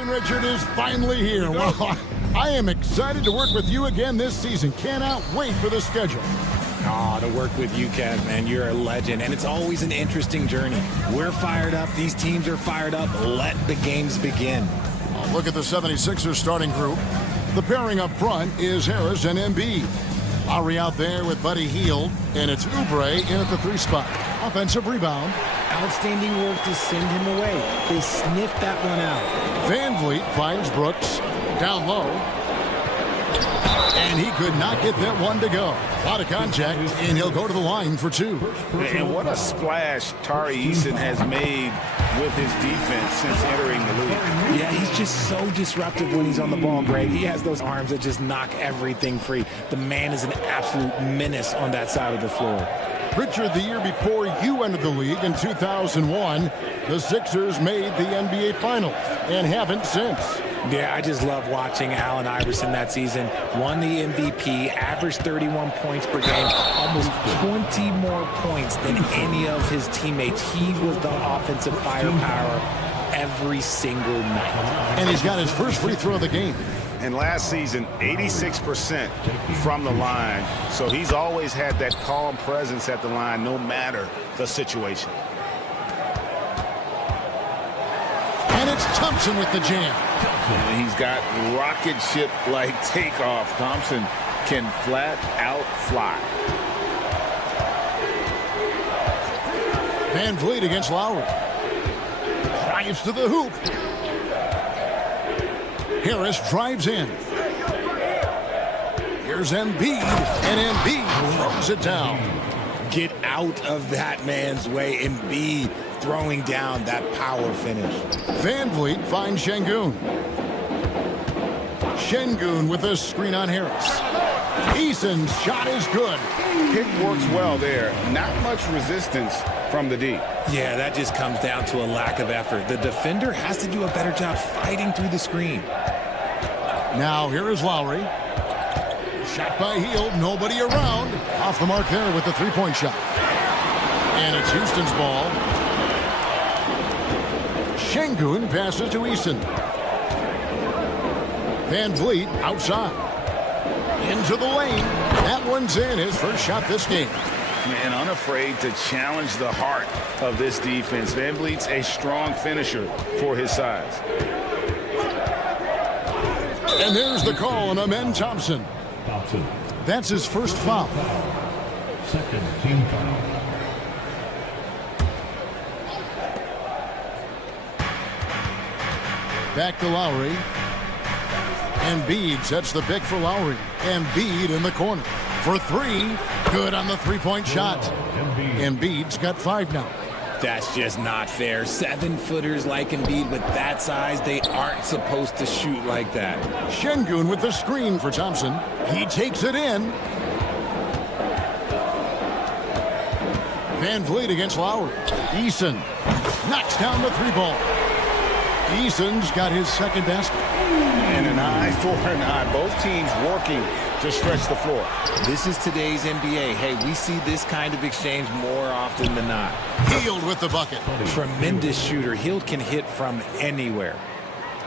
season, Richard, is finally here. Well, I am excited to work with you again this season. Cannot wait for the schedule. Oh, to work with you, Kev, man. You're a legend, and it's always an interesting journey. We're fired up. These teams are fired up. Let the games begin. Look at the 76ers starting group. The pairing up front is Harris and Embiid. Lowry out there with Buddy Hield, and it's Oubre in at the 3 spot. Offensive rebound. Outstanding work to send him away. They sniffed that one out. Van Vliet finds Brooks down low. And he could not get that one to go. Out of contact, and he'll go to the line for 2. And what a splash Tari Eason has made with his defense since entering the league. Yeah, he's just so disruptive when he's on the ball, Greg. He has those arms that just knock everything free. The man is an absolute menace on that side of the floor. Richard, the year before you entered the league in 2001, the Sixers made the NBA Finals and haven't since. Yeah, I just love watching Allen Iverson that season. Won the MVP, averaged 31 points per game, almost 20 more points than any of his teammates. He was the offensive firepower every single night. And he's got his first free throw of the game. And last season, 86% from the line. So he's always had that calm presence at the line, no matter the situation. And it's Thompson with the jam. And he's got rocket ship-like takeoff. Thompson can flat out fly. Van Vliet against Lowry. Drives to the hoop. Harris drives in. Here's Embiid, and Embiid throws it down. Get out of that man's way. Embiid throwing down that power finish. Van Vliet finds Şengün. Şengün with a screen on Harris. Eason's shot is good. Pick works well there. Not much resistance from the D. Yeah, that just comes down to a lack of effort. The defender has to do a better job fighting through the screen. Now here is Lowry. Shot by Hield, nobody around. Off the mark there with the three-point shot. And it's Houston's ball. Şengün passes to Eason. Van Vliet outside. Into the lane. That one's in, his first shot this game. And unafraid to challenge the heart of this defense. Van Vliet's a strong finisher for his size. And there's the call on Amen Thompson. That's his first foul. Second team foul. Back to Lowry. Embiid sets the pick for Lowry. Embiid in the corner for 3. Good on the three-point shot. Embiid's got 5 now. That's just not fair. 7-footers like Embiid with that size, they aren't supposed to shoot like that. Şengün with the screen for Thompson. He takes it in. Van Vliet against Lowry. Eason knocks down the 3-ball. Eason's got his second basket. And an eye for an eye. Both teams working to stretch the floor. This is today's NBA. Hey, we see this kind of exchange more often than not. Hield with the bucket. Tremendous shooter. Hield can hit from anywhere.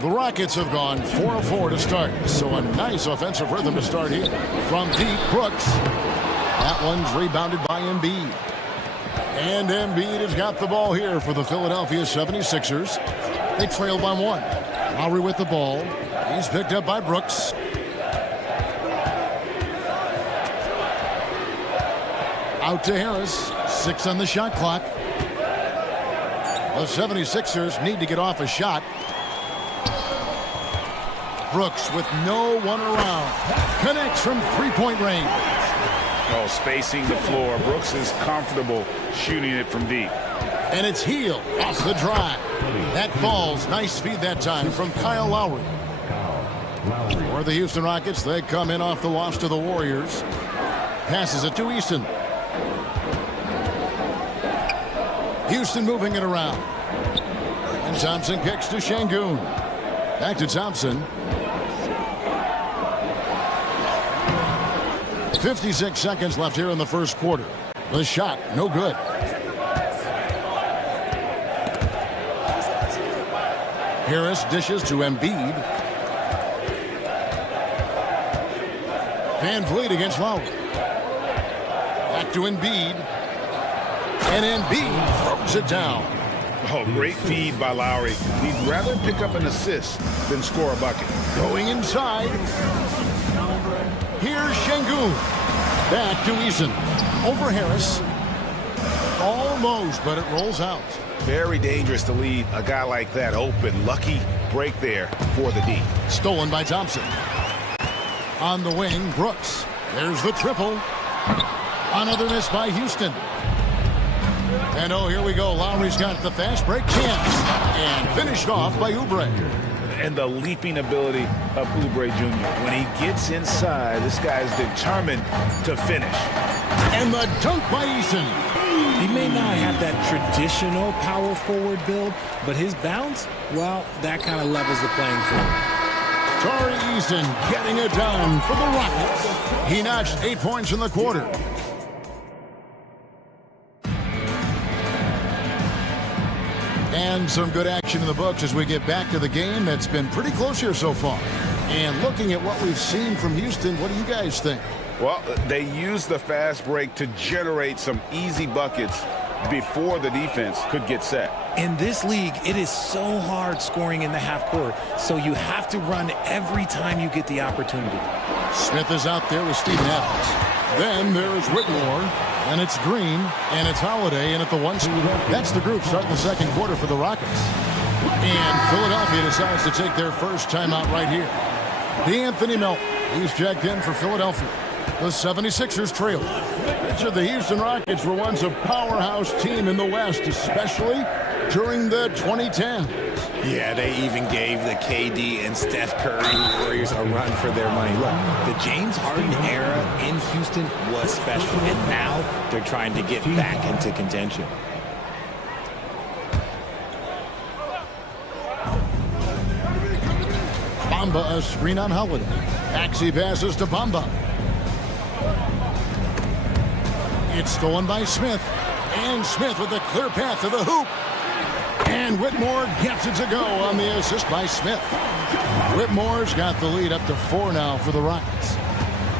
The Rockets have gone 4 of 4 to start, so a nice offensive rhythm to start here. From deep, Brooks. That one's rebounded by Embiid. And Embiid has got the ball here for the Philadelphia 76ers. They trail by 1. Lowry with the ball. He's picked up by Brooks. Out to Harris. 6 on the shot clock. The 76ers need to get off a shot. Brooks with no one around. Connects from three-point range. Oh, spacing the floor. Brooks is comfortable shooting it from deep. And it's Hield off the drive. That falls. Nice feed that time from Kyle Lowry. For the Houston Rockets, they come in off the loss to the Warriors. Passes it to Eason. Houston moving it around. And Thompson kicks to Şengün. Back to Thompson. 56 seconds left here in the first quarter. The shot, no good. Harris dishes to Embiid. Van Vliet against Lowry. Back to Embiid. And Embiid throws it down. Oh, great feed by Lowry. He'd rather pick up an assist than score a bucket. Going inside. Here's Şengün. Back to Eason. Over Harris. Almost, but it rolls out. Very dangerous to leave a guy like that open. Lucky break there for the D. Stolen by Thompson. On the wing, Brooks. There's the triple. Another miss by Houston. And oh, here we go. Lowry's got the fast break chance. And finished off by Oubre. And the leaping ability of Oubre Jr. When he gets inside, this guy's determined to finish. And the dunk by Eason. He may not have that traditional power forward build, but his bounce, well, that kind of levels the playing field. Tari Eason getting it done for the Rockets. He notched 8 points in the quarter. And some good action in the books as we get back to the game that's been pretty close here so far. And looking at what we've seen from Houston, what do you guys think? Well, they used the fast break to generate some easy buckets before the defense could get set. In this league, it is so hard scoring in the half court, so you have to run every time you get the opportunity. Smith is out there with Steven Adams. Then there's Whitmore, and it's Green, and it's Holiday, and at the 1 spot. That's the group starting the second quarter for the Rockets. And Philadelphia decides to take their first timeout right here. DeAnthony Melton, he's checked in for Philadelphia. The 76ers trail. The Houston Rockets were once a powerhouse team in the West, especially during the 2010s. Yeah, they even gave the KD and Steph Curry Warriors a run for their money. Look, the James Harden era in Houston was special, and now they're trying to get back into contention. Bamba, a screen on Holiday. Maxey passes to Bamba. It's stolen by Smith. And Smith with a clear path to the hoop. And Whitmore gets it to go on the assist by Smith. Whitmore's got the lead up to 4 now for the Rockets.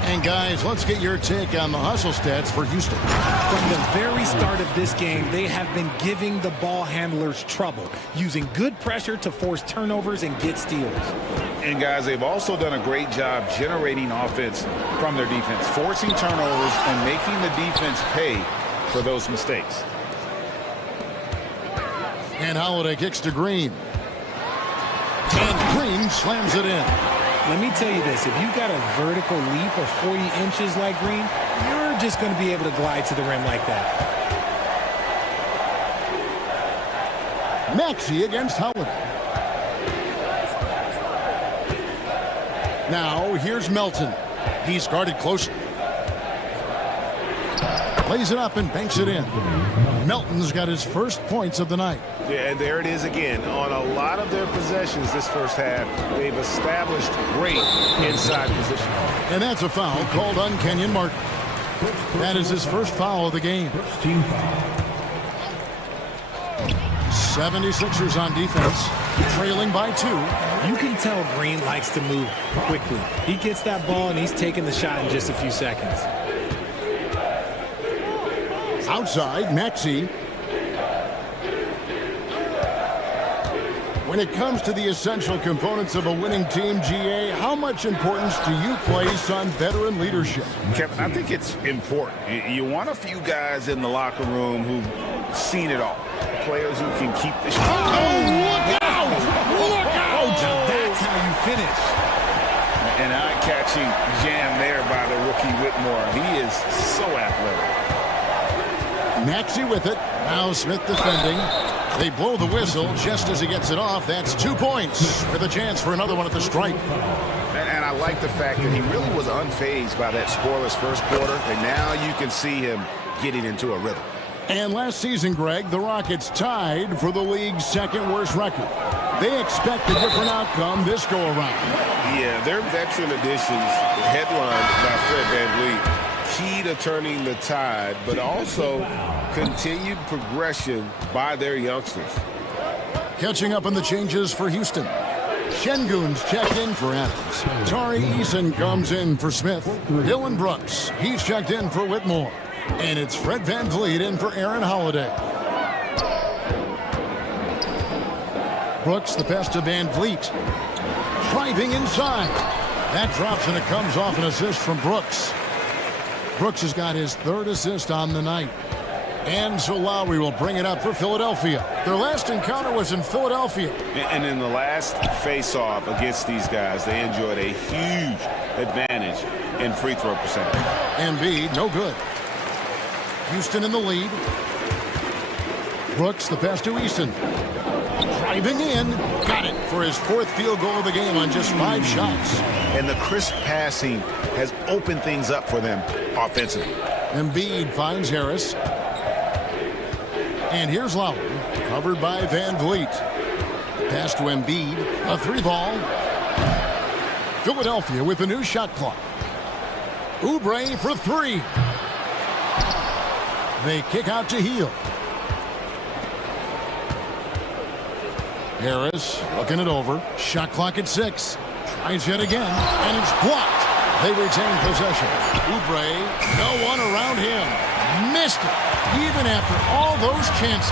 And guys, let's get your take on the hustle stats for Houston. From the very start of this game, they have been giving the ball handlers trouble, using good pressure to force turnovers and get steals. And guys, they've also done a great job generating offense from their defense, forcing turnovers and making the defense pay for those mistakes. And Holiday kicks to Green. And Green slams it in. Let me tell you this, if you got a vertical leap of 40 inches like Green, you're just going to be able to glide to the rim like that. Maxey against Holiday. Now, here's Melton. He's guarded closely. Plays it up and banks it in. Melton's got his first points of the night. Yeah, and there it is again. On a lot of their possessions this first half, they've established great inside position. And that's a foul called on Kenyon Martin. That is his first foul of the game. 76ers on defense, trailing by 2. You can tell Green likes to move quickly. He gets that ball and he's taking the shot in just a few seconds. Outside, Maxey. When it comes to the essential components of a winning team, GA, how much importance do you place on veteran leadership? Kevin, I think it's important. You want a few guys in the locker room who've seen it all. Players who can keep the shot. Oh, look out! Look out! Now that's how you finish. An eye-catching jam there by the rookie Whitmore. He is so athletic. Maxey with it. Now Smith defending. They blow the whistle just as he gets it off. That's 2 points with a chance for another one at the stripe. And I like the fact that he really was unfazed by that scoreless first quarter. And now you can see him getting into a rhythm. And last season, Greg, the Rockets tied for the league's second worst record. They expect a different outcome this go-around. Yeah, their veteran additions, headlined by Fred VanVleet, key to turning the tide, but also continued progression by their youngsters. Catching up on the changes for Houston. Şengün's checked in for Adams. Tari Eason comes in for Smith. Dylan Brooks, he's checked in for Whitmore. And it's Fred VanVleet in for Aaron Holiday. Brooks, the pass to VanVleet. Driving inside. That drops and it comes off an assist from Brooks. Brooks has got his third assist on the night. And so Lowry will bring it up for Philadelphia. Their last encounter was in Philadelphia. And in the last face-off against these guys, they enjoyed a huge advantage in free throw percentage. Embiid, no good. Houston in the lead. Brooks, the pass to Eason. Driving in. Got it for his fourth field goal of the game on just 5 shots. And the crisp passing has opened things up for them offensively. Embiid finds Harris. And here's Lowry, covered by VanVleet. Pass to Embiid, a 3-ball. Philadelphia with a new shot clock. Oubre for 3. They kick out to Hield. Harris looking it over. Shot clock at 6. Tries yet again, and it's blocked. They retain possession. Oubre, no one around him. Missed it, even after all those chances.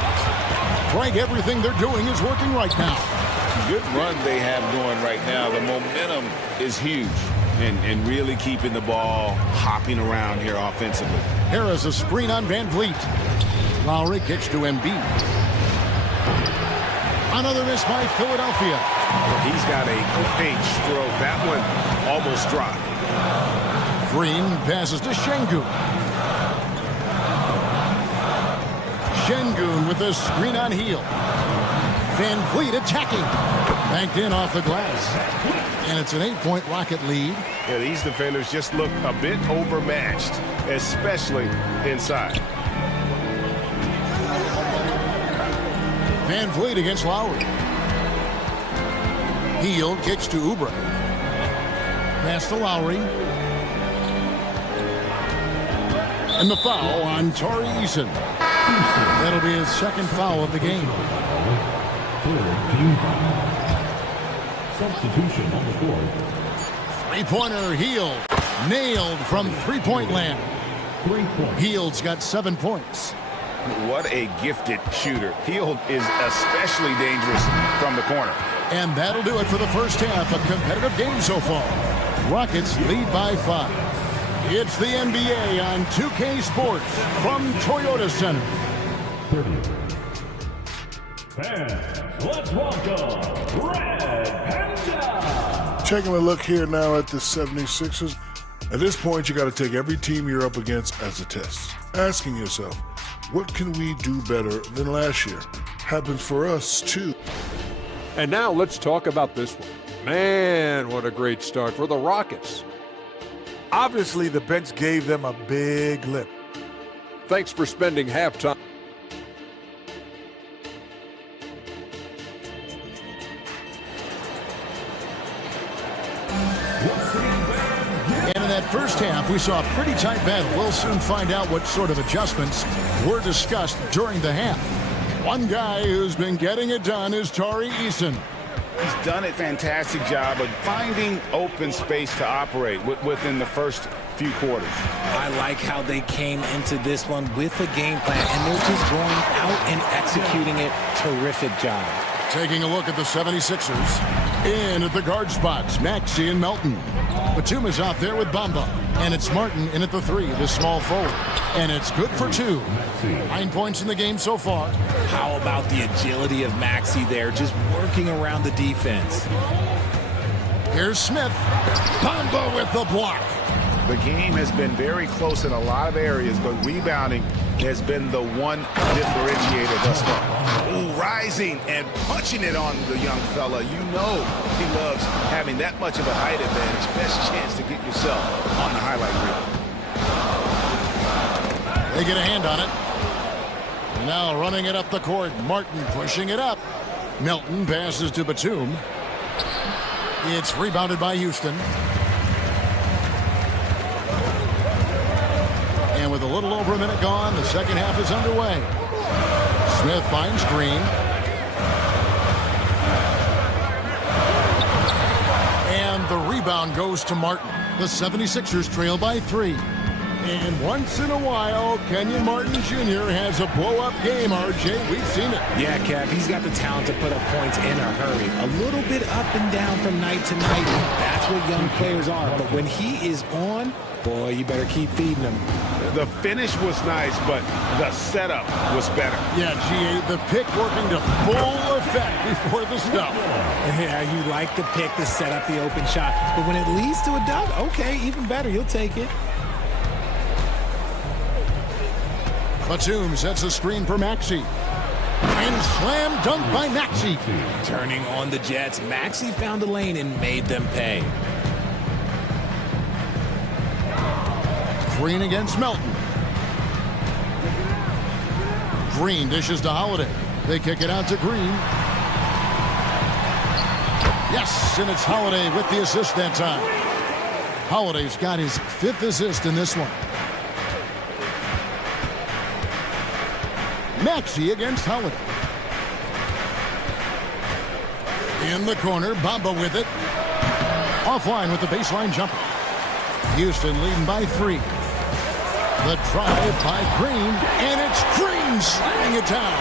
Greg, everything they're doing is working right now. Good run they have going right now. The momentum is huge. And really keeping the ball hopping around here offensively. Harris a screen on VanVleet. Lowry kicks to Embiid. Another miss by Philadelphia. He's got a great stroke. That one almost dropped. Green passes to Şengün. Şengün with a screen on Hield. VanVleet attacking. Banked in off the glass. And it's an 8-point Rocket lead. Yeah, these defenders just look a bit overmatched, especially inside. VanVleet against Lowry. Hield kicks to Oubre. Pass to Lowry. And the foul on Tari Eason. That'll be his second foul of the game. Substitution on the court. Three-pointer Hield. Nailed from three-point land. 3 points. Hield's got 7 points. What a gifted shooter. Hield is especially dangerous from the corner. And that'll do it for the first half. A competitive game so far. Rockets lead by 5. It's the NBA on 2K Sports from Toyota Center. 30. Fans, let's welcome Red Panda. Taking a look here now at the 76ers. At this point, you got to take every team you're up against as a test. Asking yourself, what can we do better than last year? Happens for us, too. And now let's talk about this one. Man, what a great start for the Rockets. Obviously, the bench gave them a big lift. Thanks for spending halftime. And in that first half, we saw a pretty tight battle. We'll soon find out what sort of adjustments were discussed during the half. One guy who's been getting it done is Tari Eason. He's done a fantastic job of finding open space to operate within the first few quarters. I like how they came into this one with a game plan, and they're just going out and executing it. Terrific job. Taking a look at the 76ers. In at the guard spots, Maxey and Melton. Batum is out there with Bamba. And it's Martin in at the 3, the small forward. And it's good for 2. 9 points in the game so far. How about the agility of Maxey there, just working around the defense? Here's Smith. Bamba with the block. The game has been very close in a lot of areas, but rebounding has been the one differentiator thus far. Ooh, rising and punching it on the young fella. You know he loves having that much of a height advantage. Best chance to get yourself on the highlight reel. They get a hand on it. And now running it up the court. Martin pushing it up. Melton passes to Batum. It's rebounded by Houston. And with a little over a minute gone, the second half is underway. Smith finds Green. The rebound goes to Martin. The 76ers trail by 3. And once in a while, Kenyon Martin Jr. has a blow-up game, RJ. We've seen it. Yeah, Kev, he's got the talent to put up points in a hurry. A little bit up and down from night to night. That's what young players are. But when he is on, boy, you better keep feeding him. The finish was nice, but the setup was better. Yeah, G8, the pick working to full effect before the stuff. Yeah, you like the pick to set up the open shot. But when it leads to a dunk, okay, even better. You'll take it. Batum sets a screen for Maxey. And slam dunk by Maxey. Turning on the Jets, Maxey found the lane and made them pay. Green against Melton. Green dishes to Holiday. They kick it out to Green. Yes, and it's Holiday with the assist that time. Holiday's got his 5th assist in this one. Maxey against Holiday. In the corner, Bamba with it. Offline with the baseline jumper. Houston leading by 3. The drive by Green, and it's Green slamming it down.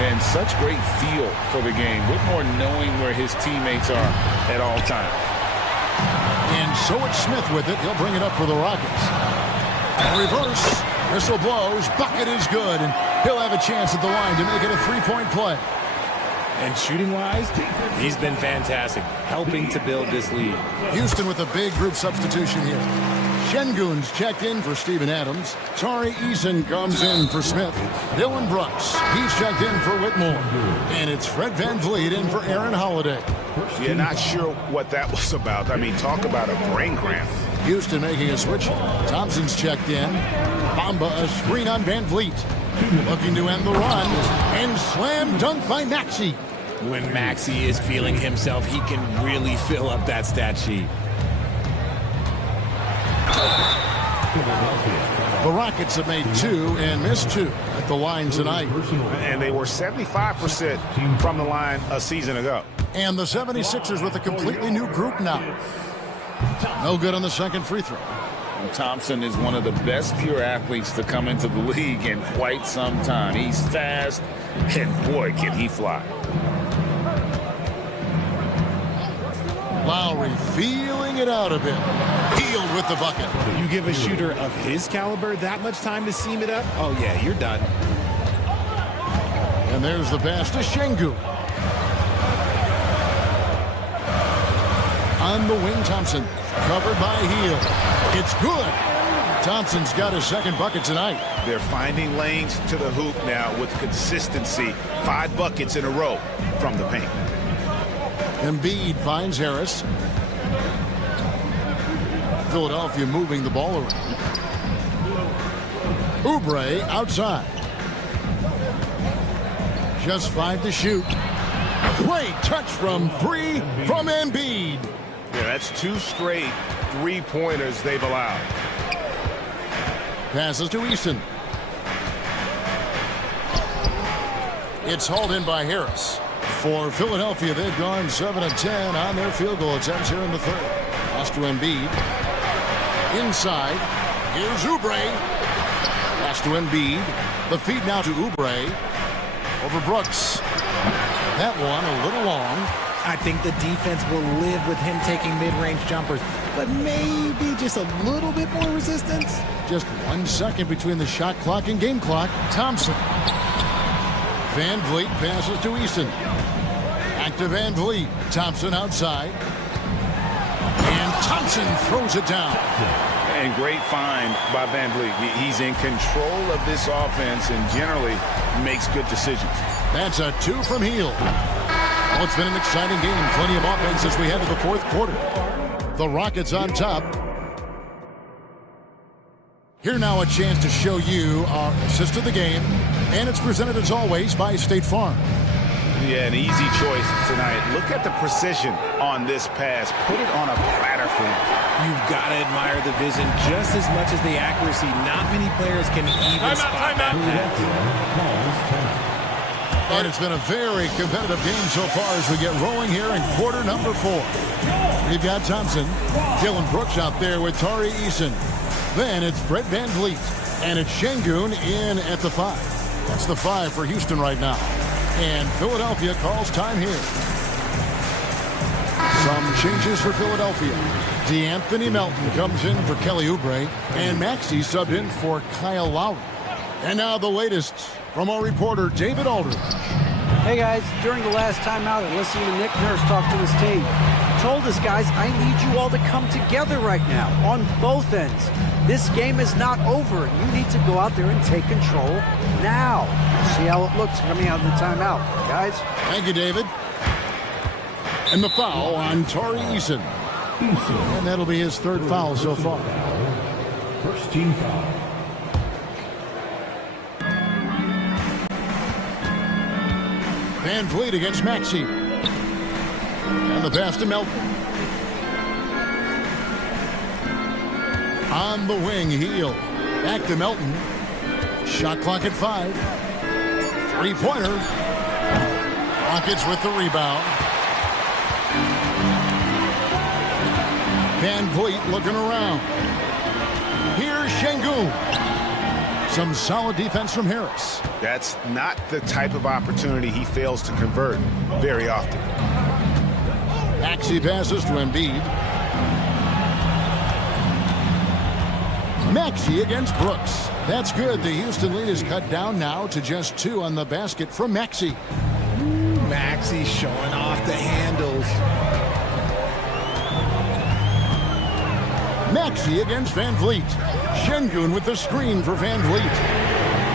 And such great feel for the game. Whitmore knowing where his teammates are at all times. And so it's Smith with it. He'll bring it up for the Rockets. Reverse. Whistle blows. Bucket is good. And he'll have a chance at the line to make it a 3-point play. And shooting-wise, he's been fantastic, helping to build this lead. Houston with a big group substitution here. Şengün's checked in for Steven Adams. Tari Eason comes in for Smith. Dylan Brooks, he's checked in for Whitmore. And it's Fred VanVleet in for Aaron Holiday. Yeah, not sure what that was about. I mean, talk about a brain cramp. Houston making a switch. Thompson's checked in. Bamba a screen on VanVleet. Looking to end the run. And slam dunk by Maxey. When Maxey is feeling himself, he can really fill up that stat sheet. The Rockets have made 2 and missed 2 at the line tonight. And they were 75% from the line a season ago. And the 76ers with a completely new group now. No good on the second free throw. Thompson is one of the best pure athletes to come into the league in quite some time. He's fast, and boy, can he fly. Lowry feeling it out a bit. Healed with the bucket. You give a shooter of his caliber that much time to seam it up? Oh, yeah, you're done. And there's the pass to Şengün. On the wing, Thompson. Covered by Hield. It's good. Thompson's got his second bucket tonight. They're finding lanes to the hoop now with consistency. 5 buckets in a row from the paint. Embiid finds Harris. Philadelphia moving the ball around. Oubre outside. Just 5 to shoot. Great touch from 3 from Embiid. Yeah, that's 2 straight 3-pointers they've allowed. Passes to Easton. It's hauled in by Harris. For Philadelphia, they've gone 7 of 10 on their field goal attempts here in the third. Pass to Embiid. Inside. Here's Oubre. Pass to Embiid. The feed now to Oubre. Over Brooks. That one a little long. I think the defense will live with him taking mid-range jumpers, but maybe just a little bit more resistance. Just 1 second between the shot clock and game clock. Thompson. VanVleet passes to Easton. Back to VanVleet. Thompson outside. And Thompson throws it down. And great find by VanVleet. He's in control of this offense and generally makes good decisions. That's a 2 from Hield. Well, it's been an exciting game. Plenty of offense as we head to the fourth quarter. The Rockets on top. Here now a chance to show you our assist of the game. And it's presented as always by State Farm. Yeah, an easy choice tonight. Look at the precision on this pass. Put it on a platter for him. You've got to admire the vision just as much as the accuracy. Not many players can even spot that pass. And it's been a very competitive game so far as we get rolling here in quarter number 4. We've got Thompson, Dylan Brooks out there with Tari Eason. Then it's Brett Van Vliet, and it's Şengün in at the 5. That's the 5 for Houston right now. And Philadelphia calls time here. Some changes for Philadelphia. DeAnthony Melton comes in for Kelly Oubre, and Maxey subbed in for Kyle Lowry. And now the latest from our reporter, David Aldridge. Hey guys, during the last timeout and listening to Nick Nurse talk to his team, told us, guys, I need you all to come together right now on both ends. This game is not over, and you need to go out there and take control now. See how it looks coming out of the timeout, guys. Thank you, David. And the foul on Tari Eason. And that'll be his 3rd foul so far. First team foul. Van Vliet against Maxey. And the pass to Melton. On the wing, Heel. Back to Melton. Shot clock at 5. 3-pointer. Rockets with the rebound. Van Vliet looking around. Here's Şengün. Some solid defense from Harris. That's not the type of opportunity he fails to convert very often. Maxey passes to Embiid. Maxey against Brooks. That's good. The Houston lead is cut down now to just 2 on the basket from Maxey. Maxey showing off the handles. Maxey against Van Vliet. Şengün with the screen for Van Vliet.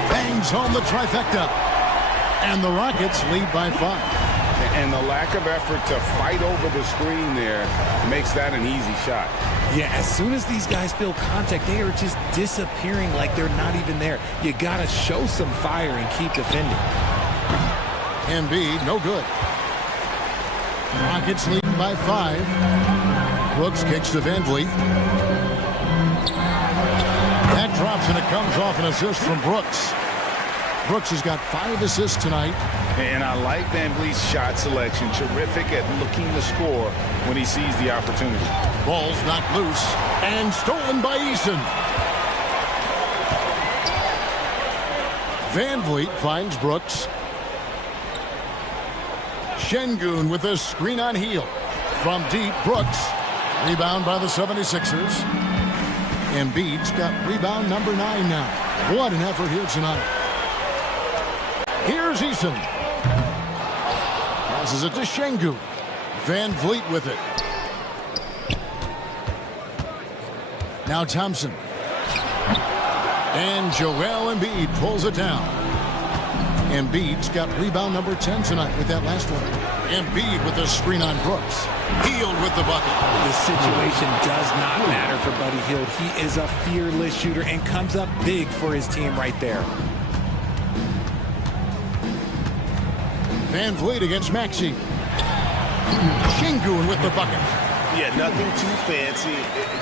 Bangs home the trifecta. And the Rockets lead by 5. And the lack of effort to fight over the screen there makes that an easy shot. Yeah, as soon as these guys feel contact, they are just disappearing like they're not even there. You got to show some fire and keep defending. Embiid, no good. Rockets leading by 5. Brooks kicks to Van Vliet. That drops, and it comes off an assist from Brooks. Brooks has got 5 assists tonight. And I like Van Vliet's shot selection. Terrific at looking to score when he sees the opportunity. Ball's knocked loose and stolen by Eason. Van Vliet finds Brooks. Şengün with a screen on Heel. From deep, Brooks. Rebound by the 76ers. Embiid's got rebound number 9 now. What an effort here tonight. Here's Eason. Passes it to Şengün. Van Vliet with it. Now Thompson. And Joel Embiid pulls it down. Embiid's got rebound number 10 tonight with that last one. Embiid with the screen on Brooks. Hield with the bucket. The situation does not matter for Buddy Hield. He is a fearless shooter and comes up big for his team right there. Van Vliet against Maxey. Şengün with the bucket. Yeah, nothing too fancy.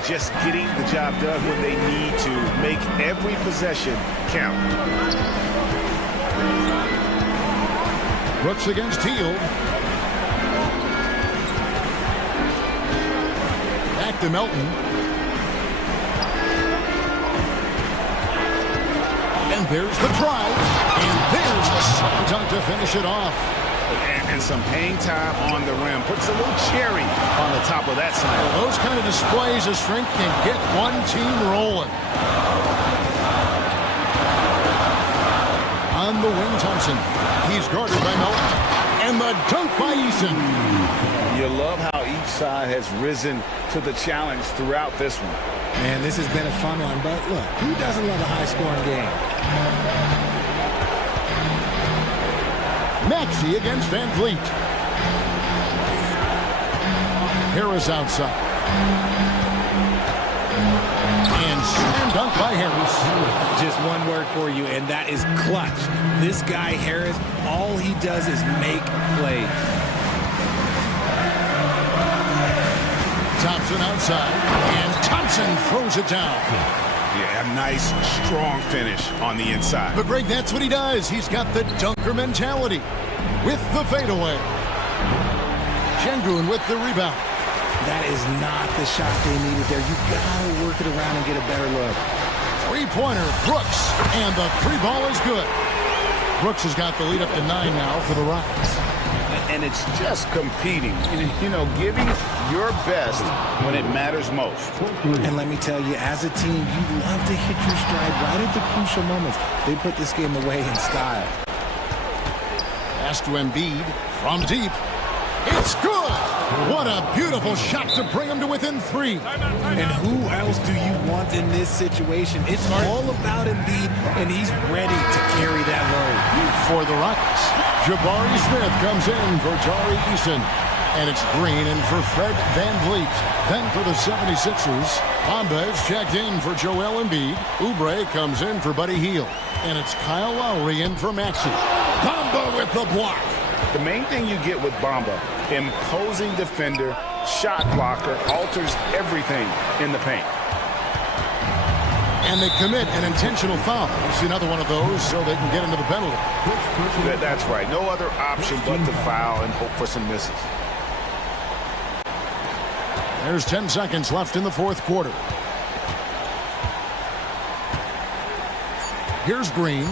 Just getting the job done when they need to. Make every possession count. Brooks against Hield. Back to Melton. And there's the drive. And there's the slam dunk to finish it off. And some hang time on the rim. Puts a little cherry on the top of that slam. Well, those kind of displays of strength can get one team rolling. On the wing, Thompson. He's guarded by Melton. And the dunk by Eason. You love how each side has risen to the challenge throughout this one. Man, this has been a fun one, but look, who doesn't love a high-scoring game? Maxey against Van Vliet. Harris outside. And slam dunk by Harris. Just one word for you, and that is clutch. This guy, Harris, all he does is make plays. Thompson outside. And Thompson throws it down. Yeah, a nice, strong finish on the inside. But Greg, that's what he does. He's got the dunker mentality. with the fadeaway. Şengün with the rebound. That is not the shot they needed there. You gotta work it around and get a better look. Three-pointer, Brooks, and the three ball is good. Brooks has got the lead up to 9 now for the Rockets. And it's just competing, you know, giving your best when it matters most. And let me tell you, as a team, you love to hit your stride right at the crucial moments. They put this game away in style. Pass to Embiid from deep. It's good! What a beautiful shot to bring him to within 3. And who else do you want in this situation? It's all about Embiid, and he's ready to carry that load. For the Rockets, Jabari Smith comes in for Jari Eason. And it's Green in for Fred VanVleet. Then for the 76ers, Bamba's checked in for Joel Embiid. Oubre comes in for Buddy Hield. And it's Kyle Lowry in for Maxey. Bamba with the block. The main thing you get with Bamba, imposing defender, shot blocker, alters everything in the paint. And they commit an intentional foul. It's another one of those so they can get into the penalty. That's right. No other option but to foul and hope for some misses. There's 10 seconds left in the fourth quarter. Here's Green.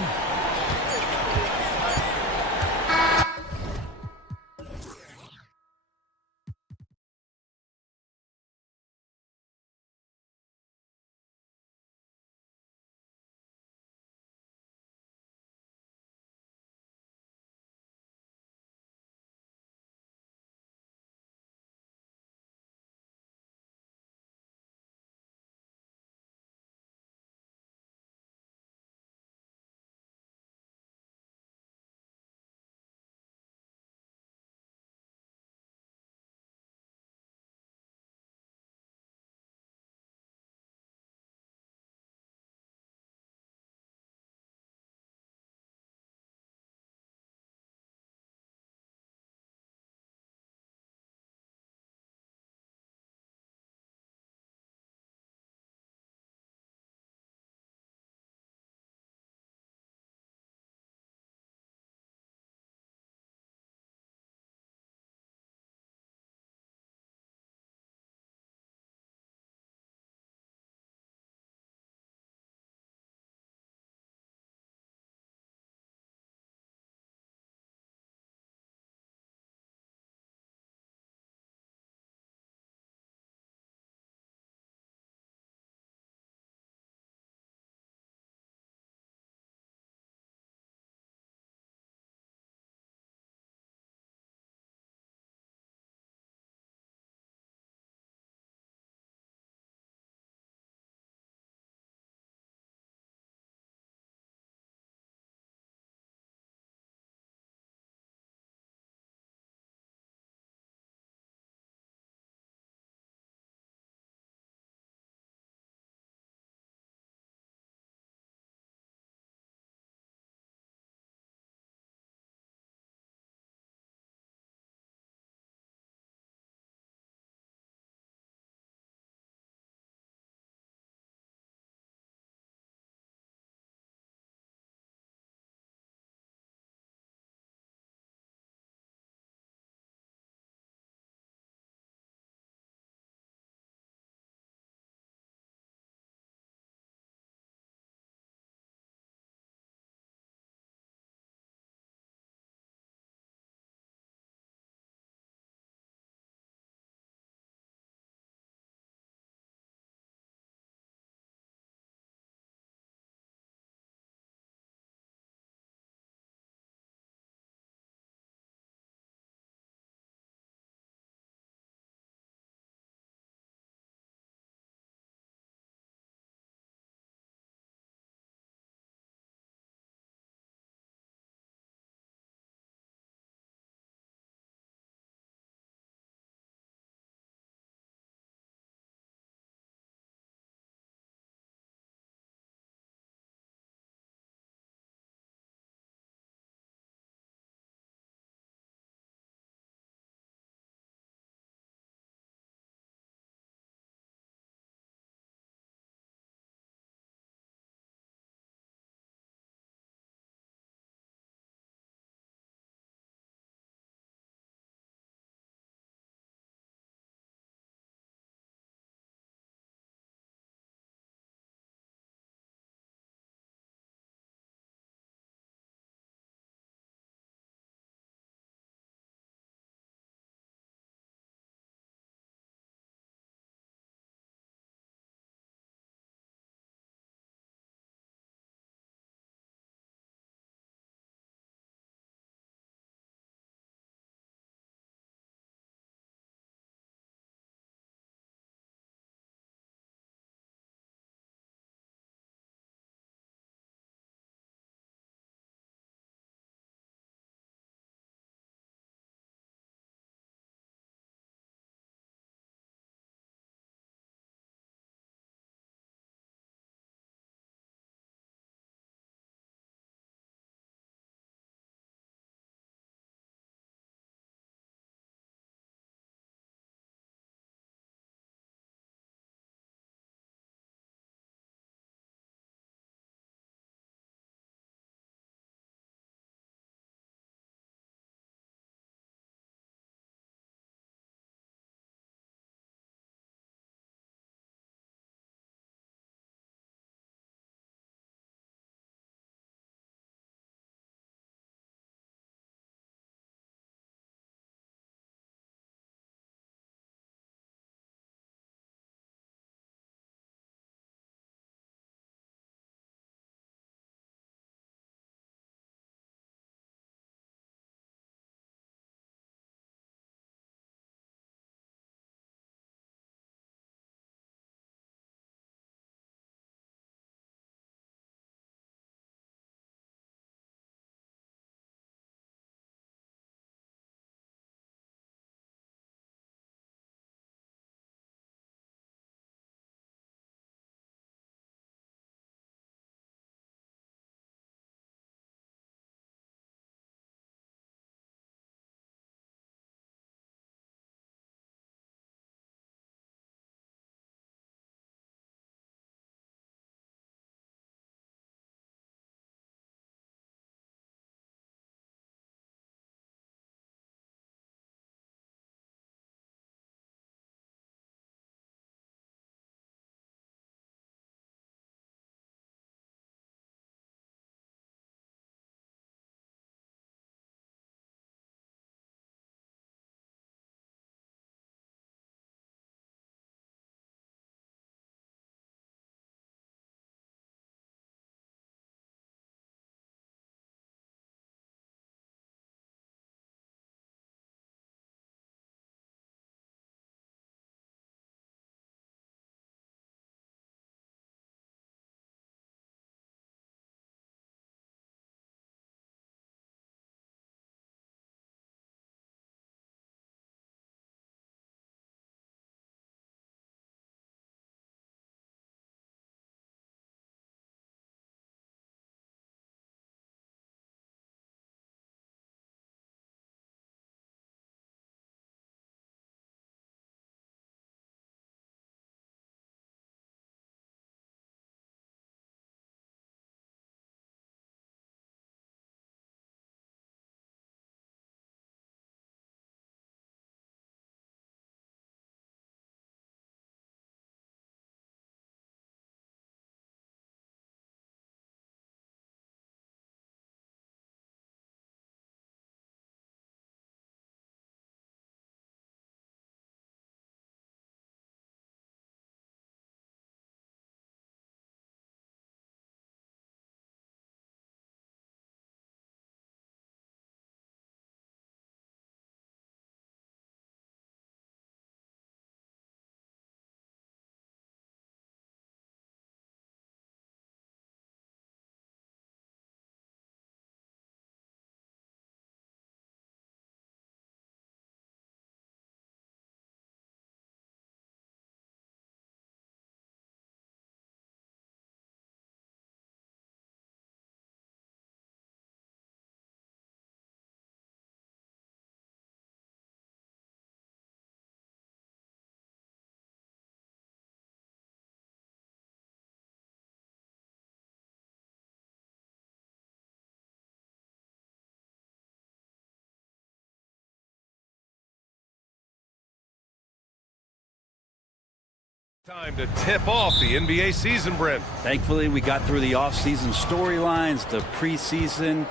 Time to tip off the NBA season, Brent. Thankfully, we got through the offseason storylines, the preseason,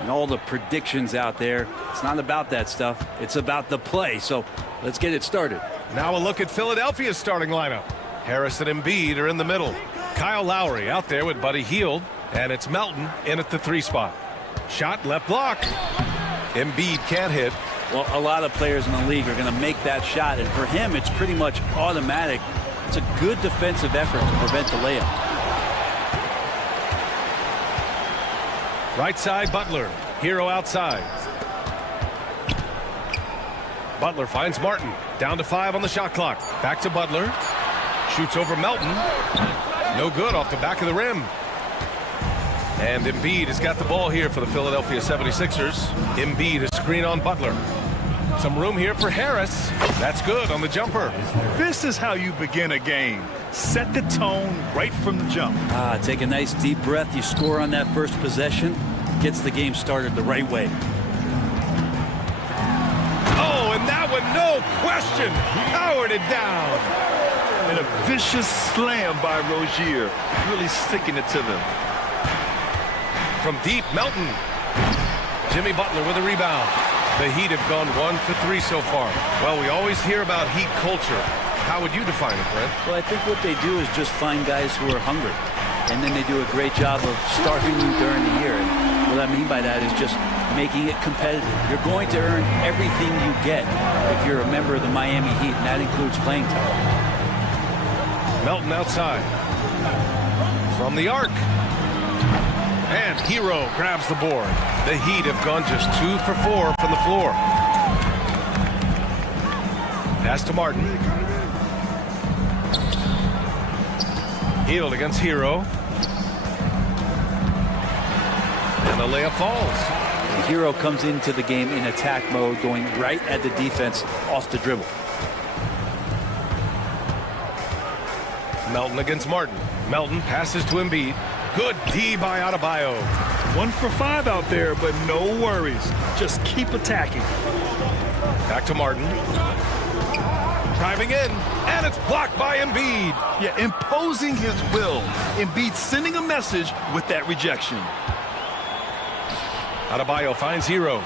and all the predictions out there. It's not about that stuff. It's about the play. So let's get it started. Now a look at Philadelphia's starting lineup. Harris and Embiid are in the middle. Kyle Lowry out there with Buddy Hield. And it's Melton in at the 3 spot. Shot left block. Embiid can't hit. Well, a lot of players in the league are going to make that shot. And for him, it's pretty much automatic. It's a good defensive effort to prevent the layup. Right side, Butler. Hero outside. Butler finds Martin. Down to 5 on the shot clock. Back to Butler. Shoots over Melton. No good off the back of the rim. And Embiid has got the ball here for the Philadelphia 76ers. Embiid is screen on Butler. Some room here for Harris. That's good on the jumper. This is how you begin a game. Set the tone right from the jump. Take a nice deep breath. You score on that first possession. Gets the game started the right way. Oh, and that one, no question, powered it down. And a vicious slam by Rozier, really sticking it to them. From deep, Melton. Jimmy Butler with a rebound. The Heat have gone 1 for 3 so far. Well, we always hear about Heat culture. How would you define it, Brent? Well, I think what they do is just find guys who are hungry. And then they do a great job of starving you during the year. And what I mean by that is just making it competitive. You're going to earn everything you get if you're a member of the Miami Heat, and that includes playing time. Melton outside. From the arc. And Hero grabs the board. The Heat have gone just 2 for 4 from the floor. Pass to Martin. Hield against Hero. And the layup falls. The Hero comes into the game in attack mode, going right at the defense off the dribble. Melton against Martin. Melton passes to Embiid. Good D by Adebayo. 1 for 5 out there, but no worries. Just keep attacking. Back to Martin. Driving in, and it's blocked by Embiid. Yeah, imposing his will. Embiid sending a message with that rejection. Adebayo finds Hero.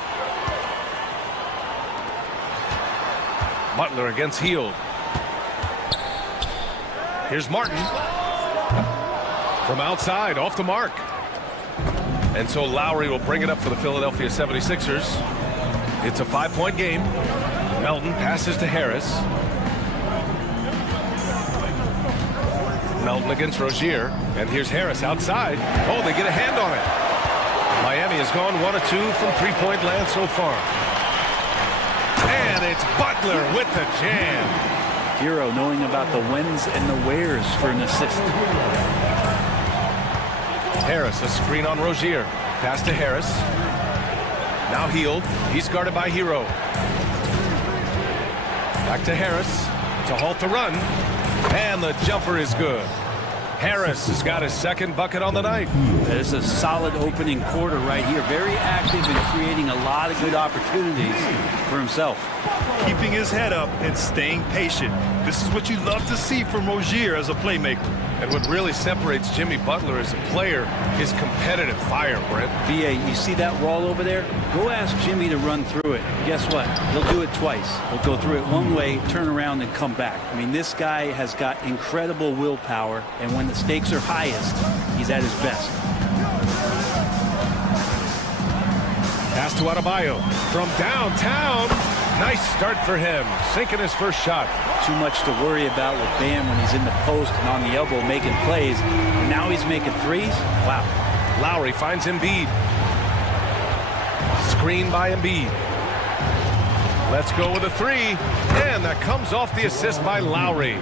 Butler against Hield. Here's Martin. From outside, off the mark. And so Lowry will bring it up for the Philadelphia 76ers. It's a 5-point game. Melton passes to Harris. Melton against Rozier. And here's Harris outside. Oh, they get a hand on it. Miami has gone 1 of 2 from 3-point land so far. And it's Butler with the jam. Hero knowing about the whens and the wheres for an assist. Harris, a screen on Rozier. Pass to Harris. Now Hield. He's guarded by Hero. Back to Harris to halt the run. And the jumper is good. Harris has got his 2nd bucket on the night. It's a solid opening quarter right here. Very active and creating a lot of good opportunities for himself. Keeping his head up and staying patient. This is what you love to see from Rozier as a playmaker. And what really separates Jimmy Butler as a player is competitive fire, Brent. BA, you see that wall over there? Go ask Jimmy to run through it. Guess what? He'll do it twice. He'll go through it one way, turn around, and come back. I mean, this guy has got incredible willpower, and when the stakes are highest, he's at his best. Pass to Adebayo from downtown. Nice start for him, sinking his first shot. Too much to worry about with Bam when he's in the post and on the elbow making plays. And now he's making threes? Wow. Lowry finds Embiid. Screen by Embiid. Let's go with a 3. And that comes off the assist by Lowry.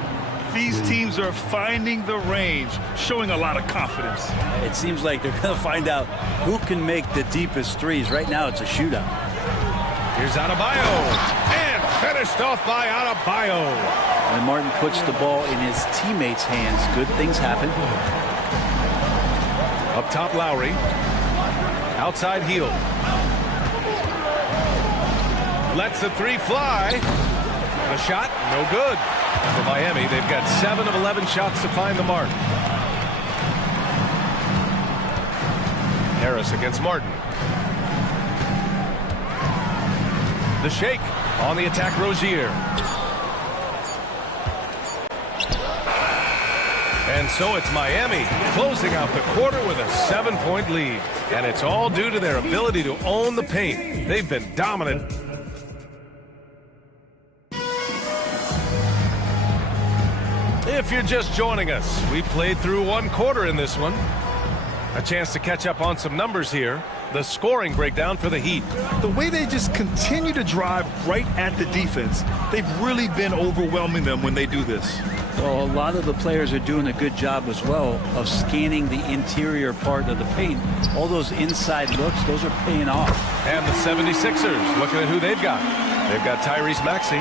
These teams are finding the range, showing a lot of confidence. It seems like they're going to find out who can make the deepest threes. Right now, it's a shootout. Here's Adebayo, and finished off by Adebayo. When Martin puts the ball in his teammates' hands, good things happen. Up top, Lowry. Outside, Hield. Lets the 3 fly. The shot, no good. For Miami, they've got 7 of 11 shots to find the mark. Harris against Martin. The shake on the attack, Rozier. And so it's Miami closing out the quarter with a 7-point lead. And it's all due to their ability to own the paint. They've been dominant. If you're just joining us, we played through 1 quarter in this one. A chance to catch up on some numbers here. The scoring breakdown for the Heat. The way they just continue to drive right at the defense, they've really been overwhelming them when they do this. Well, a lot of the players are doing a good job as well of scanning the interior part of the paint. All those inside looks, those are paying off. And the 76ers, looking at who they've got. They've got Tyrese Maxey,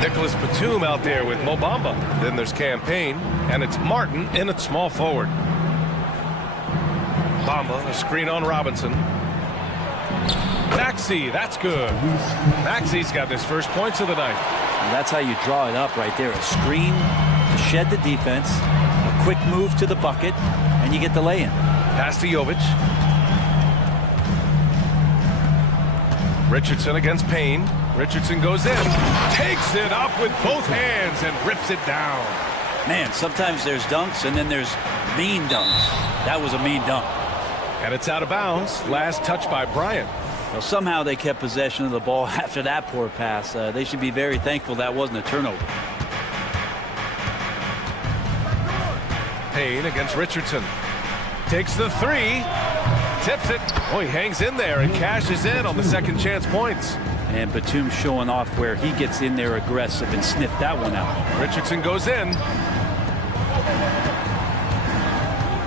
Nicholas Batum out there with Mo Bamba. Then there's Campaign, and it's Martin in at small forward. Bamba, a screen on Robinson. Maxey, that's good. Maxey's got his first points of the night. And that's how you draw it up right there. A screen to shed the defense, a quick move to the bucket, and you get the lay-in. Pass to Jovic. Richardson against Payne. Richardson goes in, takes it up with both hands and rips it down. Man, sometimes there's dunks and then there's mean dunks. That was a mean dunk. And it's out of bounds. Last touch by Bryant. Well, somehow they kept possession of the ball after that poor pass. They should be very thankful that wasn't a turnover. Payne against Richardson. Takes the 3. Tips it. Oh, he hangs in there and cashes in on the second chance points. And Batum showing off where he gets in there aggressive and sniffed that one out. Richardson goes in.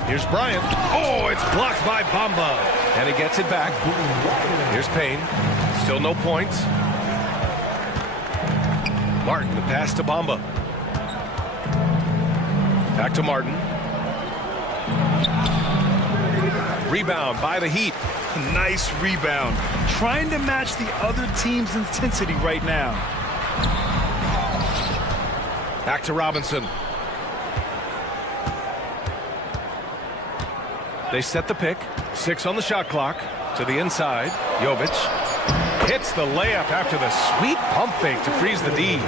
Here's Bryant. Oh, it's blocked by Bamba. And he gets it back. Here's Payne. Still no points. Martin, the pass to Bamba. Back to Martin. Rebound by the Heat. Nice rebound. Trying to match the other team's intensity right now. Back to Robinson. They set the pick. 6 on the shot clock. To the inside. Jovic hits the layup after the sweet pump fake to freeze the D.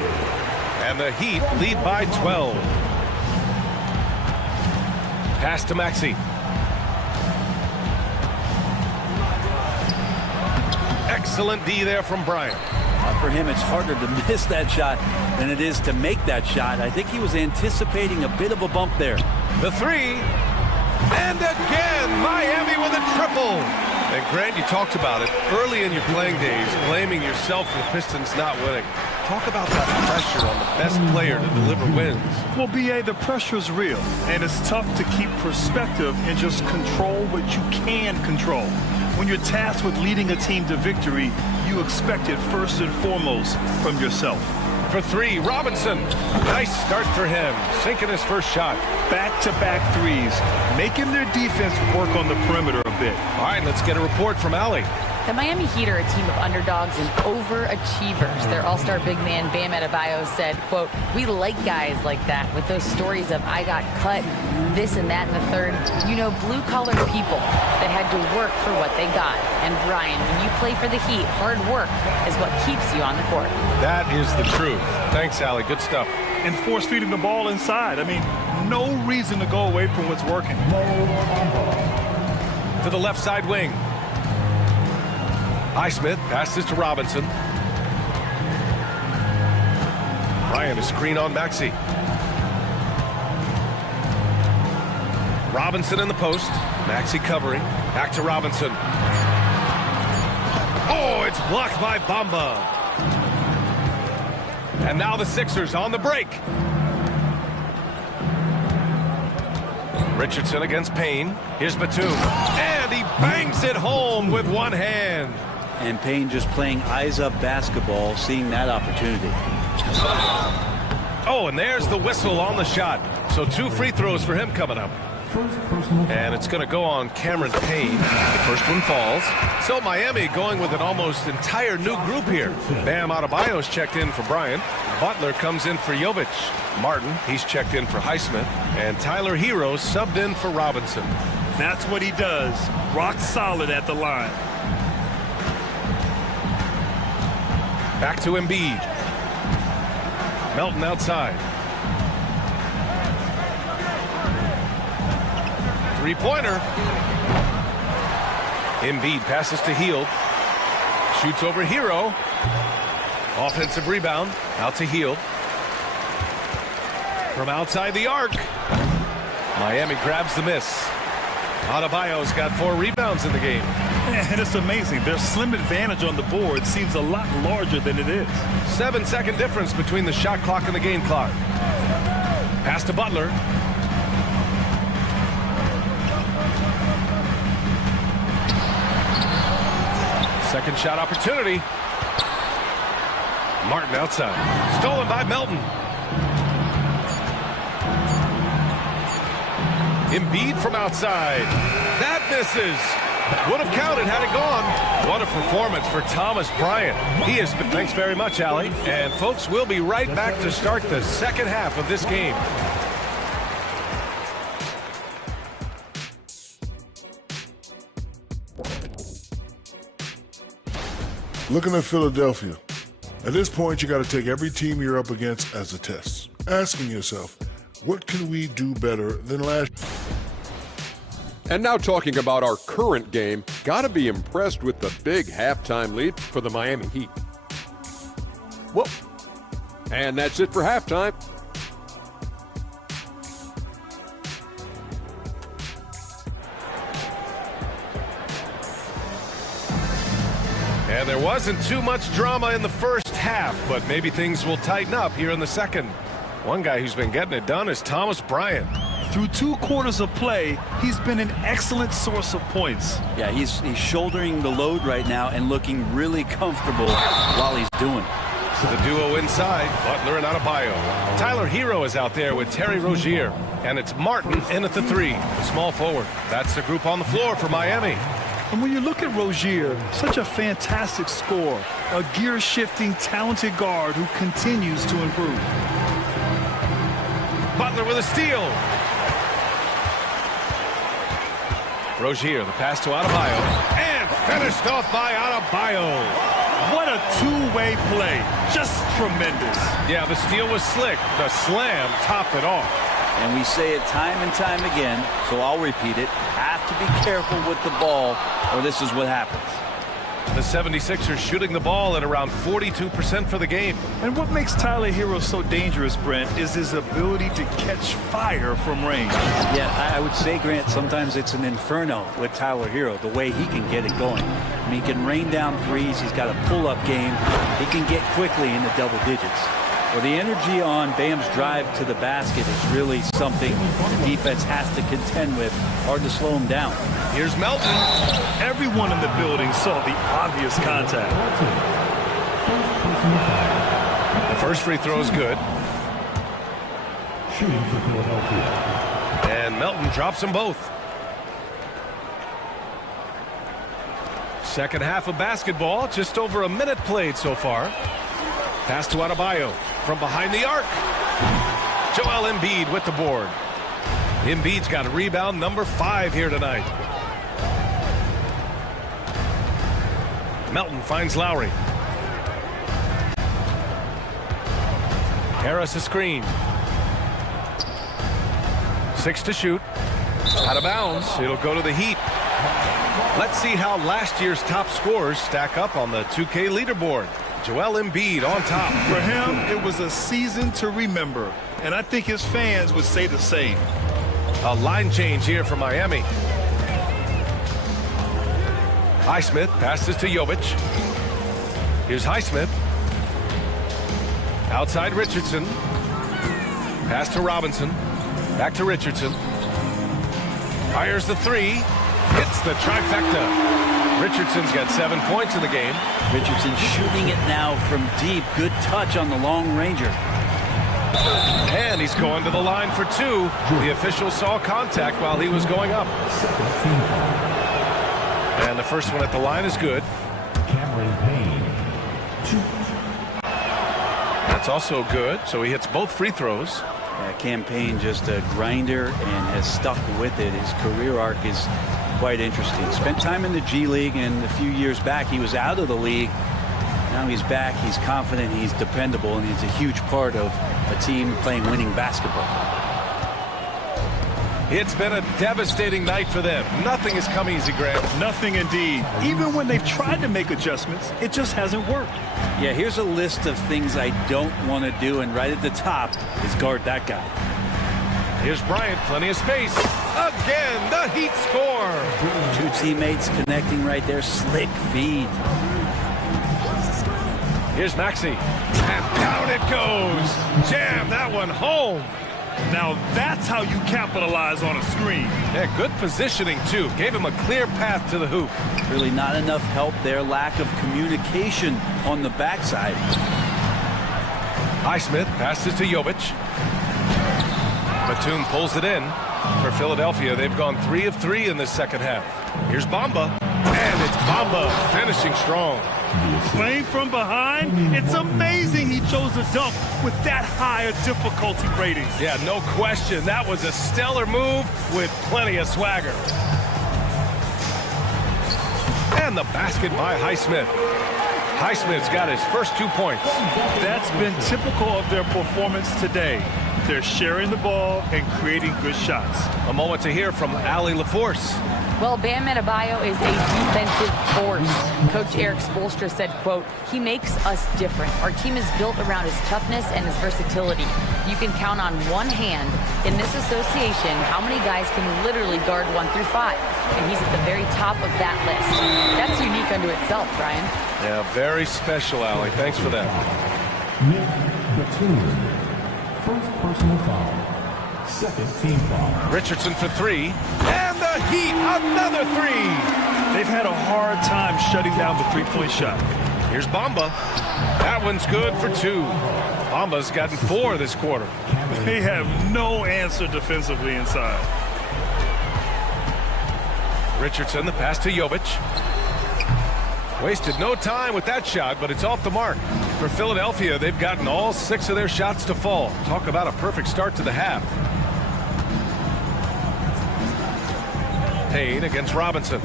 And the Heat lead by 12. Pass to Maxey. Excellent D there from Bryant. For him, it's harder to miss that shot than it is to make that shot. I think he was anticipating a bit of a bump there. The 3. And again, Miami with a triple. And Grant, you talked about it early in your playing days, blaming yourself for the Pistons not winning. Talk about that pressure on the best player to deliver wins. Well, B.A., the pressure is real, and it's tough to keep perspective and just control what you can control. When you're tasked with leading a team to victory, you expect it first and foremost from yourself. For 3, Robinson. Nice start for him, sinking his first shot. Back-to-back threes, making their defense work on the perimeter a bit. All right, let's get a report from Allie. The Miami Heat are a team of underdogs and overachievers. Their all-star big man, Bam Adebayo, said, quote, "We like guys like that with those stories of I got cut, this and that and the third. You know, blue-collar people that had to work for what they got. And Brian, when you play for the Heat, hard work is what keeps you on the court." That is the truth. Thanks, Allie. Good stuff. And force-feeding the ball inside. I mean, no reason to go away from what's working. To the left side wing. Highsmith passes to Robinson. Bryant, a screen on Maxey. Robinson in the post. Maxey covering. Back to Robinson. Oh, it's blocked by Bamba. And now the Sixers on the break. Richardson against Payne. Here's Batum. And he bangs it home with one hand. And Payne just playing eyes-up basketball, seeing that opportunity. Oh, and there's the whistle on the shot. So 2 free throws for him coming up. First personal foul. And it's going to go on Cameron Payne. The first one falls. So Miami going with an almost entire new group here. Bam Adebayo's checked in for Bryant. Butler comes in for Jovic. Martin, he's checked in for Highsmith. And Tyler Hero subbed in for Robinson. That's what he does. Rock solid at the line. Back to Embiid. Melton outside. Three-pointer. Embiid passes to Hield. Shoots over Hero. Offensive rebound. Out to Hield. From outside the arc. Miami grabs the miss. Adebayo's got 4 rebounds in the game. And it's amazing. Their slim advantage on the board seems a lot larger than it is. 7-second difference between the shot clock and the game clock. Pass to Butler. Second shot opportunity. Martin outside. Stolen by Melton. Embiid from outside. That misses. Would have counted had it gone. What a performance for Thomas Bryant. He has been. Thanks very much, Allie. And folks, we'll be right back to start the second half of this game. Looking at Philadelphia. At this point, you got to take every team you're up against as a test. Asking yourself, what can we do better than last year? And now talking about our current game, gotta be impressed with the big halftime lead for the Miami Heat. Whoa. And that's it for halftime. And there wasn't too much drama in the first half, but maybe things will tighten up here in the second. One guy who's been getting it done is Thomas Bryant. Through 2 quarters of play, he's been an excellent source of points. Yeah, he's shouldering the load right now and looking really comfortable while he's doing it. The duo inside, Butler and Adebayo. Tyler Hero is out there with Terry Rozier. And it's Martin in at the 3, the small forward. That's the group on the floor for Miami. And when you look at Rozier, such a fantastic scorer, a gear-shifting, talented guard who continues to improve. Butler with a steal. Rozier, the pass to Adebayo. And finished off by Adebayo. What a two-way play. Just tremendous. Yeah, the steal was slick. The slam topped it off. And we say it time and time again, so I'll repeat it. Have to be careful with the ball, or this is what happens. The 76ers shooting the ball at around 42% for the game. And what makes Tyler Hero so dangerous, Brent, is his ability to catch fire from range. Yeah, I would say, Grant, sometimes it's an inferno with Tyler Hero, the way he can get it going. I mean, he can rain down threes. He's got a pull-up game. He can get quickly in the double digits. Well, the energy on Bam's drive to the basket is really something the defense has to contend with. Hard to slow him down. Here's Melton. Everyone in the building saw the obvious contact. The first free throw is good. Shooting for Philadelphia. And Melton drops them both. Second half of basketball, just over a minute played so far. Pass to Adebayo from behind the arc. Joel Embiid with the board. Embiid's got a rebound number 5 here tonight. Melton finds Lowry. Harris a screen. 6 to shoot. Out of bounds. It'll go to the Heat. Let's see how last year's top scorers stack up on the 2K leaderboard. Joel Embiid on top. For him, it was a season to remember, and I think his fans would say the same. A line change here for Miami. Highsmith passes to Jovic. Here's Highsmith. Outside Richardson. Pass to Robinson. Back to Richardson. Fires the 3. Hits the trifecta. Richardson's got 7 points in the game. Richardson shooting it now from deep. Good touch on the long ranger. And he's going to the line for two. The official saw contact while he was going up. And the first one at the line is good. That's also good, so he hits both free throws. Campaign just a grinder and has stuck with it. His career arc is quite interesting. Spent time in the G League, and a few years back he was out of the league. Now he's back, he's confident, he's dependable, and he's a huge part of a team playing winning basketball. It's been a devastating night for them. Nothing has come easy, Graham. Nothing indeed. Even when they've tried to make adjustments, it just hasn't worked. Yeah, here's a list of things I don't want to do, and right at the top is guard that guy. Here's Bryant, plenty of space. Again, the Heat score. Two teammates connecting right there, slick feed. Here's Maxey, and down it goes. Jam that one home. Now that's how you capitalize on a screen. Yeah, good positioning, too. Gave him a clear path to the hoop. Really not enough help there. Lack of communication on the backside. Highsmith passes to Jovic. Batum pulls it in. For Philadelphia, they've gone 3 of 3 in this second half. Here's Bamba. And it's Bamba finishing strong. Playing from behind, it's amazing he chose a dunk with that higher difficulty rating. Yeah, no question. That was a stellar move with plenty of swagger. And the basket by Highsmith. Highsmith's got his first 2 points. That's been typical of their performance today. They're sharing the ball and creating good shots. A moment to hear from Ali LaForce. Well, Bam Adebayo is a defensive force. Coach Eric Spoelstra said, quote, he makes us different. Our team is built around his toughness and his versatility. You can count on one hand in this association how many guys can literally guard 1 through 5. And he's at the very top of that list. That's unique unto itself, Brian. Yeah, very special, Ali. Thanks for that. First personal foul. Second team foul. Richardson for 3. And the Heat, another 3. They've had a hard time shutting down the three-point shot. Here's Bamba. That one's good for 2. Bamba's gotten 4 this quarter. They have no answer defensively inside. Richardson, the pass to Jovic. Wasted no time with that shot, but it's off the mark. For Philadelphia, they've gotten all 6 of their shots to fall. Talk about a perfect start to the half. Payne against Robinson.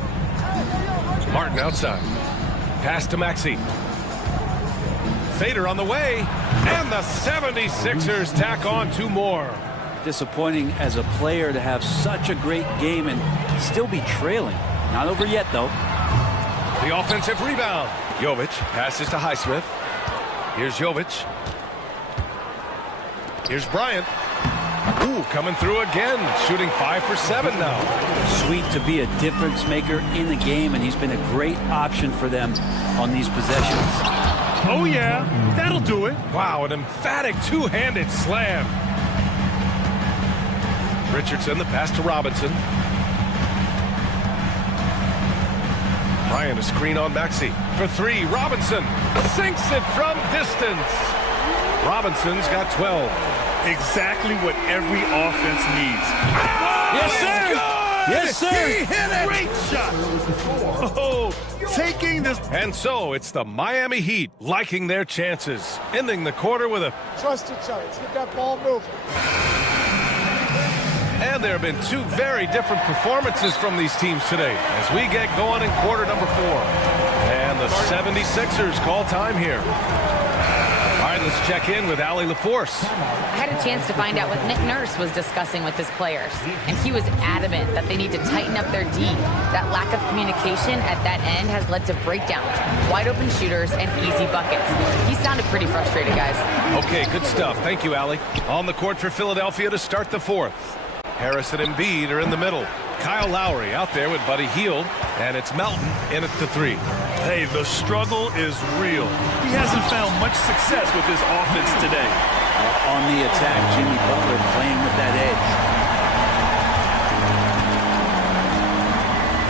Martin outside. Pass to Maxey. Fader on the way. And the 76ers tack on 2 more. Disappointing as a player to have such a great game and still be trailing. Not over yet, though. The offensive rebound. Jovic passes to Highsmith. Here's Jovic. Here's Bryant. Ooh, coming through again. Shooting 5 for 7 now. Sweet to be a difference maker in the game, and he's been a great option for them on these possessions. Oh, yeah. That'll do it. Wow, an emphatic two-handed slam. Richardson, the pass to Robinson. Bryant, a screen on Maxey. For 3, Robinson sinks it from distance. Robinson's got 12. Exactly what every offense needs. Yes, sir! Yes, sir! He hit it! Great shot! Oh, taking this. And so it's the Miami Heat liking their chances, ending the quarter with a... Trust each other. Let's get that ball moving. And there have been 2 very different performances from these teams today as we get going in quarter number 4. And the 76ers call time here. All right, let's check in with Ali LaForce. I had a chance to find out what Nick Nurse was discussing with his players, and he was adamant that they need to tighten up their D. That lack of communication at that end has led to breakdowns, wide open shooters, and easy buckets. He sounded pretty frustrated, guys. Okay, good stuff. Thank you, Ali. On the court for Philadelphia to start the 4th. Harris and Embiid are in the middle. Kyle Lowry out there with Buddy Hield, and it's Melton in at the 3. Hey, the struggle is real. He hasn't found much success with his offense today. On the attack, Jimmy Butler playing with that edge.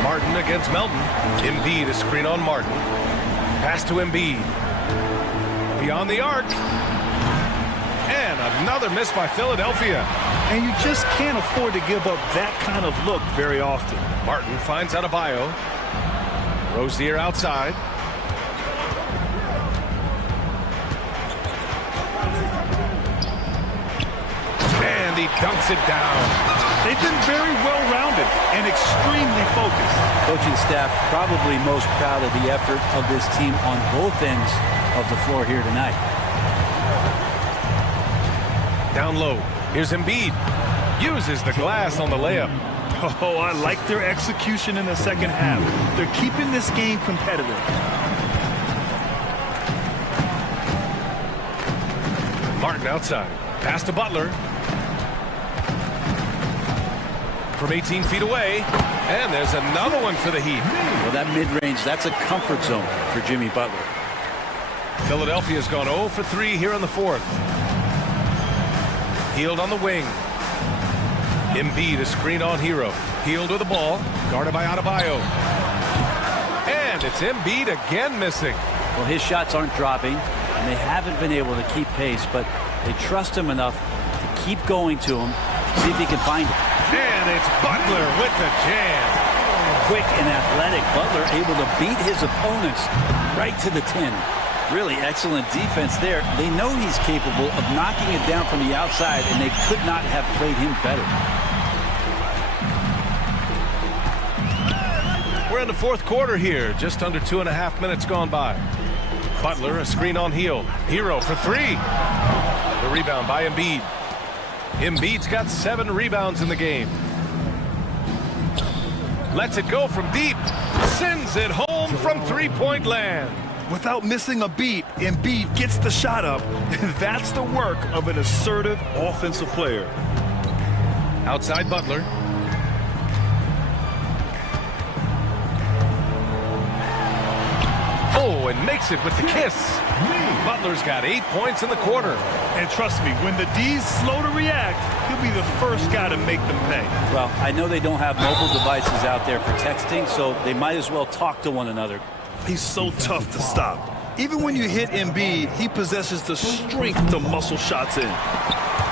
Martin against Melton. Embiid, a screen on Martin. Pass to Embiid. Beyond the arc. And a another miss by Philadelphia. And you just can't afford to give up that kind of look very often. Martin finds Adebayo. Rozier outside. And he dunks it down. They've been very well-rounded and extremely focused. Coaching staff probably most proud of the effort of this team on both ends of the floor here tonight. Down low. Here's Embiid. Uses the glass on the layup. Oh, I like their execution in the second half. They're keeping this game competitive. Martin outside. Pass to Butler. From 18 feet away. And there's another one for the Heat. Well, that mid-range, that's a comfort zone for Jimmy Butler. Philadelphia's gone 0 for 3 here in the fourth. Hield on the wing. Embiid, a screen on Hero. Hield with the ball. Guarded by Adebayo. And it's Embiid again missing. Well, his shots aren't dropping, and they haven't been able to keep pace, but they trust him enough to keep going to him, see if he can find it. And it's Butler with the jam. Quick and athletic, Butler able to beat his opponents right to the 10. Really excellent defense there. They know he's capable of knocking it down from the outside, and they could not have played him better. We're in the fourth quarter here. Just under 2.5 minutes gone by. Butler, a screen on Heel. Hero for 3. The rebound by Embiid. Embiid's got 7 rebounds in the game. Lets it go from deep. Sends it home from three-point land. Without missing a beat, Embiid gets the shot up. And that's the work of an assertive offensive player. Outside Butler. Oh, and makes it with the kiss. Butler's got 8 points in the quarter. And trust me, when the D's slow to react, he'll be the first guy to make them pay. Well, I know they don't have mobile devices out there for texting, so they might as well talk to one another. He's so tough to stop. Even when you hit Embiid, he possesses the strength to muscle shots in.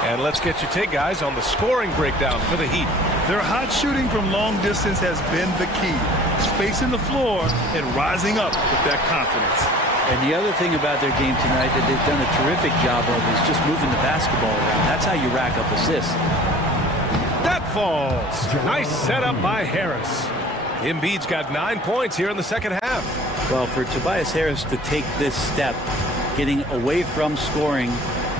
And let's get your take, guys, on the scoring breakdown for the Heat. Their hot shooting from long distance has been the key. Spacing the floor and rising up with that confidence. And the other thing about their game tonight that they've done a terrific job of is just moving the basketball around. That's how you rack up assists. That falls. Nice setup by Harris. Embiid's got 9 points here in the second half. Well, for Tobias Harris to take this step, getting away from scoring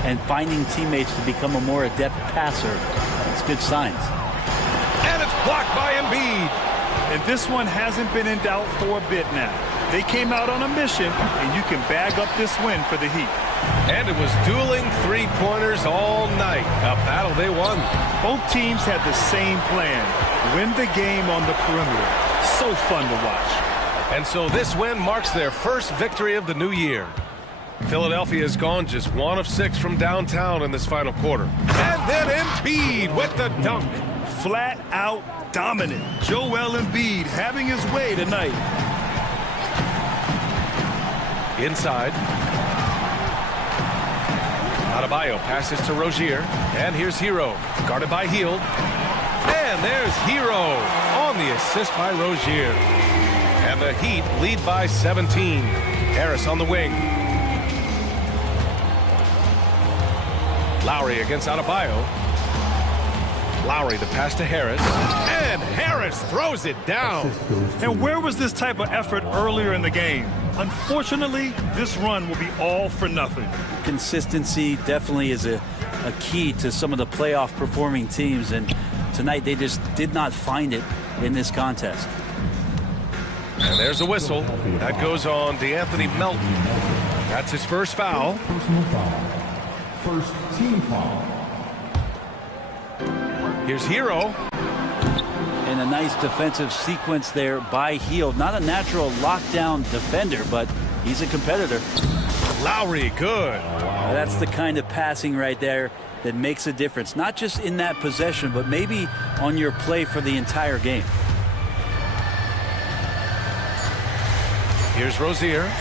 and finding teammates to become a more adept passer, that's good signs. And it's blocked by Embiid. And this one hasn't been in doubt for a bit now. They came out on a mission, and you can bag up this win for the Heat. And it was dueling three-pointers all night. A battle they won. Both teams had the same plan. Win the game on the perimeter. So fun to watch. And so this win marks their first victory of the new year. Philadelphia has gone just 1 of 6 from downtown in this final quarter. And then Embiid with the dunk. Flat out dominant. Joel Embiid having his way tonight. Inside. Adebayo passes to Rozier. And here's Hero. Guarded by Hield. And there's Hero on the assist by Rozier. And the Heat lead by 17. Harris on the wing. Lowry against Adebayo. Lowry the pass to Harris. And Harris throws it down. And where was this type of effort earlier in the game? Unfortunately, this run will be all for nothing. Consistency definitely is a key to some of the playoff performing teams, and tonight they just did not find it in this contest. And there's a whistle. That goes on DeAnthony Melton. That's his first foul. Personal foul. First team foul. Here's Hero. And a nice defensive sequence there by Hield. Not a natural lockdown defender, but he's a competitor. Lowry, good. That's the kind of passing right there that makes a difference. Not just in that possession, but maybe on your play for the entire game. Here's Rozier.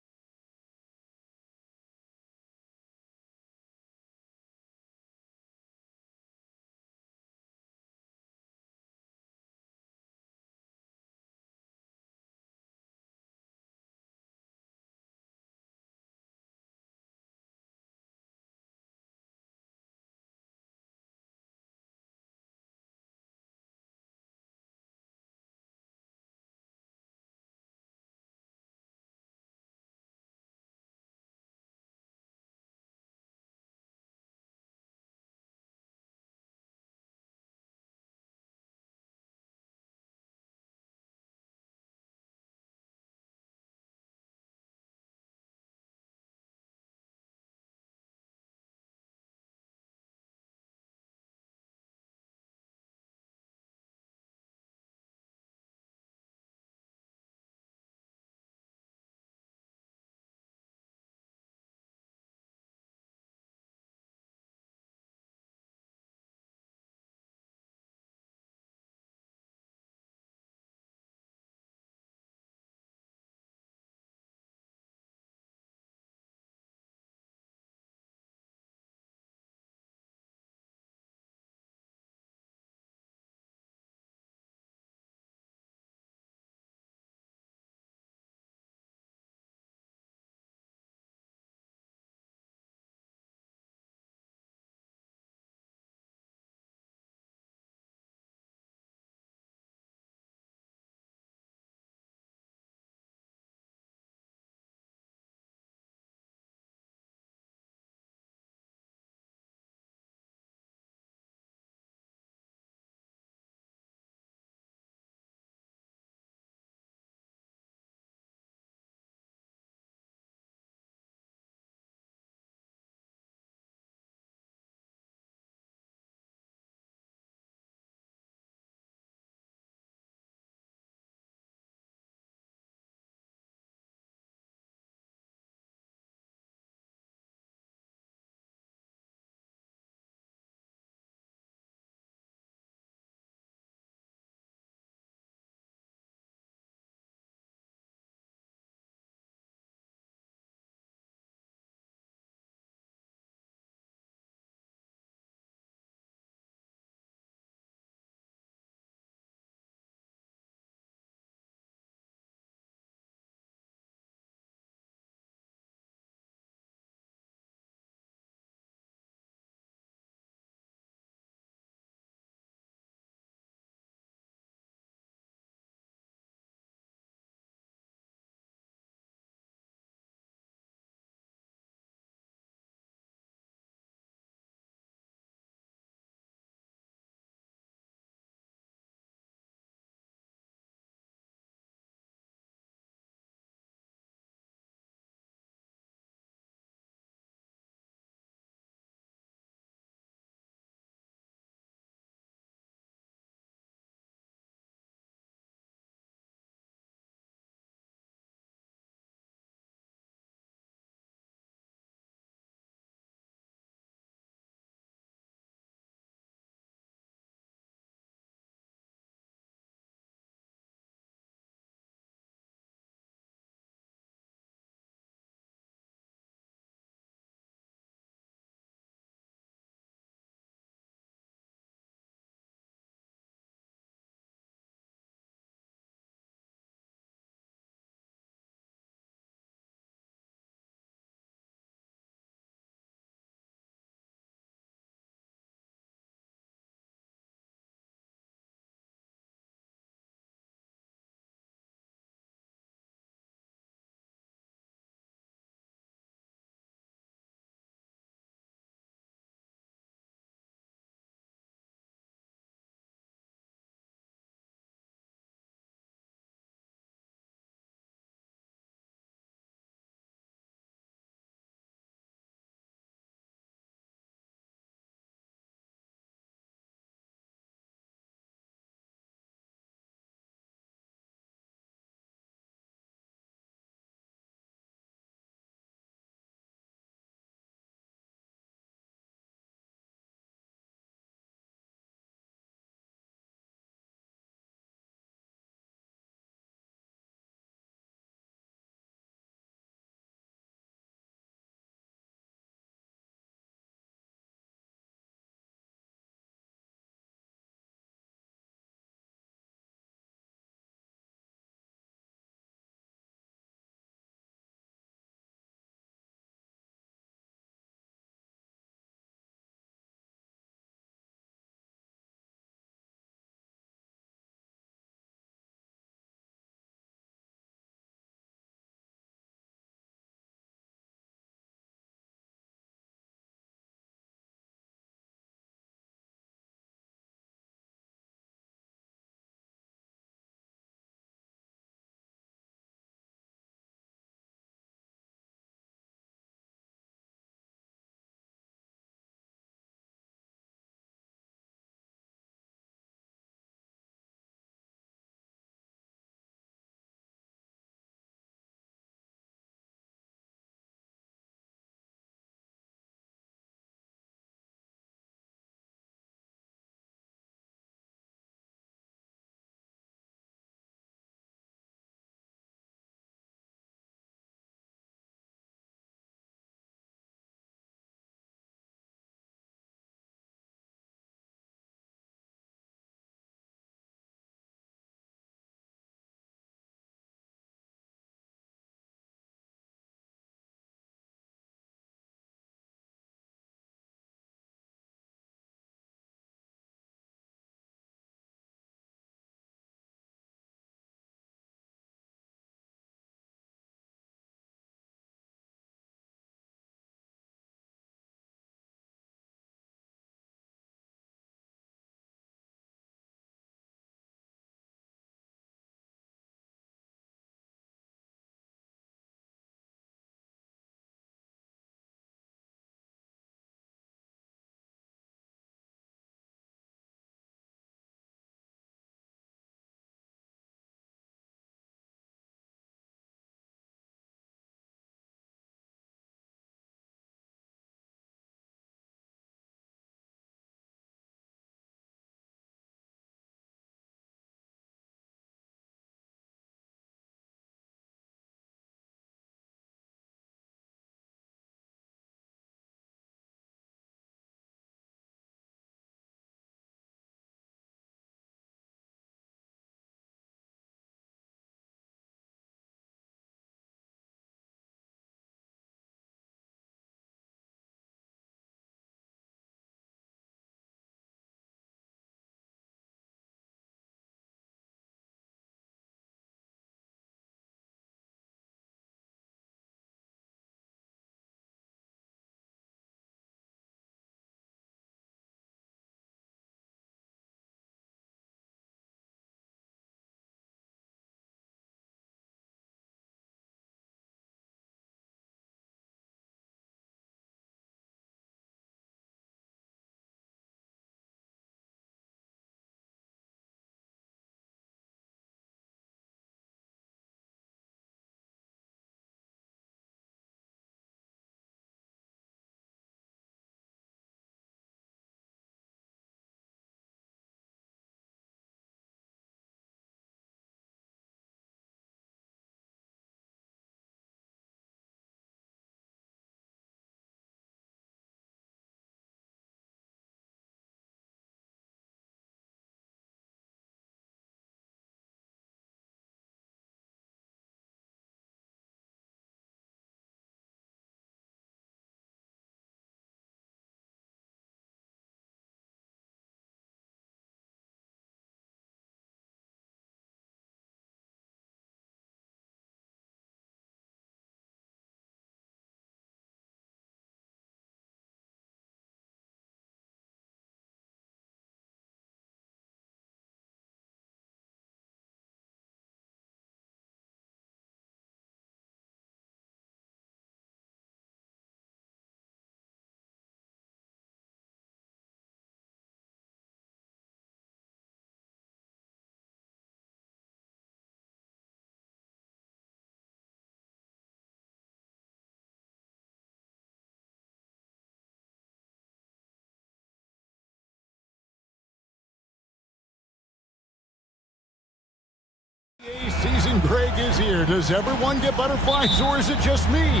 Season break is here. Does everyone get butterflies, or is it just me?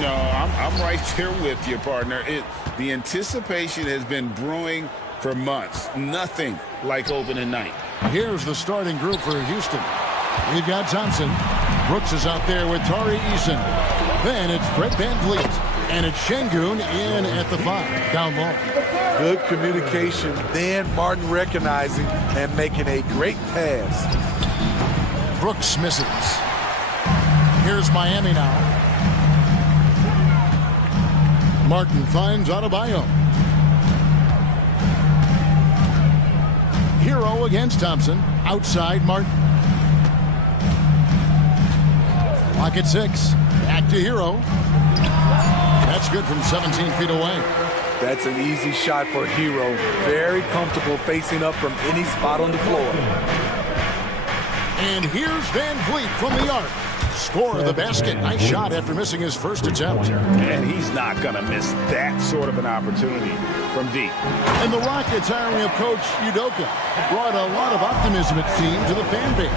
No, I'm right there with you, partner. The anticipation has been brewing for months. Nothing like opening night. Here's the starting group for Houston. We've got Thompson. Brooks is out there with Tari Eason. Then it's Fred Van Vliet. And it's Şengün in at the 5, down low. Good communication, then Martin recognizing and making a great pass. Brooks misses. Here's Miami now. Martin finds Adebayo. Hero against Thompson. Outside Martin. Lock at 6. Back to Hero. That's good from 17 feet away. That's an easy shot for Hero. Very comfortable facing up from any spot on the floor. And here's Van Vliet from the arc. Score the basket. Nice shot after missing his first attempt. And he's not going to miss that sort of an opportunity from deep. And the Rockets hiring of Coach Udoka brought a lot of optimism, it seemed, to the fan base.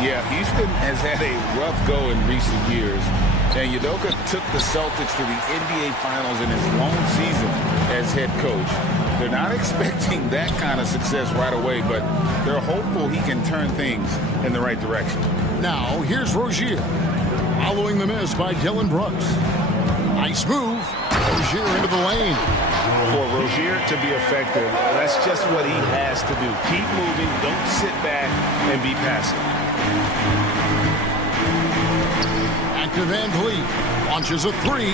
Yeah, Houston has had a rough go in recent years. And Udoka took the Celtics to the NBA Finals in his lone season as head coach. They're not expecting that kind of success right away, but they're hopeful he can turn things in the right direction. Now, here's Rozier. Following the miss by Dylan Brooks. Nice move. Rozier into the lane. For Rozier to be effective, that's just what he has to do. Keep moving, don't sit back and be passive. Back to Van Vliet. Launches a 3.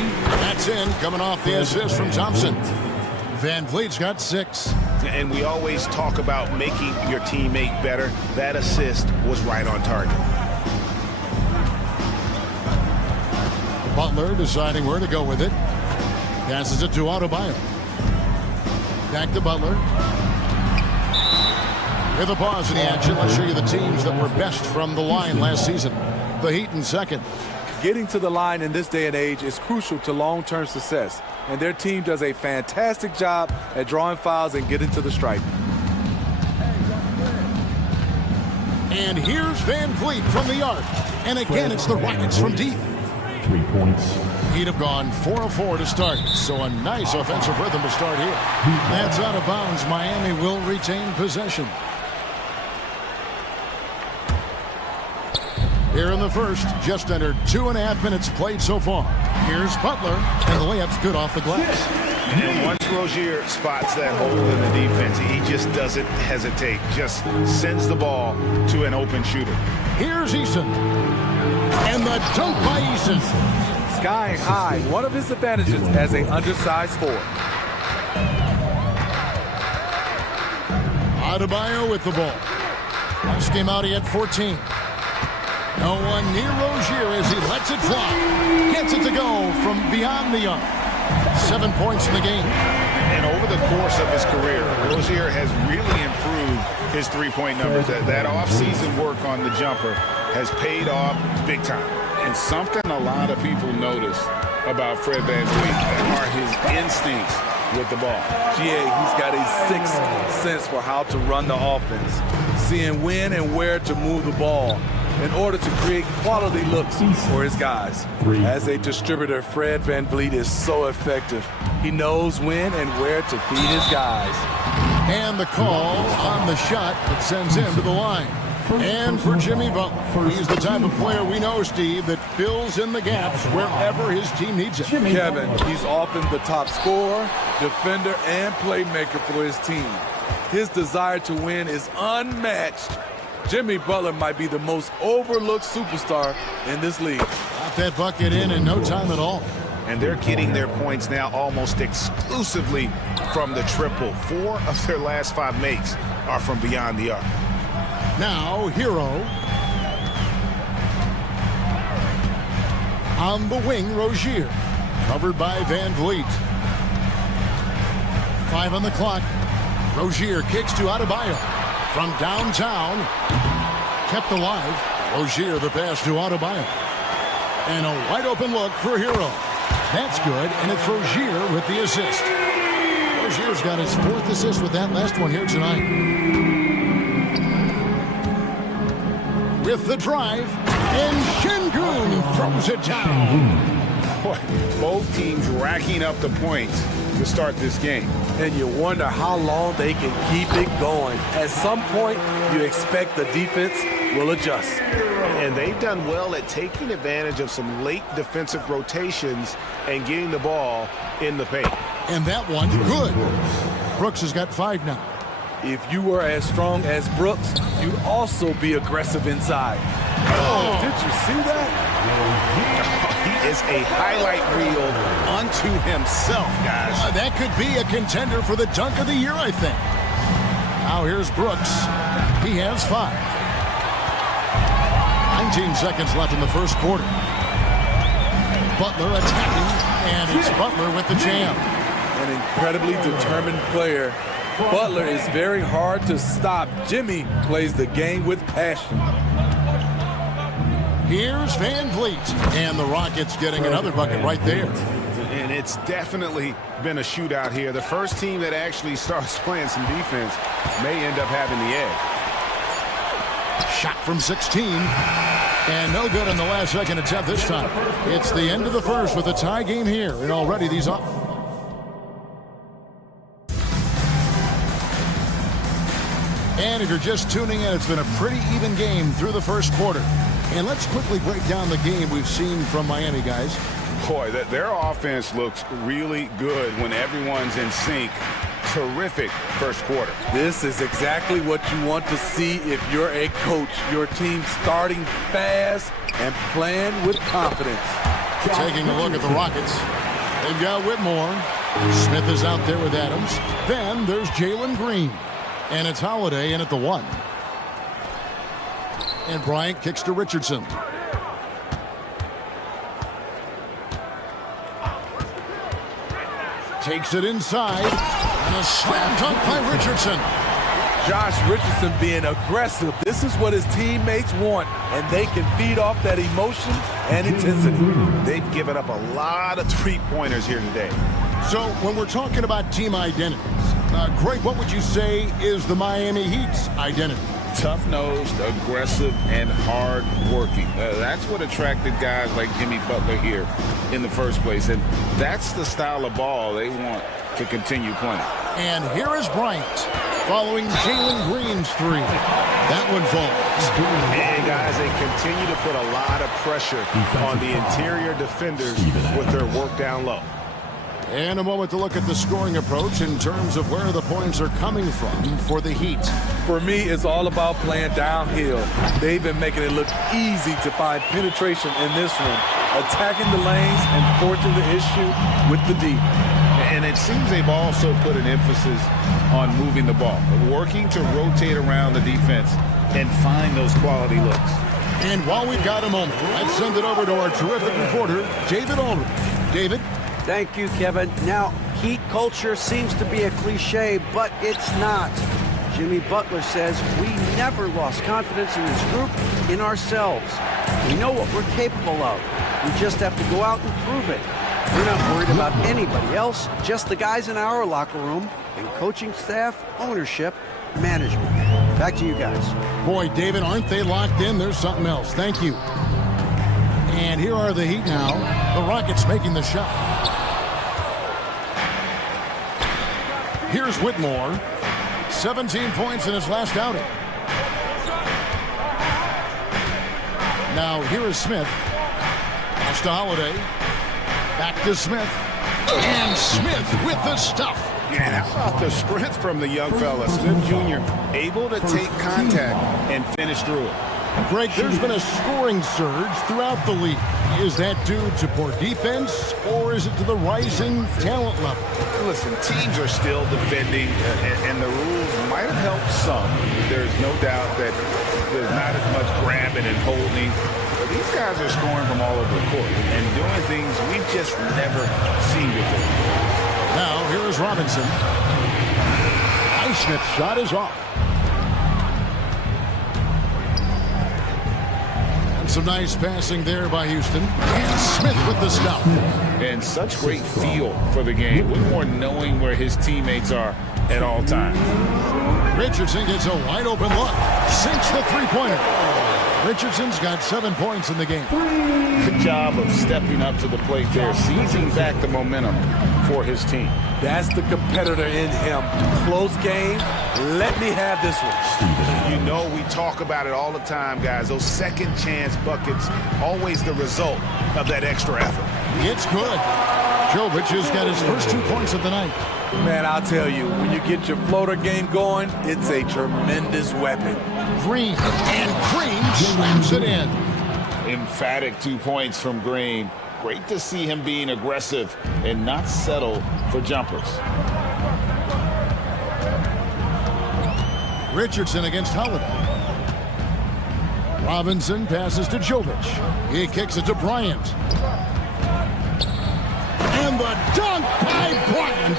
That's in, coming off the assist from Thompson. Van Vliet's got 6. And we always talk about making your teammate better. That assist was right on target. Butler deciding where to go with it. Passes it to Adebayo. Back to Butler. With a pause in the action, let's show you the teams that were best from the line last season. The Heat in second. Getting to the line in this day and age is crucial to long-term success, and their team does a fantastic job at drawing fouls and getting to the stripe. And here's Van Vliet from the arc. And again, it's the Rockets from deep. 3 points. He'd have gone 4 of 4 to start, so a nice offensive rhythm to start here. That's out of bounds. Miami will retain possession. Here in the first, just under 2.5 minutes played so far. Here's Butler, and the layup's good off the glass. And once Rozier spots that hole in the defense, he just doesn't hesitate. Just sends the ball to an open shooter. Here's Eason. And the dunk by Eason. Sky high, one of his advantages as an undersized forward. Adebayo with the ball. Last game out, he had 14. No one near Rozier as he lets it fly. Gets it to go from beyond the arc. 7 points in the game. And over the course of his career, Rozier has really improved his three-point numbers. That off-season work on the jumper has paid off big time. And something a lot of people notice about Fred Van Vliet are his instincts with the ball. GA, he's got a sixth sense for how to run the offense, seeing when and where to move the ball in order to create quality looks for his guys. As a distributor, Fred Van Vliet is so effective. He knows when and where to feed his guys. And the call on the shot that sends him to the line. And for Jimmy Butler, he's the type of player we know, Steve, that fills in the gaps wherever his team needs it. Kevin, he's often the top scorer, defender, and playmaker for his team. His desire to win is unmatched. Jimmy Butler might be the most overlooked superstar in this league. Got that bucket in no time at all. And they're getting their points now almost exclusively from the triple. 4 of their last 5 makes are from beyond the arc. Now, Hero. On the wing, Rozier. Covered by Van Vliet. 5 on the clock. Rozier kicks to Adebayo. From downtown. Kept alive. Rozier the pass to Adebayo. And a wide open look for Hero. That's good, and it's Rozier with the assist. Rozier's got his 4th assist with that last one here tonight. with the drive, and Şengün throws it down. Boy, both teams racking up the points to start this game. And you wonder how long they can keep it going. At some point, you expect the defense will adjust. And they've done well at taking advantage of some late defensive rotations and getting the ball in the paint. And that one, good. Brooks has got 5 now. If you were as strong as Brooks, you'd also be aggressive inside. Oh, did you see that? He is a highlight reel unto himself, guys. That could be a contender for the dunk of the year, I think. Now here's Brooks. He has 5. 19 seconds left in the first quarter. Butler attacking, and it's Butler with the jam. An incredibly determined player. Butler is very hard to stop. Jimmy plays the game with passion. Here's Van Vliet, and the Rockets getting another bucket right there. And it's definitely been a shootout here. The first team that actually starts playing some defense may end up having the edge. Shot from 16, and no good on the last second attempt this time. It's the end of the first with a tie game here, and already these up. And if you're just tuning in, it's been a pretty even game through the first quarter. And let's quickly break down the game we've seen from Miami, guys. Boy, their offense looks really good when everyone's in sync. Terrific first quarter. This is exactly what you want to see if you're a coach. Your team starting fast and playing with confidence. Taking a look at the Rockets. They've got Whitmore. Smith is out there with Adams. Then there's Jalen Green. And it's Holiday in at the 1. And Bryant kicks to Richardson. Takes it inside. And a slam dunk by Richardson. Josh Richardson being aggressive. This is what his teammates want, and they can feed off that emotion and intensity. They've given up a lot of three-pointers here today. So when we're talking about team identities, Greg, what would you say is the Miami Heat's identity? Tough-nosed, aggressive, and hard-working. That's what attracted guys like Jimmy Butler here in the first place. And that's the style of ball they want to continue playing. And here is Bryant following Jalen Green's 3. That one falls. And guys, they continue to put a lot of pressure on the interior defenders with their work down low. And a moment to look at the scoring approach in terms of where the points are coming from for the Heat. For me, it's all about playing downhill. They've been making it look easy to find penetration in this one, attacking the lanes and forcing the issue with the D. And it seems they've also put an emphasis on moving the ball, working to rotate around the defense and find those quality looks. And while we've got a moment, let's send it over to our terrific reporter, David Aldridge. David? Thank you, Kevin. Now, Heat culture seems to be a cliche, but it's not. Jimmy Butler says we never lost confidence in this group, in ourselves. We know what we're capable of. We just have to go out and prove it. We're not worried about anybody else, just the guys in our locker room, and coaching staff, ownership, management. Back to you guys. Boy, David, aren't they locked in? There's something else. Thank you. And here are the Heat now. The Rockets making the shot. Here's Whitmore. 17 points in his last outing. Now here is Smith. Pass to Holiday. Back to Smith. And Smith with the stuff. Yeah, how about the strength from the young fella, Smith Jr., able to take contact and finish through it. Greg, there's been a scoring surge throughout the league. Is that due to poor defense, or is it to the rising talent level? Listen, teams are still defending, and the rules might have helped some. There's no doubt that there's not as much grabbing and holding. But these guys are scoring from all over the court and doing things we've just never seen before. Now, here is Robinson. Highsmith's shot is off. Some nice passing there by Houston. And Smith with the stop. And such great feel for the game. Whitmore knowing where his teammates are at all times. Richardson gets a wide open look. Sinks the three-pointer. Richardson's got 7 points in the game. Good job of stepping up to the plate there, seizing back the momentum for his team. That's the competitor in him. Close game. Let me have this one. You know, we talk about it all the time, guys. Those second chance buckets, always the result of that extra effort. It's good. Jovic has got his first 2 points of the night. Man, I'll tell you, when you get your floater game going, it's a tremendous weapon. Green, and Green slams it in. Emphatic 2 points from Green. Great to see him being aggressive and not settle for jumpers. Richardson against Holiday. Robinson passes to Jovic. He kicks it to Bryant. And the dunk by Bryant.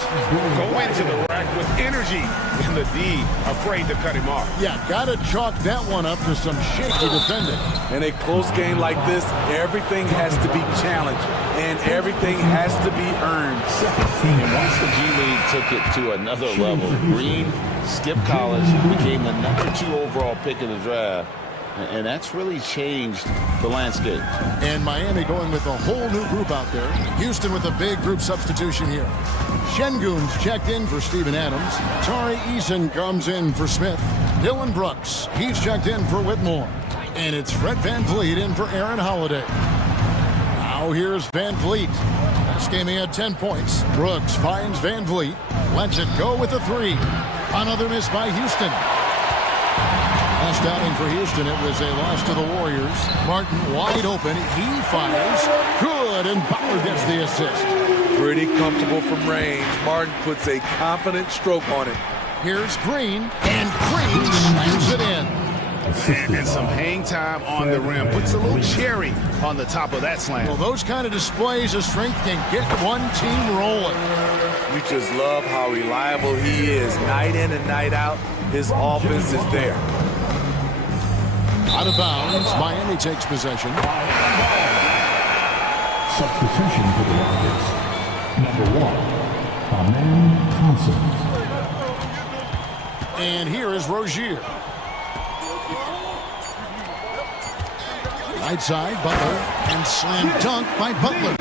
Go into the rack with energy, and the D afraid to cut him off. Yeah, gotta chalk that one up to some shaky defending. In a close game like this, everything has to be challenged, and everything has to be earned. And once the G League took it to another level, Green skipped college, became the #2 overall pick in the draft. And that's really changed the landscape. And Miami going with a whole new group out there. Houston with a big group substitution here. Şengün's checked in for Steven Adams. Tari Eason comes in for Smith. Dylan Brooks, he's checked in for Whitmore. And it's Fred VanVleet in for Aaron Holiday. Now here's VanVleet. Last game he had 10 points. Brooks finds VanVleet. Lets it go with a 3. Another miss by Houston. Last outing for Houston, it was a loss to the Warriors. Martin wide open. He fires. Good, and Butler gets the assist. Pretty comfortable from range. Martin puts a confident stroke on it. Here's Green, and Green slams it in. And some hang time on the rim. Puts a little cherry on the top of that slam. Well, those kind of displays of strength can get one team rolling. We just love how reliable he is. Night in and night out, his offense is there. Out of bounds, Miami takes possession. Substitution for the Rockets. Number 1, Amen Thompson. And here is Rozier. Right side, Butler, and slam dunk by Butler.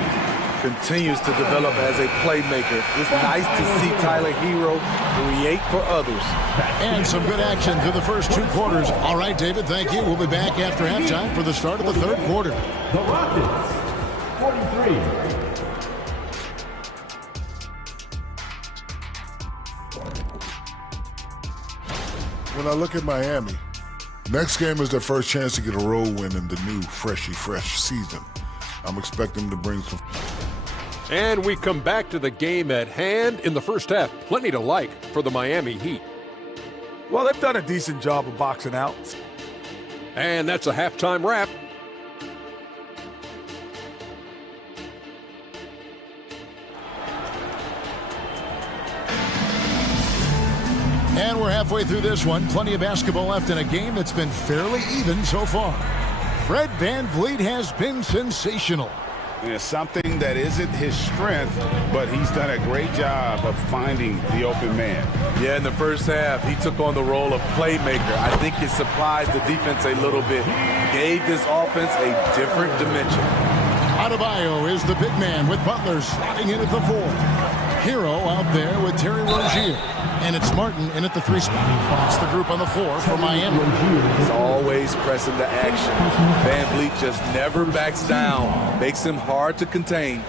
Continues to develop as a playmaker. It's nice to see Tyler Hero create for others. And some good action through the first 2 quarters. All right, David, thank you. We'll be back after halftime for the start of the 3rd quarter. The Rockets, 43. When I look at Miami, next game is their first chance to get a road win in the new fresh season. I'm expecting them to bring some. And we come back to the game at hand in the first half. Plenty to like for the Miami Heat. Well, they've done a decent job of boxing out. And that's a halftime wrap. And we're halfway through this one. Plenty of basketball left in a game that's been fairly even so far. Fred VanVleet has been sensational. And it's something that isn't his strength, but he's done a great job of finding the open man. Yeah, in the first half, he took on the role of playmaker. I think it surprised the defense a little bit. Gave this offense a different dimension. Adebayo is the big man with Butler slotting in at the 4. Hero out there with Terry Rozier. And it's Martin in at the 3 spot. That's the group on the 4 for Miami. He's always pressing the action. VanVleet just never backs down. Makes him hard to contain.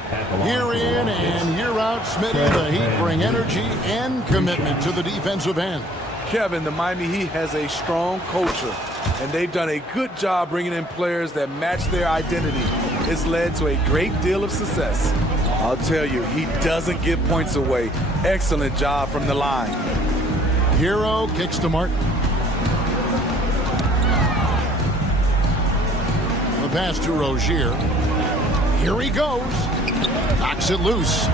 Year in and year out, Smitty, the Heat bring energy and commitment to the defensive end. Kevin, the Miami Heat has a strong culture, and they've done a good job bringing in players that match their identity. It's led to a great deal of success. I'll tell you, he doesn't give points away. Excellent job from the line. Hero kicks to Martin. The pass to Rozier. Here he goes. Knocks it loose.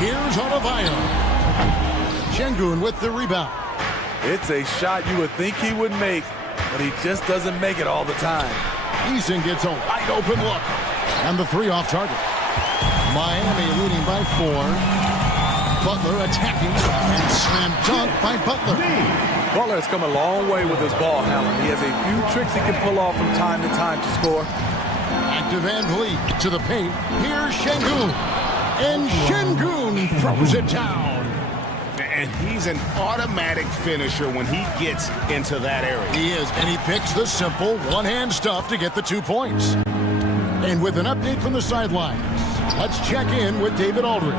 Here's Adebayo. Şengün with the rebound. It's a shot you would think he would make, but he just doesn't make it all the time. Eason gets a wide open look. And the 3 off target. Miami leading by 4. Butler attacking and slam dunk by Butler. Butler has come a long way with his ball handling. He has a few tricks he can pull off from time to time to score. Active Van Vliet to the paint. Here's Şengün. And Şengün throws it down. And he's an automatic finisher when he gets into that area. He is, and he picks the simple one-hand stuff to get the 2 points. And with an update from the sidelines, let's check in with David Aldridge.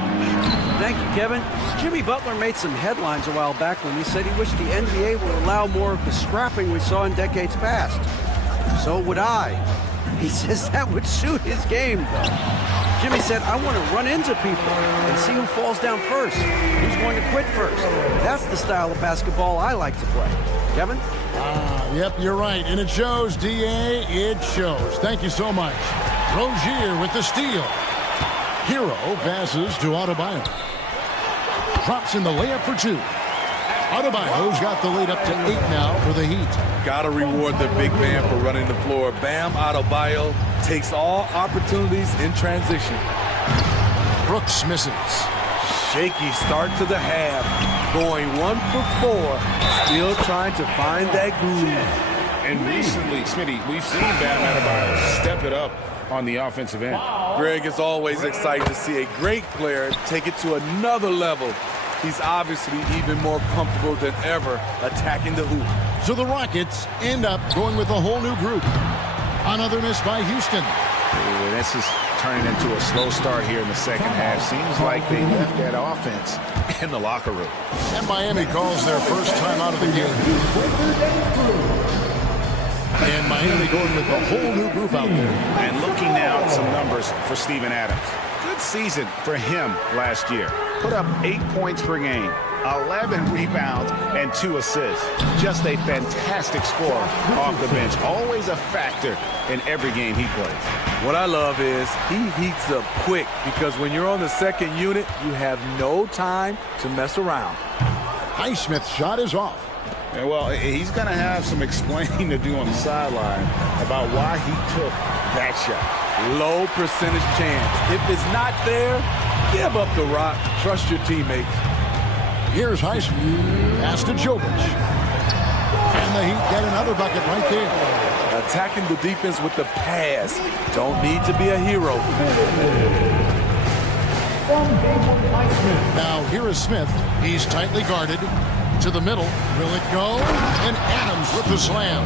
Thank you, Kevin. Jimmy Butler made some headlines a while back when he said he wished the NBA would allow more of the scrapping we saw in decades past. So would I. He says that would suit his game, though. Jimmy said, I want to run into people and see who falls down first, who's going to quit first. That's the style of basketball I like to play. Kevin? Yep, you're right. And it shows, D.A., it shows. Thank you so much. Rozier with the steal. Hero passes to Adebayo. Drops in the layup for 2. Adebayo's got the lead up to 8 now for the Heat. Gotta reward the big man for running the floor. Bam Adebayo takes all opportunities in transition. Brooks misses. Shaky start to the half. Going 1 for 4. Still trying to find that groove. And recently, Smitty, we've seen Bam Adebayo step it up on the offensive end. Greg is always excited to see a great player take it to another level. He's obviously even more comfortable than ever attacking the hoop. So the Rockets end up going with a whole new group. Another miss by Houston. Ooh, this is turning into a slow start here in the second half. Seems like they left that offense in the locker room. And Miami calls their first time out of the game. And Miami going with a whole new group out there. And looking now at some numbers for Steven Adams. Good season for him last year. Put up 8 points per game, 11 rebounds, and 2 assists. Just a fantastic scorer off the bench. Always a factor in every game he plays. What I love is he heats up quick because when you're on the second unit, you have no time to mess around. Highsmith's shot is off. Yeah, well, he's going to have some explaining to do on the sideline about why he took that shot. Low percentage chance. If it's not there, give up the rock. Trust your teammates. Here's Highsmith. Pass to Jovic. And the Heat get another bucket right there. Attacking the defense with the pass. Don't need to be a hero. Now here is Smith. He's tightly guarded. To the middle. Will it go? And Adams with the slam.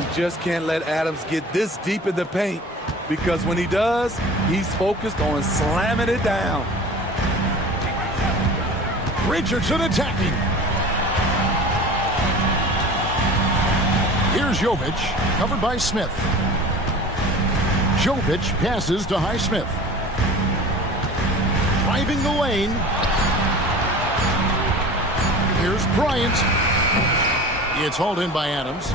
You just can't let Adams get this deep in the paint because when he does, he's focused on slamming it down. Richardson attacking. Here's Jovic, covered by Smith. Jovic passes to Highsmith. Driving the lane. Here's Bryant. It's hauled in by Adams.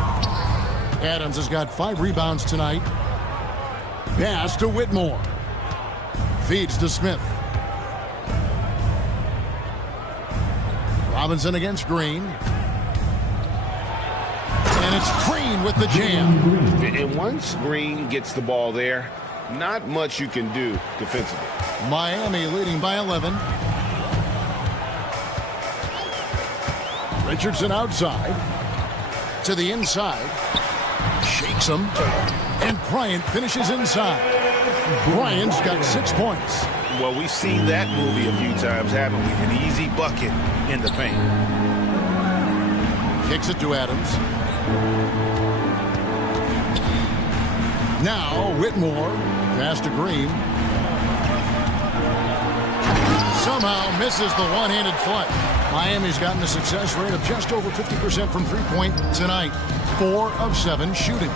Adams has got 5 rebounds tonight. Pass to Whitmore. Feeds to Smith. Robinson against Green. And it's Green with the jam. And once Green gets the ball there, not much you can do defensively. Miami leading by 11. Richardson outside. To the inside. Shakes him. And Bryant finishes inside. Bryant's got 6 points. Well, we've seen that movie a few times, haven't we? An easy bucket in the paint. Kicks it to Adams. Now Whitmore. Pass to Green. Somehow misses the one-handed flush. Miami's gotten a success rate of just over 50% from three-point tonight. 4 of 7 shooting.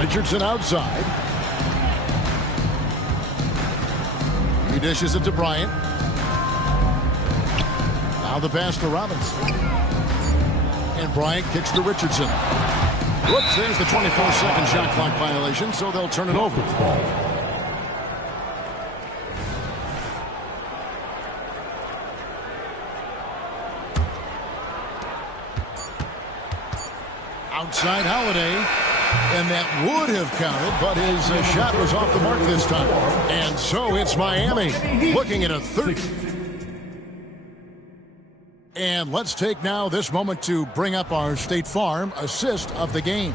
Richardson outside. He dishes it to Bryant. Now the pass to Robinson. And Bryant kicks to Richardson. Whoops, there's the 24-second shot clock violation, so they'll turn it over. Outside Holiday, and that would have counted, but his shot was off the mark this time. And so it's Miami looking at a And let's take now this moment to bring up our State Farm assist of the game.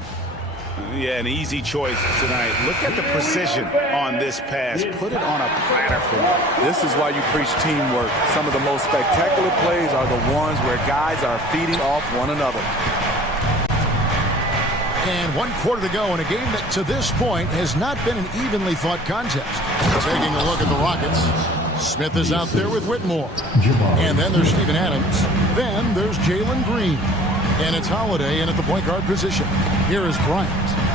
Yeah, an easy choice tonight. Look at the precision on this pass. Put it on a platter for me. This is why you preach teamwork. Some of the most spectacular plays are the ones where guys are feeding off one another. And 1 quarter to go in a game that to this point has not been an evenly fought contest. Taking a look at the Rockets. Smith is out there with Whitmore. And then there's Steven Adams. Then there's Jalen Green. And it's Holiday in at the point guard position. Here is Bryant.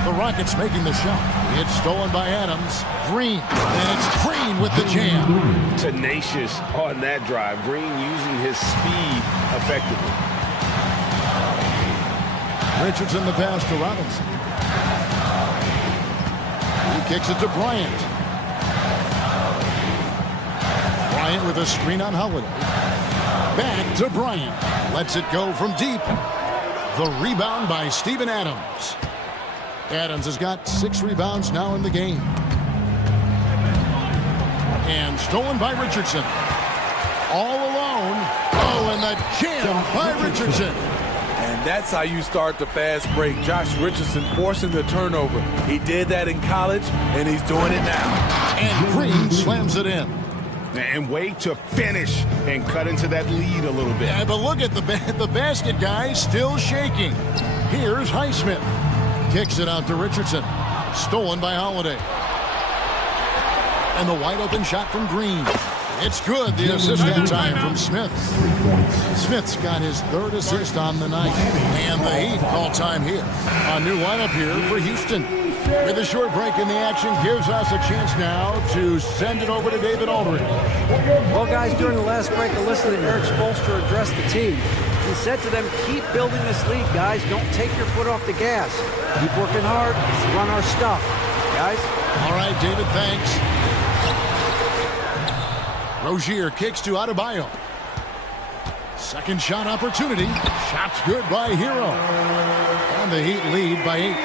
The Rockets making the shot. It's stolen by Adams. Green. And it's Green with the jam. Tenacious on that drive. Green using his speed effectively. Richardson the pass to Robinson. He kicks it to Bryant. Bryant with a screen on Holiday. Back to Bryant. Lets it go from deep. The rebound by Steven Adams. Adams has got 6 rebounds now in the game. And stolen by Richardson. All alone. Oh, and the jam by Richardson. And that's how you start the fast break. Josh Richardson forcing the turnover. He did that in college, and he's doing it now. And Green slams it in. And wait to finish and cut into that lead a little bit. Yeah, but look at the basket, guys, still shaking. Here's Highsmith. Kicks it out to Richardson. Stolen by Holiday. And the wide open shot from Green. It's good. The assist that time from Smith. Smith's got his 3rd assist on the night. And the Heat call time here. A new lineup here for Houston. With a short break in the action gives us a chance now to send it over to David Aldridge. Well, guys, during the last break, I listened to Eric Spoelstra address the team. He said to them, keep building this lead, guys. Don't take your foot off the gas. Keep working hard. Run our stuff, guys. All right, David, thanks. Rozier kicks to Adebayo. Second shot opportunity. Shot's good by Hero. And the Heat lead by 8.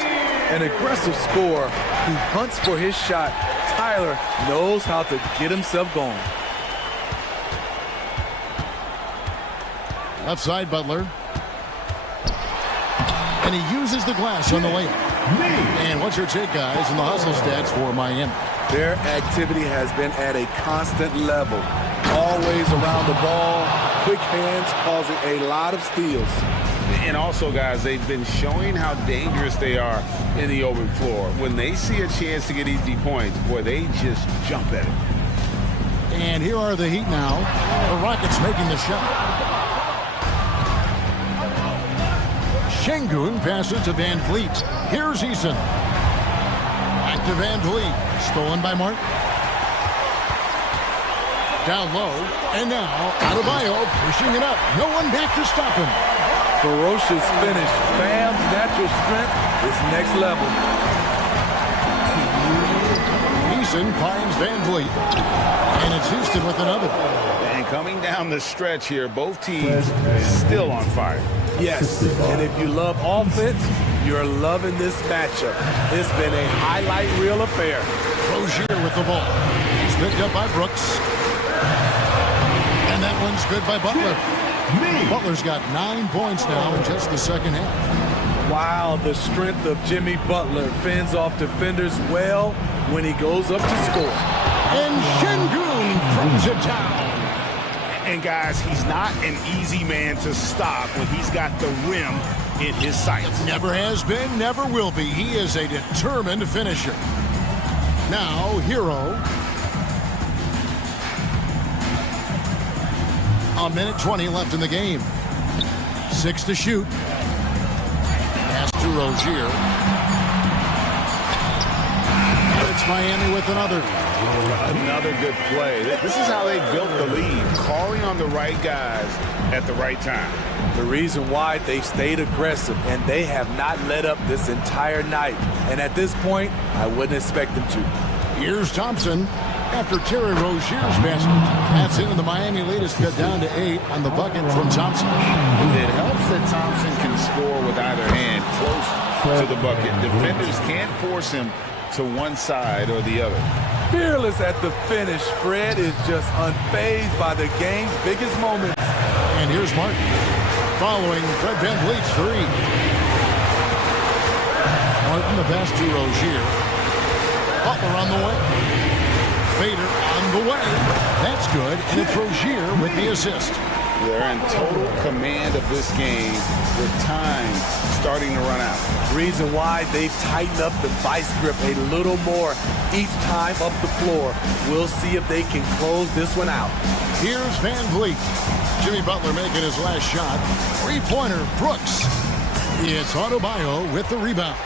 An aggressive scorer who hunts for his shot. Tyler knows how to get himself going. Left side, Butler. And he uses the glass on the layup. And what's your take, guys, in the hustle stats for Miami? Their activity has been at a constant level. Always around the ball. Quick hands causing a lot of steals. And also, guys, they've been showing how dangerous they are in the open floor. When they see a chance to get easy points, boy, they just jump at it. And here are the Heat now. The Rockets making the shot. Şengün passes to Van Vliet. Here's Eason. Back to Van Vliet. Stolen by Martin. Down low. And now Adebayo pushing it up. No one back to stop him. Ferocious finish. Bam's natural strength is next level. Eason finds Van Vliet. And it's Houston with another. And coming down the stretch here, both teams still on fire. Yes, and if you love offense, you're loving this matchup. It's been a highlight reel affair. Rozier with the ball. He's picked up by Brooks. And that one's good by Butler. Butler's got 9 points now in just the second half. Wow, the strength of Jimmy Butler fends off defenders well when he goes up to score. And Şengün throws it down. And guys, he's not an easy man to stop when he's got the rim in his sights. Never has been, never will be. He is a determined finisher. Now, Hero. A minute 20 left in the game. 6 to shoot. Pass to Rozier. And it's Miami with another. Another good play. This is how they built the lead, calling on the right guys at the right time. The reason why they stayed aggressive, and they have not let up this entire night. And at this point, I wouldn't expect them to. Here's Thompson after Terry Rozier's basket. That's it, and the Miami lead is cut down to 8 on the bucket from Thompson. It helps that Thompson can score with either hand close to the bucket. Defenders can't force him to one side or the other. Fearless at the finish, Fred is just unfazed by the game's biggest moments. And here's Martin following Fred VanVleet's three. Martin the pass to Rozier. Butler on the way. Fader on the way. That's good, and it's Rozier with the assist. They're in total command of this game with time starting to run out. Reason why they've tightened up the vice grip a little more each time up the floor. We'll see if they can close this one out. Here's VanVleet. Jimmy Butler making his last shot. Three-pointer, Brooks. It's Adebayo with the rebound.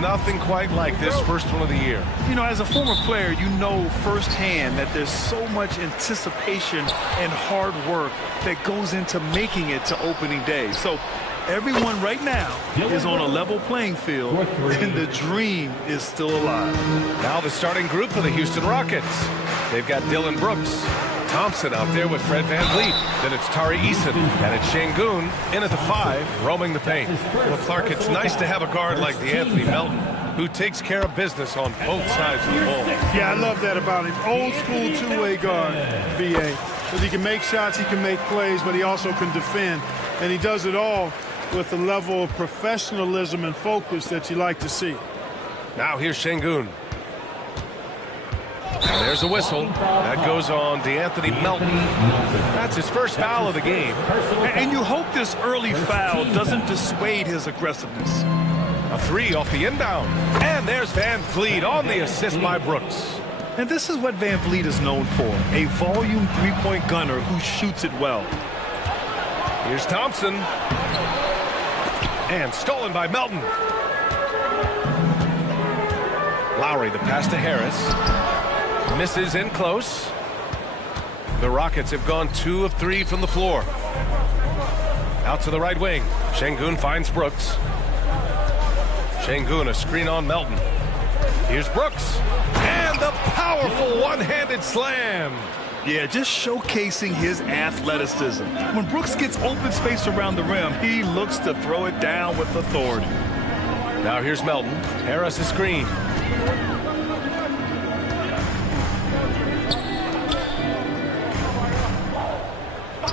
nothing quite like this first one of the year. You know, as a former player, you know firsthand that there's so much anticipation and hard work that goes into making it to opening day. So everyone right now is on a level playing field, and the dream is still alive. Now the starting group for the Houston Rockets. They've got Dylan Brooks, Thompson out there with Fred VanVleet. Then it's Tari Eason, and it's Şengün in at the 5, roaming the paint. Well, Clark, it's nice to have a guard like DeAnthony Melton, who takes care of business on both sides of the ball. Yeah, I love that about him. Old school two-way guard, BA. Because he can make shots, he can make plays, but he also can defend. And he does it all with a level of professionalism and focus that you like to see. Now here's Şengün. And there's a whistle. That goes on DeAnthony Melton. That's his first foul of the game. And you hope this early foul doesn't dissuade his aggressiveness. A 3 off the inbound. And there's VanVleet on the assist by Brooks. And this is what VanVleet is known for, a volume three-point gunner who shoots it well. Here's Thompson. And stolen by Melton. Lowry, the pass to Harris. Misses in close. The Rockets have gone 2 of 3 from the floor. Out to the right wing. Şengün finds Brooks. Şengün, a screen on Melton. Here's Brooks. And the powerful one-handed slam. Yeah, just showcasing his athleticism. When Brooks gets open space around the rim, he looks to throw it down with authority. Now here's Melton. Harris a screen.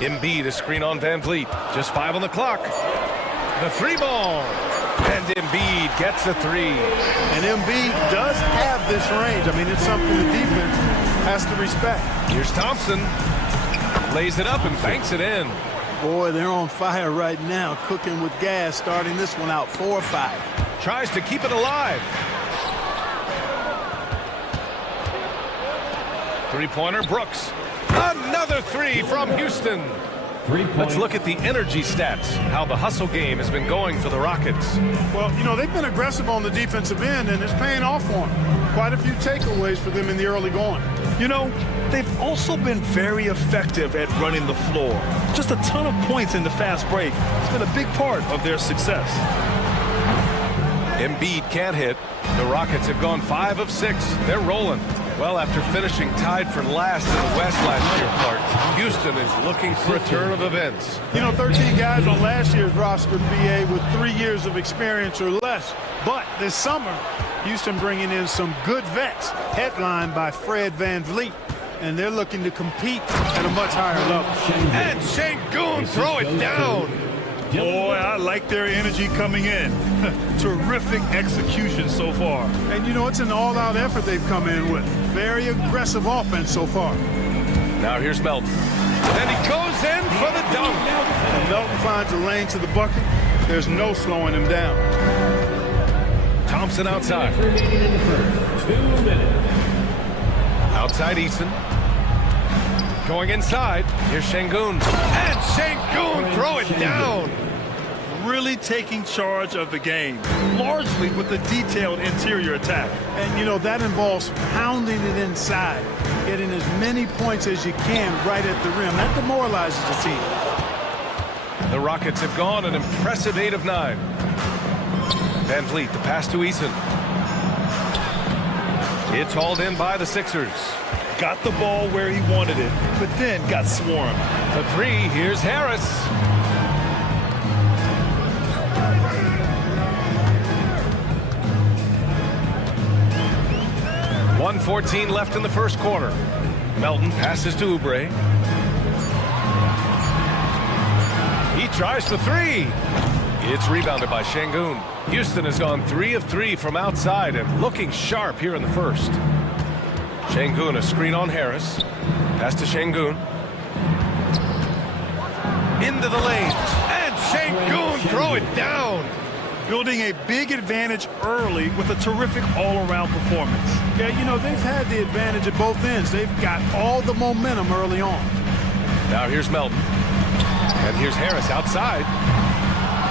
Embiid, a screen on VanVleet. Just 5 on the clock. The 3 ball. And Embiid gets a 3. And Embiid does have this range. I mean, it's something the defense has to respect. Here's Thompson. Lays it up and banks it in. Boy, they're on fire right now, cooking with gas, starting this one out 4-5. Tries to keep it alive. Three-pointer, Brooks. Another 3 from Houston. Let's look at the energy stats, how the hustle game has been going for the Rockets. Well, you know, they've been aggressive on the defensive end, and it's paying off for them. Quite a few takeaways for them in the early going. You know, they've also been very effective at running the floor. Just a ton of points in the fast break. It's been a big part of their success. Embiid can't hit. The Rockets have gone 5 of 6. They're rolling. Well, after finishing tied for last in the West last year, Clark, Houston is looking for a turn of events. You know, 13 guys on last year's roster, BA, with 3 years of experience or less. But this summer, Houston bringing in some good vets, headlined by Fred VanVleet. And they're looking to compete at a much higher level. And Şengün throw it down. Boy, I like their energy coming in. Terrific execution so far. And you know, it's an all-out effort they've come in with. Very aggressive offense so far. Now here's Melton. And he goes in for the dunk. And Melton finds a lane to the bucket. There's no slowing him down. Thompson outside. Outside Eason. Going inside. Here's Şengün. And Şengün throw it down. Really taking charge of the game, largely with a detailed interior attack. And, you know, that involves pounding it inside, getting as many points as you can right at the rim. That demoralizes the team. The Rockets have gone an impressive 8 of 9. VanVleet, the pass to Eason. It's hauled in by the Sixers. Got the ball where he wanted it, but then got swarmed. The 3, here's Harris. .114 left in the first quarter. Melton passes to Oubre. He tries for 3. It's rebounded by Şengün. Houston has gone 3 of 3 from outside and looking sharp here in the first. Şengün, a screen on Harris. Pass to Şengün. Into the lane. And Şengün throw it down. Building a big advantage early with a terrific all-around performance. Yeah, you know, they've had the advantage at both ends. They've got all the momentum early on. Now here's Melton. And here's Harris outside.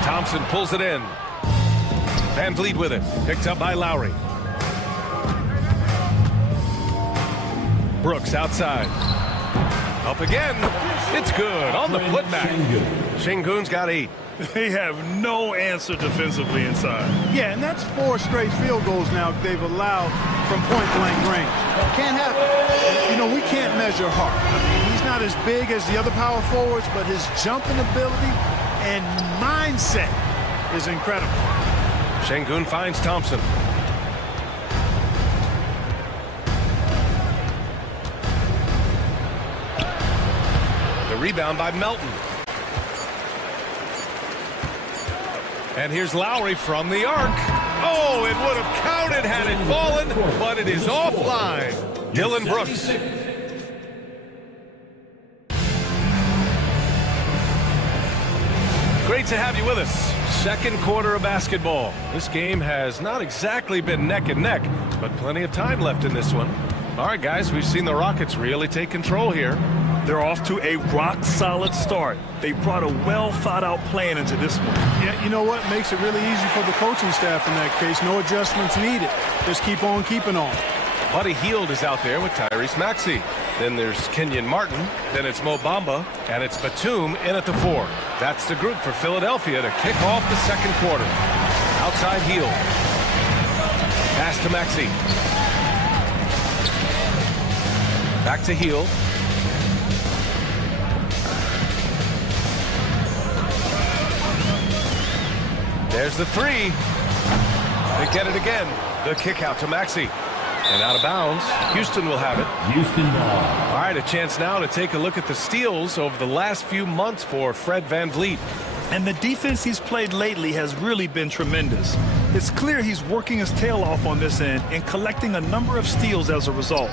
Thompson pulls it in. Van Vliet with it. Picked up by Lowry. Brooks outside. Up again. It's good on the putback. Şengün's got 8. They have no answer defensively inside. Yeah, and that's 4 straight field goals now they've allowed from point-blank range. Can't happen. You know, we can't measure Hart. I mean, he's not as big as the other power forwards, but his jumping ability and mindset is incredible. Şengün finds Thompson. The rebound by Melton. And here's Lowry from the arc. Oh, it would have counted had it fallen, but it is offline. Dylan Brooks. Great to have you with us. Second quarter of basketball. This game has not exactly been neck and neck, but plenty of time left in this one. All right, guys, we've seen the Rockets really take control here. They're off to a rock-solid start. They brought a well-thought-out plan into this one. Yeah, you know what? Makes it really easy for the coaching staff in that case. No adjustments needed. Just keep on keeping on. Buddy Hield is out there with Tyrese Maxey. Then there's Kenyon Martin. Then it's Mo Bamba. And it's Batum in at the 4. That's the group for Philadelphia to kick off the second quarter. Outside Hield. Pass to Maxey. Back to Hield. There's the 3. They get it again. The kick out to Maxey. And out of bounds. Houston will have it. Houston ball. All right, a chance now to take a look at the steals over the last few months for Fred Van Vliet. And the defense he's played lately has really been tremendous. It's clear he's working his tail off on this end and collecting a number of steals as a result.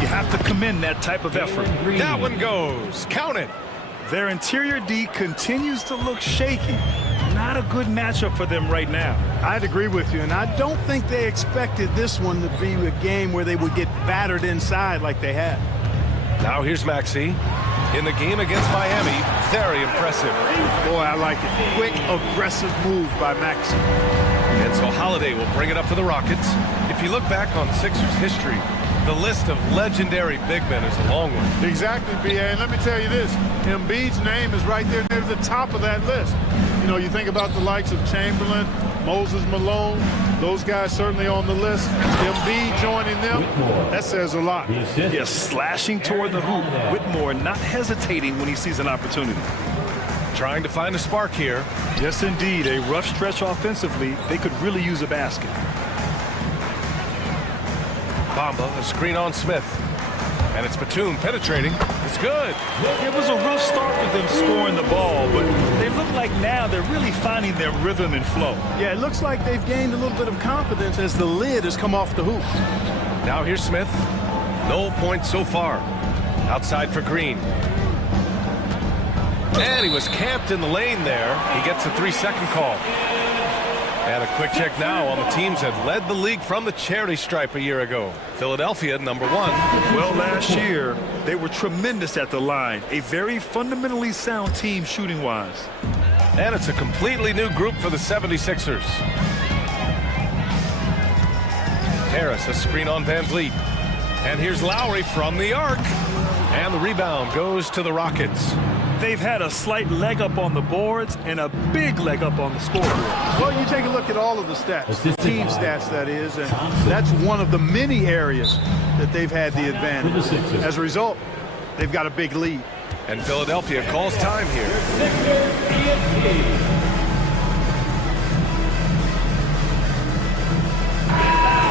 You have to commend that type of effort. That one goes. Count it. Their interior D continues to look shaky. Not a good matchup for them right now. I'd agree with you, and I don't think they expected this one to be a game where they would get battered inside like they had. Now here's Maxey. In the game against Miami, very impressive. Boy, I like it. Quick, aggressive move by Maxey. And so Holiday will bring it up for the Rockets. If you look back on Sixers history, the list of legendary big men is a long one. Exactly, B.A. And let me tell you this. Embiid's name is right there near the top of that list. You know, you think about the likes of Chamberlain, Moses Malone, those guys certainly on the list. Embiid joining them, that says a lot. Yes, slashing toward the hoop. Whitmore not hesitating when he sees an opportunity. Trying to find a spark here. Yes, indeed. A rough stretch offensively. They could really use a basket. Bamba, a screen on Smith. And it's Batum penetrating. It's good. It was a rough start for them scoring the ball, but they look like now they're really finding their rhythm and flow. Yeah, it looks like they've gained a little bit of confidence as the lid has come off the hoop. Now here's Smith. No points so far. Outside for Green. And he was camped in the lane there. He gets a 3-second call. And a quick check now on the teams that led the league from the charity stripe a year ago. Philadelphia, number 1. Well, last year, they were tremendous at the line. A very fundamentally sound team shooting-wise. And it's a completely new group for the 76ers. Harris, a screen on Van Vliet. And here's Lowry from the arc. And the rebound goes to the Rockets. They've had a slight leg up on the boards and a big leg up on the scoreboard. Well, you take a look at all of the stats, team stats that is, and that's one of the many areas that they've had the advantage. As a result, they've got a big lead. And Philadelphia calls time here.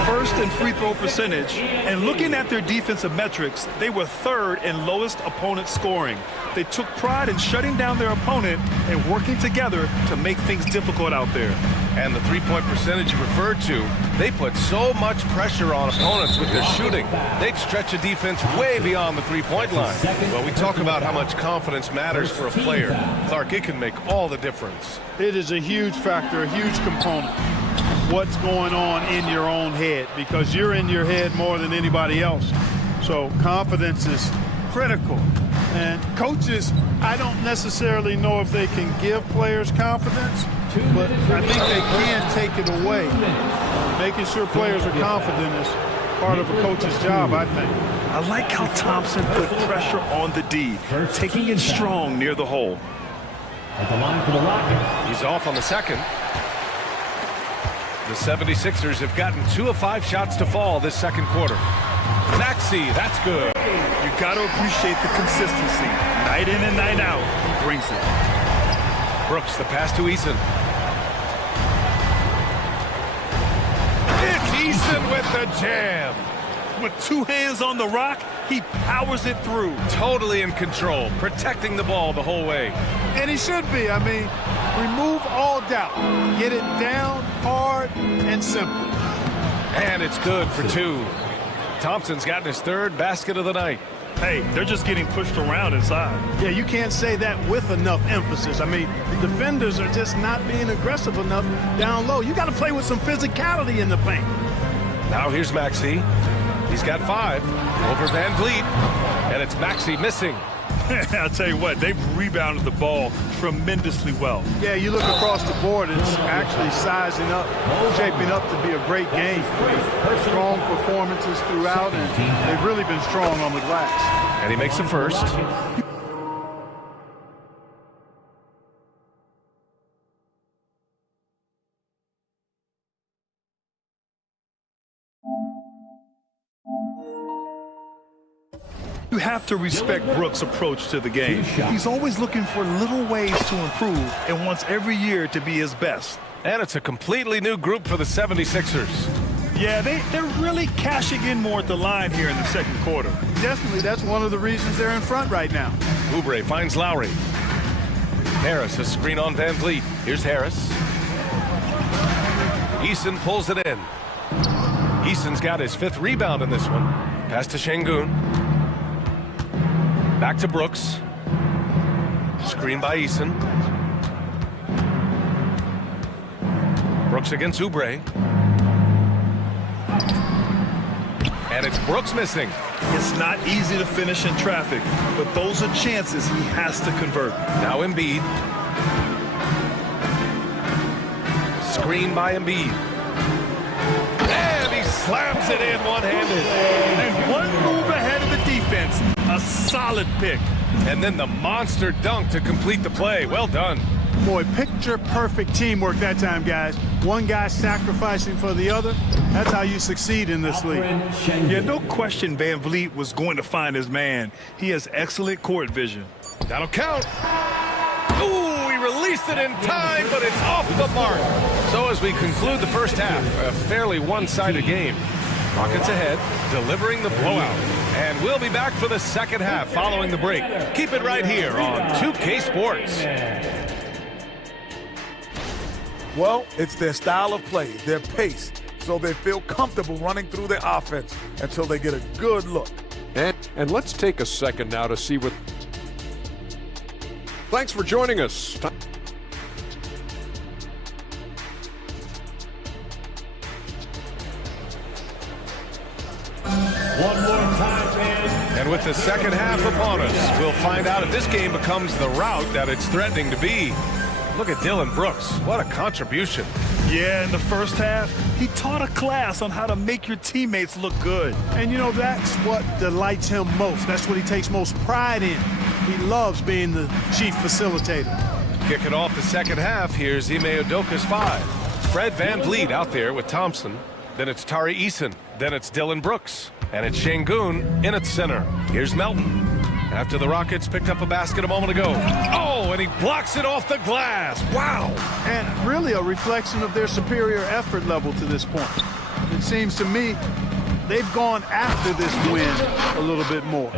First in free throw percentage, and looking at their defensive metrics, they were 3rd in lowest opponent scoring. They took pride in shutting down their opponent and working together to make things difficult out there. And the three-point percentage you referred to, they put so much pressure on opponents with their shooting. They'd stretch a defense way beyond the three-point line. Well, we talk about how much confidence matters for a player. Clark, it can make all the difference. It is a huge factor, a huge component. What's going on in your own head, because you're in your head more than anybody else. So confidence is critical. And coaches, I don't necessarily know if they can give players confidence, but I think they can take it away. Making sure players are confident is part of a coach's job, I think. I like how Thompson put pressure on the D, taking it strong near the hole. At the line for the Rockets. He's off on the second. The 76ers have gotten 2 of 5 shots to fall this second quarter. Maxey, that's good. You got to appreciate the consistency. Night in and night out, he brings it. Brooks, the pass to Eason. It's Eason with the jam. With 2 hands on the rock, he powers it through. Totally in control, protecting the ball the whole way. And he should be. I mean, remove all doubt. Get it down, hard, and simple. And it's good for 2. Thompson's gotten his 3rd basket of the night. Hey, they're just getting pushed around inside. Yeah, you can't say that with enough emphasis. I mean, the defenders are just not being aggressive enough down low. You got to play with some physicality in the paint. Now here's Maxey. He's got 5 over Van Vliet, and it's Maxey missing. I'll tell you what, they've rebounded the ball tremendously well. Yeah, you look across the board, it's actually sizing up, shaping up to be a great game. Strong performances throughout, and they've really been strong on the glass. And he makes the first. You have to respect Brooks' approach to the game. He's always looking for little ways to improve and wants every year to be his best. And it's a completely new group for the 76ers. Yeah, they're really cashing in more at the line here in the second quarter. Definitely, that's one of the reasons they're in front right now. Oubre finds Lowry. Harris, a screen on Van Vliet. Here's Harris. Eason pulls it in. Eason's got his 5th rebound in this one. Pass to Şengün. Back to Brooks. Screen by Eason. Brooks against Oubre. And it's Brooks missing. It's not easy to finish in traffic, but those are chances he has to convert. Now Embiid. Screen by Embiid. And he slams it in one-handed. And one move ahead of the defense. A solid pick. And then the monster dunk to complete the play. Well done. Boy, picture-perfect teamwork that time, guys. One guy sacrificing for the other. That's how you succeed in this league. Yeah, no question Van Vliet was going to find his man. He has excellent court vision. That'll count. Ooh, he released it in time, but it's off the mark. So as we conclude the first half, a fairly one-sided game. Rockets ahead, delivering the blowout. And we'll be back for the second half following the break. Keep it right here on 2K Sports. Well, it's their style of play, their pace, so they feel comfortable running through their offense until they get a good look. And let's take a second now to see what... Thanks for joining us. One more time, man. And with the second half upon us, we'll find out if this game becomes the route that it's threatening to be. Look at Dillon Brooks. What a contribution. Yeah, in the first half, he taught a class on how to make your teammates look good. And, you know, that's what delights him most. That's what he takes most pride in. He loves being the chief facilitator. Kicking off the second half, here's Ime Udoka's 5. Fred Van Vliet out there with Thompson. Then it's Tari Eason. Then it's Dillon Brooks. And it's Şengün in its center. Here's Melton. After the Rockets picked up a basket a moment ago. Oh, and he blocks it off the glass. Wow. And really a reflection of their superior effort level to this point. It seems to me they've gone after this win a little bit more.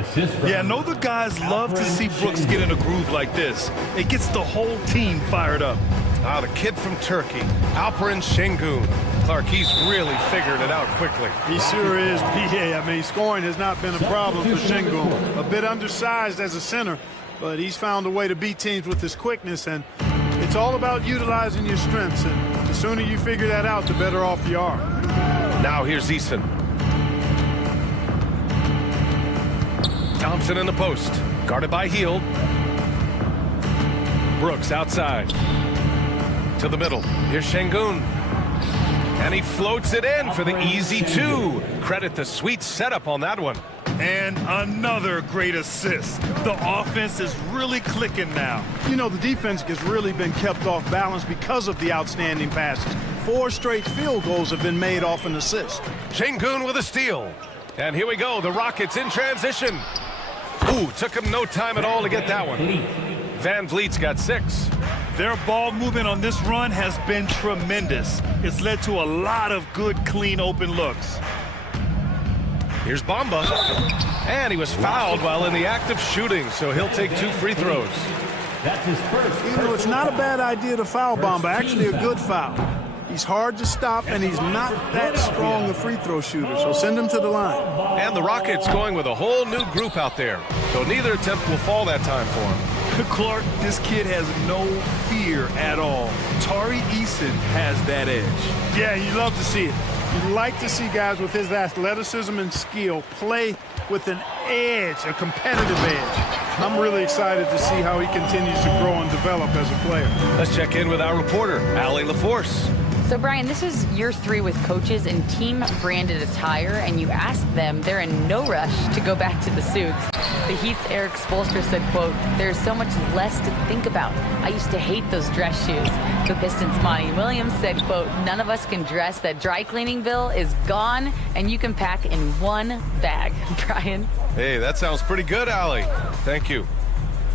Yeah, I know the guys love to see Brooks get in a groove like this. It gets the whole team fired up. Ah, the kid from Turkey, Alperen Şengün. Clark, he's really figured it out quickly. He sure is, BA. I mean, scoring has not been a problem for Şengün. A bit undersized as a center, but he's found a way to beat teams with his quickness, and it's all about utilizing your strengths, and the sooner you figure that out, the better off you are. Now here's Eason. Thompson in the post, guarded by Hield. Brooks outside. To the middle. Here's Şengün. And he floats it in for the easy two. Credit the sweet setup on that one. And another great assist. The offense is really clicking now. You know, the defense has really been kept off balance because of the outstanding passes. 4 straight field goals have been made off an assist. Şengün with a steal. And here we go, the Rockets in transition. Ooh, took him no time at all to get that one. Van Vliet's got 6. Their ball movement on this run has been tremendous. It's led to a lot of good, clean, open looks. Here's Bamba. And he was fouled while in the act of shooting, so he'll take 2 free throws. That's his first. You know, it's not a bad idea to foul Bamba. Actually, a good foul. He's hard to stop, and he's not that strong a free throw shooter, so send him to the line. And the Rockets going with a whole new group out there, so neither attempt will fall that time for him. Clark, this kid has no fear at all. Tari Eason has that edge. Yeah, you love to see it. You like to see guys with his athleticism and skill play with an edge, a competitive edge. I'm really excited to see how he continues to grow and develop as a player. Let's check in with our reporter, Allie LaForce. So, Brian, this is year 3 with coaches in team-branded attire, and you asked them, they're in no rush to go back to the suits. The Heat's Eric Spoelstra said, quote, "There's so much less to think about. I used to hate those dress shoes." The Pistons' Monty Williams said, quote, "None of us can dress. That dry cleaning bill is gone, and you can pack in 1 bag." Brian? Hey, that sounds pretty good, Allie. Thank you.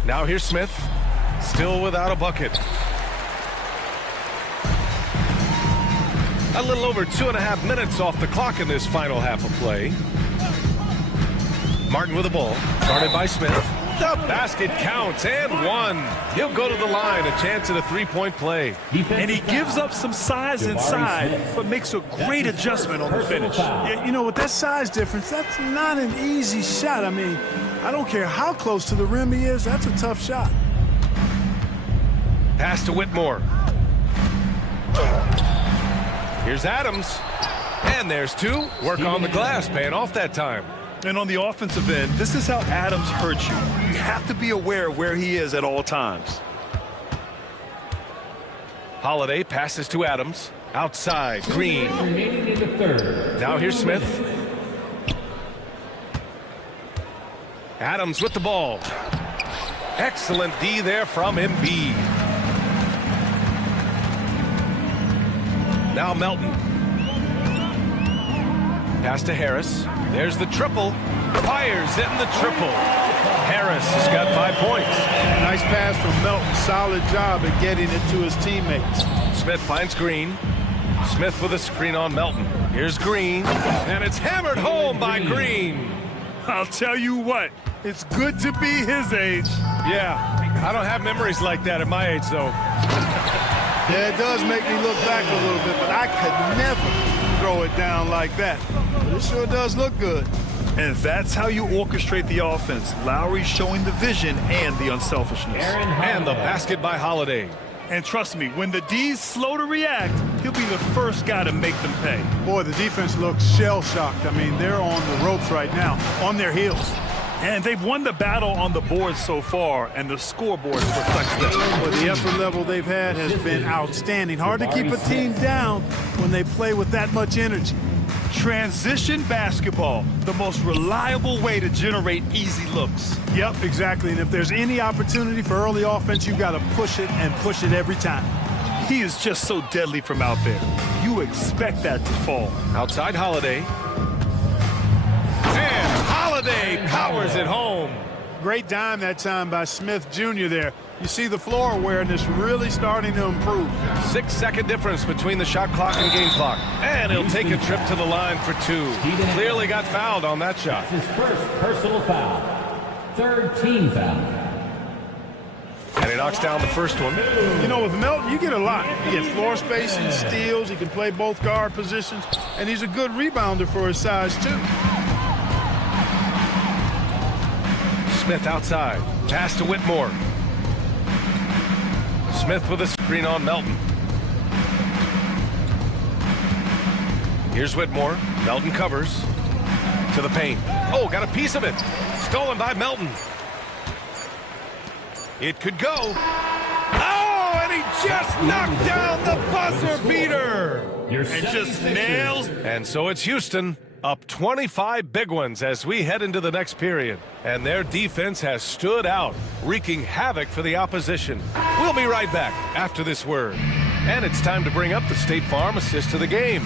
Now here's Smith, still without a bucket. A little over 2.5 minutes off the clock in this final half of play. Martin with the ball, guarded by Smith. The basket counts, and 1. He'll go to the line, a chance at a 3-point play. And he gives up some size inside, but makes a great adjustment on the finish. Yeah, you know, with that size difference, that's not an easy shot. I mean, I don't care how close to the rim he is, that's a tough shot. Pass to Whitmore. Here's Adams. And there's 2. Work on the glass, paying off that time. And on the offensive end, this is how Adams hurts you. You have to be aware of where he is at all times. Holiday passes to Adams. Outside, Green. Now here's Smith. Adams with the ball. Excellent D there from Embiid. Now Melton. Pass to Harris. There's the triple. Fires in the triple. Harris has got 5 points. Nice pass from Melton. Solid job at getting it to his teammates. Smith finds Green. Smith with a screen on Melton. Here's Green. And it's hammered home by Green. I'll tell you what, it's good to be his age. Yeah, I don't have memories like that at my age, though. Yeah, it does make me look back a little bit, but I could never throw it down like that. But it sure does look good. And that's how you orchestrate the offense. Lowry showing the vision and the unselfishness. And the basket by Holiday. And trust me, when the D's slow to react, he'll be the first guy to make them pay. Boy, the defense looks shell-shocked. I mean, they're on the ropes right now, on their heels. And they've won the battle on the board so far, and the scoreboard reflects that. But the effort level they've had has been outstanding. Hard to keep a team down when they play with that much energy. Transition basketball, the most reliable way to generate easy looks. Yep, exactly. And if there's any opportunity for early offense, you got to push it and push it every time. He is just so deadly from out there. You expect that to fall. Outside Holiday. And Holiday powers it home. Great dime that time by Smith Jr. there. You see the floor awareness really starting to improve. 6-second difference between the shot clock and game clock. And he'll take a trip to the line for 2. Clearly got fouled on that shot. His first personal foul. 3rd team foul. And he knocks down the first one. You know, with Melton, you get a lot. You get floor spacing, steals, he can play both guard positions, and he's a good rebounder for his size, too. Smith outside. Pass to Whitmore. Smith with a screen on Melton. Here's Whitmore. Melton covers. To the paint. Oh, got a piece of it. Stolen by Melton. It could go. Oh, and he he just knocked down the buzzer beater. And just nails. And so it's Houston up 25 big ones as we head into the next period. And their defense has stood out, wreaking havoc for the opposition. We'll be right back after this word. And it's time to bring up the State Farm assist to the game.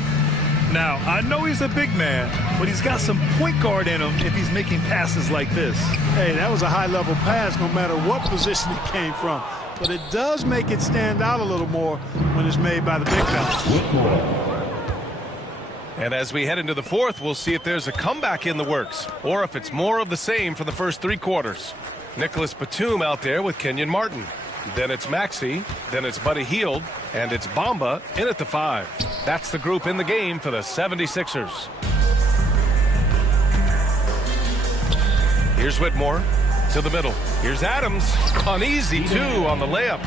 Now, I know he's a big man, but he's got some point guard in him if he's making passes like this. Hey, that was a high-level pass no matter what position it came from. But it does make it stand out a little more when it's made by the big guy. And as we head into the fourth, we'll see if there's a comeback in the works or if it's more of the same for the first three quarters. Nicholas Batum out there with Kenyon Martin. Then it's Maxey, then it's Buddy Hield, and it's Bamba in at the 5. That's the group in the game for the 76ers. Here's Whitmore to the middle. Here's Adams on easy 2 on the layup.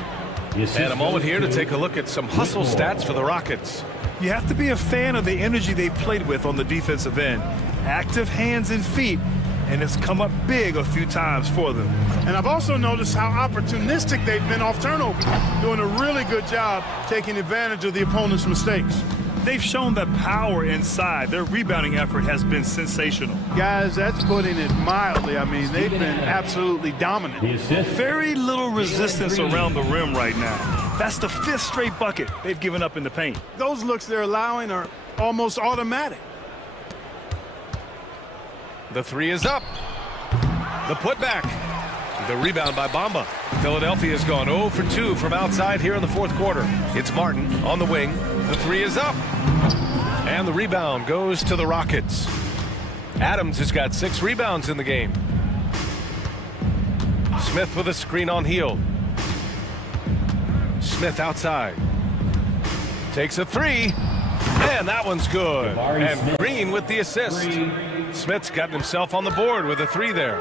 And a moment here to take a look at some hustle stats for the Rockets. You have to be a fan of the energy they've played with on the defensive end. Active hands and feet, and it's come up big a few times for them. And I've also noticed how opportunistic they've been off turnover, doing a really good job taking advantage of the opponent's mistakes. They've shown that power inside. Their rebounding effort has been sensational. Guys, that's putting it mildly. I mean, they've been absolutely dominant. Very little resistance around the rim right now. That's the 5th straight bucket they've given up in the paint. Those looks they're allowing are almost automatic. The 3 is up. The putback. The rebound by Bamba. Philadelphia's gone 0 for 2 from outside here in the fourth quarter. It's Martin on the wing. The 3 is up. And the rebound goes to the Rockets. Adams has got 6 rebounds in the game. Smith with a screen on Hield. Smith outside. Takes a 3. And that one's good. And Green with the assist. Smith's gotten himself on the board with a 3 there.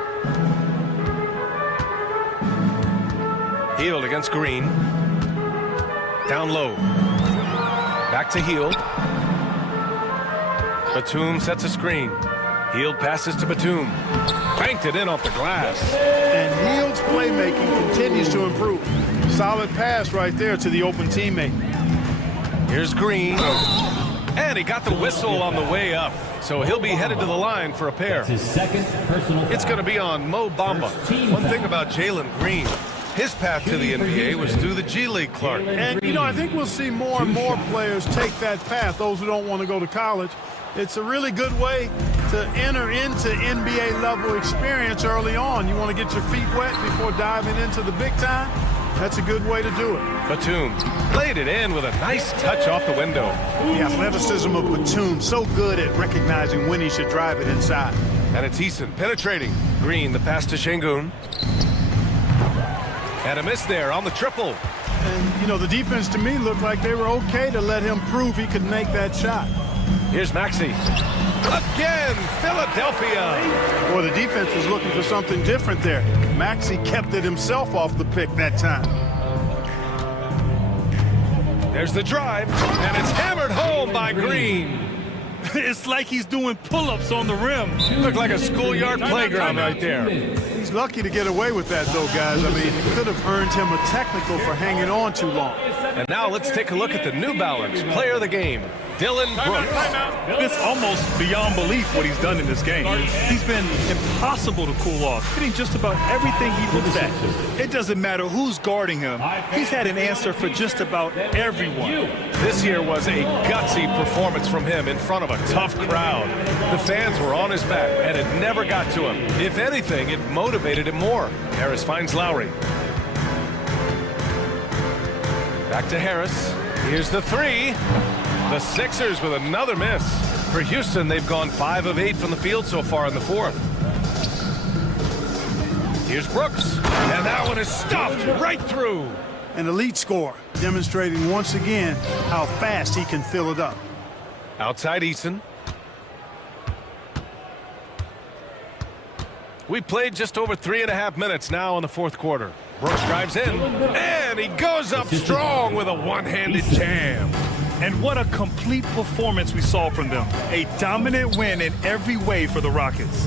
Hield against Green. Down low. Back to Hield. Batum sets a screen. Hield passes to Batum. Banked it in off the glass. And Hield's playmaking continues to improve. Solid pass right there to the open teammate. Here's Green. And he got the whistle on the way up. So he'll be headed to the line for a pair. His second personal It's going to be on Mo Bamba. One thing about Jalen Green, his path to the NBA was through the G League, Clark. And, you know, I think we'll see more and more players take that path, those who don't want to go to college. It's a really good way to enter into NBA level experience early on. You want to get your feet wet before diving into the big time. That's a good way to do it. Batum played it in with a nice touch off the window. The athleticism of Batum, so good at recognizing when he should drive it inside. And it's Eason penetrating. Green, the pass to Şengün. And a miss there on the triple. And, you know, the defense to me looked like they were okay to let him prove he could make that shot. Here's Maxey. Again, Philadelphia. Boy, the defense was looking for something different there. Maxey kept it himself off the pick that time. There's the drive, and it's hammered home by Green. It's like he's doing pull-ups on the rim. Looked like a schoolyard playground right there. He's lucky to get away with that, though, guys. I mean, it could have earned him a technical for hanging on too long. And now let's take a look at the New Balance player of the game, Dylan Brooks. It's almost beyond belief what he's done in this game. He's been impossible to cool off, hitting just about everything he looks at. It doesn't matter who's guarding him. He's had an answer for just about everyone. This year was a gutsy performance from him in front of a tough crowd. The fans were on his back, and it never got to him. If anything, it motivated him more. Harris finds Lowry. Back to Harris. Here's the 3. The Sixers with another miss. For Houston, they've gone 5 of 8 from the field so far in the fourth. Here's Brooks. And that one is stuffed right through. An elite score, demonstrating once again how fast he can fill it up. Outside Eason. We played just over 3.5 minutes now in the fourth quarter. Brooks drives in, and he goes up strong with a one-handed jam. And what a complete performance we saw from them. A dominant win in every way for the Rockets.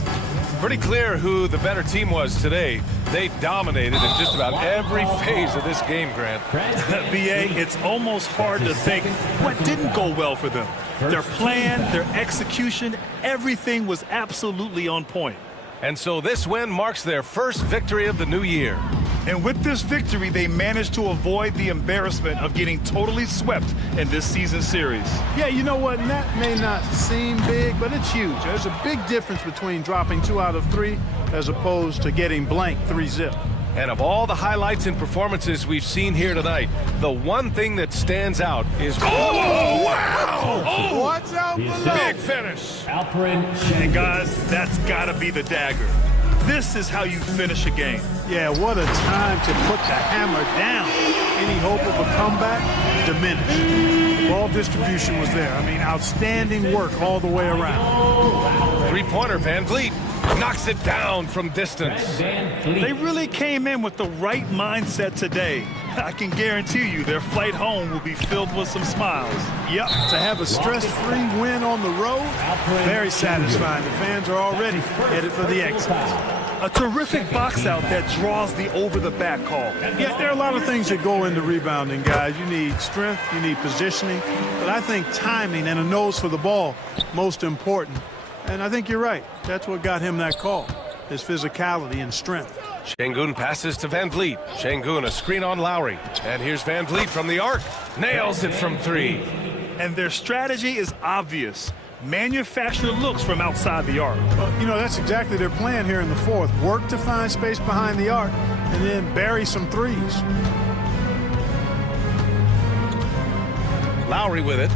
Pretty clear who the better team was today. They dominated in just about every phase of this game, Grant. BA, it's almost hard to think what didn't go well for them. Their plan, their execution, everything was absolutely on point. And so this win marks their first victory of the new year. And with this victory, they managed to avoid the embarrassment of getting totally swept in this season series. Yeah, you know what? And that may not seem big, but it's huge. There's a big difference between dropping 2 out of 3 as opposed to getting blank 3-zip. And of all the highlights and performances we've seen here tonight, the one thing that stands out is... Oh, wow! Oh, watch out below. Big finish. And guys, that's got to be the dagger. This is how you finish a game. Yeah, what a time to put the hammer down. Any hope of a comeback diminished. Ball distribution was there. I mean, outstanding work all the way around. Three-pointer, Van Vliet knocks it down from distance. They really came in with the right mindset today. I can guarantee you their flight home will be filled with some smiles. Yep, to have a stress-free win on the road, very satisfying. The fans are already headed for the exit. A terrific box out that draws the over-the-back call. Yeah, there are a lot of things that go into rebounding, guys. You need strength, you need positioning, but I think timing and a nose for the ball, most important. And I think you're right. That's what got him that call, his physicality and strength. Şengün passes to Van Vliet. Şengün, a screen on Lowry. And here's Van Vliet from the arc. Nails it from 3. And their strategy is obvious. Manufacture looks from outside the arc. Well, you know, that's exactly their plan here in the fourth. Work to find space behind the arc and then bury some threes. Lowry with it.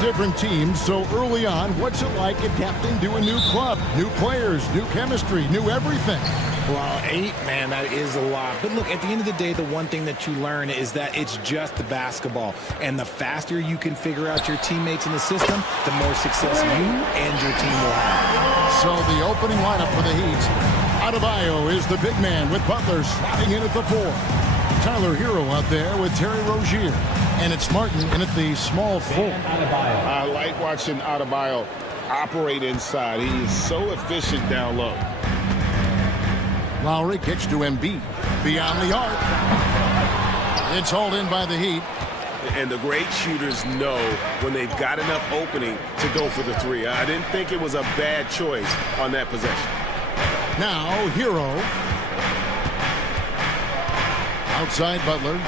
different teams so early on. What's it like adapting to a new club? New players, new chemistry, new everything. Well, 8, man, that is a lot. But look, at the end of the day, the one thing that you learn is that it's just the basketball. And the faster you can figure out your teammates in the system, the more success you and your team will have. So the opening lineup for the Heat. Adebayo is the big man with Butler sliding in at the 4. Tyler Hero out there with Terry Rozier. And it's Martin in at the small 4. I like watching Adebayo operate inside. He is so efficient down low. Lowry kicks to Embiid. Beyond the arc. It's hauled in by the Heat. And the great shooters know when they've got enough opening to go for the 3. I didn't think it was a bad choice on that possession. Now, Hero. Outside Butler.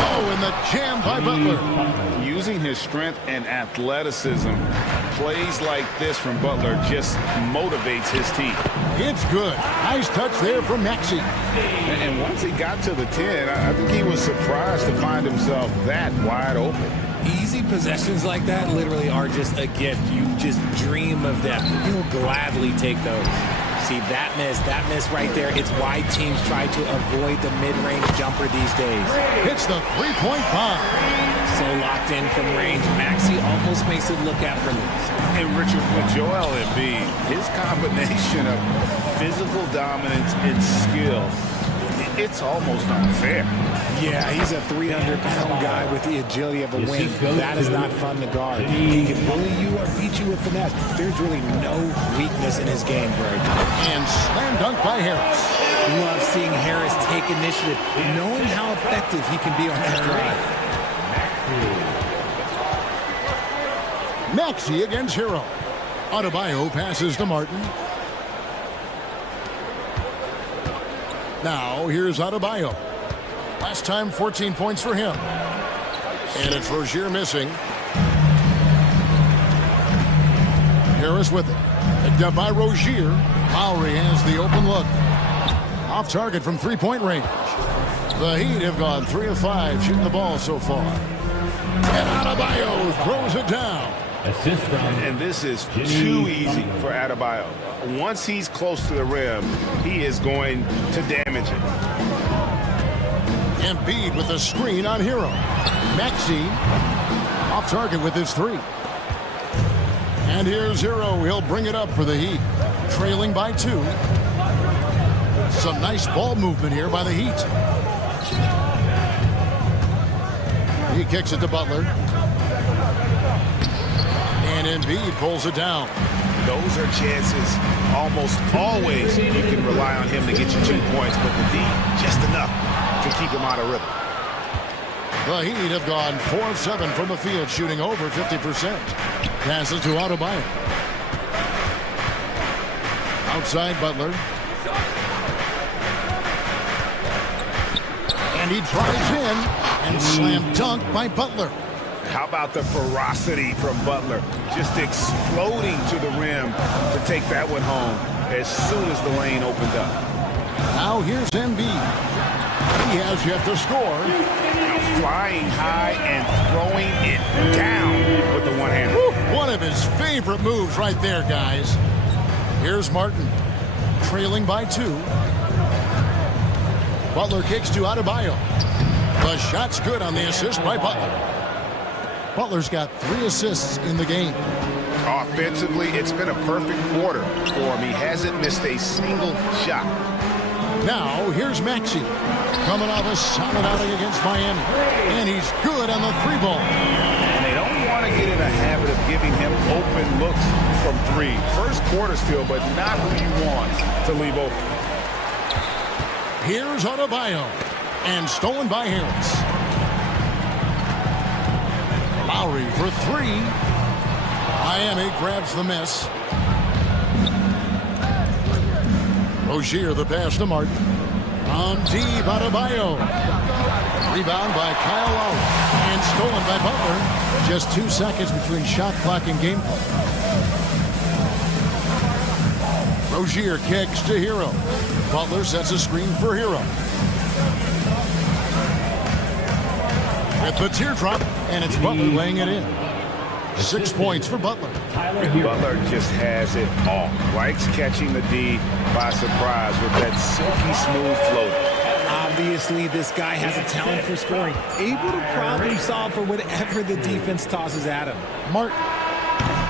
Oh, and the jam by Butler. Using his strength and athleticism, plays like this from Butler just motivates his team. It's good. Nice touch there from Maxey. And once he got to the 10, I think he was surprised to find himself that wide open. Easy possessions like that literally are just a gift. You just dream of them. You'll gladly take those. See, that miss right there, it's why teams try to avoid the mid-range jumper these days. Hits the three-point bomb. So locked in from range, Maxey almost makes it look effortless. And Richard, with Joel Embiid, his combination of physical dominance and skill, it's almost unfair. Yeah, he's a 300-pound guy with the agility of a wing. That is not fun to guard. He can bully you or beat you with finesse. There's really no weakness in his game right now. And slam dunk by Harris. Love seeing Harris take initiative, knowing how effective he can be on that drive. Maxey against Hero. Adebayo passes to Martin. Now, here's Adebayo. Last time, 14 points for him. And it's Rozier missing. Harris with it. Picked up by Rozier. Lowry has the open look. Off target from three-point range. The Heat have gone 3 of 5 shooting the ball so far. And Adebayo throws it down. And this is too easy for Adebayo. Once he's close to the rim, he is going to damage it. Embiid with the screen on Hero. Maxey off target with his 3. And here's Hero. He'll bring it up for the Heat. Trailing by 2. Some nice ball movement here by the Heat. He kicks it to Butler. And Embiid pulls it down. Those are chances almost always you can rely on him to get you 2 points, but the D, just enough to keep him out of rhythm. The Heat have gone 4 of 7 from the field, shooting over 50%. Passes to Adebayo. Outside Butler. And he drives in and slam dunk by Butler. How about the ferocity from Butler? Just exploding to the rim to take that one home as soon as the lane opened up. Now here's Embiid. He has yet to score. Now flying high and throwing it down with the one hand. One of his favorite moves right there, guys. Here's Martin, trailing by 2. Butler kicks to Adebayo. The shot's good on the assist by Butler. Butler's got 3 assists in the game. Offensively, it's been a perfect quarter for him. He hasn't missed a single shot. Now, here's Maxey, coming off a solid outing against Miami. And he's good on the 3-ball. And they don't want to get in a habit of giving him open looks from 3. First quarter still, but not who you want to leave open. Here's Adebayo. And stolen by Harris. Lowry for 3. Miami grabs the miss. Rozier the pass to Martin. On deep, Adebayo. Rebound by Kyle Lowry. And stolen by Butler. Just 2 seconds between shot clock and game clock. Rozier kicks to Hero. Butler sets a screen for Hero. With the teardrop. And it's Butler laying it in. 6 points for Butler. Butler just has it all. Likes catching the D by surprise with that silky smooth float. Obviously, this guy has a talent for scoring, able to problem solve for whatever the defense tosses at him. Martin.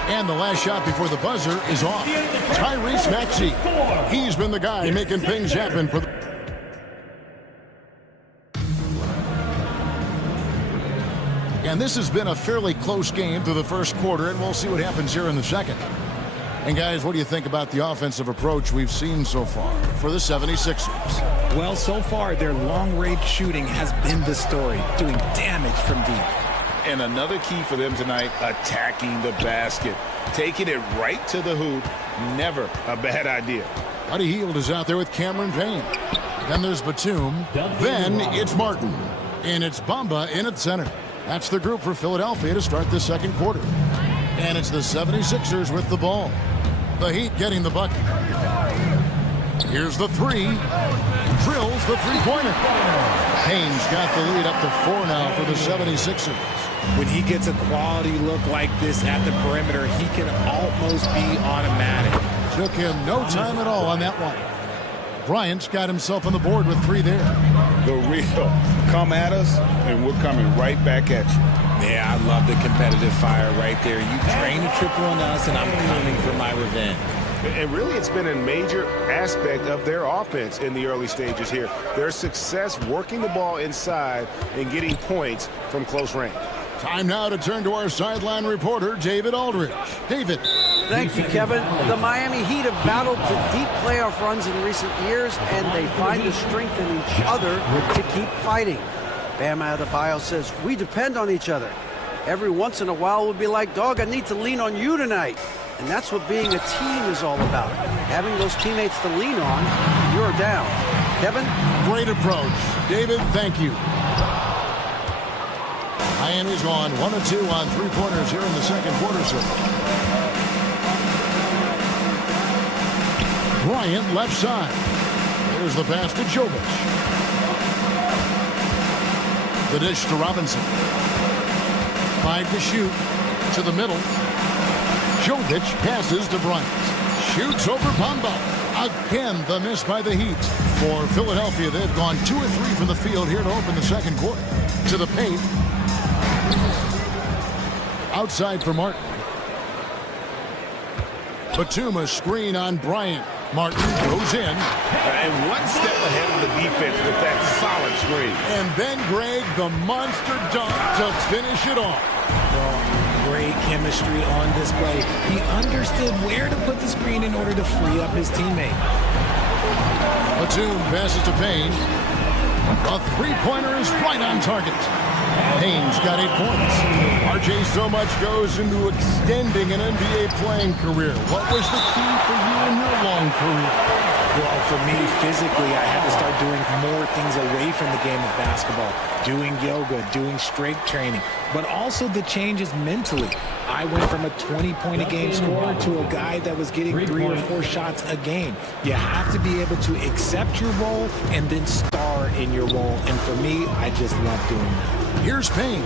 And the last shot before the buzzer is off. Tyrese Maxey. He's been the guy making things happen for the... And this has been a fairly close game through the first quarter, and we'll see what happens here in the second. And guys, what do you think about the offensive approach we've seen so far for the 76ers? Well, so far, their long-range shooting has been the story, doing damage from deep. And another key for them tonight, attacking the basket. Taking it right to the hoop, never a bad idea. Buddy Hield is out there with Cameron Payne. Then there's Batum. Then it's Martin. And it's Bamba in at center. That's the group for Philadelphia to start the second quarter. And it's the 76ers with the ball. The Heat getting the bucket. Here's the three. Drills the three-pointer. Payne's got the lead up to 4 now for the 76ers. When he gets a quality look like this at the perimeter, he can almost be automatic. Took him no time at all on that one. Bryant's got himself on the board with 3 there. The real come at us, and we're coming right back at you. Yeah, I love the competitive fire right there. You drain a triple on us, and I'm coming for my revenge. And really, it's been a major aspect of their offense in the early stages here. Their success working the ball inside and getting points from close range. Time now to turn to our sideline reporter, David Aldridge. David. Thank you, Kevin. The Miami Heat have battled to deep playoff runs in recent years, and they find the strength in each other to keep fighting. Bam Adebayo says, we depend on each other. Every once in a while, we'll be like, dog, I need to lean on you tonight. And that's what being a team is all about. Having those teammates to lean on, you're down. Kevin? Great approach. David, thank you. Miami's gone 1 of 2 on three-pointers here in the second quarter. Bryant left side. There's the pass to Jovic. The dish to Robinson. 5 to shoot. To the middle. Jovic passes to Bryant. Shoots over Bamba. Again, the miss by the Heat. For Philadelphia, they've gone 2 of 3 from the field here to open the second quarter. To the paint. Outside for Martin. Batum, a screen on Bryant. Martin goes in. And one step ahead of the defense with that solid screen. And then Greg, the monster dunk to finish it off. Great chemistry on display. He understood where to put the screen in order to free up his teammate. Batum passes to Payne. A three-pointer is right on target. Payne's got 8 points. RJ, so much goes into extending an NBA playing career. What was the key for you in your long career? Well, for me, physically, I had to start doing more things away from the game of basketball. Doing yoga, doing strength training, but also the changes mentally. I went from a 20-point-a-game scorer to a guy that was getting 3 or 4 shots a game. You have to be able to accept your role and then star in your role. And for me, I just love doing that. Here's Payne.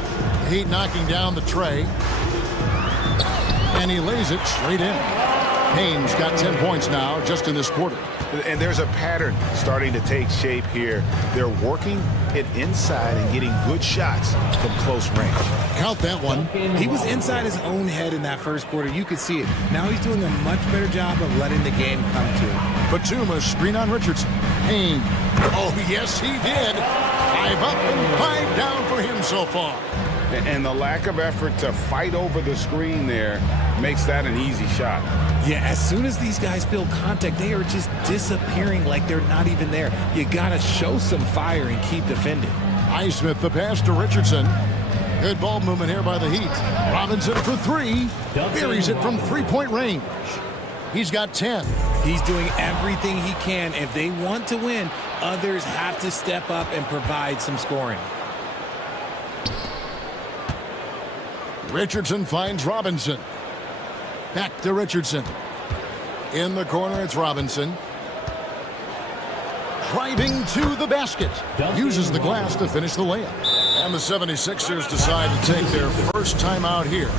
Heat knocking down the tray. And he lays it straight in. Payne's got 10 points now just in this quarter. And there's a pattern starting to take shape here. They're working it inside and getting good shots from close range. Count that one. He was inside his own head in that first quarter. You could see it. Now he's doing a much better job of letting the game come to him. Batum, a screen on Richardson. Payne. Oh, yes, he did. 5 up and 5 down for him so far. And the lack of effort to fight over the screen there makes that an easy shot. Yeah, as soon as these guys feel contact, they are just disappearing like they're not even there. You got to show some fire and keep defending. Highsmith, the pass to Richardson. Good ball movement here by the Heat. Robinson for 3. Buries it from three-point range. He's got 10. He's doing everything he can. If they want to win, others have to step up and provide some scoring. Richardson finds Robinson. Back to Richardson. In the corner, it's Robinson. Driving to the basket. Uses the glass to finish the layup. And the 76ers decide to take their first time out here.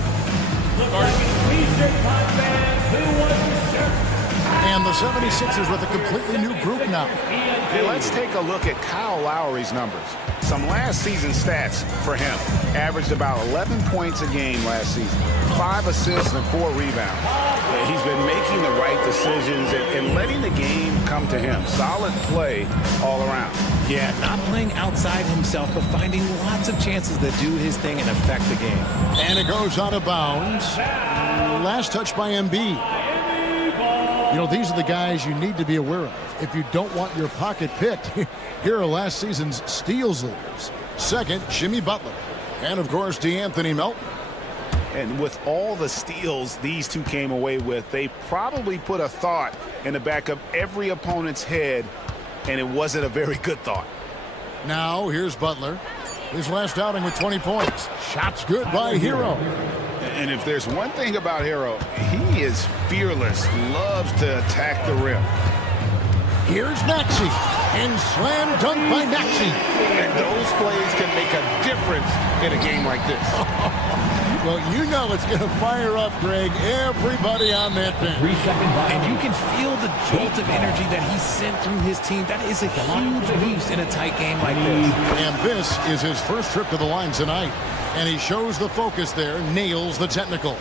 And the 76ers with a completely new group now. Hey, let's take a look at Kyle Lowry's numbers. Some last season stats for him. Averaged about 11 points a game last season. 5 assists and 4 rebounds. He's been making the right decisions and letting the game come to him. Solid play all around. Yeah, not playing outside himself, but finding lots of chances to do his thing and affect the game. And it goes out of bounds. Last touch by Embiid. You know, these are the guys you need to be aware of if you don't want your pocket picked. Here are last season's steals leaders. Second, Jimmy Butler. And, of course, DeAnthony Melton. And with all the steals these two came away with, they probably put a thought in the back of every opponent's head, and it wasn't a very good thought. Now, here's Butler. His last outing with 20 points. Shots good by Hero. And if there's one thing about Hero, he is fearless, loves to attack the rim. Here's Maxey, and slam dunk by Maxey. And those plays can make a difference in a game like this. Well, you know it's going to fire up, Greg, everybody on that bench. And you can feel the jolt of energy that he sent through his team. That is a huge boost in a tight game like this. And this is his first trip to the line tonight. And he shows the focus there, nails the technical.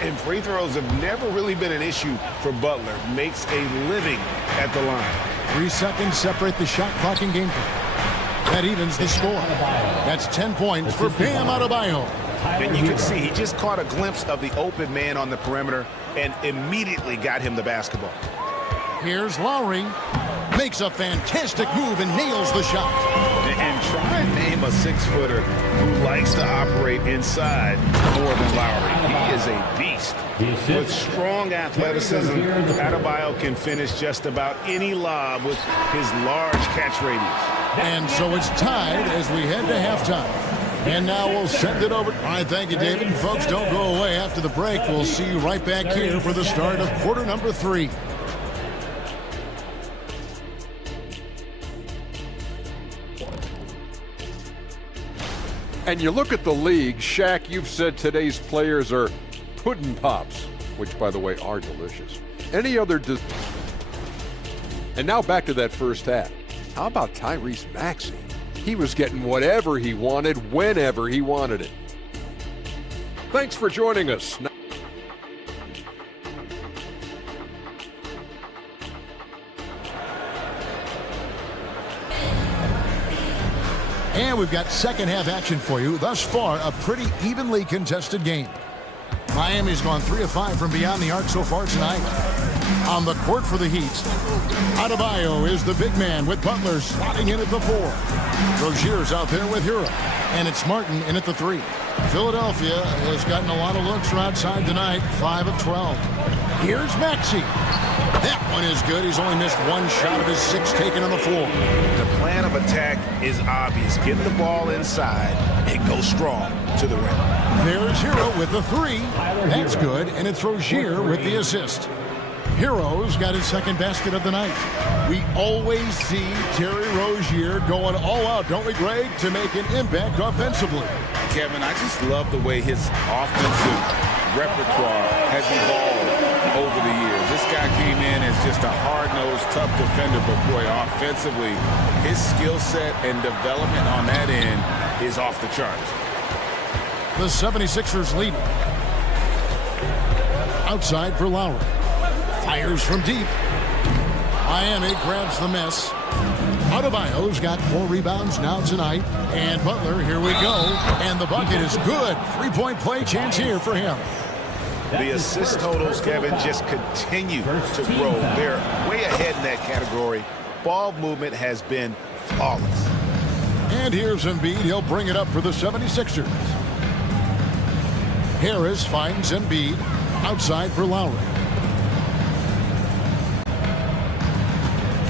And free throws have never really been an issue for Butler. Makes a living at the line. 3 seconds separate the shot clock and game clock. That evens the score. That's 10 points for Bam Adebayo. And you can see he just caught a glimpse of the open man on the perimeter and immediately got him the basketball. Here's Lowry. Makes a fantastic move and nails the shot. And try and name a 6-footer who likes to operate inside more than Lowry. He is a beast. With strong athleticism, Adebayo can finish just about any lob with his large catch radius. And so it's tied as we head to halftime. And now we'll send it over. All right, thank you, David. Folks, don't go away after the break. We'll see you right back here for the start of quarter number 3. And you look at the league, Shaq, you've said today's players are pudding pops, which, by the way, are delicious. Any other... And now back to that first half. How about Tyrese Maxey? He was getting whatever he wanted, whenever he wanted it. Thanks for joining us. And we've got second half action for you. Thus far, a pretty evenly contested game. Miami's gone 3 of 5 from beyond the arc so far tonight. On the court for the Heat, Adebayo is the big man with Butler slotting in at the 4. Rozier's out there with Hero. And it's Martin in at the 3. Philadelphia has gotten a lot of looks from outside tonight, 5 of 12. Here's Maxey. That one is good. He's only missed 1 shot of his 6 taken on the floor. The plan of attack is obvious. Get the ball inside and go strong to the rim. There's Hero with the 3. That's good, and it's Rozier with the assist. Hero's got his second basket of the night. We always see Terry Rozier going all out, don't we, Greg, to make an impact offensively. Kevin, I just love the way his offensive repertoire has evolved over the years. This guy came in as just a hard-nosed, tough defender, but boy, offensively, his skill set and development on that end is off the charts. The 76ers lead. Outside for Lowry. Fires from deep. Miami grabs the miss. Adebayo's got 4 rebounds now tonight. And Butler, here we go. And the bucket is good. 3-point play chance here for him. The assist totals, Kevin, just continue to grow. They're way ahead in that category. Ball movement has been flawless. And here's Embiid. He'll bring it up for the 76ers. Harris finds Embiid. Outside for Lowry.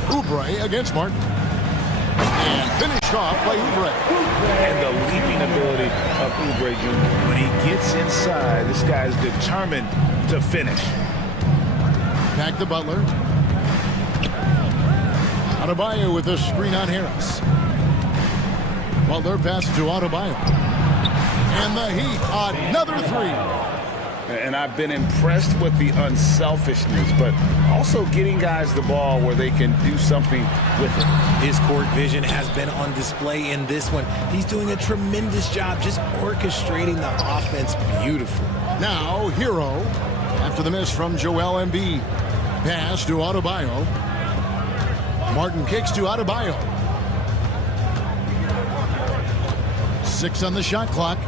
Oubre against Martin. And finished off by Oubre. And the leaping ability of Oubre Jr. When he gets inside, this guy's determined to finish. Back to Butler. Adebayo with a screen on Harris. Butler passes to Adebayo. And the Heat, another three. And I've been impressed with the unselfishness, but also getting guys the ball where they can do something with it. His court vision has been on display in this one. He's doing a tremendous job just orchestrating the offense beautifully. Now, Hero, after the miss from Joel Embiid. Pass to Adebayo. Martin kicks to Adebayo. 6 on the shot clock.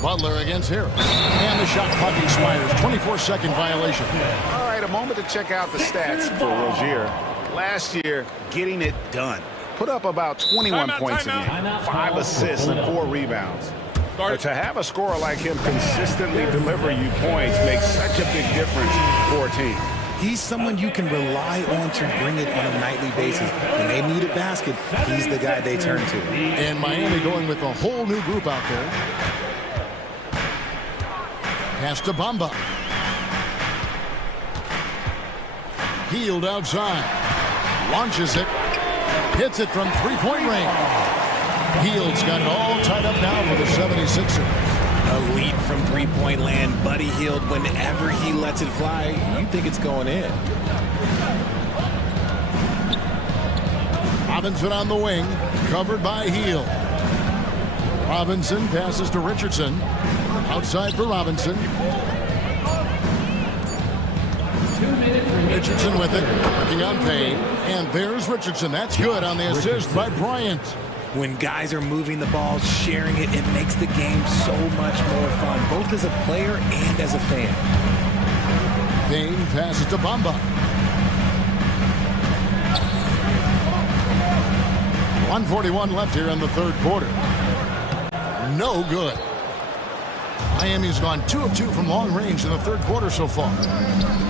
Butler against Harris. And the shot clock expires. 24-second violation. All right, a moment to check out the stats for Rozier. Last year, getting it done. Put up about 21 points a game, 5 assists and 4 rebounds. But to have a scorer like him consistently deliver you points makes such a big difference for a team. He's someone you can rely on to bring it on a nightly basis. When they need a basket, he's the guy they turn to. And Miami going with a whole new group out there. Pass to Bamba. Healed outside. Launches it. Hits it from three-point range. Heald's got it all tied up now for the 76ers. A lead from three-point land. Buddy Hield, whenever he lets it fly, you think it's going in. Robinson on the wing. Covered by Hield. Robinson passes to Richardson. Outside for Robinson. Richardson with it, working on Payne. And there's Richardson. That's good on the assist by Bryant. When guys are moving the ball, sharing it, it makes the game so much more fun, both as a player and as a fan. Payne passes to Bamba. 1:41 left here in the third quarter. No good. Miami's gone 2 of 2 from long range in the third quarter so far.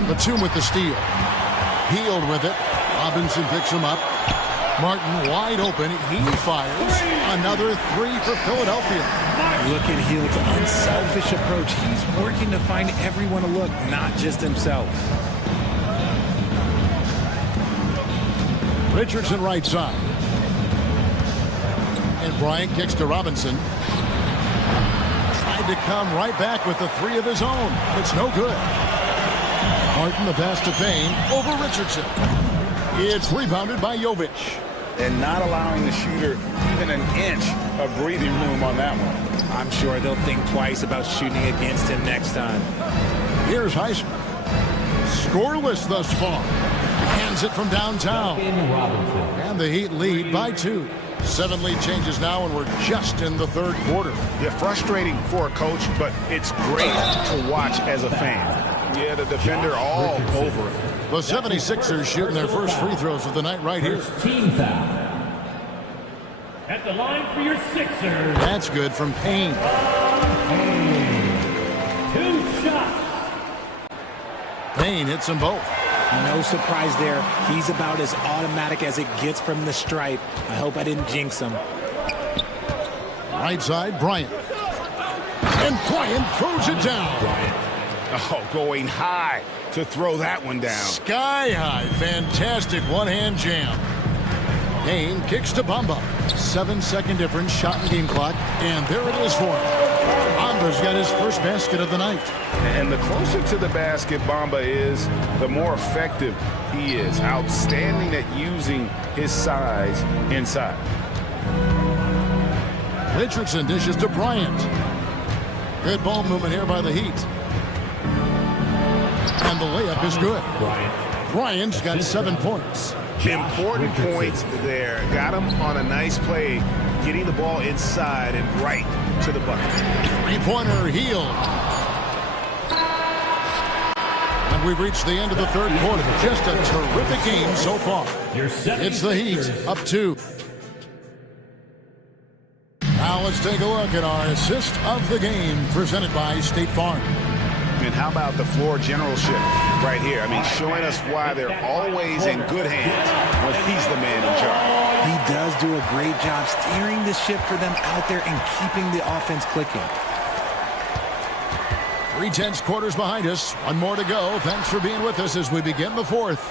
Batum with the steal. Hield with it. Robinson picks him up. Martin wide open. He fires. Another 3 for Philadelphia. Look at Hield's unselfish approach. He's working to find everyone a look, not just himself. Richardson right side. And Bryant kicks to Robinson. Tried to come right back with the 3 of his own. It's no good. Martin the pass to Payne over Richardson. It's rebounded by Jovic. And not allowing the shooter even an inch of breathing room on that one. I'm sure they'll think twice about shooting against him next time. Here's Highsmith. Scoreless thus far. Hands it from downtown. And the Heat lead by 2. 7 lead changes now, and we're just in the third quarter. Yeah, frustrating for a coach, but it's great to watch as a fan. Yeah, the defender all over it. The 76ers shooting their first free throws of the night right here. Team foul. At the line for your Sixers. That's good from Payne. 2 shots. Payne hits them both. No surprise there. He's about as automatic as it gets from the stripe. I hope I didn't jinx him. Right side, Bryant. And Bryant throws it down. Oh, going high to throw that one down. Sky high. Fantastic one-hand jam. Payne kicks to Bamba. 7-second difference, shot and game clock. And there it is for him. Bamba's got his first basket of the night. And the closer to the basket Bamba is, the more effective he is. Outstanding at using his size inside. Richardson dishes to Bryant. Good ball movement here by the Heat. And the layup is good. Bryant's got 7 points. Important points there. Got him on a nice play, getting the ball inside and right to the bucket. 3-pointer Hield. And we've reached the end of the third quarter. Just a terrific game so far. It's the Heat up 2. Now let's take a look at our assist of the game presented by State Farm. And how about the floor generalship right here? I mean, showing us why they're always in good hands when he's the man in charge. He does do a great job steering the ship for them out there and keeping the offense clicking. 3/10 quarters behind us. 1 more to go. Thanks for being with us as we begin the fourth.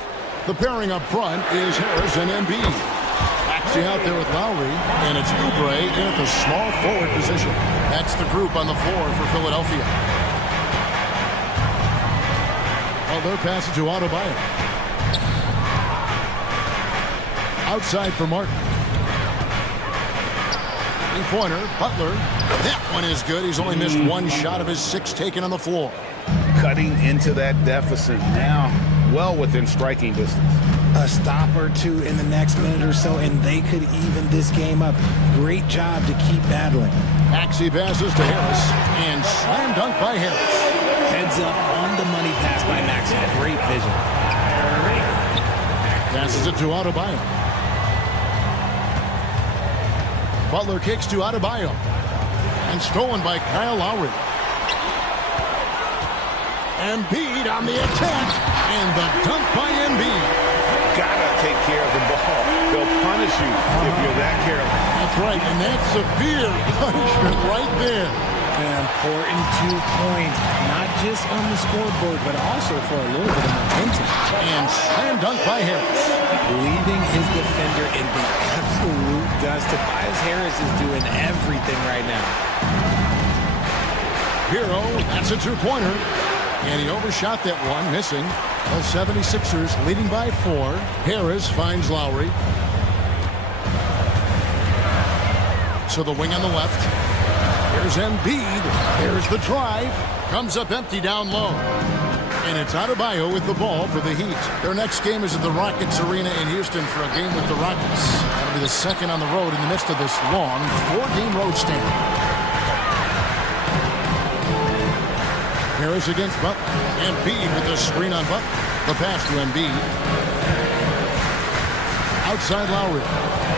The pairing up front is Harris and Embiid. Maxey out there with Lowry, and it's Oubre in at the small forward position. That's the group on the floor for Philadelphia. Their pass it to Adebayo. Outside for Martin. Three-pointer, Butler. That one is good. He's only missed one shot of his 6 taken on the floor. Cutting into that deficit now, well within striking distance. A stop or two in the next minute or so, and they could even this game up. Great job to keep battling. Maxey passes to Harris, and slam dunk by Harris. Heads up on the money pass by Maxey. Great vision. Passes it to Adebayo. Butler kicks to Adebayo. And stolen by Kyle Lowry. Embiid on the attack. And the dunk by Embiid. Gotta take care of the ball. They'll punish you if you're that careless. That's right, and that's severe punishment right there. An important 2 points, not just on the scoreboard, but also for a little bit of momentum. And slam dunk by Harris. Leaving his defender in the absolute dust. Tobias Harris is doing everything right now. Hero, that's a 2-pointer. And he overshot that one, missing. The 76ers leading by 4. Harris finds Lowry. To the wing on the left. Here's Embiid. There's the drive. Comes up empty down low. And it's Adebayo with the ball for the Heat. Their next game is at the Rockets Arena in Houston for a game with the Rockets. That'll be the second on the road in the midst of this long 4-game road stand. Harris against Butler. Embiid with the screen on Butler. The pass to Embiid. Outside Lowry.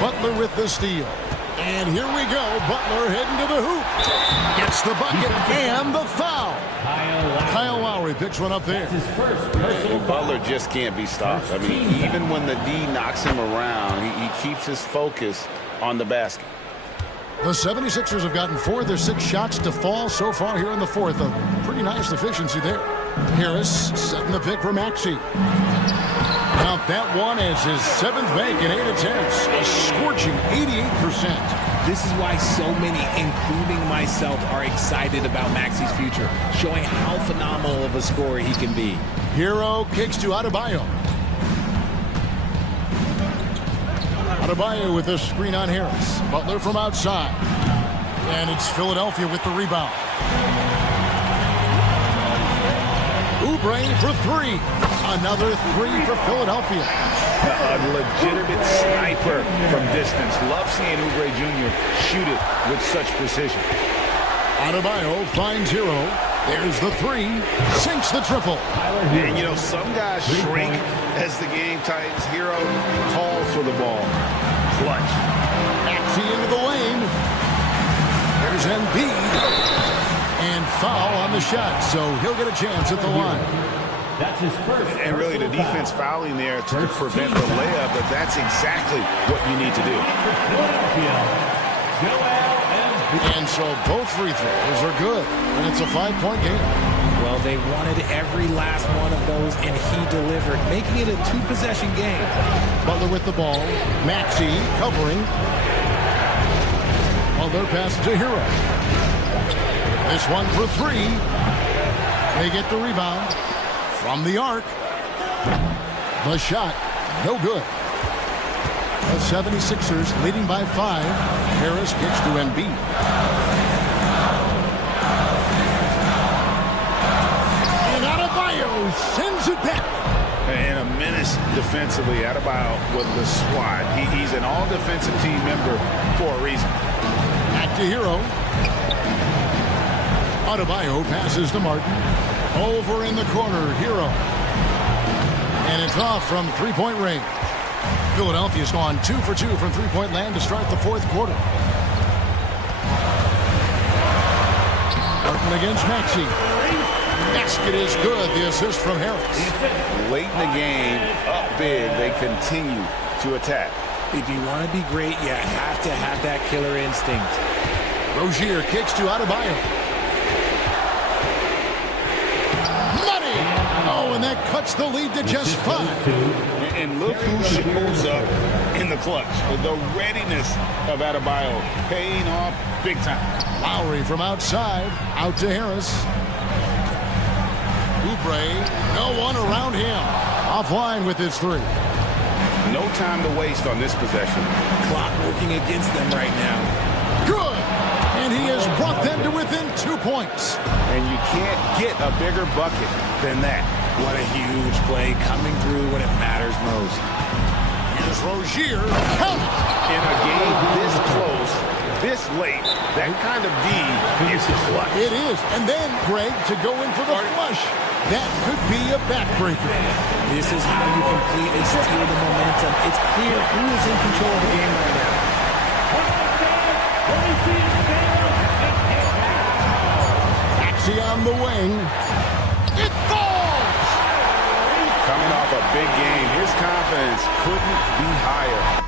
Butler with the steal. And here we go. Butler heading to the hoop. Gets the bucket and the foul. Kyle Lowry picks one up there. And Butler just can't be stopped. I mean, even when the D knocks him around, he keeps his focus on the basket. The 76ers have gotten 4 of their 6 shots to fall so far here in the fourth. A pretty nice efficiency there. Harris setting the pick for Maxey. Count that one as his 7th bank in 8 attempts. A scorching 88%. This is why so many, including myself, are excited about Maxey's future, showing how phenomenal of a scorer he can be. Hero kicks to Adebayo. Adebayo with the screen on Harris. Butler from outside. And it's Philadelphia with the rebound. Oubre for 3. Another 3 for Philadelphia. A legitimate sniper from distance. Love seeing Oubre Jr. shoot it with such precision. Adebayo finds Hero. There's the 3. Sinks the triple. And, you know, some guys shrink as the game tightens. Hero calls for the ball. Clutch. Maxey into the lane. There's Embiid. And foul on the shot, so he'll get a chance at the line. That's his first. And really the defense fouling there to prevent the layup, but that's exactly what you need to do. And so both free throws are good, and it's a 5-point game. Well, they wanted every last one of those, and he delivered, making it a 2-possession game. Butler with the ball. Maxey covering. Butler passes to Hero. This one for 3. They get the rebound from the arc. The shot, no good. The 76ers leading by 5. Harris kicks to Embiid. And Adebayo sends it back. And a menace defensively. Adebayo with the squad. He's an all-defensive team member for a reason. Back to Hero. Adebayo passes to Martin. Over in the corner, Hero. And it's off from 3-point range. Philadelphia's gone 2 for 2 from 3-point land to start the fourth quarter. Martin against Maxey. Basket is good. The assist from Harris. Late in the game, up big, they continue to attack. If you want to be great, you have to have that killer instinct. Rozier kicks to Adebayo. Money! Oh, and that cuts the lead to just 5. And look who shows up in the clutch. The readiness of Adebayo paying off big time. Lowry from outside, out to Harris. Oubre, no one around him. Offline with his 3. No time to waste on this possession. Clock working against them right now. Good! And he has brought them to within 2 points. And you can't get a bigger bucket than that. What a huge play coming through when it matters most. Here's Rozier. Count it! In a game this close, this late, that kind of D is clutch. It is. And then, Greg, to go in for the flush. That could be a backbreaker. This is how you completely steal the momentum. It's clear who is in control of the game right now. Axie on the wing. It falls! Coming off a big game, his confidence couldn't be higher.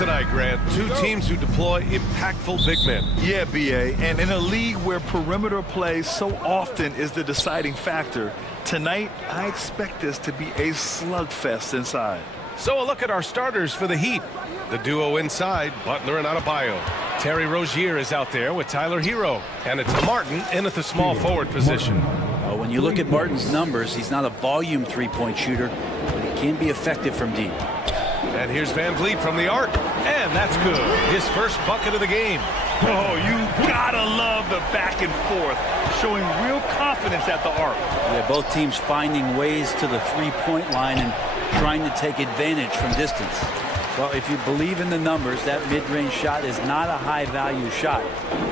tonight, Grant. Two teams who deploy impactful big men. Yeah, BA, and in a league where perimeter play so often is the deciding factor, tonight I expect this to be a slugfest inside. So a look at our starters for the Heat. The duo inside, Butler and Adebayo. Terry Rozier is out there with Tyler Hero. And it's Martin in at the small forward position. When you look at Martin's numbers, he's not a volume three-point shooter, but he can be effective from deep. And here's Van Vliet from the arc. And that's good. His first bucket of the game. Oh, you gotta love the back and forth, showing real confidence at the arc. Yeah, both teams finding ways to the three-point line and trying to take advantage from distance. Well, if you believe in the numbers, that mid-range shot is not a high-value shot,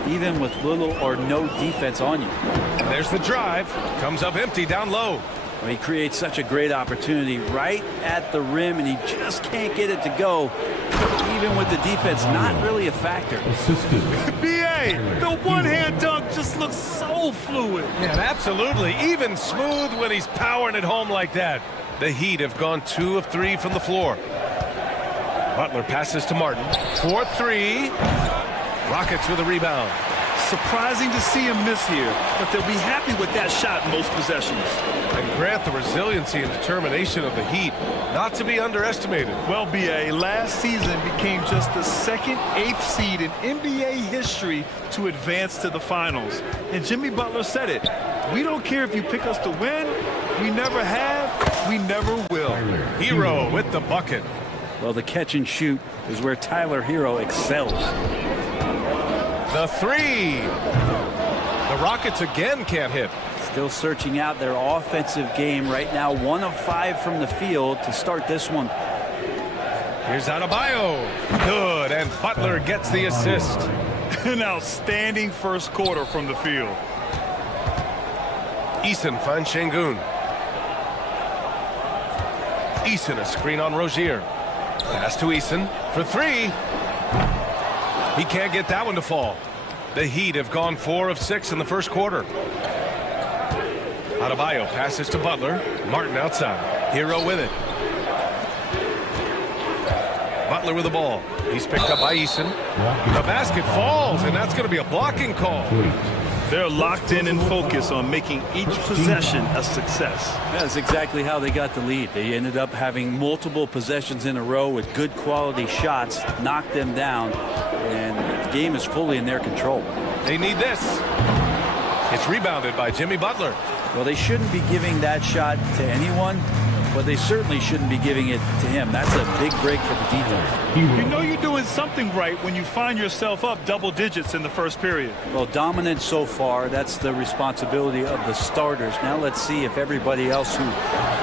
even with little or no defense on you. And there's the drive. Comes up empty down low. Well, he creates such a great opportunity right at the rim, and he just can't get it to go. Even with the defense not really a factor. BA, the one-hand dunk just looks so fluid. Yeah, absolutely. Even smooth when he's powering it home like that. The Heat have gone 2 of 3 from the floor. Butler passes to Martin. 4-3. Rockets with a rebound. Surprising to see him miss here, but they'll be happy with that shot in most possessions. And Grant, the resiliency and determination of the Heat, not to be underestimated. Well, BA, last season became just the second 8th seed in NBA history to advance to the finals. And Jimmy Butler said it. We don't care if you pick us to win. We never have. We never will. Hero with the bucket. Well, the catch and shoot is where Tyler Hero excels. The 3. The Rockets again can't hit. Still searching out their offensive game right now. 1 of 5 from the field to start this one. Here's Adebayo. Good, and Butler gets the assist. An outstanding first quarter from the field. Eason finds Şengün. Eason, a screen on Rozier. Pass to Eason for 3. He can't get that one to fall. The Heat have gone 4 of 6 in the first quarter. Adebayo passes to Butler. Martin outside. Hero with it. Butler with the ball. He's picked up by Eason. The basket falls, and that's going to be a blocking call. They're locked in and focused on making each possession a success. That's exactly how they got the lead. They ended up having multiple possessions in a row with good quality shots, knocked them down, and the game is fully in their control. They need this. It's rebounded by Jimmy Butler. Well, they shouldn't be giving that shot to anyone, but they certainly shouldn't be giving it to him. That's a big break for the defense. You know you're doing something right when you find yourself up double digits in the first period. Well, dominant so far. That's the responsibility of the starters. Now let's see if everybody else who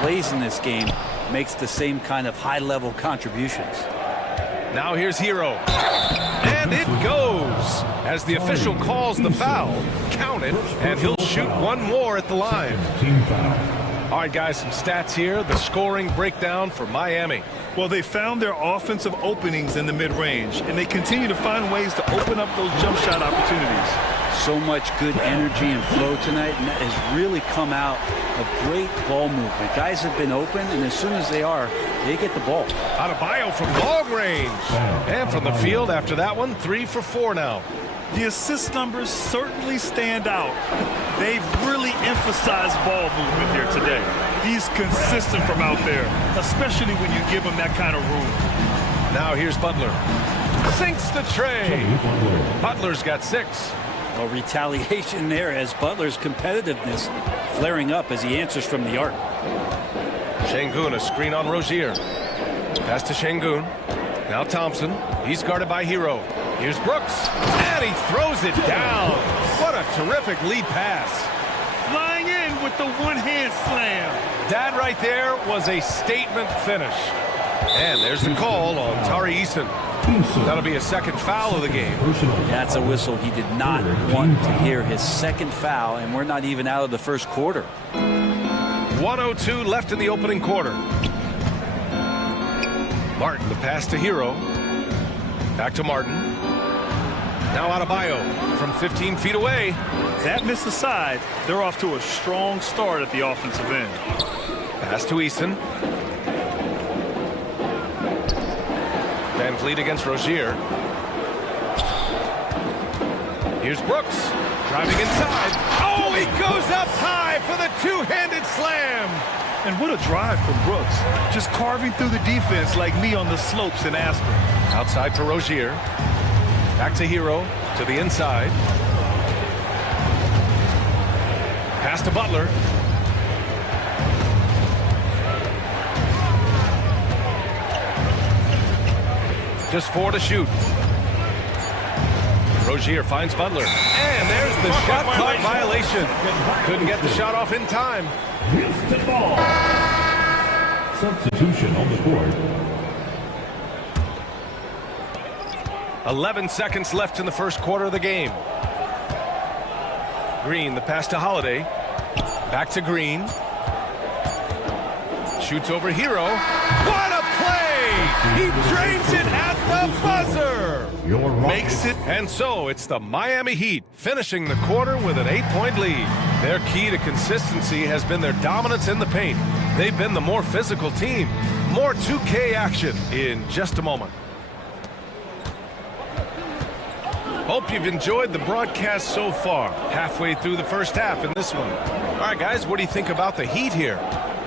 plays in this game makes the same kind of high-level contributions. Now here's Hero. And it goes. As the official calls the foul, count it, and he'll shoot one more at the line. All right, guys, some stats here. The scoring breakdown for Miami. Well, they found their offensive openings in the mid-range, and they continue to find ways to open up those jump shot opportunities. So much good energy and flow tonight, and that has really come out of great ball movement. Guys have been open, and as soon as they are, they get the ball. Adebayo from long range. And from the field after that one, 3 for 4 now. The assist numbers certainly stand out. They've really emphasized ball movement here today. He's consistent from out there, especially when you give him that kind of room. Now here's Butler. Sinks the tray. Butler's got 6. Well, retaliation there as Butler's competitiveness flaring up as he answers from the arc. Şengün, a screen on Rozier. Pass to Şengün. Now Thompson. He's guarded by Hero. Here's Brooks. And he throws it down. What a terrific lead pass. Flying in with the one-hand slam. That right there was a statement finish. And there's the call on Tari Eason. That'll be a second foul of the game. That's a whistle. He did not want to hear his second foul, and we're not even out of the first quarter. 1:02 left in the opening quarter. Martin, the pass to Hero. Back to Martin. Now Adebayo from 15 feet away. That missed aside. They're off to a strong start at the offensive end. Pass to Eason. Van Van Vliet against Rozier. Here's Brooks, driving inside. Oh, he goes up high for the two-handed slam. And what a drive from Brooks. Just carving through the defense like me on the slopes in Aspen. Outside for Rozier. Back to Hero, to the inside. Pass to Butler. Just 4 to shoot. Rozier finds Butler. And there's the shot clock violation. Couldn't get the shot off in time. Ball. Substitution on the court. 11 seconds left in the first quarter of the game. Green, the pass to Holiday. Back to Green. Shoots over Hero. What a play! He drains it at the buzzer! Makes it. And so it's the Miami Heat finishing the quarter with an 8-point lead. Their key to consistency has been their dominance in the paint. They've been the more physical team. More 2K action in just a moment. Hope you've enjoyed the broadcast so far. Halfway through the first half in this one. All right, guys, what do you think about the Heat here?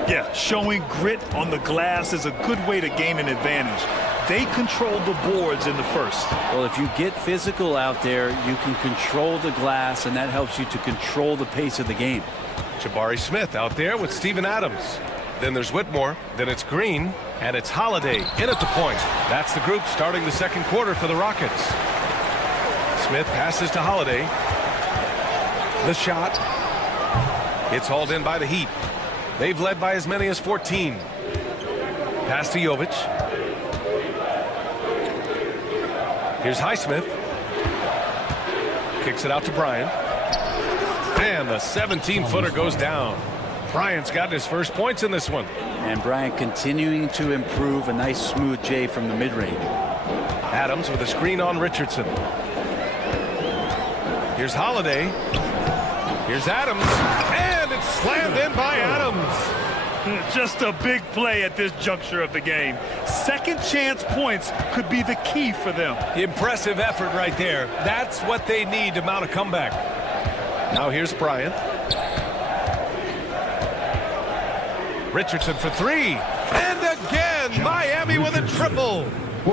Yeah, showing grit on the glass is a good way to gain an advantage. They control the boards in the first. Well, if you get physical out there, you can control the glass, and that helps you to control the pace of the game. Jabari Smith out there with Steven Adams. Then there's Whitmore, then it's Green, and it's Holiday in at the point. That's the group starting the second quarter for the Rockets. Smith passes to Holiday. The shot. It's hauled in by the Heat. They've led by as many as 14. Pass to Jovic. Here's Highsmith. Kicks it out to Bryant. And the 17-footer goes down. Bryant's got his first points in this one. And Bryant continuing to improve. A nice smooth J from the mid-range. Adams with a screen on Richardson. Here's Holiday. Here's Adams. And it's slammed in by Adams. Just a big play at this juncture of the game. Second chance points could be the key for them. Impressive effort right there. That's what they need to mount a comeback. Now here's Bryant. Richardson for 3. And again, Miami with a triple.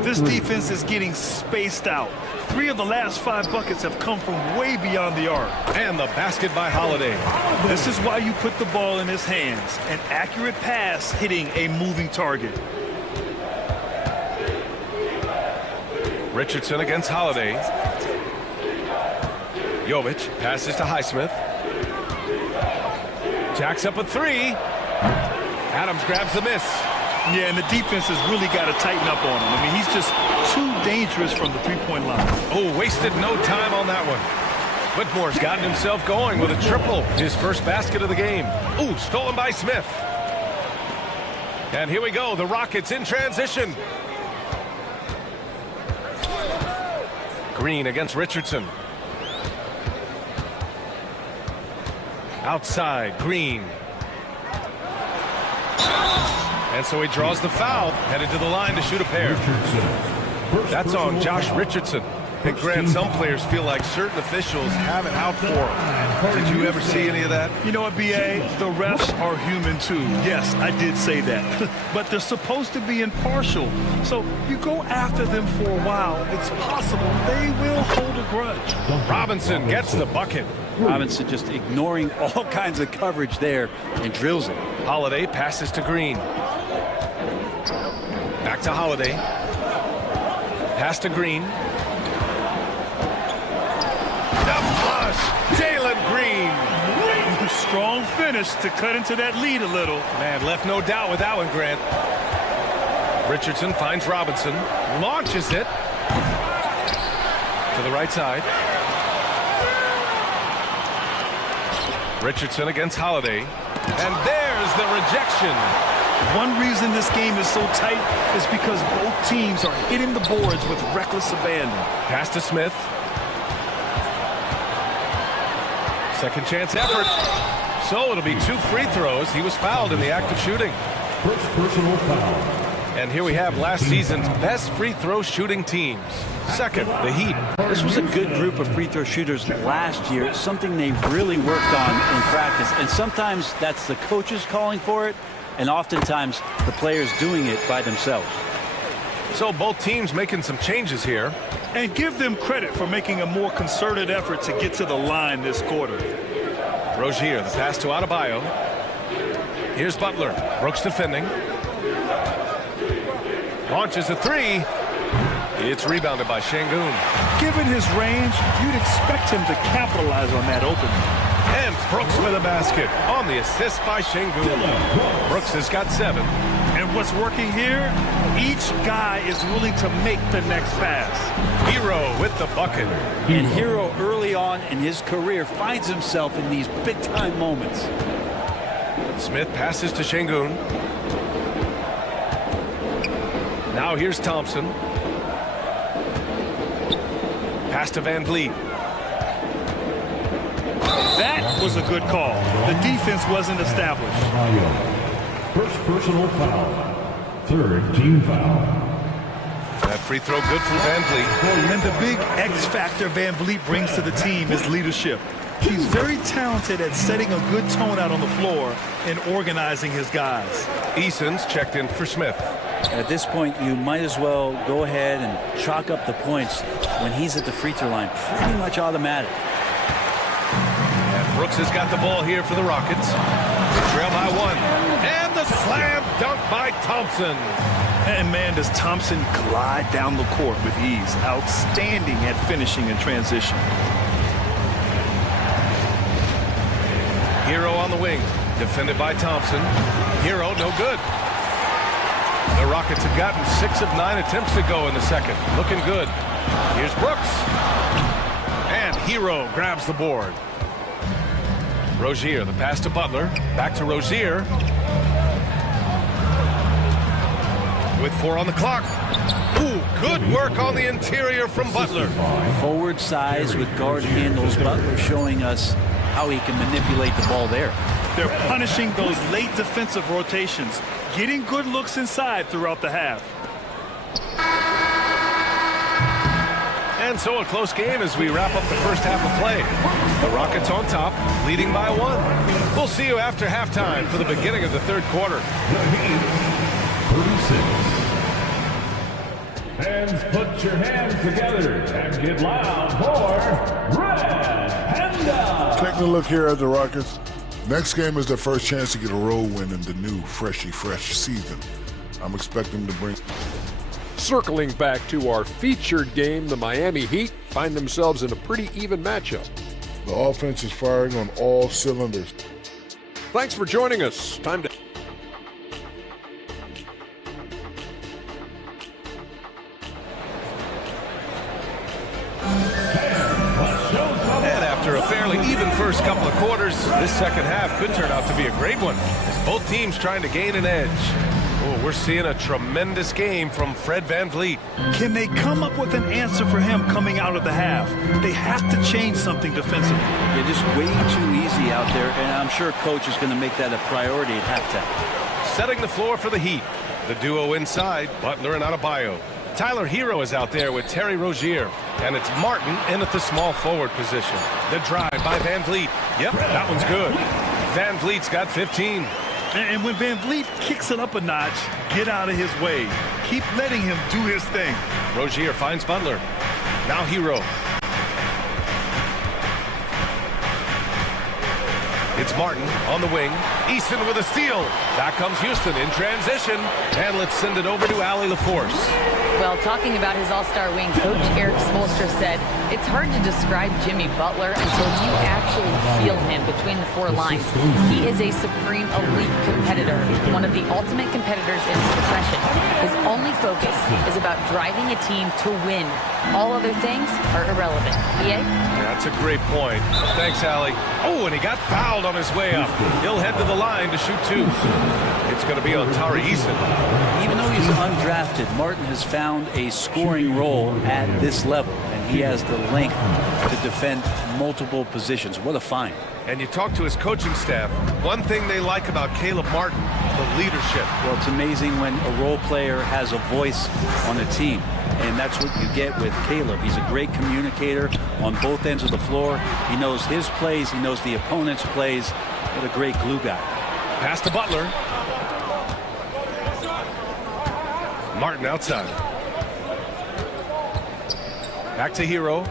This defense is getting spaced out. 3 of the last 5 buckets have come from way beyond the arc. And the basket by Holiday. This is why you put the ball in his hands. An accurate pass hitting a moving target. Richardson against Holiday. Jovic passes to Highsmith. Jacks up a 3. Adams grabs the miss. Yeah, and the defense has really got to tighten up on him. I mean, he's just too dangerous from the three-point line. Oh, wasted no time on that one. Whitmore's gotten himself going with a triple. His first basket of the game. Ooh, stolen by Smith. And here we go, the Rockets in transition. Green against Richardson. Outside, Green. And so he draws the foul, headed to the line to shoot a pair. That's on Josh Richardson. And Grant, some players feel like certain officials have it out for them. Did you ever see any of that? You know what, B.A.? The refs are human too. Yes, I did say that. But they're supposed to be impartial. So you go after them for a while, it's possible they will hold a grudge. Robinson gets the bucket. Robinson just ignoring all kinds of coverage there and drills it. Holiday passes to Green. Back to Holiday. Pass to Green. The flush. Jalen Green. Strong finish to cut into that lead a little. Man, left no doubt with that one, Grant. Richardson finds Robinson. Launches it. To the right side. Richardson against Holiday. And there's the rejection. One reason this game is so tight is because both teams are hitting the boards with reckless abandon. Pass to Smith. Second chance effort. So it'll be 2 free throws. He was fouled in the act of shooting. First personal foul. And here we have last season's best free throw shooting teams. Second, the Heat. This was a good group of free throw shooters last year, something they really worked on in practice. And sometimes that's the coaches calling for it, and oftentimes the players doing it by themselves. So both teams making some changes here. And give them credit for making a more concerted effort to get to the line this quarter. Rozier, the pass to Adebayo. Here's Butler. Brooks defending. Launches a three. It's rebounded by Şengün. Given his range, you'd expect him to capitalize on that opening. And Brooks with a basket on the assist by Şengün. Brooks has got 7. And what's working here? Each guy is willing to make the next pass. Hero with the bucket. And Hero early on in his career finds himself in these big-time moments. Smith passes to Şengün. Now here's Thompson. Pass to Van Vliet. That was a good call. The defense wasn't established. First personal foul. Third team foul. That free throw good from Van Vliet. And the big X factor Van Vliet brings to the team is leadership. He's very talented at setting a good tone out on the floor and organizing his guys. Eason's checked in for Smith. At this point, you might as well go ahead and chalk up the points when he's at the free throw line. Pretty much automatic. And Brooks has got the ball here for the Rockets. They trail by 1. And the slam dunk by Thompson. And man, does Thompson glide down the court with ease. Outstanding at finishing in transition. Hero on the wing. Defended by Thompson. Hero, no good. The Rockets have gotten 6 of 9 attempts to go in the second. Looking good. Here's Brooks. And Hero grabs the board. Rozier, the pass to Butler. Back to Rozier. With 4 on the clock. Ooh, good work on the interior from Butler. Forward size with guard handles. Butler showing us how he can manipulate the ball there. They're punishing those late defensive rotations, getting good looks inside throughout the half. And so a close game as we wrap up the first half of play. The Rockets on top, leading by 1. We'll see you after halftime for the beginning of the third quarter. 36. Fans, put your hands together and get loud for Red Panda. Taking a look here at the Rockets. Next game is their first chance to get a road win in the new fresh season. I'm expecting them to bring... Circling back to our featured game, the Miami Heat find themselves in a pretty even matchup. The offense is firing on all cylinders. Thanks for joining us. Time to... And after a fairly even first couple of quarters, this second half could turn out to be a great one as both teams trying to gain an edge. Oh, we're seeing a tremendous game from Fred Van Vliet. Can they come up with an answer for him coming out of the half? They have to change something defensively. You're just way too easy out there, and I'm sure coach is going to make that a priority at halftime. Setting the floor for the Heat. The duo inside, Butler and Adebayo. Tyler Hero is out there with Terry Rozier. And it's Martin in at the small forward position. The drive by Van Vliet. Yep, that one's good. Van Vliet's got 15. And when Van Vliet kicks it up a notch, get out of his way. Keep letting him do his thing. Rozier finds Butler. Now Hero. It's Martin on the wing. Easton with a steal. Back comes Houston in transition. And let's send it over to Allie LaForce. Well, talking about his all-star wing, Coach Eric Spoelstra said, it's hard to describe Jimmy Butler until you actually feel him between the 4 lines. He is a supreme elite competitor, one of the ultimate competitors in his profession. His only focus is about driving a team to win. All other things are irrelevant. EA? That's a great point. Thanks, Allie. Oh, and he got fouled on his way up. He'll head to the line to shoot 2. It's going to be on Tari Eason. Even though he's undrafted, Martin has found a scoring role at this level, and he has the length to defend multiple positions. What a find. And you talk to his coaching staff, one thing they like about Caleb Martin the leadership. Well, it's amazing when a role player has a voice on a team. And that's what you get with Caleb. He's a great communicator on both ends of the floor. He knows his plays. He knows the opponent's plays. What a great glue guy. Pass to Butler. Martin outside. Back to Hero.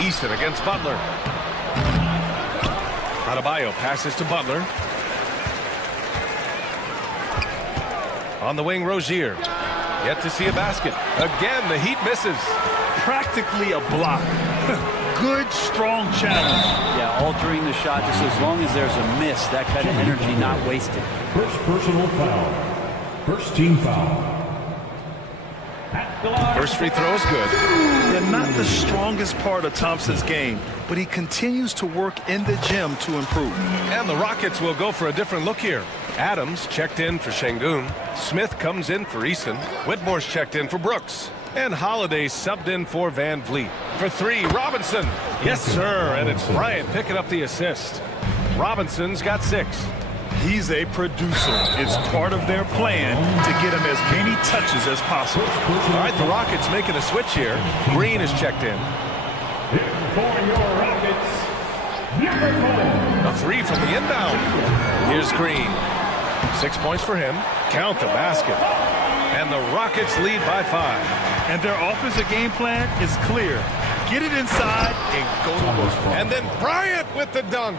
Easton against Butler. Adebayo passes to Butler. On the wing, Rozier. Yet to see a basket. Again, the Heat misses. Practically a block. Good, strong challenge. Yeah, altering the shot just as long as there's a miss. That kind of energy not wasted. First personal foul. First team foul. First free throw is good. They're not the strongest part of Thompson's game, but he continues to work in the gym to improve. And the Rockets will go for a different look here. Adams checked in for Şengün. Smith comes in for Eason. Whitmore's checked in for Brooks. And Holiday subbed in for Van Vliet. For three, Robinson. Yes, sir. And it's Bryant picking up the assist. Robinson's got 6. He's a producer. It's part of their plan to get him as many touches as possible. All right, the Rockets making a switch here. Green is checked in. For your Rockets, A 3 from the inbound. Here's Green. 6 points for him. Count the basket. And the Rockets lead by 5. And their offensive game plan is clear. Get it inside and go to work. And then Bryant with the dunk.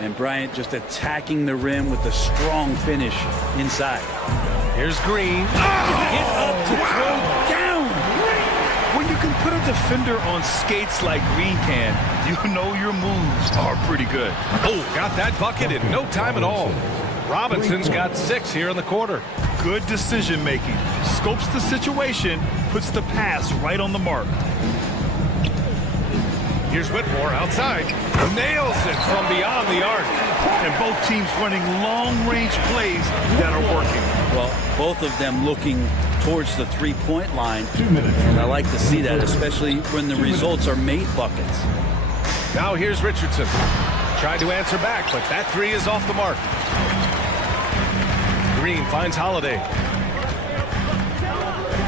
And Bryant just attacking the rim with a strong finish inside. Here's Green. Get up to throw down. When you can put a defender on skates like Green can, you know your moves are pretty good. Oh, got that bucket in no time at all. Robinson's got 6 here in the quarter. Good decision making. Scopes the situation, puts the pass right on the mark. Here's Whitmore outside. Nails it from beyond the arc. And both teams running long-range plays that are working. Well, both of them looking towards the three-point line. 2 minutes. And I like to see that, especially when the results are made buckets. Now here's Richardson. Tried to answer back, but that 3 is off the mark. Green finds Holiday.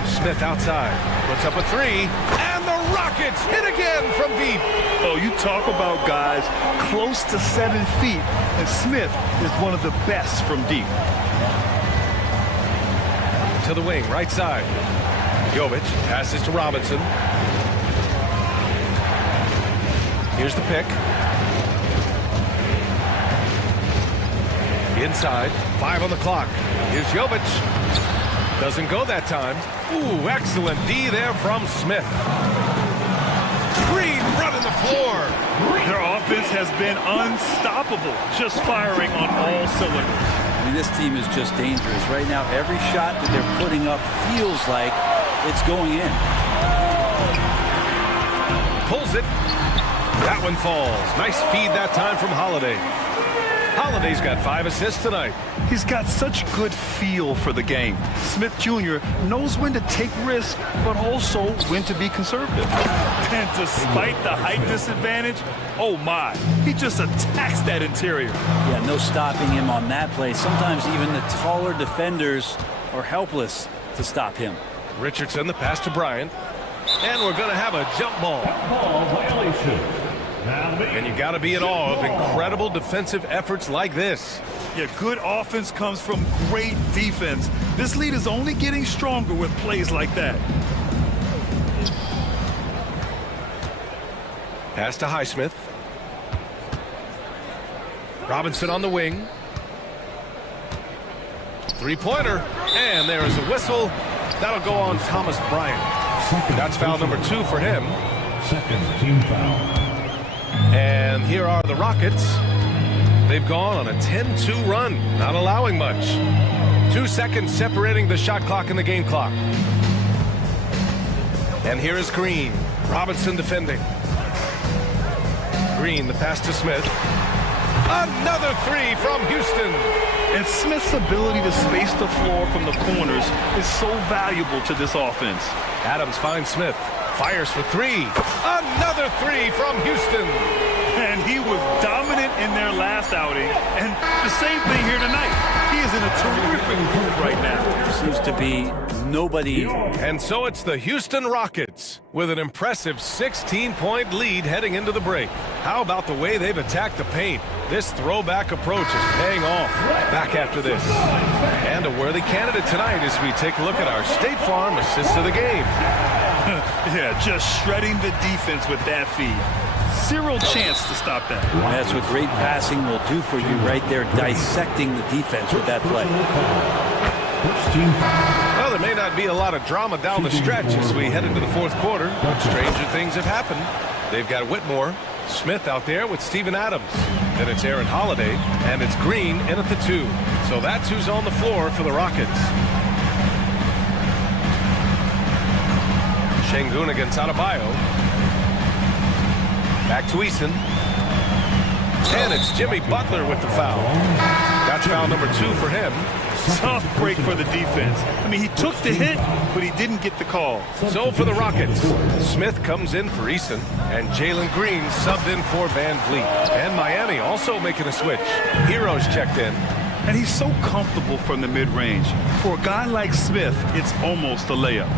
Smith outside. Puts up a 3. And the Rockets hit again from deep. Oh, you talk about guys close to 7 feet, and Smith is one of the best from deep. To the wing, right side. Jovic passes to Robinson. Here's the pick. Inside, 5 on the clock. Here's Jovic. Doesn't go that time. Ooh, excellent D there from Smith. Green running the floor. Their offense has been unstoppable, just firing on all cylinders. I mean, this team is just dangerous. Right now, every shot that they're putting up feels like it's going in. Pulls it. That one falls. Nice feed that time from Holiday. Holiday's got 5 assists tonight. He's got such good feel for the game. Smith Jr. knows when to take risks, but also when to be conservative. And despite the height disadvantage, oh my, he just attacks that interior. Yeah, no stopping him on that play. Sometimes even the taller defenders are helpless to stop him. Richardson, the pass to Bryant. And we're going to have a jump ball. ball violation. And you got to be in awe of incredible defensive efforts like this. Yeah, good offense comes from great defense. This lead is only getting stronger with plays like that. Pass to Highsmith. Robinson on the wing. 3-pointer. And there is a whistle. That'll go on Thomas Bryant. That's foul number 2 for him. Second team foul. And here are the Rockets. They've gone on a 10-2 run, not allowing much. 2 seconds separating the shot clock and the game clock. And here is Green. Robinson defending. Green, the pass to Smith. Another 3 from Houston. And Smith's ability to space the floor from the corners is so valuable to this offense. Adams finds Smith. Fires for 3. Another 3 from Houston. and he was dominant in their last outing. And the same thing here tonight. He is in a terrific mood right now. Seems to be nobody. And so it's the Houston Rockets with an impressive 16-point lead heading into the break. How about the way they've attacked the paint? This throwback approach is paying off. Back after this. And a worthy candidate tonight as we take a look at our State Farm assist of the game. Yeah, just shredding the defense with that feed. Zero chance to stop that. That's what great passing will do for you right there, dissecting the defense with that play. Well, there may not be a lot of drama down the stretch as we head into the fourth quarter, but stranger things have happened. They've got Whitmore, Smith out there with Steven Adams. Then it's Aaron Holiday, and it's Green in at the 2. So that's who's on the floor for the Rockets. Şengün against Adebayo. Back to Eason. And it's Jimmy Butler with the foul. That's foul number 2 for him. Tough break for the defense. I mean, he took the hit, but he didn't get the call. So for the Rockets, Smith comes in for Eason, and Jalen Green subbed in for Van Vliet. And Miami also making a switch. Heroes checked in. And he's so comfortable from the mid-range. For a guy like Smith, it's almost a layup.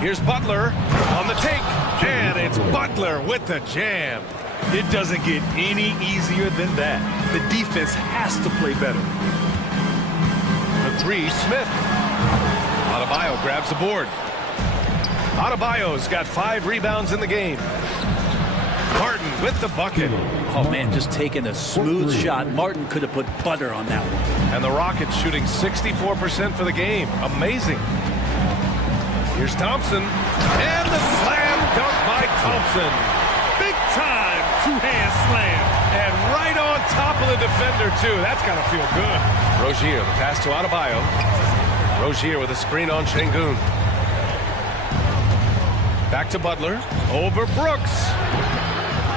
Here's Butler on the take, and it's Butler with the jam. It doesn't get any easier than that. The defense has to play better. The 3, Smith. Adebayo grabs the board. Adebayo's got 5 rebounds in the game. Martin with the bucket. Oh, man, just taking a smooth shot. Martin could have put butter on that one. And the Rockets shooting 64% for the game. Amazing. Here's Thompson. And the slam dunk by Thompson. Big time two-hand slam. And right on top of the defender, too. That's got to feel good. Rozier, the pass to Adebayo. Rozier with a screen on Şengün. Back to Butler. Over Brooks.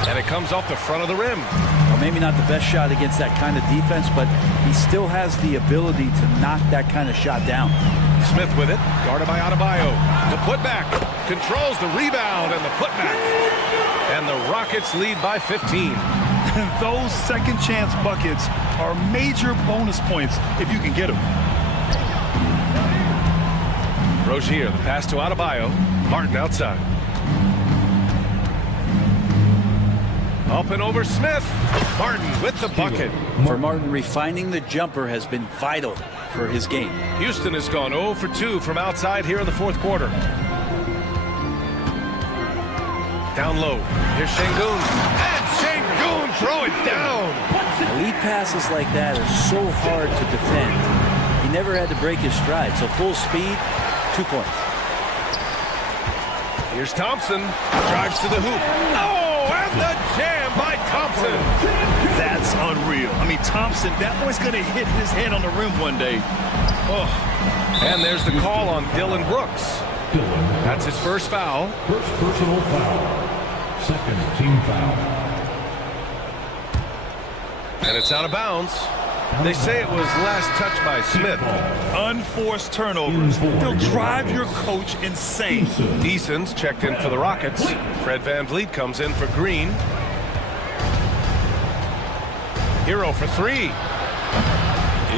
And it comes off the front of the rim. Well, maybe not the best shot against that kind of defense, but he still has the ability to knock that kind of shot down. Smith with it, guarded by Adebayo. The putback, controls the rebound and the putback. And the Rockets lead by 15. Those second chance buckets are major bonus points if you can get them. Rozier, the pass to Adebayo. Martin outside. Up and over Smith. Martin with the bucket. For Martin, refining the jumper has been vital for his game. Houston has gone 0 for 2 from outside here in the fourth quarter. Down low. Here's Şengün. And Şengün throw it down. Elite passes like that are so hard to defend. He never had to break his stride. So full speed, 2 points. Here's Thompson. Drives to the hoop. Oh, and the jam by Thompson. That's unreal. I mean, Thompson, that boy's going to hit his head on the rim one day. Oh. And there's the call on Dylan Brooks. That's his first foul. First personal foul. Second team foul. And it's out of bounds. They say it was last touched by Smith. Unforced turnovers. They'll drive your coach insane. Eason's checked in for the Rockets. Fred Van Vliet comes in for Green. Hero for 3.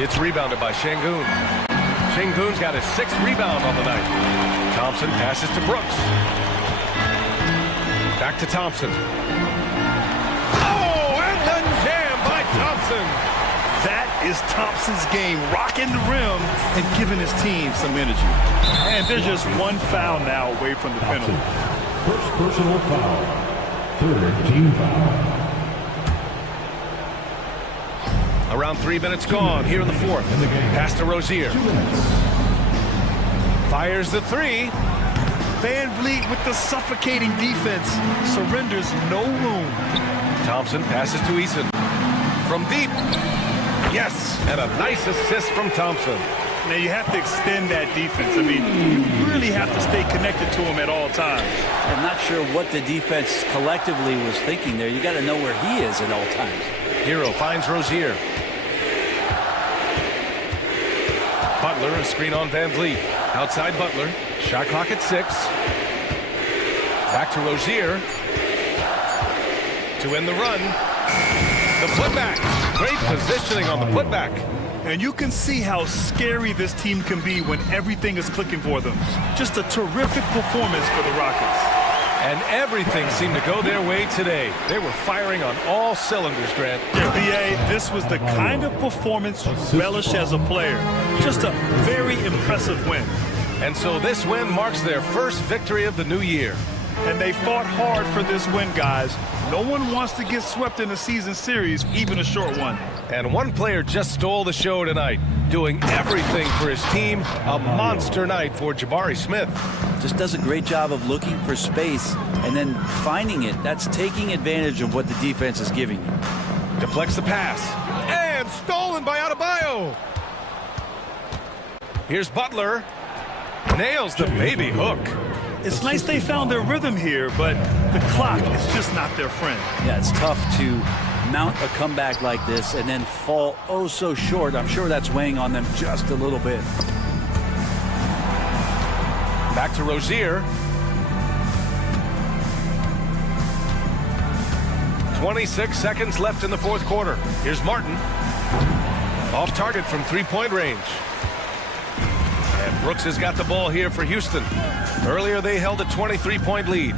It's rebounded by Şengün. Şengün's got his 6th rebound on the night. Thompson passes to Brooks. Back to Thompson. Oh, and the jam by Thompson. That is Thompson's game, rocking the rim and giving his team some energy. And they're just one foul now away from the penalty. First personal foul. Third team foul. Around 3 minutes gone here in the fourth. Pass to Rozier. Fires the 3. Van Vliet with the suffocating defense surrenders no room. Thompson passes to Eason. From deep. Yes, and a nice assist from Thompson. Now you have to extend that defense. I mean, you really have to stay connected to him at all times. I'm not sure what the defense collectively was thinking there. You got to know where he is at all times. Hero finds Rozier. Butler, a screen on Van Vliet. Outside Butler. Shot clock at 6. Back to Rozier. to end the run. The putback. Great positioning on the putback. And you can see how scary this team can be when everything is clicking for them. Just a terrific performance for the Rockets. And everything seemed to go their way today. They were firing on all cylinders, Grant. BA, this was the kind of performance you relish as a player. Just a very impressive win. And so this win marks their first victory of the new year. And they fought hard for this win, guys. No one wants to get swept in a season series, even a short one. And one player just stole the show tonight, doing everything for his team. A monster night for Jabari Smith. Just does a great job of looking for space and then finding it. That's taking advantage of what the defense is giving you. Deflects the pass. And stolen by Adebayo. Here's Butler. Nails the baby hook. It's nice they found their rhythm here, but the clock is just not their friend. Yeah, it's tough to mount a comeback like this and then fall oh so short. I'm sure that's weighing on them just a little bit. Back to Rozier. 26 seconds left in the fourth quarter. Here's Martin. Off target from three-point range. And Brooks has got the ball here for Houston. Earlier they held a 23-point lead.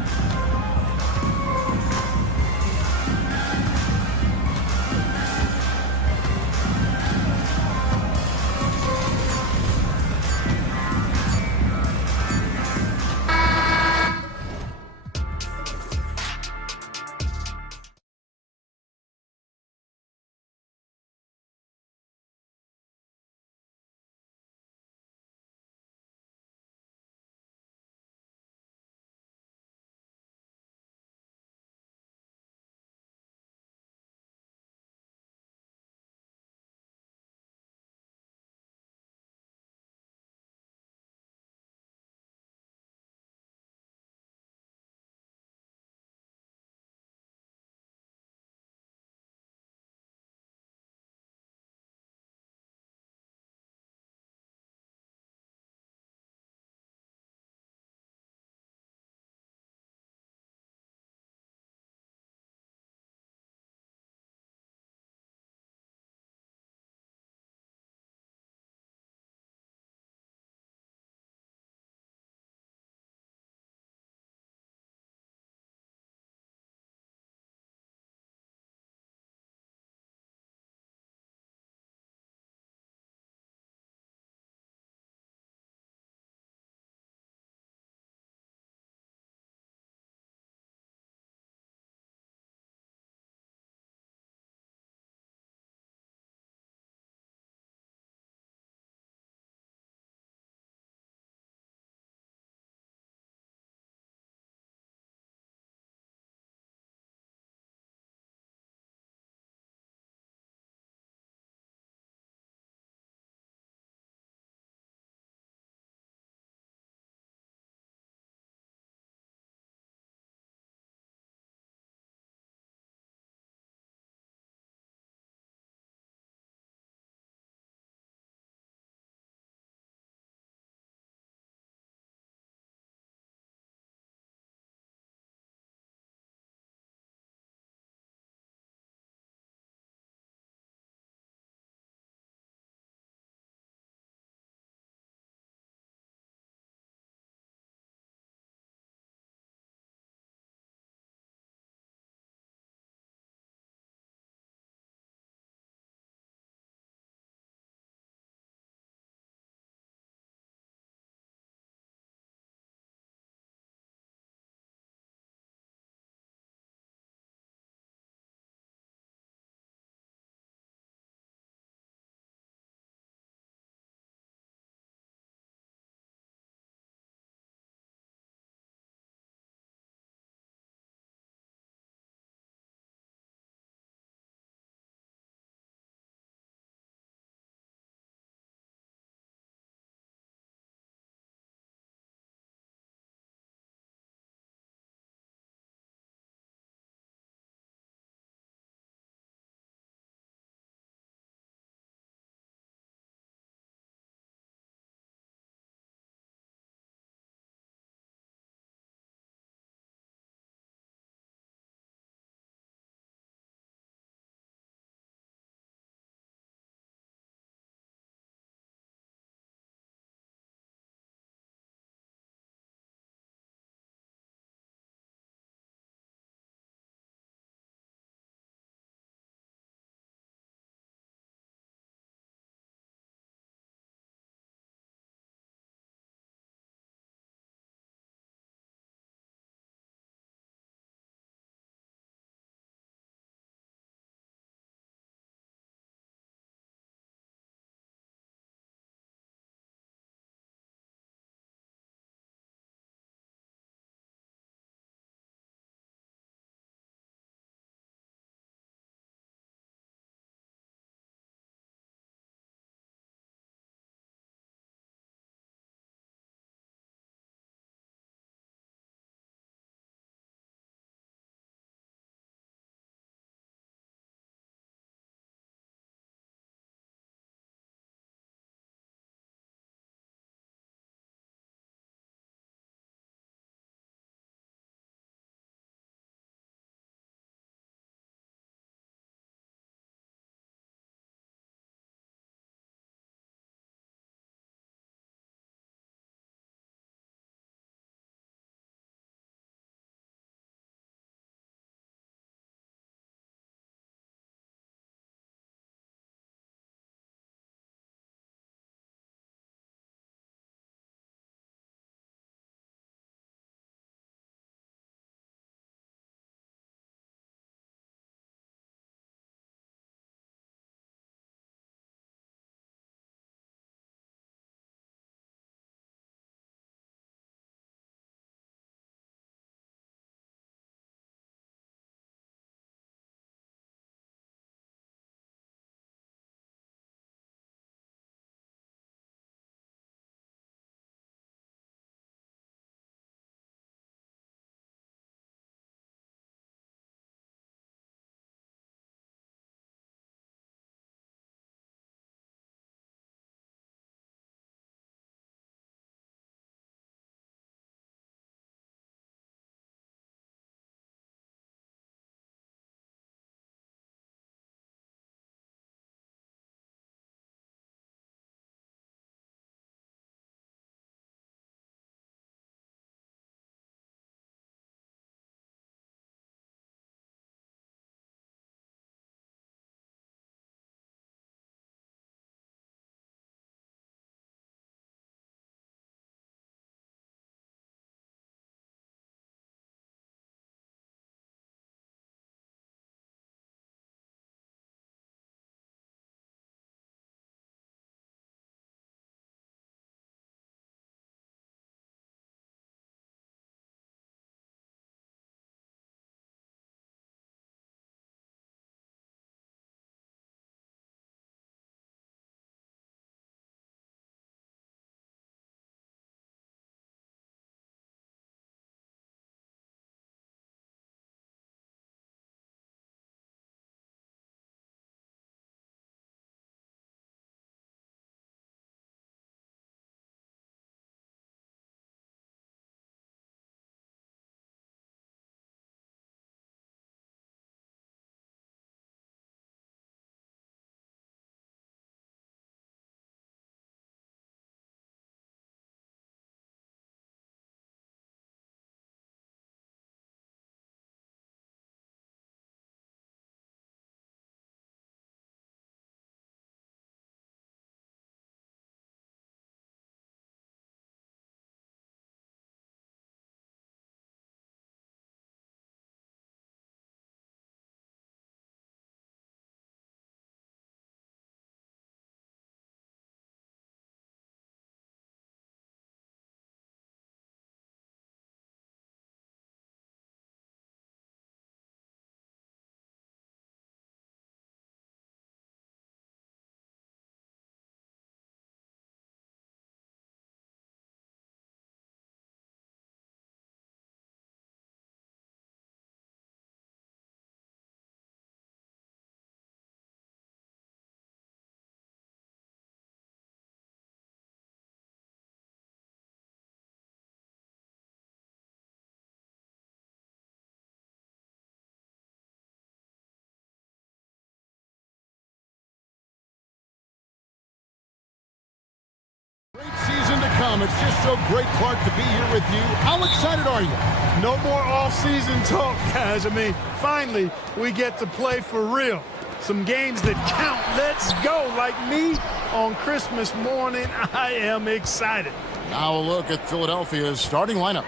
welcome. It's just so great, Clark, to be here with you. How excited are you? No more off-season talk, guys. I mean, finally, we get to play for real. Some games that count. Let's go. Like me on Christmas morning, I am excited. Now a look at Philadelphia's starting lineup.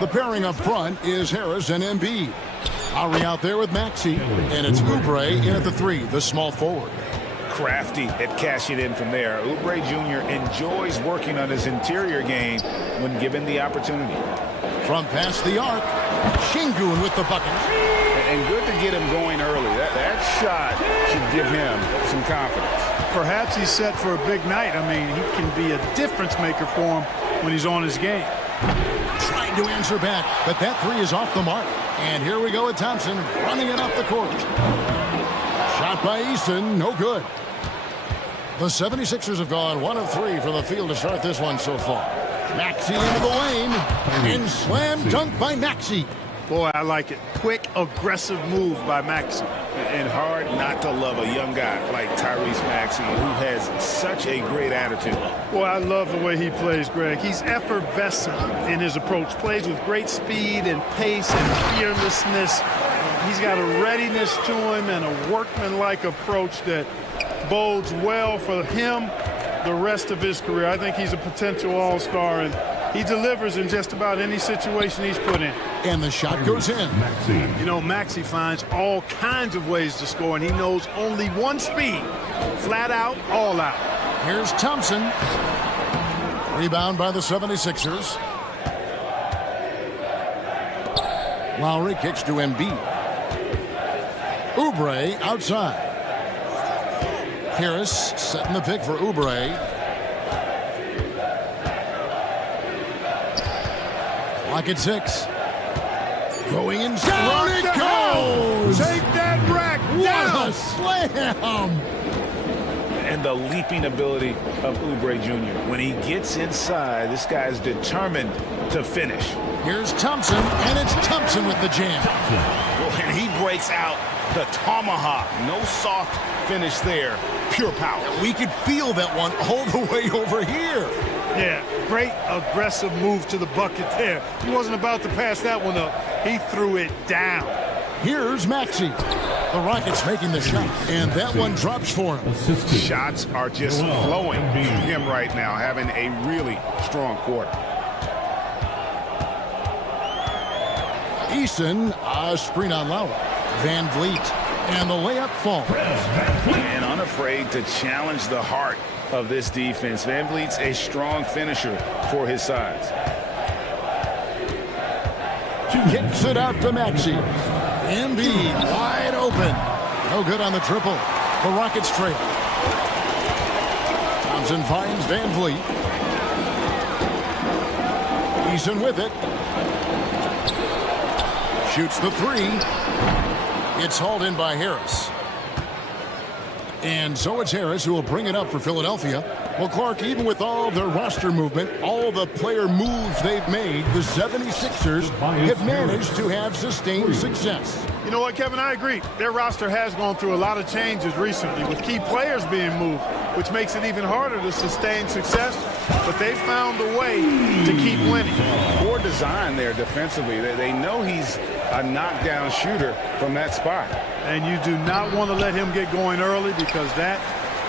The pairing up front is Harris and Embiid. Lowry out there with Maxey, and it's Oubre in at the 3, the small forward. Crafty at cashing in from there. Oubre Jr. enjoys working on his interior game when given the opportunity. From past the arc, Şengün with the bucket. And good to get him going early. That shot should give him some confidence. Perhaps he's set for a big night. I mean, he can be a difference maker for him when he's on his game. Trying to answer back, but that 3 is off the mark. And here we go with Thompson running it up the court. Shot by Easton, no good. The 76ers have gone 1 of 3 from the field to start this one so far. Maxey into the lane, and slam dunk by Maxey. Boy, I like it. Quick, aggressive move by Maxey. And hard not to love a young guy like Tyrese Maxey, who has such a great attitude. Boy, I love the way he plays, Greg. He's effervescent in his approach. Plays with great speed and pace and fearlessness. He's got a readiness to him and a workmanlike approach that bodes well for him the rest of his career. I think he's a potential all-star, and he delivers in just about any situation he's put in. And the shot goes in. You know, Maxey finds all kinds of ways to score, and he knows only one speed. Flat out, all out. Here's Thompson. Rebound by the 76ers. Lowry kicks to Embiid. Oubre outside. Harris setting the pick for Oubre. Lock at 6. Going in. Down it goes! Take that rack down! What a slam! And the leaping ability of Oubre Jr. When he gets inside, this guy's determined to finish. Here's Thompson, and it's Thompson with the jam. And he breaks out the tomahawk. No soft finish there. Pure power. We could feel that one all the way over here. Yeah, great aggressive move to the bucket there. He wasn't about to pass that one up. He threw it down. Here's Maxey. The Rockets making the shot, and that one drops for him. Shots are just flowing from him right now, having a really strong quarter. Easton, a screen on Lowry. Van Vliet, and the layup falls. And unafraid to challenge the heart of this defense. Van Vliet's a strong finisher for his size. Kicks it out to Maxey. Embiid wide open. No good on the triple. The Rockets trail. Thompson finds Van Vliet. Easton with it. Shoots the 3. It's hauled in by Harris. And so it's Harris who will bring it up for Philadelphia. Well, Clark, even with all their roster movement, all the player moves they've made, the 76ers have managed to have sustained success. You know what, Kevin? I agree. Their roster has gone through a lot of changes recently with key players being moved, which makes it even harder to sustain success. But they found a way to keep winning. Poor design there defensively. They know he's a knockdown shooter from that spot. And you do not want to let him get going early because that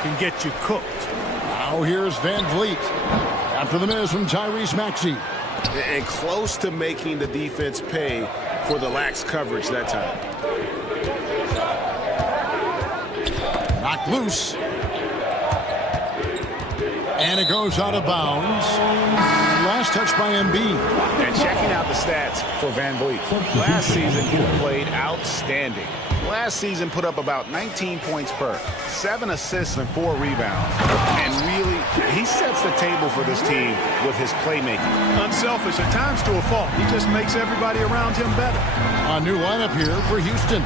can get you cooked. Now here's Van Vliet. After the miss from Tyrese Maxey. And close to making the defense pay for the lax coverage that time. Knocked loose. And it goes out of bounds. Last touch by Embiid. And checking out the stats for Van Vliet. Last season, he played outstanding. Last season put up about 19 points per, 7 assists and 4 rebounds. And really, he sets the table for this team with his playmaking. Unselfish, at times to a fault. He just makes everybody around him better. A new lineup here for Houston.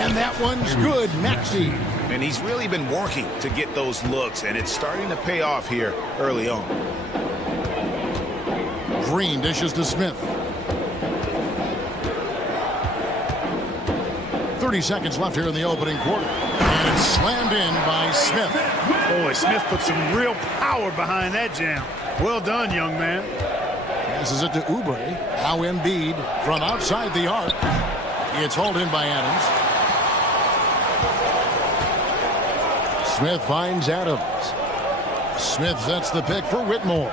And that one's good, Maxey. And he's really been working to get those looks, and it's starting to pay off here early on. Green dishes to Smith. 30 seconds left here in the opening quarter. And it's slammed in by Smith. Boy, Smith put some real power behind that jam. Well done, young man. Passes it to Oubre. Now Embiid from outside the arc. It's hauled in by Adams. Smith finds Adams. Smith sets the pick for Whitmore.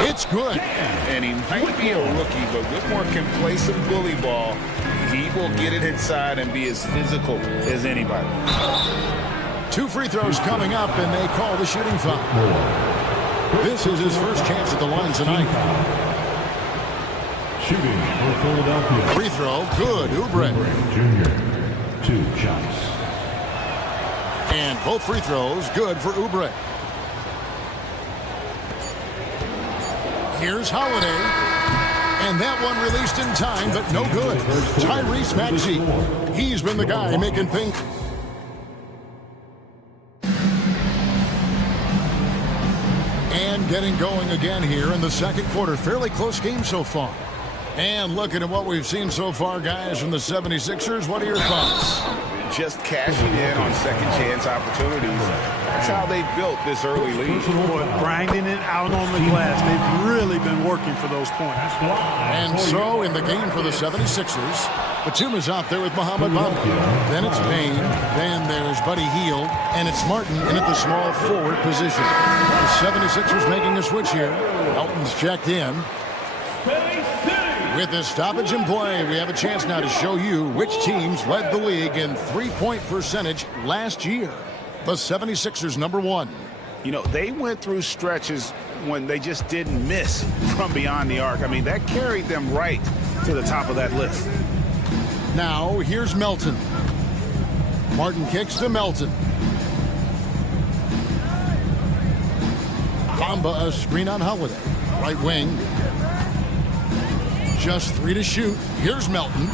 It's good. And he might be a rookie, but Whitmore can play some bully ball. He will get it inside and be as physical as anybody. 2 free throws coming up, and they call the shooting foul. This is his first chance at the line tonight. Shooting for Philadelphia. Free throw, good. Oubre. Jr. 2 shots. And both free throws good for Oubre. Here's Holiday. And that one released in time, but no good. Tyrese Maxey. He's been the guy making things. And getting going again here in the second quarter. Fairly close game so far. And looking at what we've seen so far, guys, from the 76ers, what are your thoughts? Just cashing in on second chance opportunities. That's how they built this early lead. Boy, grinding it out on the glass. They've really been working for those points. And so in the game for the 76ers, Batum is out there with Muhammad Bamba. Then it's Payne. Then there's Buddy Hield. And it's Martin in at the small forward position. The 76ers making a switch here. Elton's checked in. With this stoppage in play, we have a chance now to show you which teams led the league in three-point percentage last year. The 76ers, number 1. You know, they went through stretches when they just didn't miss from beyond the arc. I mean, that carried them right to the top of that list. Now, here's Melton. Martin kicks to Melton. Bamba, a screen on Holiday. Right wing. Just 3 to shoot. Here's Melton.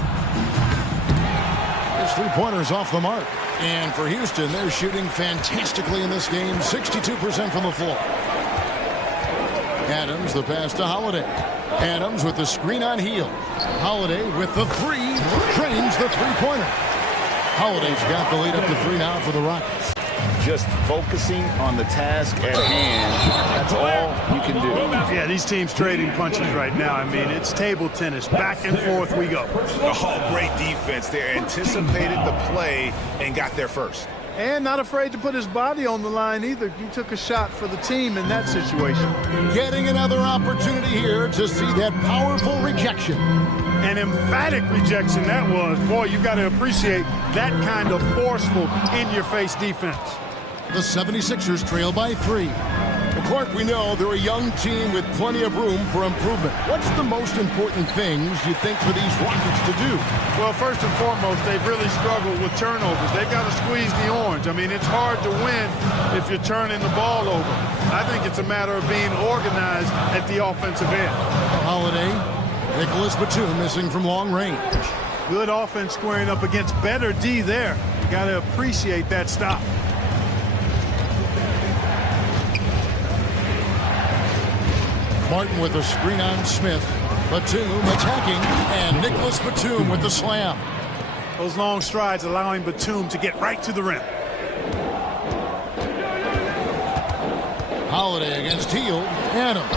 His three-pointer's off the mark. And for Houston, they're shooting fantastically in this game. 62% from the floor. Adams, the pass to Holiday. Adams with the screen on Hield. Holiday with the 3. Drains the three-pointer. Holiday's got the lead up to 3 now for the Rockets. Just focusing on the task at hand. That's all you can do. Yeah, these teams trading punches right now. I mean, it's table tennis. Back and forth we go. Oh, great defense there. Anticipated the play and got there first. And not afraid to put his body on the line either. He took a shot for the team in that situation. Getting another opportunity here to see that powerful rejection. An emphatic rejection that was. Boy, you got to appreciate that kind of forceful, in-your-face defense. The 76ers trail by 3. Well, Clark, we know they're a young team with plenty of room for improvement. What's the most important things you think for these Rockets to do? Well, first and foremost, they've really struggled with turnovers. They've got to squeeze the orange. I mean, it's hard to win if you're turning the ball over. I think it's a matter of being organized at the offensive end. Holiday, Nicholas Batum missing from long range. Good offense squaring up against better D there. You got to appreciate that stop. Martin with a screen on Smith. Batum attacking, and Nicholas Batum with the slam. Those long strides allowing Batum to get right to the rim. Holiday against Hield. Adams.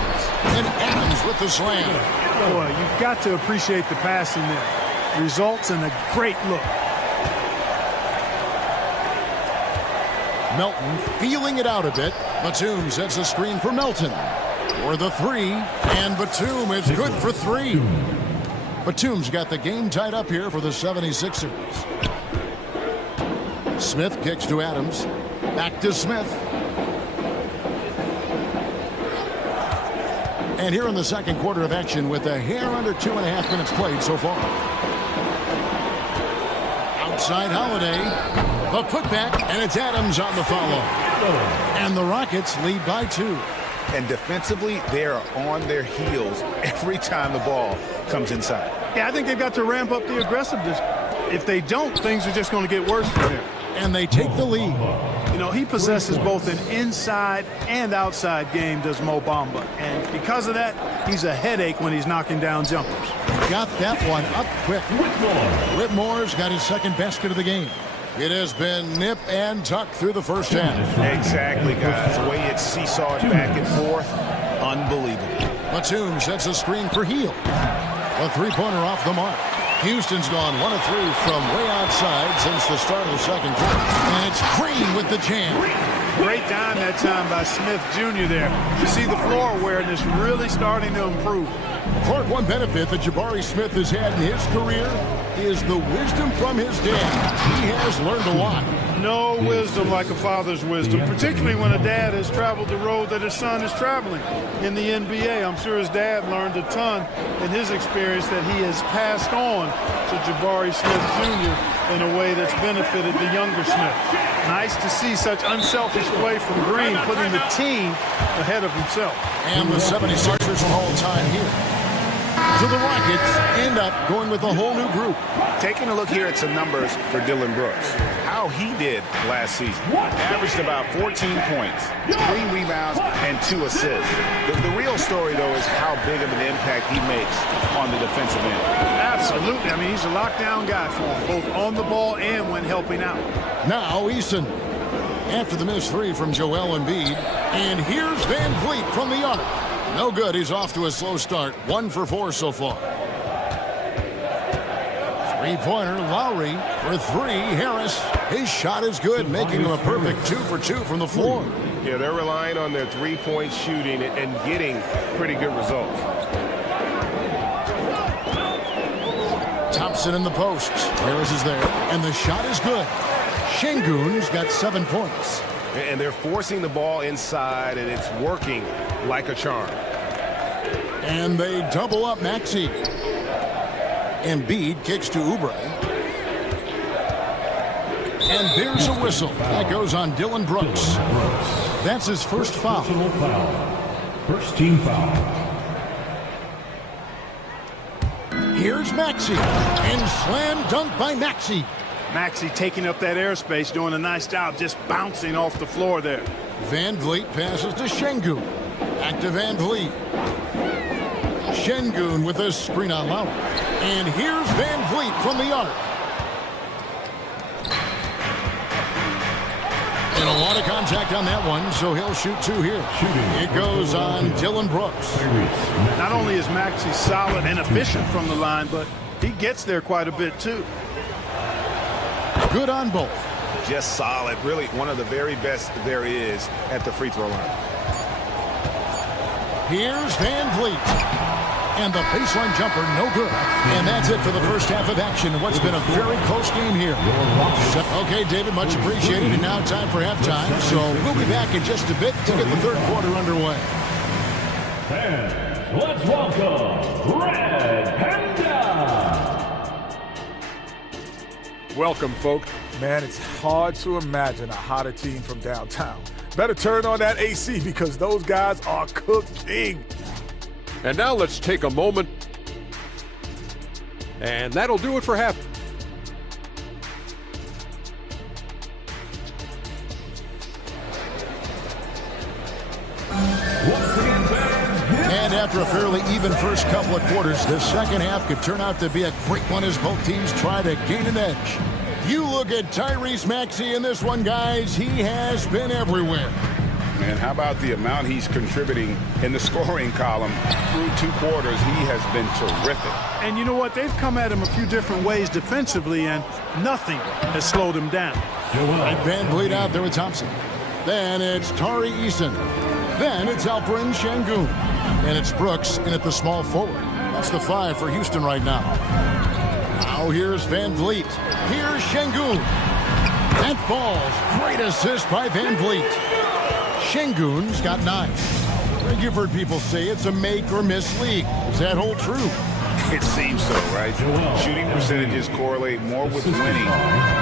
And Adams with the slam. Boy, you've got to appreciate the passing there. Results in a great look. Melton feeling it out a bit. Batum sets a screen for Melton. For the 3, and Batum is good for 3. Batum's got the game tied up here for the 76ers. Smith kicks to Adams. Back to Smith. And here in the second quarter of action with a hair under 2.5 minutes played so far. Outside Holiday. A putback, and it's Adams on the follow. And the Rockets lead by 2. And defensively, they are on their heels every time the ball comes inside. Yeah, I think they've got to ramp up the aggressiveness. If they don't, things are just going to get worse for him. And they take the lead. You know, he possesses both an inside and outside game, does Mo Bamba. And because of that, he's a headache when he's knocking down jumpers. Got that one up quick. Whitmore's got his second basket of the game. It has been nip and tuck through the first half. Exactly, guys. The way it seesawed back and forth, unbelievable. Batum sets a screen for Heel. A three-pointer off the mark. Houston's gone 1 of 3 from way outside since the start of the second quarter. And it's Green with the jam. Great dime that time by Smith Jr. there. You see the floor awareness really starting to improve. Clark, one benefit that Jabari Smith has had in his career is the wisdom from his dad. He has learned a lot. No wisdom like a father's wisdom, particularly when a dad has traveled the road that his son is traveling in the NBA. I'm sure his dad learned a ton in his experience that he has passed on to Jabari Smith Jr. in a way that's benefited the younger Smith. Nice to see such unselfish play from Green, putting the team ahead of himself. And the 76ers will hold time here. So the Rockets end up going with a whole new group. Taking a look here at some numbers for Dylan Brooks. How he did last season. Averaged about 14 points, 3 rebounds, and 2 assists. The real story, though, is how big of an impact he makes on the defensive end. Absolutely. I mean, he's a lockdown guy for him, both on the ball and when helping out. Now Eason after the missed 3 from Joel Embiid. And here's Van Vliet from the arc. No good. He's off to a slow start. 1 for 4 so far. Three-pointer, Lowry for 3. Harris, his shot is good, making him a perfect 2 for 2 from the floor. Yeah, they're relying on their three-point shooting and getting pretty good results. Thompson in the post. Harris is there, and the shot is good. Şengün's got 7 points. And they're forcing the ball inside, and it's working like a charm. And they double up Maxey. Embiid kicks to Oubre. And there's a whistle. That goes on Dylan Brooks. That's his first foul. First team foul. Here's Maxey. And slam dunk by Maxey. Maxey taking up that airspace, doing a nice job just bouncing off the floor there. Van Vliet passes to Şengün. Back to Van Vliet. Şengün with a screen on Lowry. And here's Van Vliet from the arc. And a lot of contact on that one, so he'll shoot 2 here. It goes on Dylan Brooks. Not only is Maxey solid and efficient from the line, but he gets there quite a bit too. Good on both. Just solid. Really one of the very best there is at the free throw line. Here's Van Vliet. And the baseline jumper, no good. And that's it for the first half of action. What's been a very close game here. Okay, David, much appreciated. And now time for halftime. So we'll be back in just a bit to get the third quarter underway. And let's welcome Red Panda. Welcome, folks. Man, it's hard to imagine a hotter team from downtown. Better turn on that AC because those guys are cooking. And now let's take a moment. And that'll do it for half. And after a fairly even first couple of quarters, the second half could turn out to be a great one as both teams try to gain an edge. You look at Tyrese Maxey in this one, guys. He has been everywhere. Man, how about the amount he's contributing in the scoring column through 2 quarters? He has been terrific. And you know what? They've come at him a few different ways defensively, and nothing has slowed him down. And Van Vliet out there with Thompson. Then it's Tari Eason. Then it's Alperen Şengün. And it's Brooks in at the small forward. That's the 5 for Houston right now. Now here's Van Vliet. Here's Şengün. That falls. Great assist by Van Vliet. Şengün's got 9. You've heard people say it's a make or miss league. Does that hold true? It seems so, right? Shooting percentages correlate more with winning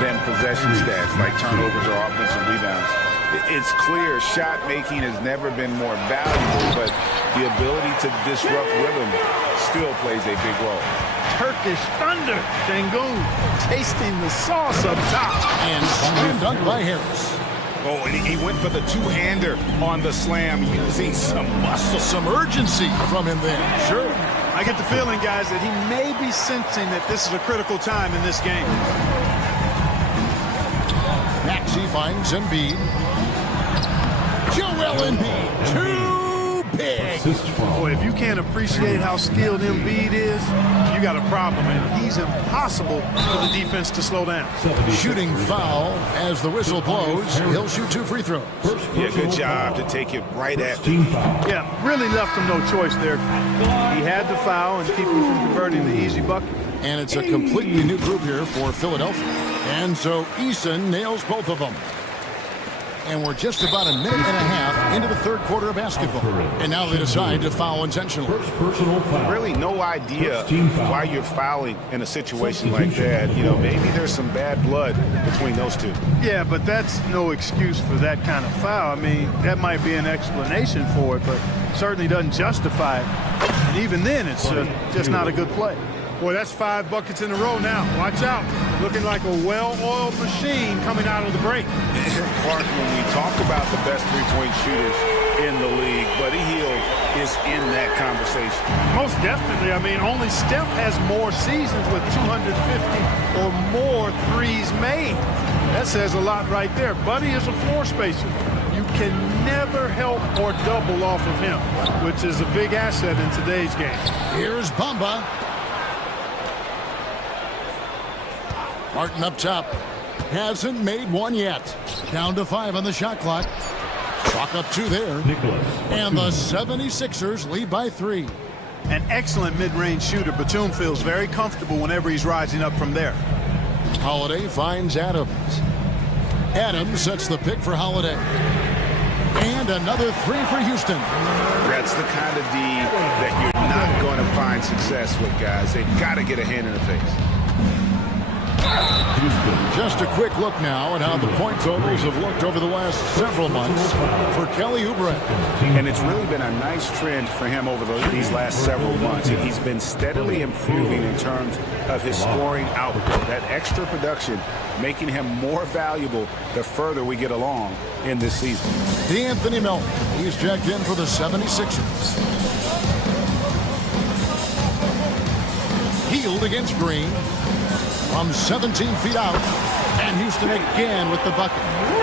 than possession stats, like turnovers or offensive rebounds. It's clear shot making has never been more valuable, but the ability to disrupt rhythm still plays a big role. Turkish thunder. Şengün tasting the sauce up top. And slam dunk by Harris. Oh, and he went for the two-hander on the slam, using some muscle. Some urgency from him there. Sure. I get the feeling, guys, that he may be sensing that this is a critical time in this game. Maxey finds Embiid. Joel Embiid, too big. Boy, if you can't appreciate how skilled Embiid is, you got a problem, and he's impossible for the defense to slow down. Shooting foul as the whistle blows. He'll shoot 2 free throws. Yeah, good job to take it right at him. Yeah, really left him no choice there. He had to foul and keep him from converting the easy bucket. And it's a completely new group here for Philadelphia. And so Eason nails both of them. And we're just about a minute and a half into the third quarter of basketball. And now they decide to foul intentionally. Really no idea why you're fouling in a situation like that. You know, maybe there's some bad blood between those two. Yeah, but that's no excuse for that kind of foul. I mean, that might be an explanation for it, but certainly doesn't justify it. And even then, it's just not a good play. Boy, that's 5 buckets in a row now. Watch out. Looking like a well-oiled machine coming out of the break. Mark, when we talk about the best three-point shooters in the league, Buddy Hield is in that conversation. Most definitely. I mean, only Steph has more seasons with 250 or more threes made. That says a lot right there. Buddy is a floor spacer. You can never help or double off of him, which is a big asset in today's game. Here's Bamba. Martin up top. Hasn't made one yet. Down to 5 on the shot clock. Clock up 2 there. And the 76ers lead by 3. An excellent mid-range shooter. Batum feels very comfortable whenever he's rising up from there. Holiday finds Adams. Adams sets the pick for Holiday. And another 3 for Houston. That's the kind of D that you're not going to find success with, guys. They've got to get a hand in the face. Just a quick look now at how the point totals have looked over the last several months for Kelly Oubre. And it's really been a nice trend for him over these last several months. He's been steadily improving in terms of his scoring output. That extra production making him more valuable the further we get along in this season. D'Anthony Melton, he's checked in for the 76ers. Hield against Green. From 17 feet out, and Houston again with the bucket.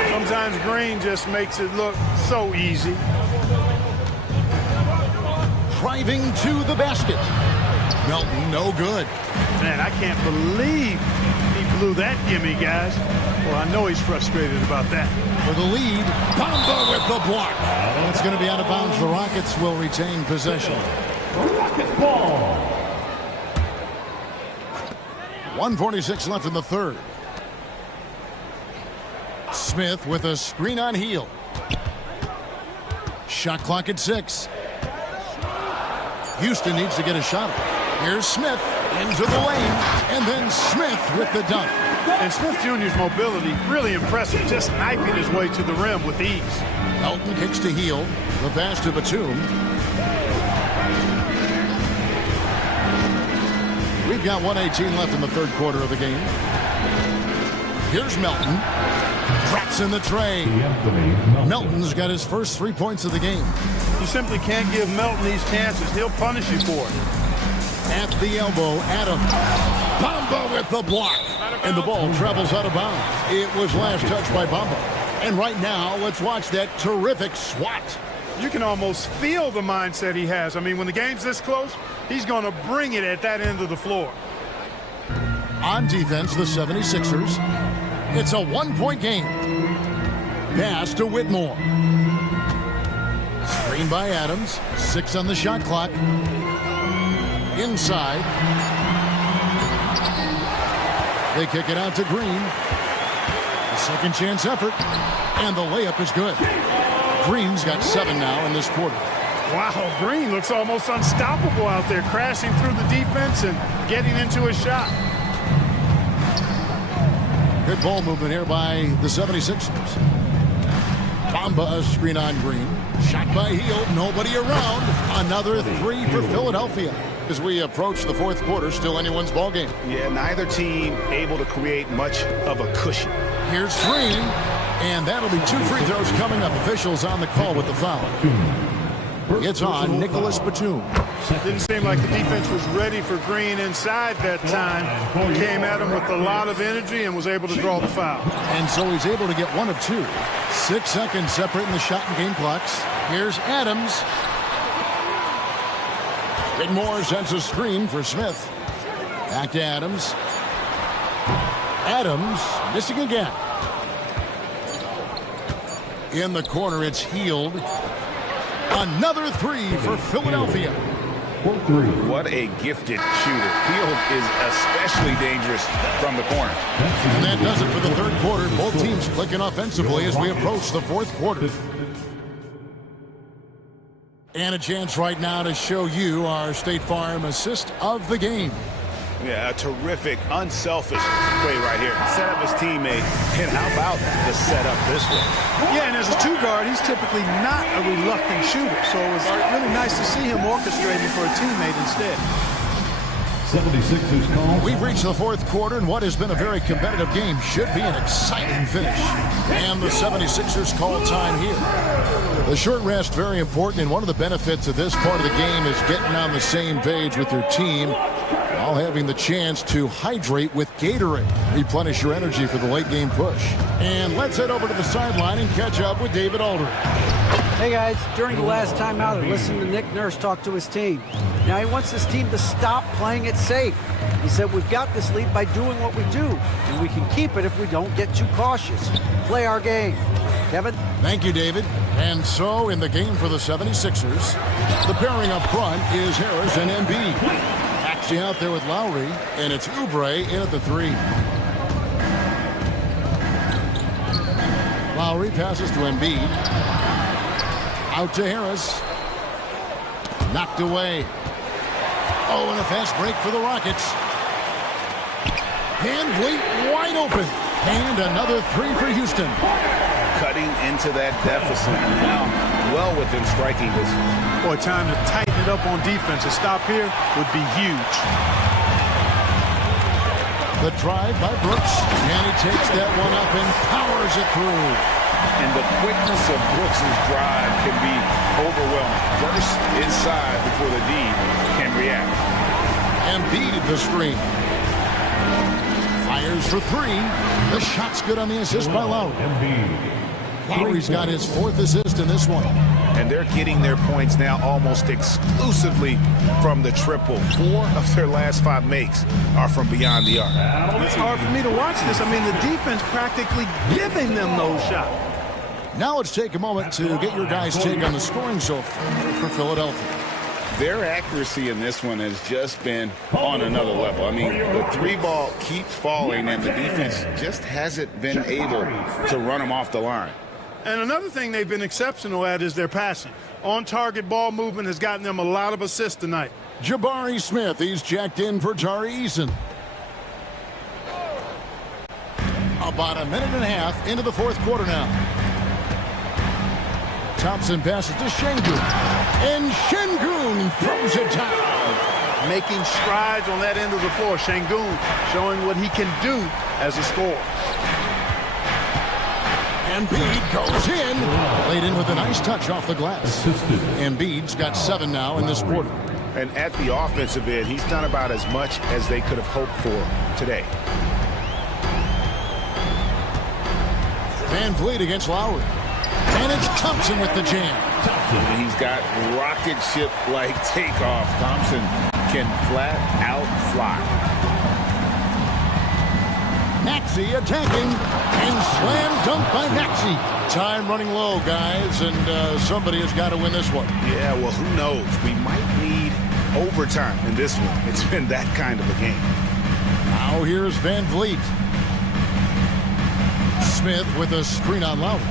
Sometimes Green just makes it look so easy. Driving to the basket. Melton, no good. Man, I can't believe he blew that gimme, guys. Well, I know he's frustrated about that. For the lead, Bamba with the block. And it's going to be out of bounds. The Rockets will retain possession. Rockets ball. 1:46 left in the third. Smith with a screen on Hield. Shot clock at 6. Houston needs to get a shot. Here's Smith into the lane, and then Smith with the dunk. And Smith Jr.'s mobility, really impressive, just knifing his way to the rim with ease. Melton kicks to Hield. The pass to Batum. We've got 1:18 left in the third quarter of the game. Here's Melton. Drops in the tray. Melton's got his first 3 points of the game. You simply can't give Melton these chances. He'll punish you for it. At the elbow, Adams. Bamba with the block. And the ball travels out of bounds. It was last touched by Bamba. And right now, let's watch that terrific swat. You can almost feel the mindset he has. I mean, when the game's this close, he's going to bring it at that end of the floor. On defense, the 76ers. It's a 1-point game. Pass to Whitmore. Screen by Adams. 6 on the shot clock. Inside. They kick it out to Green. A second chance effort. And the layup is good. Green's got 7 now in this quarter. Wow, Green looks almost unstoppable out there, crashing through the defense and getting into a shot. Good ball movement here by the 76ers. Bamba, a screen on Green. Shot by Hield, nobody around. Another 3 for Philadelphia. As we approach the fourth quarter, still anyone's ball game. Yeah, neither team able to create much of a cushion. Here's Green, and that'll be 2 free throws coming up. Officials on the call with the foul. It's on Nicholas Batum. Didn't seem like the defense was ready for Green inside that time. Came at him with a lot of energy and was able to draw the foul. And so he's able to get one of two. 6 seconds separating the shot and game clocks. Here's Adams. Whitmore sends a screen for Smith. Back to Adams. Adams missing again. In the corner, it's Healed. Another three for Philadelphia. What a gifted shooter. Healed is especially dangerous from the corner. And that does it for the third quarter. Both teams clicking offensively as we approach the fourth quarter. And a chance right now to show you our State Farm assist of the game. Yeah, a terrific, unselfish play right here. Set up his teammate, and how about the setup this way? Yeah, and as a two-guard, he's typically not a reluctant shooter, so it was really nice to see him orchestrating for a teammate instead. 76ers call. We've reached the fourth quarter, and what has been a very competitive game should be an exciting finish. And the 76ers call time here. The short rest, very important, and one of the benefits of this part of the game is getting on the same page with your team, while having the chance to hydrate with Gatorade. Replenish your energy for the late game push. And let's head over to the sideline and catch up with David Aldridge. Hey guys, during the last timeout, I listened to Nick Nurse talk to his team. Now he wants his team to stop playing it safe. He said, we've got this lead by doing what we do, and we can keep it if we don't get too cautious. Play our game. Kevin? Thank you, David. And so in the game for the 76ers, the pairing up front is Harris and Embiid. Axie out there with Lowry, and it's Oubre in at the three. Lowry passes to Embiid. Out to Harris. Knocked away. Oh, and a fast break for the Rockets. Van Vliet wide open. And another three for Houston. Cutting into that deficit. Now, well within striking distance. Boy, time to tighten it up on defense. A stop here would be huge. The drive by Brooks. And he takes that one up and powers it through. And the quickness of Brooks' drive can be overwhelming. First inside before the D can react. Embiid the screen. Fires for three. The shot's good on the assist by Lowry. Lowry's got his fourth assist in this one. And they're getting their points now almost exclusively from the triple. 4 of their last 5 makes are from beyond the arc. It's hard for me to watch this. I mean, the defense practically giving them those shots. Now let's take a moment to get your guys' take on the scoring so far for Philadelphia. Their accuracy in this one has just been on another level. I mean, the three ball keeps falling, and the defense just hasn't been able to run them off the line. And another thing they've been exceptional at is their passing. On-target ball movement has gotten them a lot of assists tonight. Jabari Smith, he's jacked in for Tari Eason. About a minute and a half into the fourth quarter now. Thompson passes to Şengün. And Şengün throws it down. Making strides on that end of the floor. Şengün showing what he can do as a scorer. Embiid goes in. Laid in with a nice touch off the glass. Embiid's got 7 now in this quarter. And at the offensive end, he's done about as much as they could have hoped for today. Van Vliet against Lowry. And it's Thompson with the jam. He's got rocket ship-like takeoff. Thompson can flat out fly. Maxey attacking. And slam dunk by Maxey. Time running low, guys, and somebody has got to win this one. Yeah, well, who knows? We might need overtime in this one. It's been that kind of a game. Now here's Van Vliet. Smith with a screen on Lowry.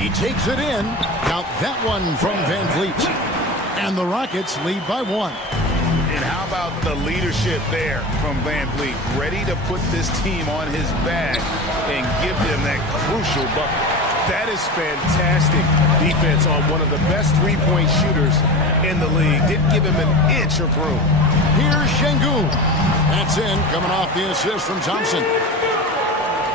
He takes it in. Now that one from Van Vliet. And the Rockets lead by 1. And how about the leadership there from Van Vliet? Ready to put this team on his back and give them that crucial bucket. That is fantastic defense on one of the best three-point shooters in the league. Didn't give him an inch of room. Here's Şengün. That's in, coming off the assist from Thompson.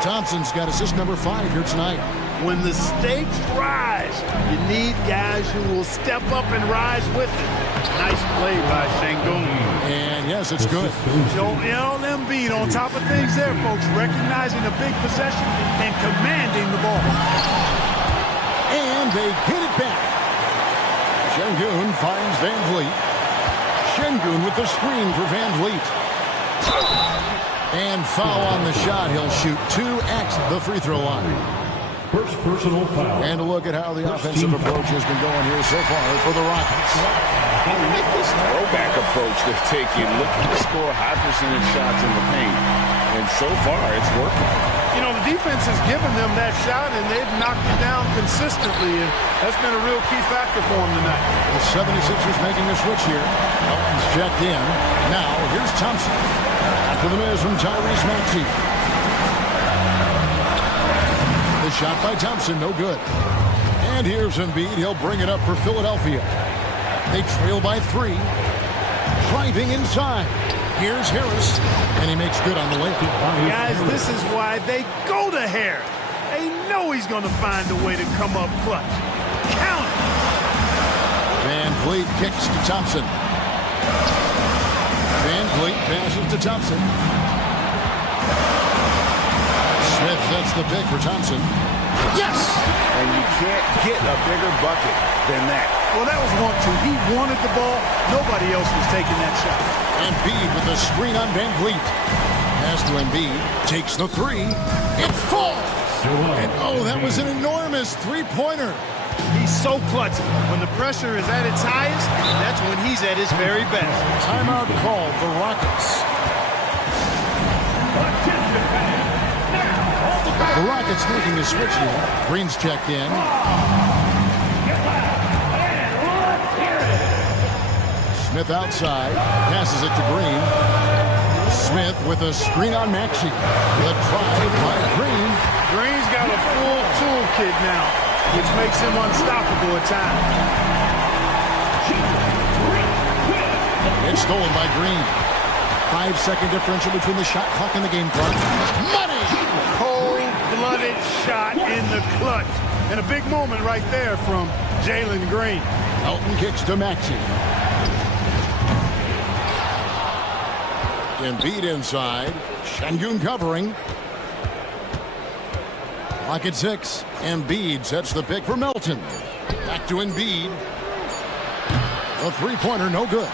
Thompson's got assist number 5 here tonight. When the stakes rise, you need guys who will step up and rise with it. Nice play by Şengün. And yes, it's good. Joel Embiid on top of things there, folks, recognizing a big possession and commanding the ball. And they get it back. Şengün finds Van Vliet. Şengün with the screen for Van Vliet. And foul on the shot. He'll shoot 2 at the free throw line. First personal foul. And a look at how the offensive approach has been going here so far for the Rockets. I like this throwback approach they're taking, looking to score high percentage shots in the paint. And so far, it's working. You know, the defense has given them that shot, and they've knocked it down consistently, and that's been a real key factor for them tonight. The 76ers making a switch here. Elton's checked in. Now, here's Thompson. After the miss from Tyrese Maxey. The shot by Thompson, no good. And here's Embiid. He'll bring it up for Philadelphia. They trail by 3. Driving inside. Here's Harris, and he makes good on the layup. Guys, this is why they go to Harris. They know he's going to find a way to come up clutch. Count it. Van Vliet kicks to Thompson. Van Vliet passes to Thompson. Smith sets the pick for Thompson. Yes! And you can't get a bigger bucket than that. Well, that was 1-2. He wanted the ball. Nobody else was taking that shot. Embiid with the screen on Van Vliet. Pass to Embiid. Takes the 3. It falls! And oh, that was an enormous three-pointer. He's so clutch. When the pressure is at its highest, that's when he's at his very best. Timeout called the Rockets. The Rockets making a switch here. Green's checked in. Smith outside. Passes it to Green. Smith with a screen on Maxey. The drive by Green. Green's got a full toolkit now, which makes him unstoppable at times. It's stolen by Green. 5-second differential between the shot clock and the game clock. Money! Cold-blooded shot in the clutch. And a big moment right there from Jalen Green. Elton kicks to Maxey. Embiid inside. Şengün covering. Clock at 6. Embiid sets the pick for Melton. Back to Embiid. A three-pointer, no good.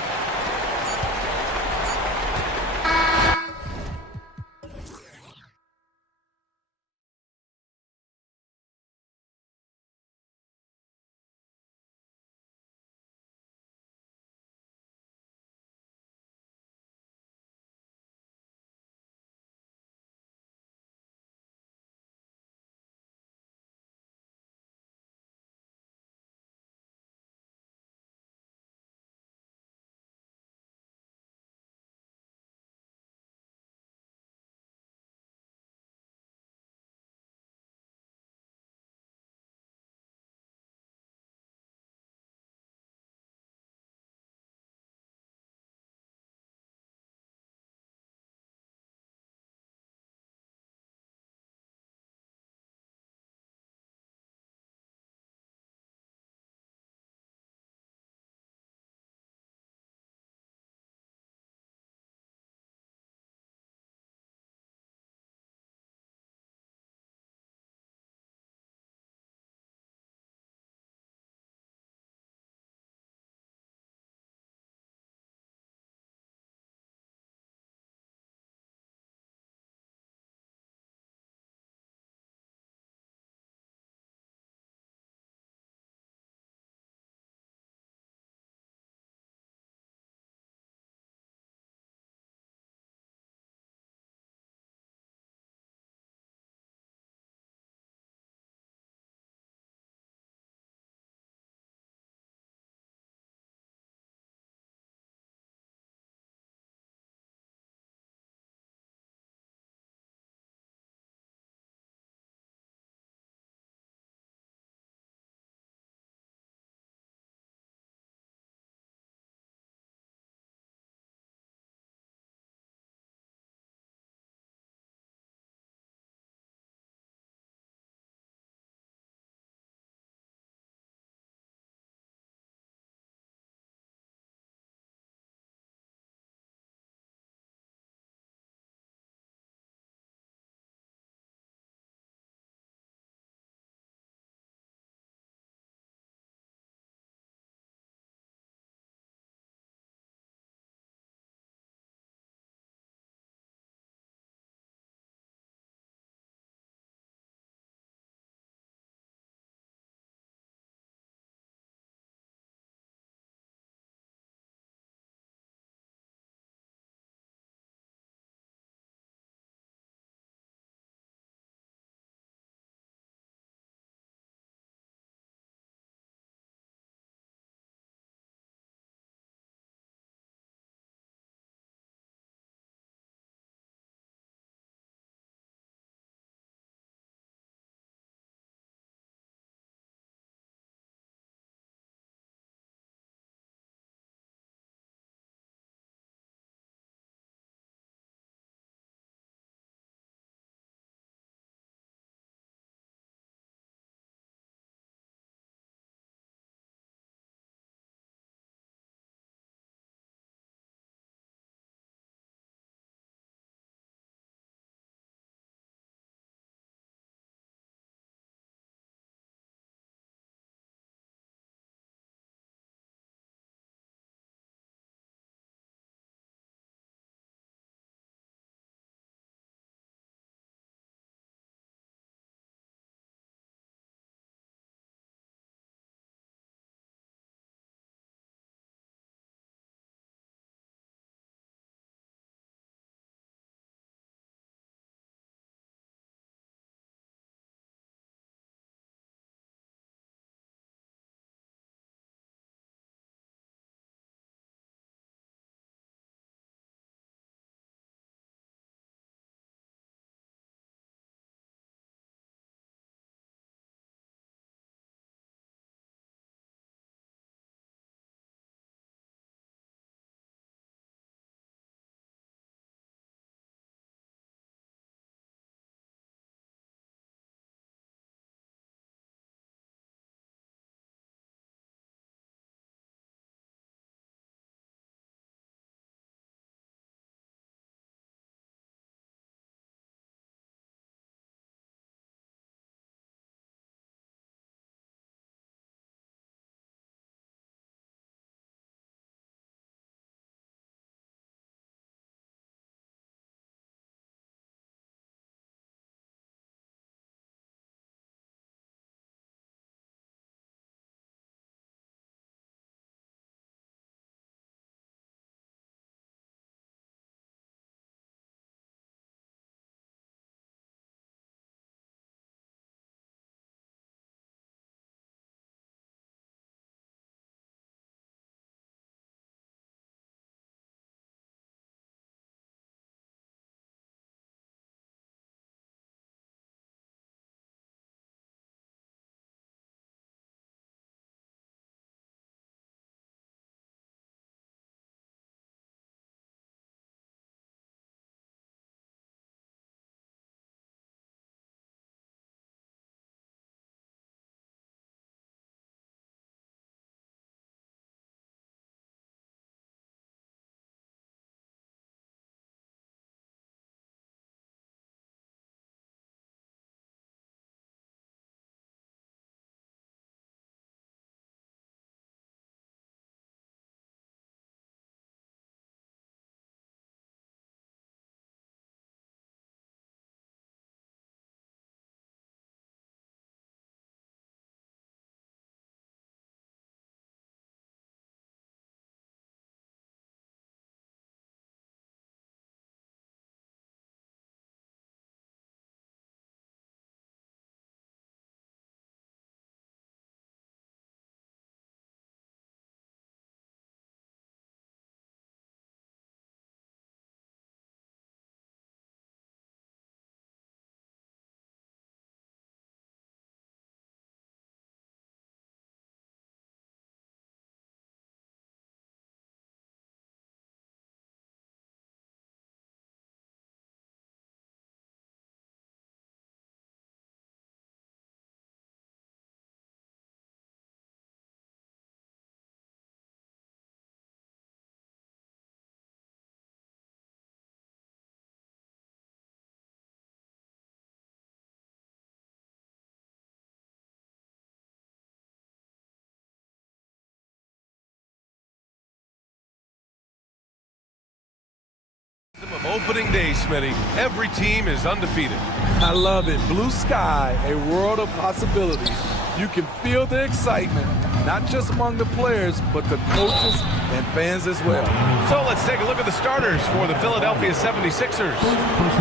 Opening day, Smitty. Every team is undefeated. I love it. Blue sky, a world of possibilities. You can feel the excitement, not just among the players, but the coaches and fans as well. So let's take a look at the starters for the Philadelphia 76ers.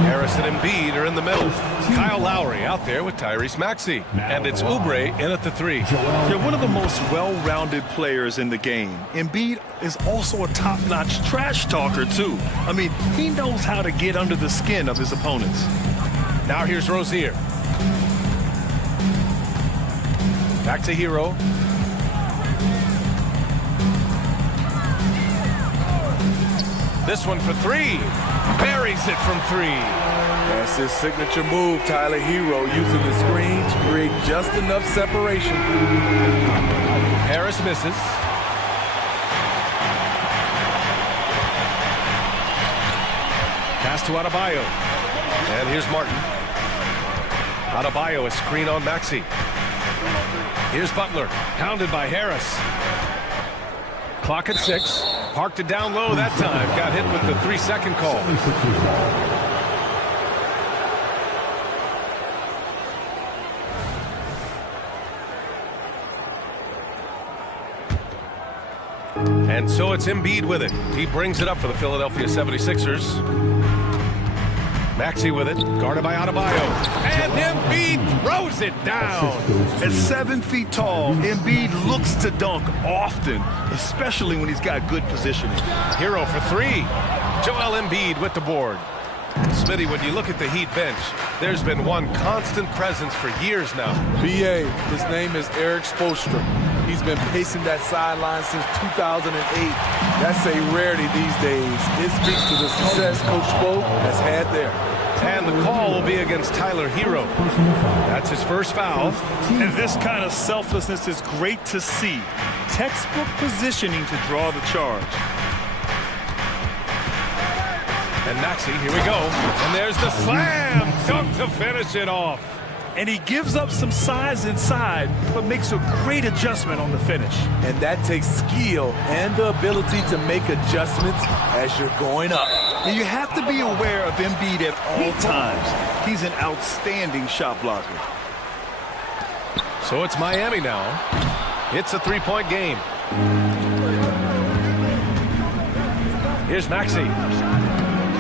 Harris and Embiid are in the middle. Kyle Lowry out there with Tyrese Maxey. And it's Oubre in at the 3. They're one of the most well-rounded players in the game. Embiid is also a top-notch trash talker, too. I mean, he knows how to get under the skin of his opponents. Now here's Rozier. Back to Hero. This one for 3. Buries it from 3. That's his signature move, Tyler Hero, using the screen to create just enough separation. Harris misses. Pass to Adebayo. And here's Martin. Adebayo, a screen on Maxey. Here's Butler, pounded by Harris. Clock at 6. Parked it down low that time. Got hit with the 3-second call. And so it's Embiid with it. He brings it up for the Philadelphia 76ers. Maxey with it, guarded by Adebayo. And Embiid throws it down. At 7 feet tall, Embiid looks to dunk often, especially when he's got good positioning. Hero for 3. Joel Embiid with the board. Smitty, when you look at the Heat bench, there's been one constant presence for years now. BA, his name is Eric Spoelstra. He's been pacing that sideline since 2008. That's a rarity these days. It speaks to the success Coach Spo has had there. And the call will be against Tyler Hero. That's his first foul. And this kind of selflessness is great to see. Textbook positioning to draw the charge. And Maxey, here we go. And there's the slam dunk to finish it off. And he gives up some size inside, but makes a great adjustment on the finish. And that takes skill and the ability to make adjustments as you're going up. And you have to be aware of Embiid at all times. He's an outstanding shot blocker. So it's Miami now. It's a 3-point game. Here's Maxey.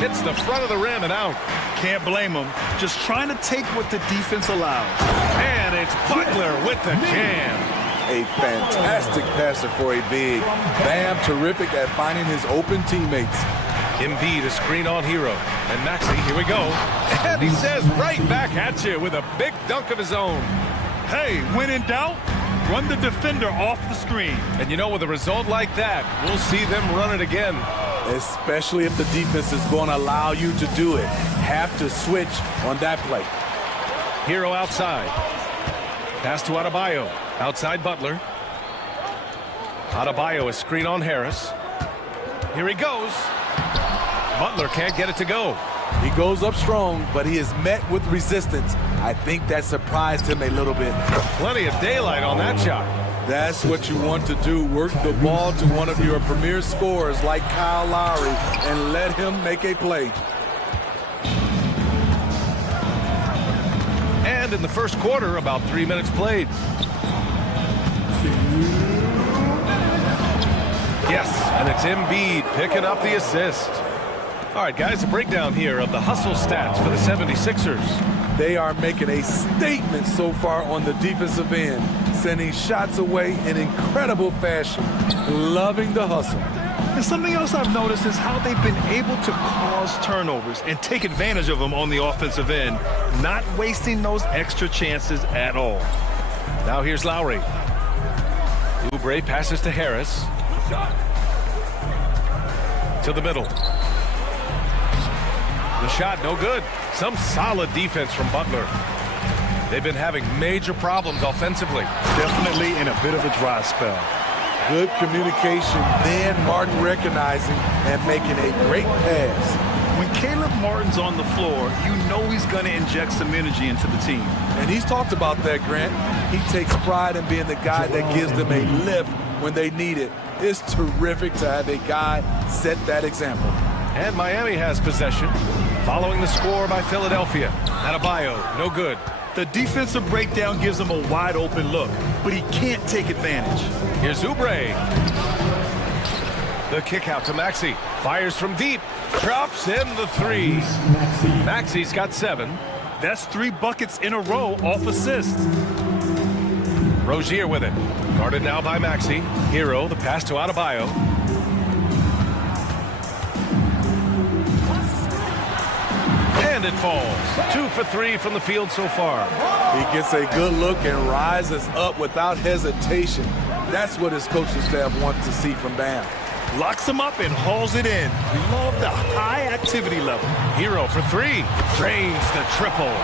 Hits the front of the rim and out. Can't blame him. Just trying to take what the defense allows. And it's Butler with the jam. A fantastic passer for a big. Bam, terrific at finding his open teammates. Embiid, a screen on Hero. And Maxey, here we go. And he says right back at you with a big dunk of his own. Hey, when in doubt, run the defender off the screen. And you know, with a result like that, we'll see them run it again. Especially if the defense is going to allow you to do it. Have to switch on that play. Hero outside. Pass to Adebayo. Outside Butler. Adebayo, a screen on Harris. Here he goes. Butler can't get it to go. He goes up strong, but he is met with resistance. I think that surprised him a little bit. Plenty of daylight on that shot. That's what you want to do. Work the ball to one of your premier scorers like Kyle Lowry and let him make a play. And in the first quarter, about 3 minutes played. Yes, and it's Embiid picking up the assist. All right, guys, a breakdown here of the hustle stats for the 76ers. They are making a statement so far on the defensive end, sending shots away in incredible fashion, loving the hustle. And something else I've noticed is how they've been able to cause turnovers and take advantage of them on the offensive end, not wasting those extra chances at all. Now here's Lowry. Oubre passes to Harris. To the middle. The shot, no good. Some solid defense from Butler. They've been having major problems offensively. Definitely in a bit of a dry spell. Good communication, then Martin recognizing and making a great pass. When Caleb Martin's on the floor, you know he's going to inject some energy into the team. And he's talked about that, Grant. He takes pride in being the guy that gives them a lift when they need it. It's terrific to have a guy set that example. And Miami has possession, following the score by Philadelphia. Adebayo, no good. The defensive breakdown gives him a wide open look, but he can't take advantage. Here's Oubre. The kick out to Maxey. Fires from deep. Drops in the three. Maxey's got 7. That's 3 buckets in a row off assists. Rozier with it. Guarded now by Maxey. Hero, the pass to Adebayo. And it falls. 2 for 3 from the field so far. He gets a good look and rises up without hesitation. That's what his coaching staff wants to see from Bam. Locks him up and hauls it in. Love the high activity level. Hero for 3. Drains the triple.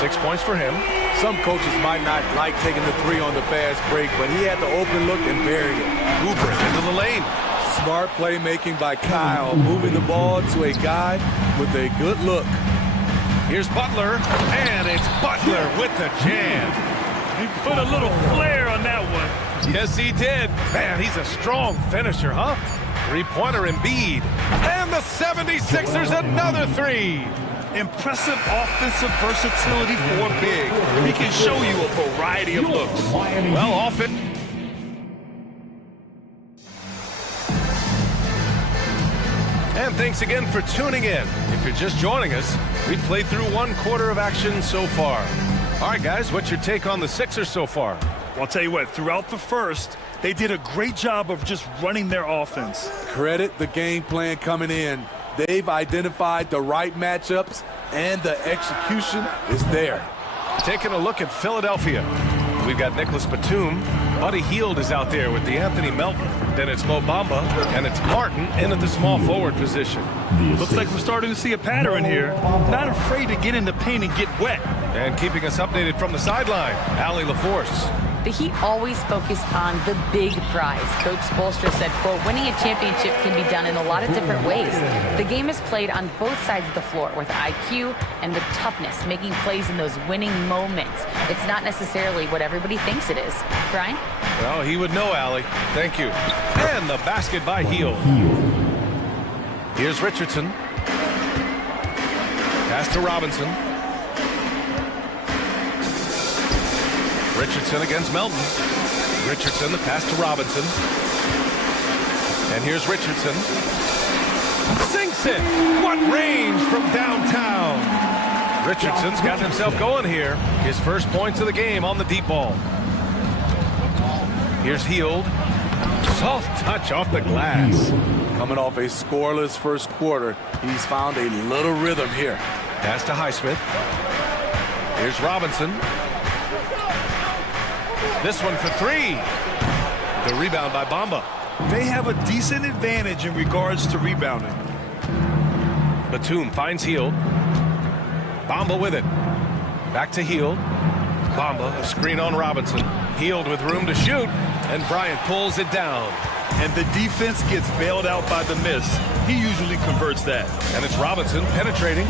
6 points for him. Some coaches might not like taking the 3 on the fast break, but he had the open look and buried it. Oubre into the lane. Smart playmaking by Kyle, moving the ball to a guy with a good look. Here's Butler, and it's Butler with the jam. He put a little flair on that one. Yes, he did. Man, he's a strong finisher, huh? 3-pointer Embiid. And the 76ers another 3. Impressive offensive versatility for big. He can show you a variety of looks. Well, often. And thanks again for tuning in. If you're just joining us, we played through 1 quarter of action so far. All right, guys, what's your take on the Sixers so far? Well, I'll tell you what, throughout the first, they did a great job of just running their offense. Credit the game plan coming in. They've identified the right matchups, and the execution is there. Taking a look at Philadelphia. We've got Nicholas Batum. Buddy Hield is out there with DeAnthony Melton. Then it's Mo Bamba, and it's Martin in at the small forward position. Looks like we're starting to see a pattern here. Not afraid to get in the paint and get wet. And keeping us updated from the sideline, Allie LaForce. The Heat always focus on the big prize. Coach Spoelstra said, quote, winning a championship can be done in a lot of different ways. The game is played on both sides of the floor with IQ and with toughness, making plays in those winning moments. It's not necessarily what everybody thinks it is. Brian? Well, he would know, Allie. Thank you. And the basket by Hield. Here's Richardson. Pass to Robinson. Richardson against Melton. Richardson, the pass to Robinson. And here's Richardson. Sinks it! What range from downtown! Richardson's got himself going here. His first points of the game on the deep ball. Here's Hield. Soft touch off the glass. Coming off a scoreless first quarter, he's found a little rhythm here. Pass to Highsmith. Here's Robinson. This one for 3. The rebound by Bamba. They have a decent advantage in regards to rebounding. Batum finds Hield. Bamba with it. Back to Hield. Bamba, a screen on Robinson. Hield with room to shoot, and Bryant pulls it down. And the defense gets bailed out by the miss. He usually converts that. And it's Robinson penetrating.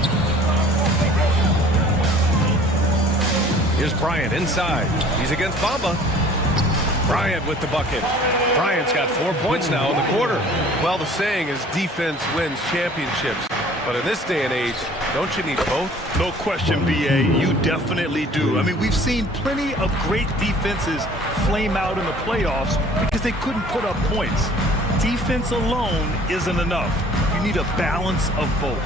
Here's Bryant inside. He's against Bamba. Bryant with the bucket. Bryant's got 4 points now in the quarter. Well, the saying is defense wins championships. But in this day and age, don't you need both? No question, B.A. You definitely do. I mean, we've seen plenty of great defenses flame out in the playoffs because they couldn't put up points. Defense alone isn't enough. You need a balance of both.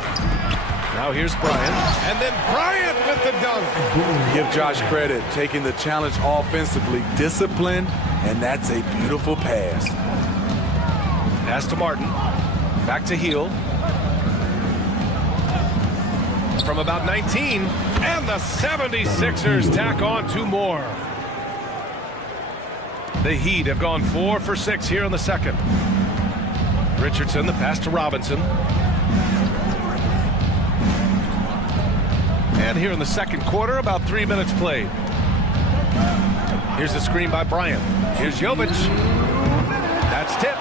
Now here's Bryant, and then Bryant with the dunk. Give Josh credit, taking the challenge offensively, disciplined, and that's a beautiful pass. Pass to Martin, back to Hield. From about 19, and the 76ers tack on 2 more. The Heat have gone 4 for 6 here in the second. Richardson, the pass to Robinson. And here in the second quarter, about 3 minutes played. Here's the screen by Bryant. Here's Jovic. That's tipped.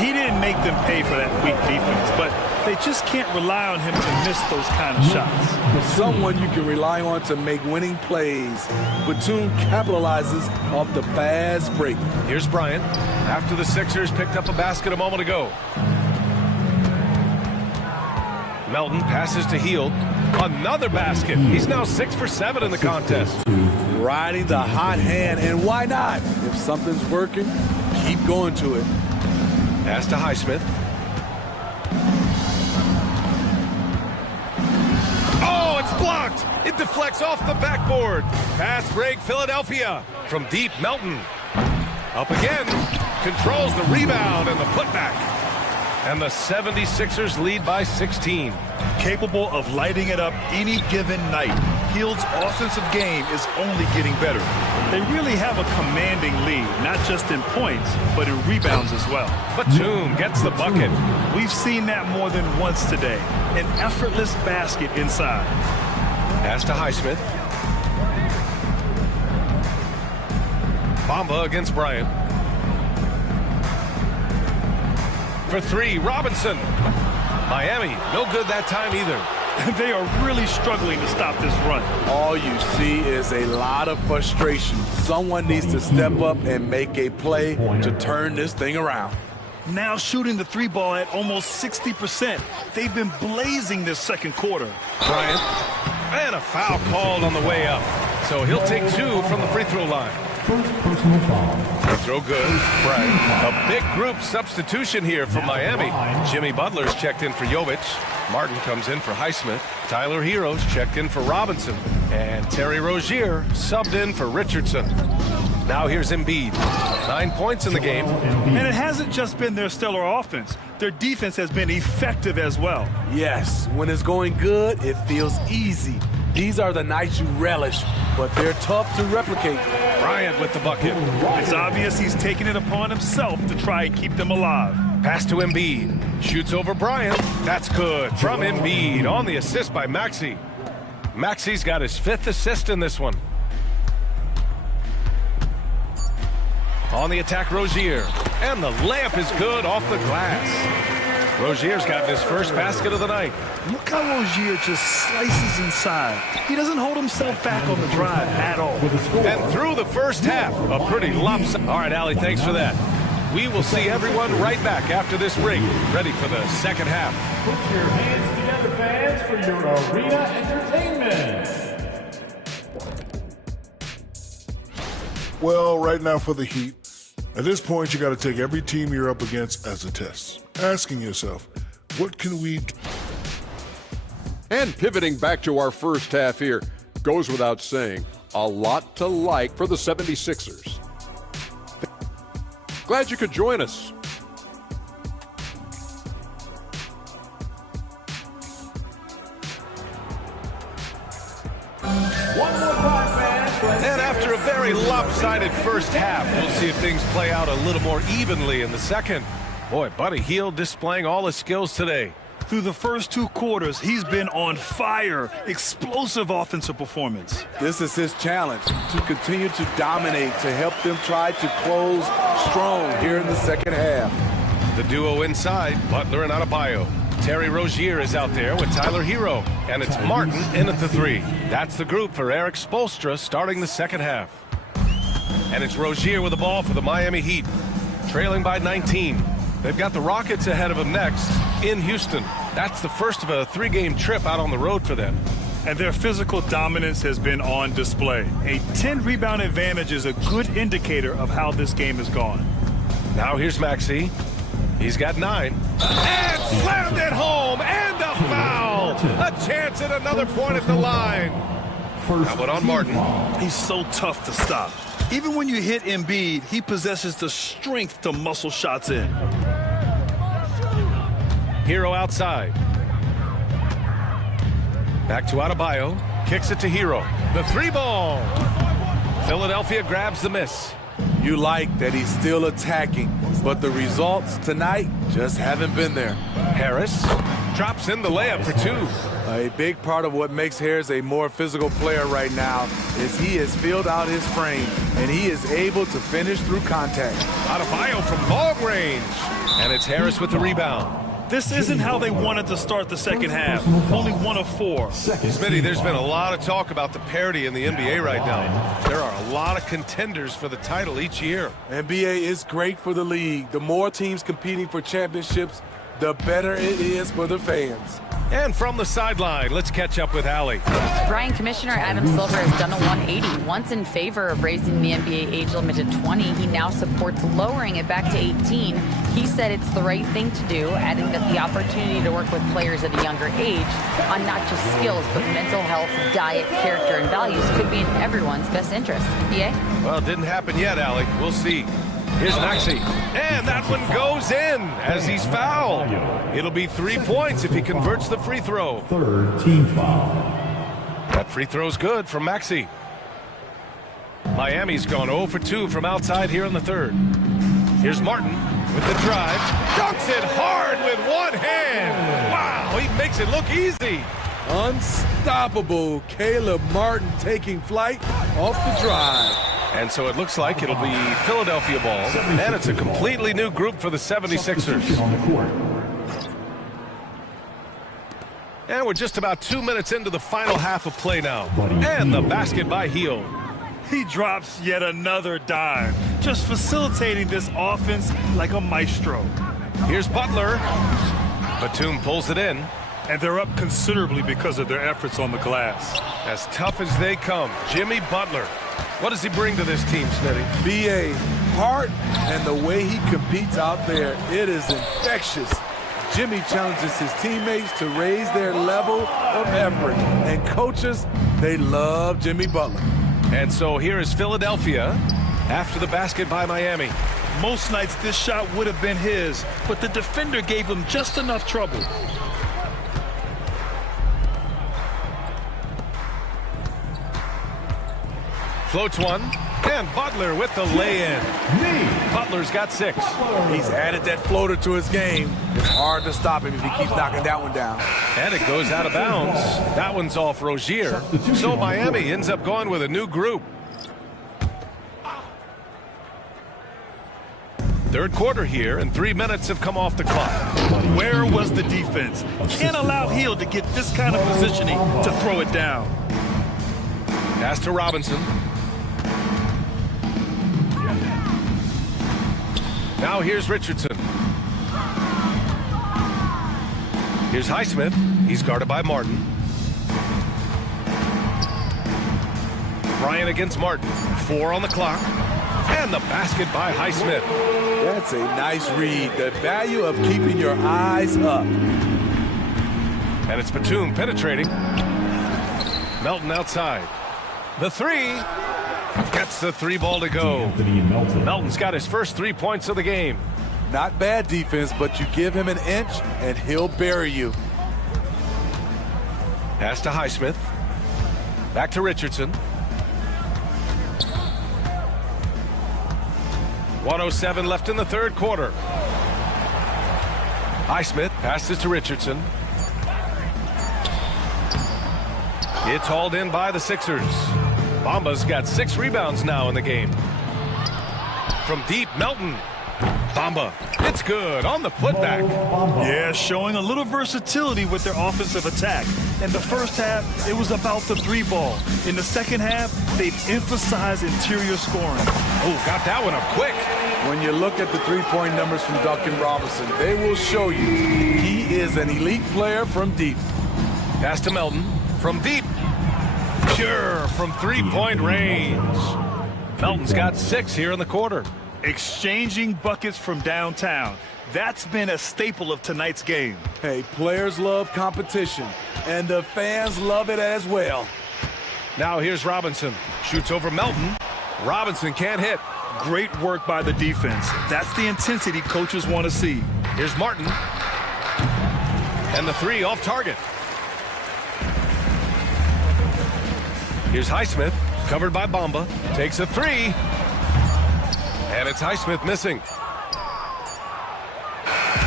He didn't make them pay for that weak defense, but they just can't rely on him to miss those kind of shots. Someone you can rely on to make winning plays. Batum capitalizes off the fast break. Here's Bryant after the Sixers picked up a basket a moment ago. Melton passes to Heald. Another basket. He's now 6 for 7 in the contest. Riding the hot hand, and why not? If something's working, keep going to it. Pass to Highsmith. Oh, it's blocked. It deflects off the backboard. Fast break, Philadelphia. From deep, Melton. Up again. Controls the rebound and the putback. And the 76ers lead by 16. Capable of lighting it up any given night. Heald's offensive game is only getting better. They really have a commanding lead, not just in points, but in rebounds as well. Batum gets the bucket. We've seen that more than once today. An effortless basket inside. Pass to Highsmith. Bamba against Bryant. For 3, Robinson. Miami, no good that time either. They are really struggling to stop this run. All you see is a lot of frustration. Someone needs to step up and make a play to turn this thing around. Now shooting the 3 ball at almost 60%. They've been blazing this second quarter. Bryant. And a foul called on the way up. So he'll take 2 from the free throw line. First personal foul. Free throw good. Bryant. A big group substitution here for Miami. Jimmy Butler's checked in for Jovic. Martin comes in for Highsmith. Tyler Hero's checked in for Robinson. And Terry Rozier subbed in for Richardson. Now here's Embiid. 9 points in the game. And it hasn't just been their stellar offense. Their defense has been effective as well. Yes, when it's going good, it feels easy. These are the nights you relish, but they're tough to replicate. Bryant with the bucket. It's obvious he's taking it upon himself to try and keep them alive. Pass to Embiid. Shoots over Bryant. That's good. From Embiid on the assist by Maxey. Maxey's got his 5th assist in this one. On the attack, Rozier. And the layup is good off the glass. Rozier's gotten his first basket of the night. Look how Rozier just slices inside. He doesn't hold himself back on the drive at all. And through the first half, a pretty lopsided. All right, Allie, thanks for that. We will see everyone right back after this break, ready for the second half. Put your hands together, fans, for your arena entertainment. Well, right now for the Heat, at this point, you got to take every team you're up against as a test, asking yourself, what can we do? And pivoting back to our first half here, goes without saying, a lot to like for the 76ers. Glad you could join us. One more time, fans. And after a very lopsided first half, we'll see if things play out a little more evenly in the second. Boy, Buddy Hield displaying all his skills today. Through the first 2 quarters, he's been on fire. Explosive offensive performance. This is his challenge, to continue to dominate, to help them try to close strong here in the second half. The duo inside, Butler and Adebayo. Terry Rozier is out there with Tyler Hero. And it's Martin in at the 3. That's the group for Eric Spoelstra starting the second half. And it's Rozier with the ball for the Miami Heat, trailing by 19. They've got the Rockets ahead of them next in Houston. That's the first of a 3-game trip out on the road for them. And their physical dominance has been on display. A 10-rebound advantage is a good indicator of how this game has gone. Now here's Maxey. He's got 9. And slammed it home, and a foul! A chance at another point at the line. How about on Martin? He's so tough to stop. Even when you hit Embiid, he possesses the strength to muscle shots in. Hero outside. Back to Adebayo. Kicks it to Hero. The 3-ball. Philadelphia grabs the miss. You like that he's still attacking, but the results tonight just haven't been there. Harris drops in the layup for 2. A big part of what makes Harris a more physical player right now is he has filled out his frame, and he is able to finish through contact. Adebayo from long range. And it's Harris with the rebound. This isn't how they wanted to start the second half. Only 1 of 4. Smitty, there's been a lot of talk about the parity in the NBA right now. There are a lot of contenders for the title each year. NBA is great for the league. The more teams competing for championships, the better it is for the fans. And from the sideline, let's catch up with Allie. Brian Commissioner Adam Silver has done a 180. Once in favor of raising the NBA age limit to 20, he now supports lowering it back to 18. He said it's the right thing to do, adding that the opportunity to work with players at a younger age on not just skills, but mental health, diet, character, and values could be in everyone's best interest. BA? Well, it didn't happen yet, Allie. We'll see. Here's Maxey. And that one goes in as he's fouled. It'll be 3 points if he converts the free throw. Third team foul. That free throw's good from Maxey. Miami's gone 0 for 2 from outside here in the third. Here's Martin with the drive. Dunks it hard with one hand. Wow, he makes it look easy. Unstoppable Caleb Martin taking flight off the drive. And so it looks like it'll be Philadelphia ball. And it's a completely new group for the 76ers. On the court. And we're just about 2 minutes into the final half of play now. And the basket by Heel. He drops yet another dime, just facilitating this offense like a maestro. Here's Butler. Batum pulls it in. And they're up considerably because of their efforts on the glass. As tough as they come, Jimmy Butler. What does he bring to this team, Smitty? B.A. heart and the way he competes out there, it is infectious. Jimmy challenges his teammates to raise their level of effort. And coaches, they love Jimmy Butler. And so here is Philadelphia after the basket by Miami. Most nights this shot would have been his, but the defender gave him just enough trouble. Floats one, and Butler with the lay-in. Butler's got 6. He's added that floater to his game. It's hard to stop him if he keeps knocking that one down. And it goes out of bounds. That one's off Rozier. So Miami ends up going with a new group. Third quarter here, and 3 minutes have come off the clock. Where was the defense? Can't allow Hill to get this kind of positioning to throw it down. Pass to Robinson. Now here's Richardson. Here's Highsmith. He's guarded by Martin. Bryant against Martin. 4 on the clock. And the basket by Highsmith. That's a nice read. The value of keeping your eyes up. And it's Batum penetrating. Melton outside. The 3. Gets the 3 ball to go. Melton's got his first 3 points of the game. Not bad defense, but you give him an inch and he'll bury you. Pass to Highsmith. Back to Richardson. 1:07 left in the third quarter. Highsmith passes to Richardson. It's hauled in by the Sixers. Bamba's got 6 rebounds now in the game. From deep, Melton. Bamba, it's good on the putback. Yeah, showing a little versatility with their offensive attack. In the first half, it was about the 3 ball. In the second half, they've emphasized interior scoring. Oh, got that one up quick. When you look at the 3-point numbers from Duncan Robinson, they will show you he is an elite player from deep. Pass to Melton. From deep. Pure from 3-point range. Melton's got 6 here in the quarter. Exchanging buckets from downtown. That's been a staple of tonight's game. Hey, players love competition, and the fans love it as well. Now here's Robinson. Shoots over Melton. Robinson can't hit. Great work by the defense. That's the intensity coaches want to see. Here's Martin. And the 3 off target. Here's Highsmith, covered by Bamba. Takes a 3. And it's Highsmith missing.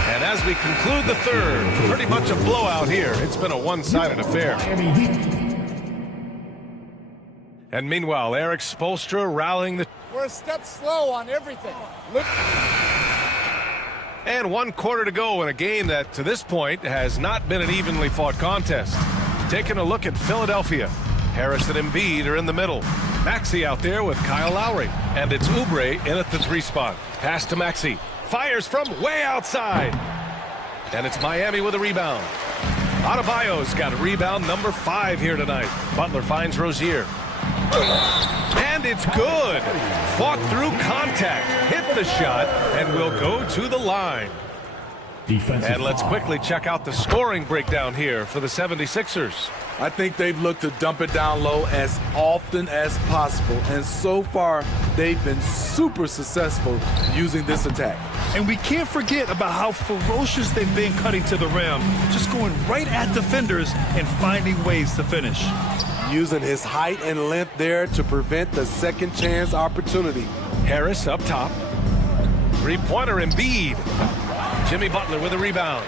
And as we conclude the third, pretty much a blowout here. It's been a one-sided affair. And meanwhile, Eric Spoelstra rallying the... We're a step slow on everything. Look. And 1 quarter to go in a game that, to this point, has not been an evenly fought contest. Taking a look at Philadelphia. Harris and Embiid are in the middle. Maxey out there with Kyle Lowry. And it's Oubre in at the 3 spot. Pass to Maxey. Fires from way outside. And it's Miami with a rebound. Adebayo's got rebound number 5 here tonight. Butler finds Rozier. And it's good. Fought through contact, hit the shot, and will go to the line. And let's quickly check out the scoring breakdown here for the 76ers. I think they've looked to dump it down low as often as possible, and so far they've been super successful using this attack. And we can't forget about how ferocious they've been cutting to the rim, just going right at defenders and finding ways to finish. Using his height and length there to prevent the second chance opportunity. Harris up top. Three-pointer Embiid. Jimmy Butler with a rebound.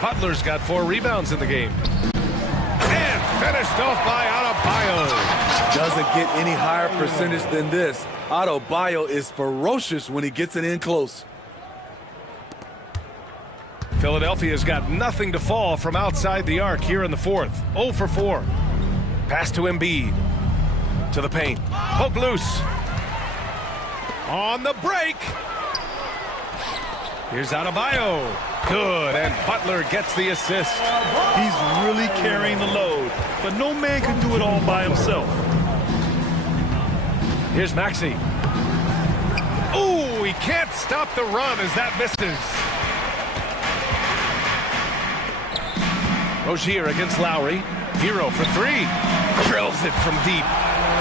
Butler's got 4 rebounds in the game. And finished off by Adebayo. Doesn't get any higher percentage than this. Adebayo is ferocious when he gets it in close. Philadelphia's got nothing to fall from outside the arc here in the 4th. 0 for 4. Pass to Embiid. To the paint. Poke loose. On the break. Here's Adebayo. Good, and Butler gets the assist. He's really carrying the load, but no man can do it all by himself. Here's Maxey. Ooh, he can't stop the run as that misses. Rozier against Lowry. Hero for 3. Drills it from deep.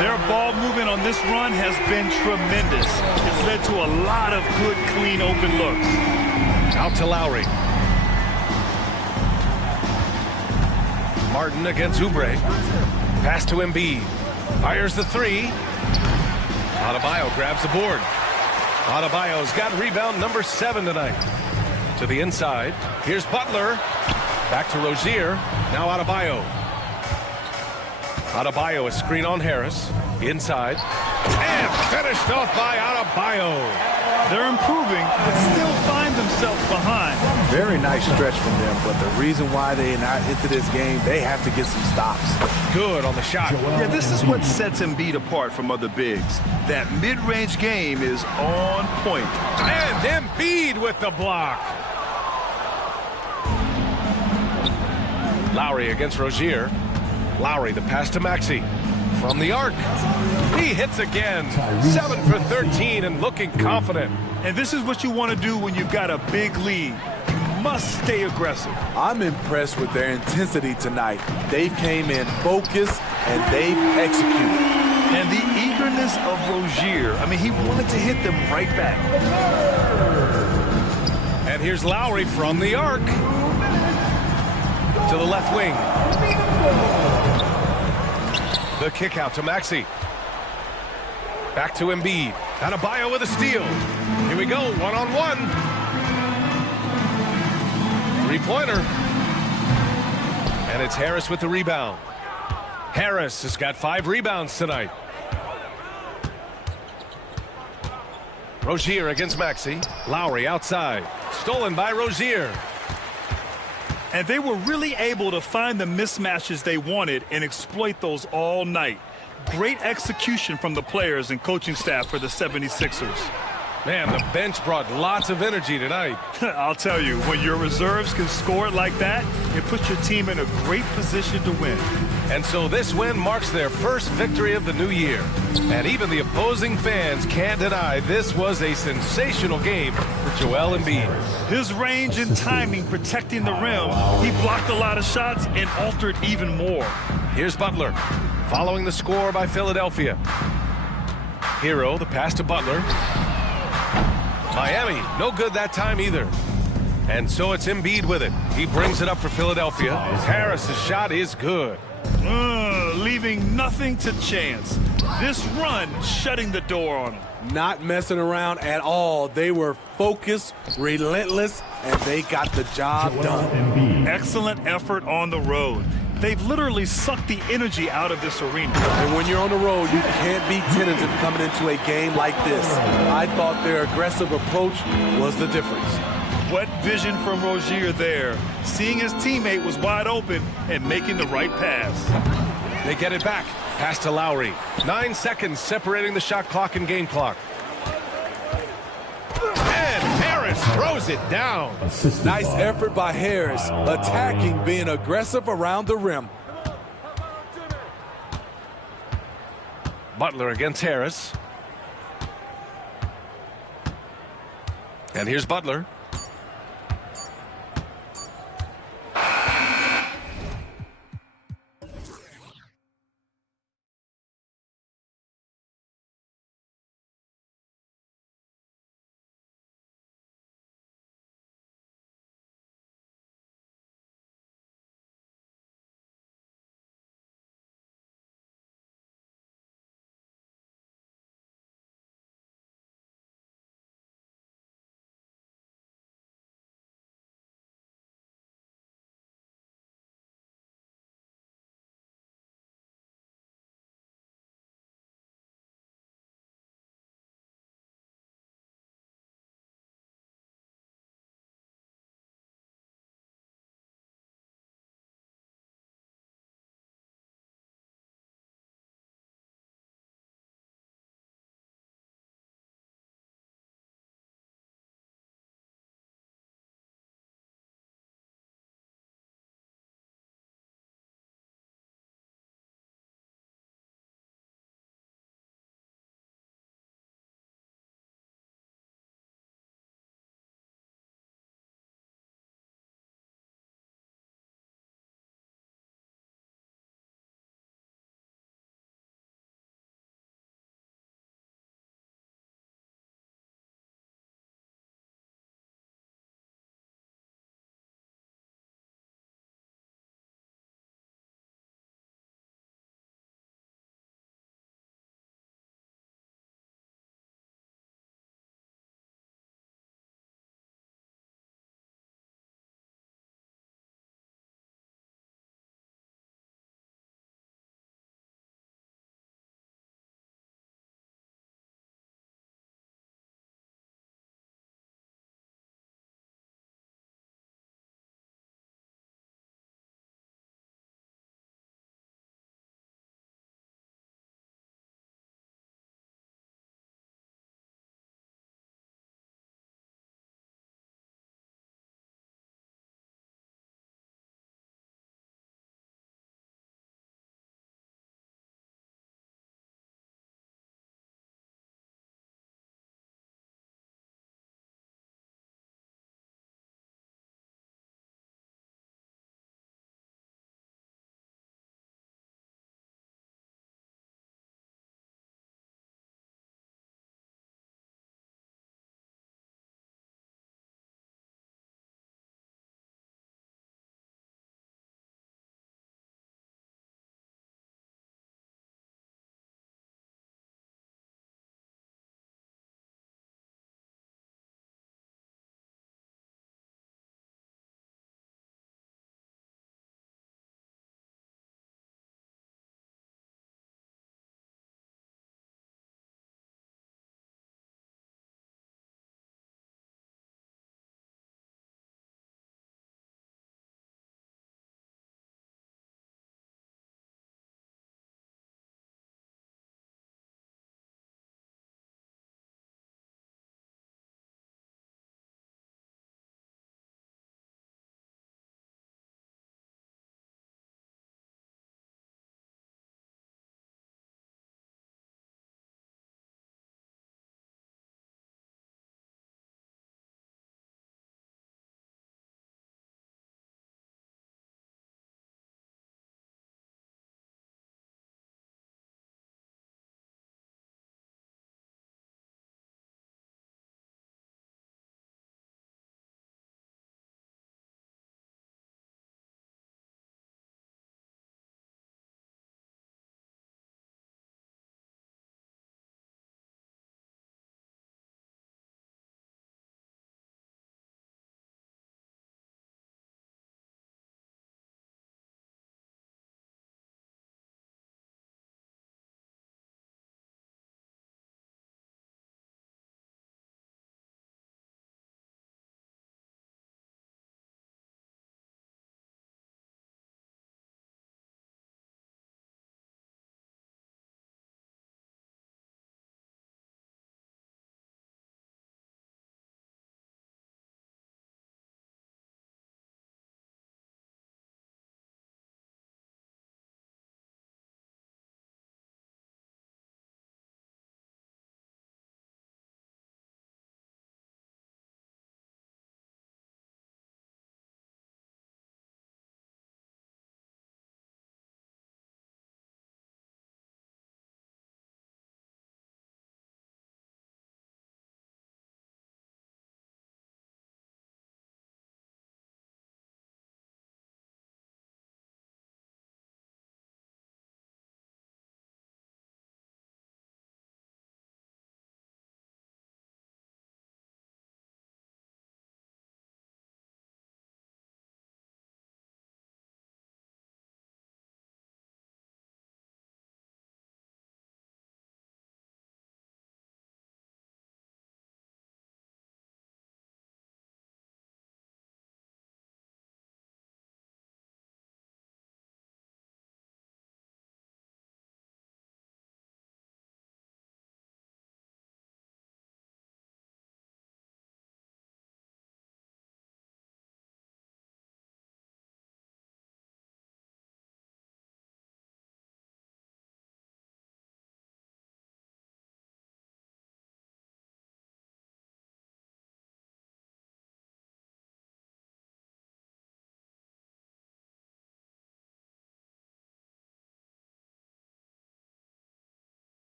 Their ball movement on this run has been tremendous. It's led to a lot of good, clean, open looks. Out to Lowry. Martin against Oubre. Pass to Embiid. Fires the 3. Adebayo grabs the board. Adebayo's got rebound number 7 tonight. To the inside. Here's Butler. Back to Rozier. Now Adebayo. Adebayo, a screen on Harris. Inside. And finished off by Adebayo. They're improving, but still find themselves behind. Very nice stretch from them, but the reason why they're not into this game, they have to get some stops. Good on the shot. Yeah, this is what sets Embiid apart from other bigs. That mid-range game is on point. And Embiid with the block. Lowry against Rozier. Lowry, the pass to Maxey. From the arc. He hits again. 7 for 13 and looking confident. And this is what you want to do when you've got a big lead. You must stay aggressive. I'm impressed with their intensity tonight. They came in focused and they've executed. And the eagerness of Rozier. I mean, he wanted to hit them right back. And here's Lowry from the arc. To the left wing. The kick out to Maxey. Back to Embiid. Adebayo with a steal. Here we go, one-on-one. Three-pointer. And it's Harris with the rebound. Harris has got 5 rebounds tonight. Rozier against Maxey. Lowry outside. Stolen by Rozier. And they were really able to find the mismatches they wanted and exploit those all night. Great execution from the players and coaching staff for the 76ers. Man, the bench brought lots of energy tonight. I'll tell you, when your reserves can score it like that, it puts your team in a great position to win. And so this win marks their first victory of the new year. And even the opposing fans can't deny this was a sensational game for Joel Embiid. His range and timing protecting the rim, he blocked a lot of shots and altered even more. Here's Butler, following the score by Philadelphia. Hero, the pass to Butler. Miami, no good that time either. And so it's Embiid with it. He brings it up for Philadelphia. Harris's shot is good. Leaving nothing to chance. This run shutting the door on him. Not messing around at all. They were focused, relentless, and they got the job done. Excellent effort on the road. They've literally sucked the energy out of this arena. And when you're on the road, you can't be tentative coming into a game like this. I thought their aggressive approach was the difference. What vision from Rozier there, seeing his teammate was wide open and making the right pass. They get it back. Pass to Lowry. 9 seconds separating the shot clock and game clock. And Harris throws it down. Nice effort by Harris, attacking, being aggressive around the rim. Butler against Harris. And here's Butler.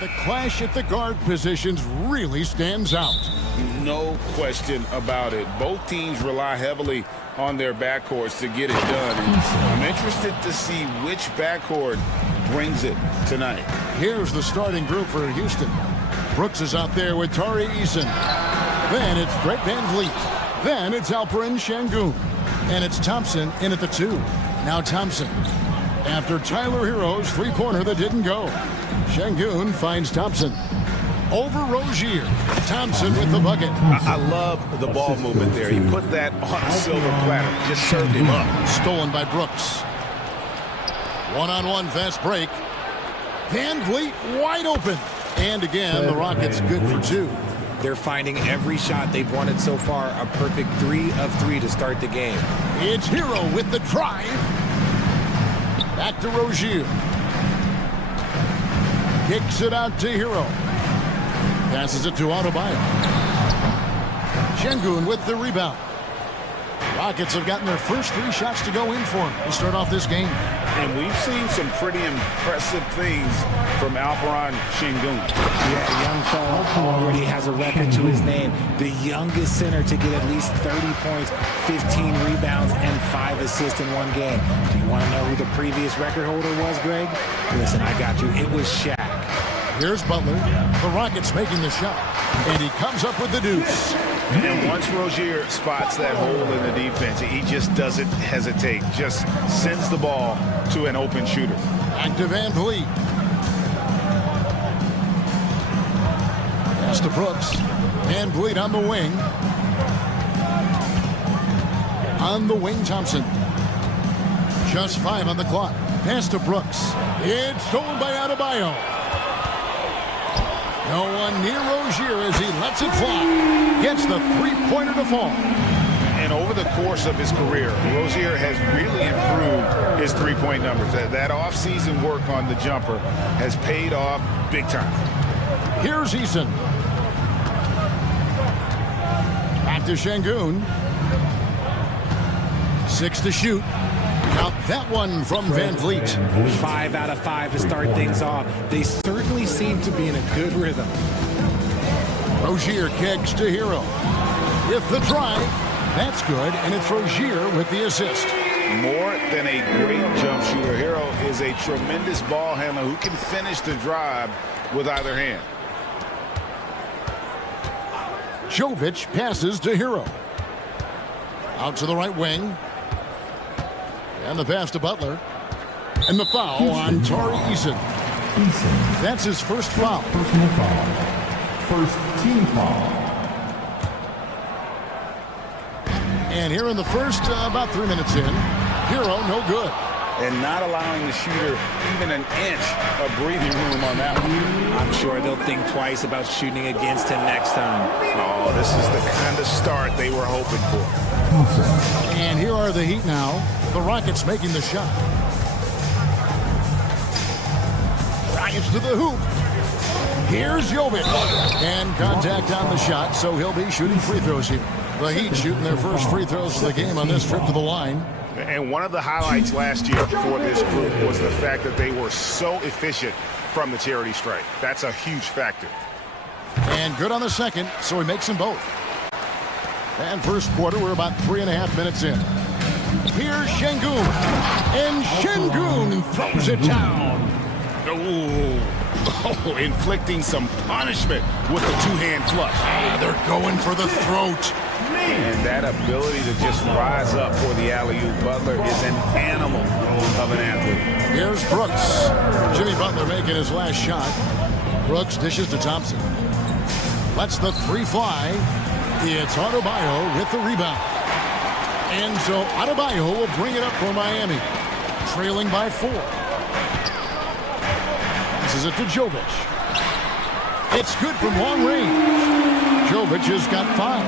The clash at the guard positions really stands out. No question about it. Both teams rely heavily on their backcourts to get it done. And I'm interested to see which backcourt brings it tonight. Here's the starting group for Houston. Brooks is out there with Tari Eason. Then it's Fred VanVleet. Then it's Alperen Şengün. And it's Thompson in at the 2. Now Thompson. After Tyler Hero's three-pointer that didn't go. Şengün finds Thompson. Over Rozier. Thompson with the bucket. I love the ball movement there. He put that on a silver platter. Just served him up. Stolen by Brooks. One-on-one fast break. VanVleet wide open. And again, the Rockets good for 2. They're finding every shot they've wanted so far a perfect 3 of 3 to start the game. It's Hero with the drive. Back to Rozier. Kicks it out to Hero. Passes it to Adebayo. Şengün with the rebound. Rockets have gotten their first 3 shots to go in for him to start off this game. And we've seen some pretty impressive things from Alperen Şengün. Yeah, young fella already has a record to his name. The youngest center to get at least 30 points, 15 rebounds, and 5 assists in one game. Do you want to know who the previous record holder was, Greg? Listen, I got you. It was Shaq. Here's Butler. The Rockets making the shot. And he comes up with the deuce. And once Rozier spots that hole in the defense, he just doesn't hesitate. Just sends the ball to an open shooter. Back to VanVleet. Pass to Brooks. VanVleet on the wing. On the wing, Thompson. Just 5 on the clock. Pass to Brooks. It's stolen by Adebayo. No one near Rozier as he lets it fly. Gets the three-pointer to fall. And over the course of his career, Rozier has really improved his three-point numbers. That off-season work on the jumper has paid off big time. Here's Eason. Back to Şengün. 6 to shoot. Now that one from VanVleet. 5 out of 5 to start things off. They certainly seem to be in a good rhythm. Rozier kicks to Hero. With the drive. That's good, and it's Rozier with the assist. More than a great jump shooter, Hero is a tremendous ball handler who can finish the drive with either hand. Jovic passes to Hero. Out to the right wing. And the pass to Butler. And the foul on Tari Eason. That's his first foul. Personal foul. First team foul. And here in the first, about 3 minutes in, Hero no good. And not allowing the shooter even an inch of breathing room on that one. I'm sure they'll think twice about shooting against him next time. Oh, this is the kind of start they were hoping for. And here are the Heat now. The Rockets making the shot. Drives to the hoop. Here's Jovic. And contact on the shot, so he'll be shooting free throws here. The Heat shooting their first free throws of the game on this trip to the line. And one of the highlights last year for this group was the fact that they were so efficient from the charity stripe. That's a huge factor. And good on the second, so he makes them both. And first quarter, we're about 3.5 minutes in. Here's Şengün. And Şengün throws it down. Oh, inflicting some punishment with the two-hand flush. They're going for the throat. And that ability to just rise up for the alley-oop. Butler is an animal of an athlete. Here's Brooks. Jimmy Butler making his last shot. Brooks dishes to Thompson. Lets the three fly. It's Adebayo with the rebound. And so Adebayo will bring it up for Miami. Trailing by 4. Passes it to Jovic. It's good from long range. Jovic has got 5.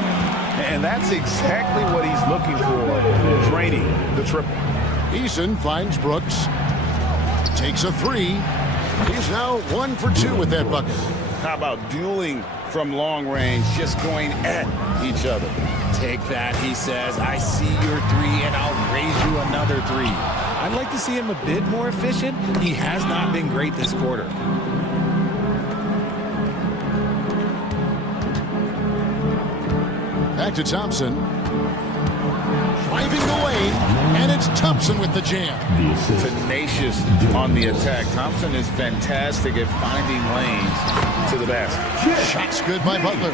And that's exactly what he's looking for, draining the triple. Eason finds Brooks. Takes a 3. He's now 1 for 2 with that bucket. How about dueling from long range, just going at each other? Take that, he says. I see your 3, and I'll raise you another 3. I'd like to see him a bit more efficient. He has not been great this quarter. Back to Thompson. Driving the lane, and it's Thompson with the jam. Tenacious on the attack. Thompson is fantastic at finding lanes to the basket. Shot's good by Butler.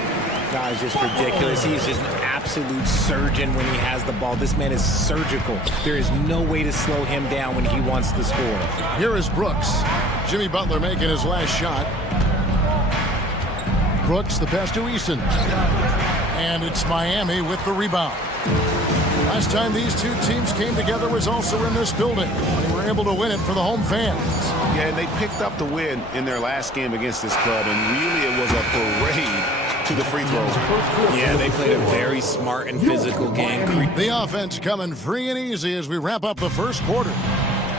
Guy's just ridiculous. He's just an absolute surgeon when he has the ball. This man is surgical. There is no way to slow him down when he wants to score. Here is Brooks. Jimmy Butler making his last shot. Brooks, the pass to Easton. And it's Miami with the rebound. Last time these two teams came together was also in this building. They were able to win it for the home fans. Yeah, and they picked up the win in their last game against this club, and really it was a parade to the free throws. Yeah, they played a very smart and physical game. The offense coming free and easy as we wrap up the first quarter.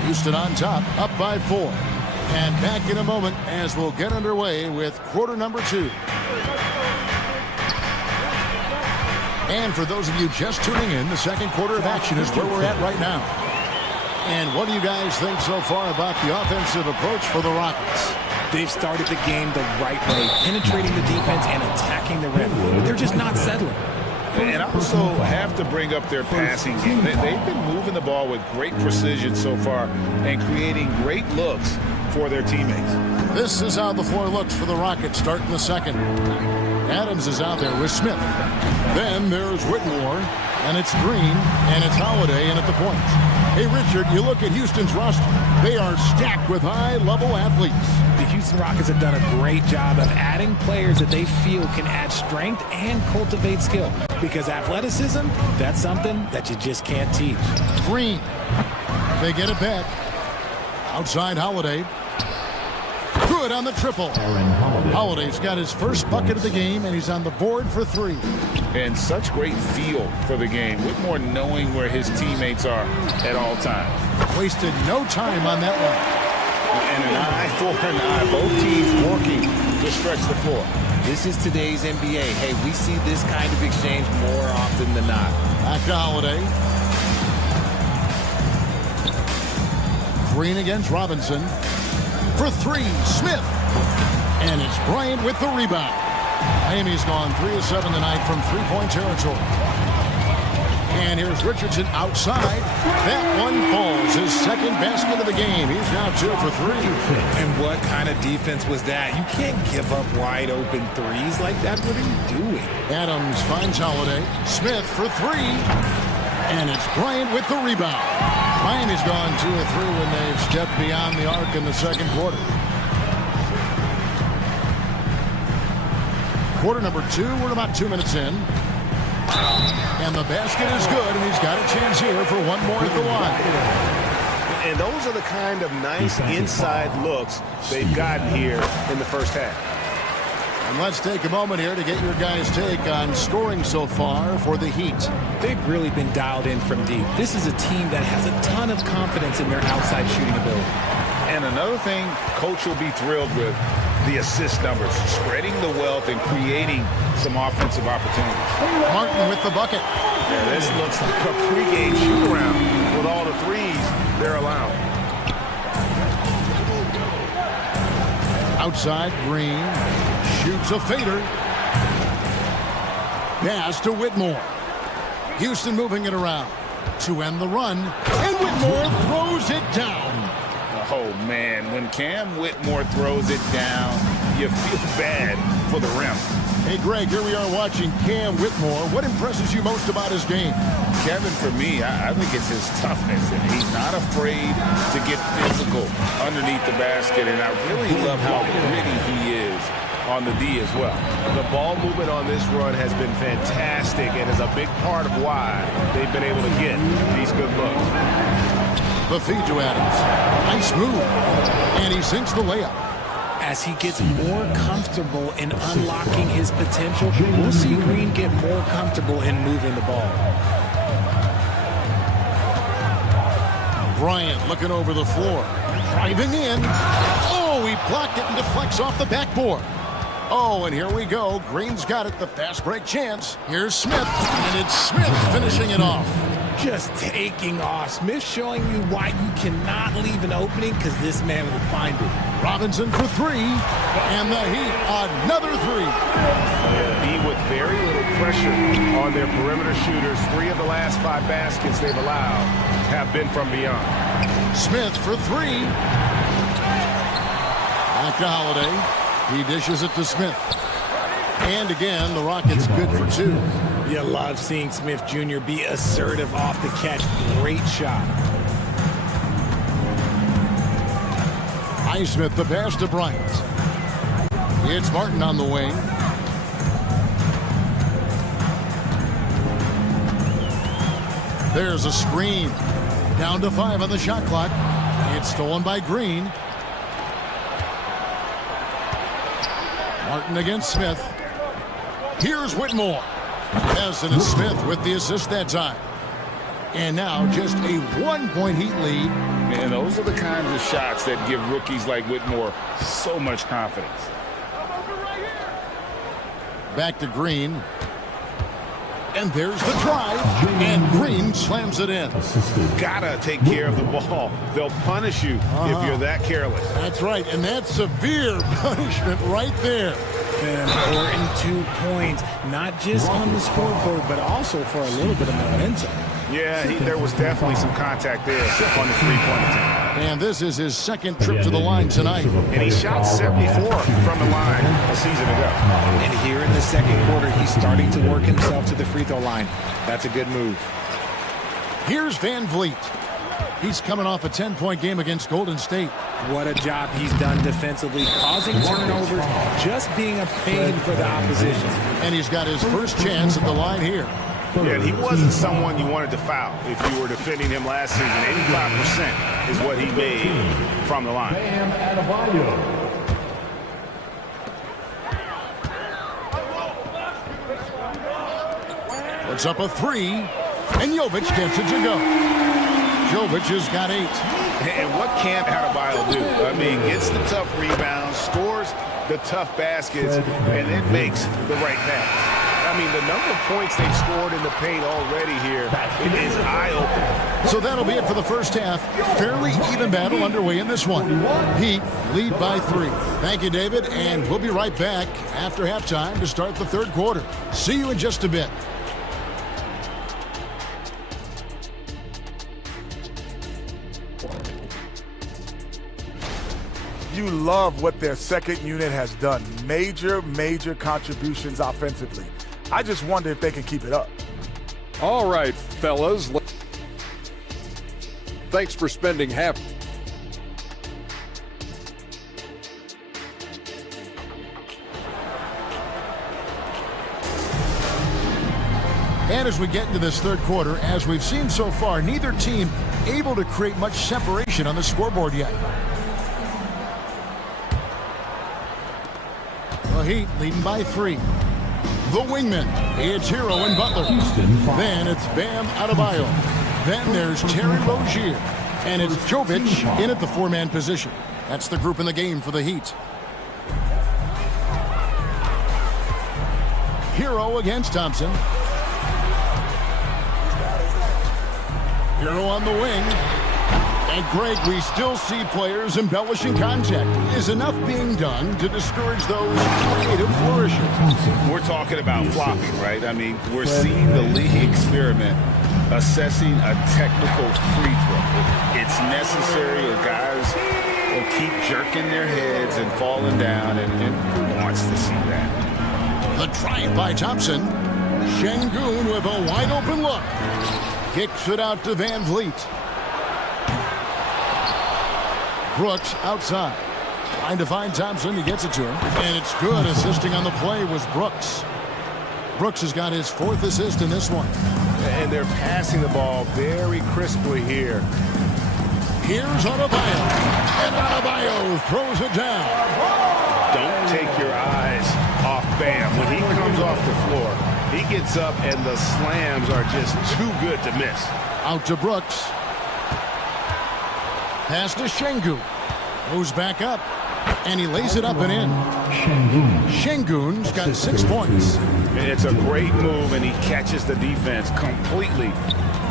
Houston on top, up by 4. And back in a moment as we'll get underway with quarter number 2. And for those of you just tuning in, the second quarter of action is where we're at right now. And what do you guys think so far about the offensive approach for the Rockets? They've started the game the right way, penetrating the defense and attacking the rim. They're just not settling. And I also have to bring up their passing game. They've been moving the ball with great precision so far and creating great looks for their teammates. This is how the floor looks for the Rockets starting the second. Adams is out there with Smith. Then there's Whitmore, and it's Green, and it's Holiday in at the point. Hey, Richard, you look at Houston's roster. They are stacked with high-level athletes. The Houston Rockets have done a great job of adding players that they feel can add strength and cultivate skill. Because athleticism, that's something that you just can't teach. Green. They get it back. Outside Holiday. Good on the triple. Holiday's got his first bucket of the game, and he's on the board for 3. And such great feel for the game. Whitmore knowing where his teammates are at all times. Wasted no time on that one. And an eye for an eye. Both teams working to stretch the floor. This is today's NBA. Hey, we see this kind of exchange more often than not. Back to Holiday. Green against Robinson. For 3, Smith. And it's Bryant with the rebound. Miami's gone 3 of 7 tonight from three-point territory. And here's Richardson outside. That one falls. His second basket of the game. He's now 2 for 3. And what kind of defense was that? You can't give up wide open threes like that. What are you doing? Adams finds Holiday. Smith for 3. And it's Bryant with the rebound. Miami's gone 2 of 3 when they've stepped beyond the arc in the second quarter. Quarter number 2, we're about 2 minutes in. And the basket is good, and he's got a chance here for one more at the line. And those are the kind of nice inside looks they've gotten here in the first half. And let's take a moment here to get your guys' take on scoring so far for the Heat. They've really been dialed in from deep. This is a team that has a ton of confidence in their outside shooting ability. And another thing Coach will be thrilled with, the assist numbers, spreading the wealth and creating some offensive opportunities. Martin with the bucket. Yeah, this looks like a pregame shoot-around with all the threes they're allowing. Outside, Green shoots a fader. Pass to Whitmore. Houston moving it around to end the run. And Whitmore throws it down. Oh, man, when Cam Whitmore throws it down, you feel bad for the rim. Hey, Greg, here we are watching Cam Whitmore. What impresses you most about his game? Kevin, for me, I think it's his toughness, and he's not afraid to get physical underneath the basket, and I really love how gritty he is on the D as well. The ball movement on this run has been fantastic and is a big part of why they've been able to get these good looks. The feed to Adams. Nice move. And he sinks the layup. As he gets more comfortable in unlocking his potential, we'll see Green get more comfortable in moving the ball. Bryant looking over the floor. Driving in. Oh, he blocked it and deflects off the backboard. Oh, and here we go. Green's got it. The fast break chance. Here's Smith. And it's Smith finishing it off. Just taking off. Smith showing you why you cannot leave an opening, because this man will find it. Robinson for 3. And the Heat, another 3. Yeah, he with very little pressure on their perimeter shooters. 3 of the last 5 baskets they've allowed have been from beyond. Smith for 3. Back to Holiday. He dishes it to Smith. And again, the Rockets good for 2. You love seeing Smith Jr. be assertive off the catch. Great shot. Highsmith the pass to Bryant. It's Martin on the wing. There's a screen. Down to 5 on the shot clock. It's stolen by Green. Martin against Smith. Here's Whitmore. Yes, and it's Smith with the assist that time. And now just a 1-point Heat lead. And those are the kinds of shots that give rookies like Whitmore so much confidence. Back to Green. And there's the drive. And Green slams it in. Gotta take care of the ball. They'll punish you if you're that careless. That's right. And that's severe punishment right there. An important 2 points, not just on the scoreboard, but also for a little bit of momentum. Yeah, there was definitely some contact there on the 3-point attempt. And this is his 2nd trip to the line tonight. And he shot 74 from the line a season ago. And here in the 2nd quarter, he's starting to work himself to the free throw line. That's a good move. Here's Van Vliet. He's coming off a 10-point game against Golden State. What a job he's done defensively, causing turnovers, just being a pain for the opposition. And he's got his first chance at the line here. Yeah, and he wasn't someone you wanted to foul if you were defending him last season. 85% is what he made from the line. Puts up a 3, and Jovic gets it to go. Jovic has got 8. And what can't Adebayo do? I mean, gets the tough rebounds, scores the tough baskets, and it makes the right pass. I mean, the number of points they've scored in the paint already here, it is eye-opening. So that'll be it for the first half. Fairly even battle underway in this one. Heat lead by 3. Thank you, David, and we'll be right back after halftime to start the 3rd quarter. See you in just a bit. You love what their 2nd unit has done. Major contributions offensively. I just wonder if they can keep it up. All right, fellas. Thanks for spending half. And as we get into this 3rd quarter, as we've seen so far, neither team able to create much separation on the scoreboard yet. The Heat leading by 3. The wingman, it's Hero and Butler. Then it's Bam Adebayo. Then there's Terry Rozier. And it's Jovic in at the 4-man position. That's the group in the game for the Heat. Hero against Thompson. Hero on the wing. And Greg, we still see players embellishing contact. Is enough being done to discourage those creative flourishes? We're talking about flopping, right? I mean, we're seeing the league experiment assessing a technical free throw. It's necessary, or guys will keep jerking their heads and falling down, and who wants to see that? The drive by Thompson. Şengün with a wide open look. Kicks it out to Van Vliet. Brooks outside. Trying to find Thompson. He gets it to him. And it's good. Assisting on the play was Brooks. Brooks has got his 4th assist in this one. And they're passing the ball very crisply here. Here's Adebayo. And Adebayo throws it down. Don't take your eyes off Bam. When he comes off the floor, he gets up and the slams are just too good to miss. Out to Brooks. Pass to Şengün. Goes back up. And he lays it up and in. Şengün's got 6 points. It's a great move, and he catches the defense completely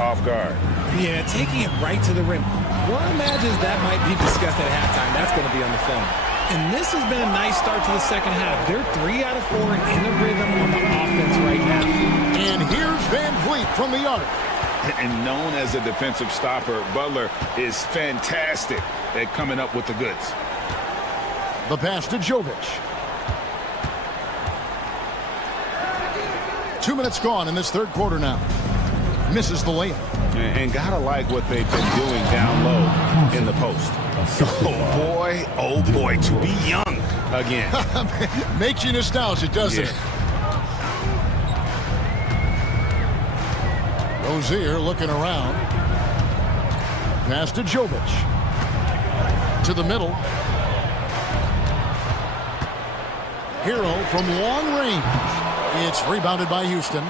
off guard. Yeah, taking it right to the rim. One imagines that might be discussed at halftime. That's going to be on the film. And this has been a nice start to the second half. They're 3 out of 4 in the rhythm on the offense right now. And here's Van Vliet from the arc. And known as a defensive stopper, Butler is fantastic at coming up with the goods. The pass to Jovic. 2 minutes gone in this third quarter now. Misses the layup. And gotta like what they've been doing down low in the post. Oh boy, to be young again. Makes you nostalgic, doesn't it? Rozier looking around. Pass to Jovic. To the middle. Hero from long range. It's rebounded by Houston.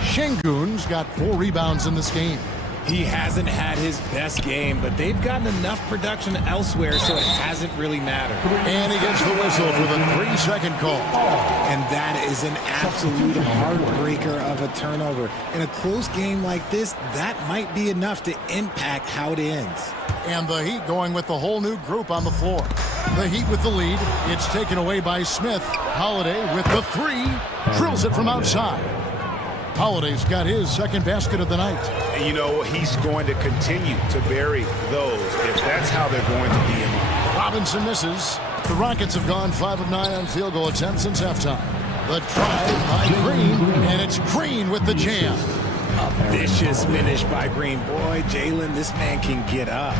Şengün's got 4 rebounds in this game. He hasn't had his best game, but they've gotten enough production elsewhere, so it hasn't really mattered. And he gets the whistle for the 3-second call. And that is an absolute heartbreaker of a turnover. In a close game like this, that might be enough to impact how it ends. And the Heat going with the whole new group on the floor. The Heat with the lead. It's taken away by Smith. Holiday with the 3. Drills it from outside. Holiday's got his second basket of the night. And you know, he's going to continue to bury those if that's how they're going to be in. Robinson misses. The Rockets have gone 5 of 9 on field goal attempts since halftime. The drive by Green, and it's Green with the jam. A vicious finish by Green. Boy, Jalen, this man can get up.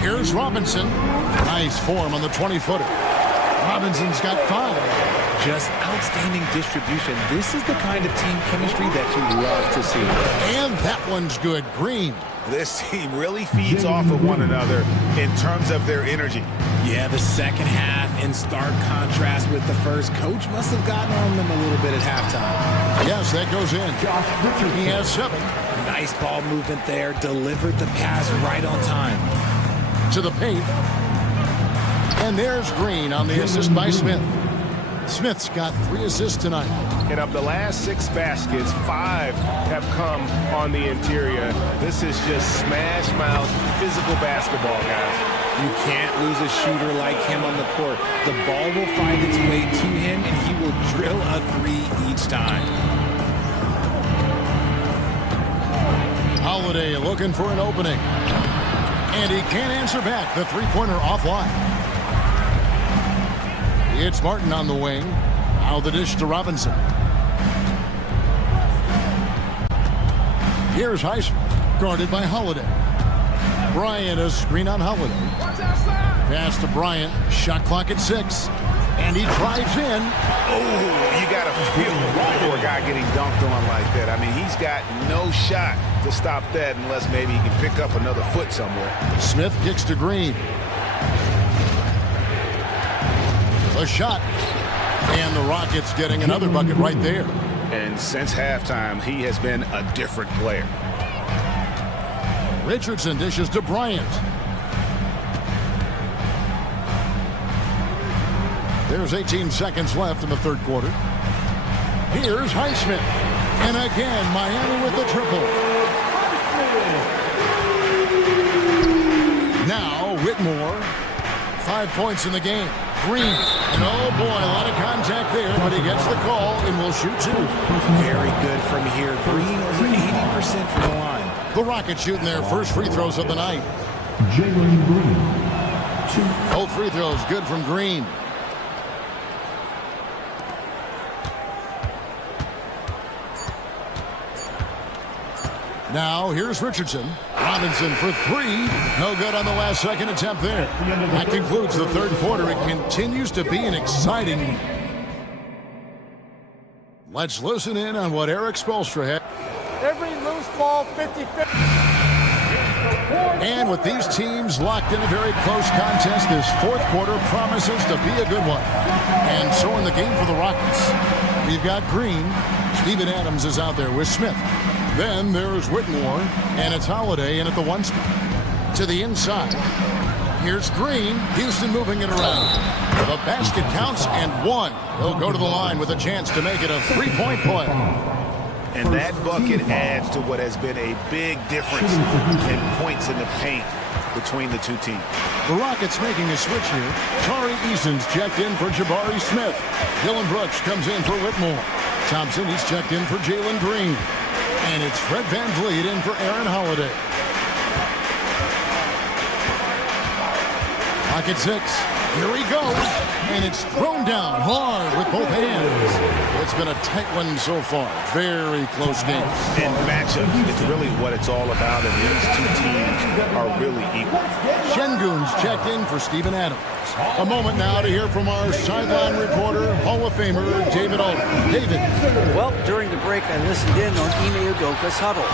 Here's Robinson. Nice form on the 20-footer. Robinson's got 5. Just outstanding distribution. This is the kind of team chemistry that you love to see. And that one's good. Green. This team really feeds off of one another in terms of their energy. Yeah, the second half in stark contrast with the first. Coach must have gotten on them a little bit at halftime. Yes, that goes in. He has 7. Nice ball movement there. Delivered the pass right on time. To the paint. And there's Green on the assist by Smith. Smith's got 3 assists tonight. And of the last 6 baskets, 5 have come on the interior. This is just smash mouth physical basketball, guys. You can't lose a shooter like him on the court. The ball will find its way to him, and he will drill a 3 each time. Holiday looking for an opening. And he can't answer back. The 3-pointer offline. It's Martin on the wing. Now the dish to Robinson. Here's Highsmith, guarded by Holiday. Bryant, a screen on Holiday. Pass to Bryant. Shot clock at 6. And he drives in. Oh, you got to feel for a guy getting dunked on like that. I mean, he's got no shot to stop that unless maybe he can pick up another foot somewhere. Smith kicks to Green. A shot. And the Rockets getting another bucket right there. And since halftime, he has been a different player. Richardson dishes to Bryant. There's 18 seconds left in the third quarter. Here's Highsmith. And again, Miami with the triple. Now, Whitmore. 5 points in the game. Green. And oh boy, a lot of contact there, but he gets the call and will shoot 2. Very good from here. Green over 80% from the line. The Rockets shooting their first free throws of the night. Jalen Green. 2. Both free throws good from Green. Now, here's Richardson. Robinson for 3. No good on the last second attempt there. That concludes the third quarter. It continues to be an exciting... Let's listen in on what Eric Spoelstra had. Every loose ball, 50-50. And with these teams locked in a very close contest, this fourth quarter promises to be a good one. And so in the game for the Rockets, we've got Green. Steven Adams is out there with Smith. Then there's Whitmore, and it's Holiday in at the 1 spot. To the inside. Here's Green. Houston moving it around. The basket counts and 1. He'll go to the line with a chance to make it a 3-point play. And that bucket adds to what has been a big difference in points in the paint between the two teams. The Rockets making a switch here. Tari Eason's checked in for Jabari Smith. Dylan Brooks comes in for Whitmore. Thompson, he's checked in for Jalen Green. And it's Fred VanVleet in for Aaron Holiday. Pocket 6. Here he goes. And it's thrown down hard with both hands. It's been a tight one so far. Very close game. And matchups, it's really what it's all about, and these two teams are really equal. Şengün's checked in for Steven Adams. A moment now to hear from our sideline reporter, Hall of Famer David Alden. David. Well, during the break, I listened in on Ime Udoka's huddle.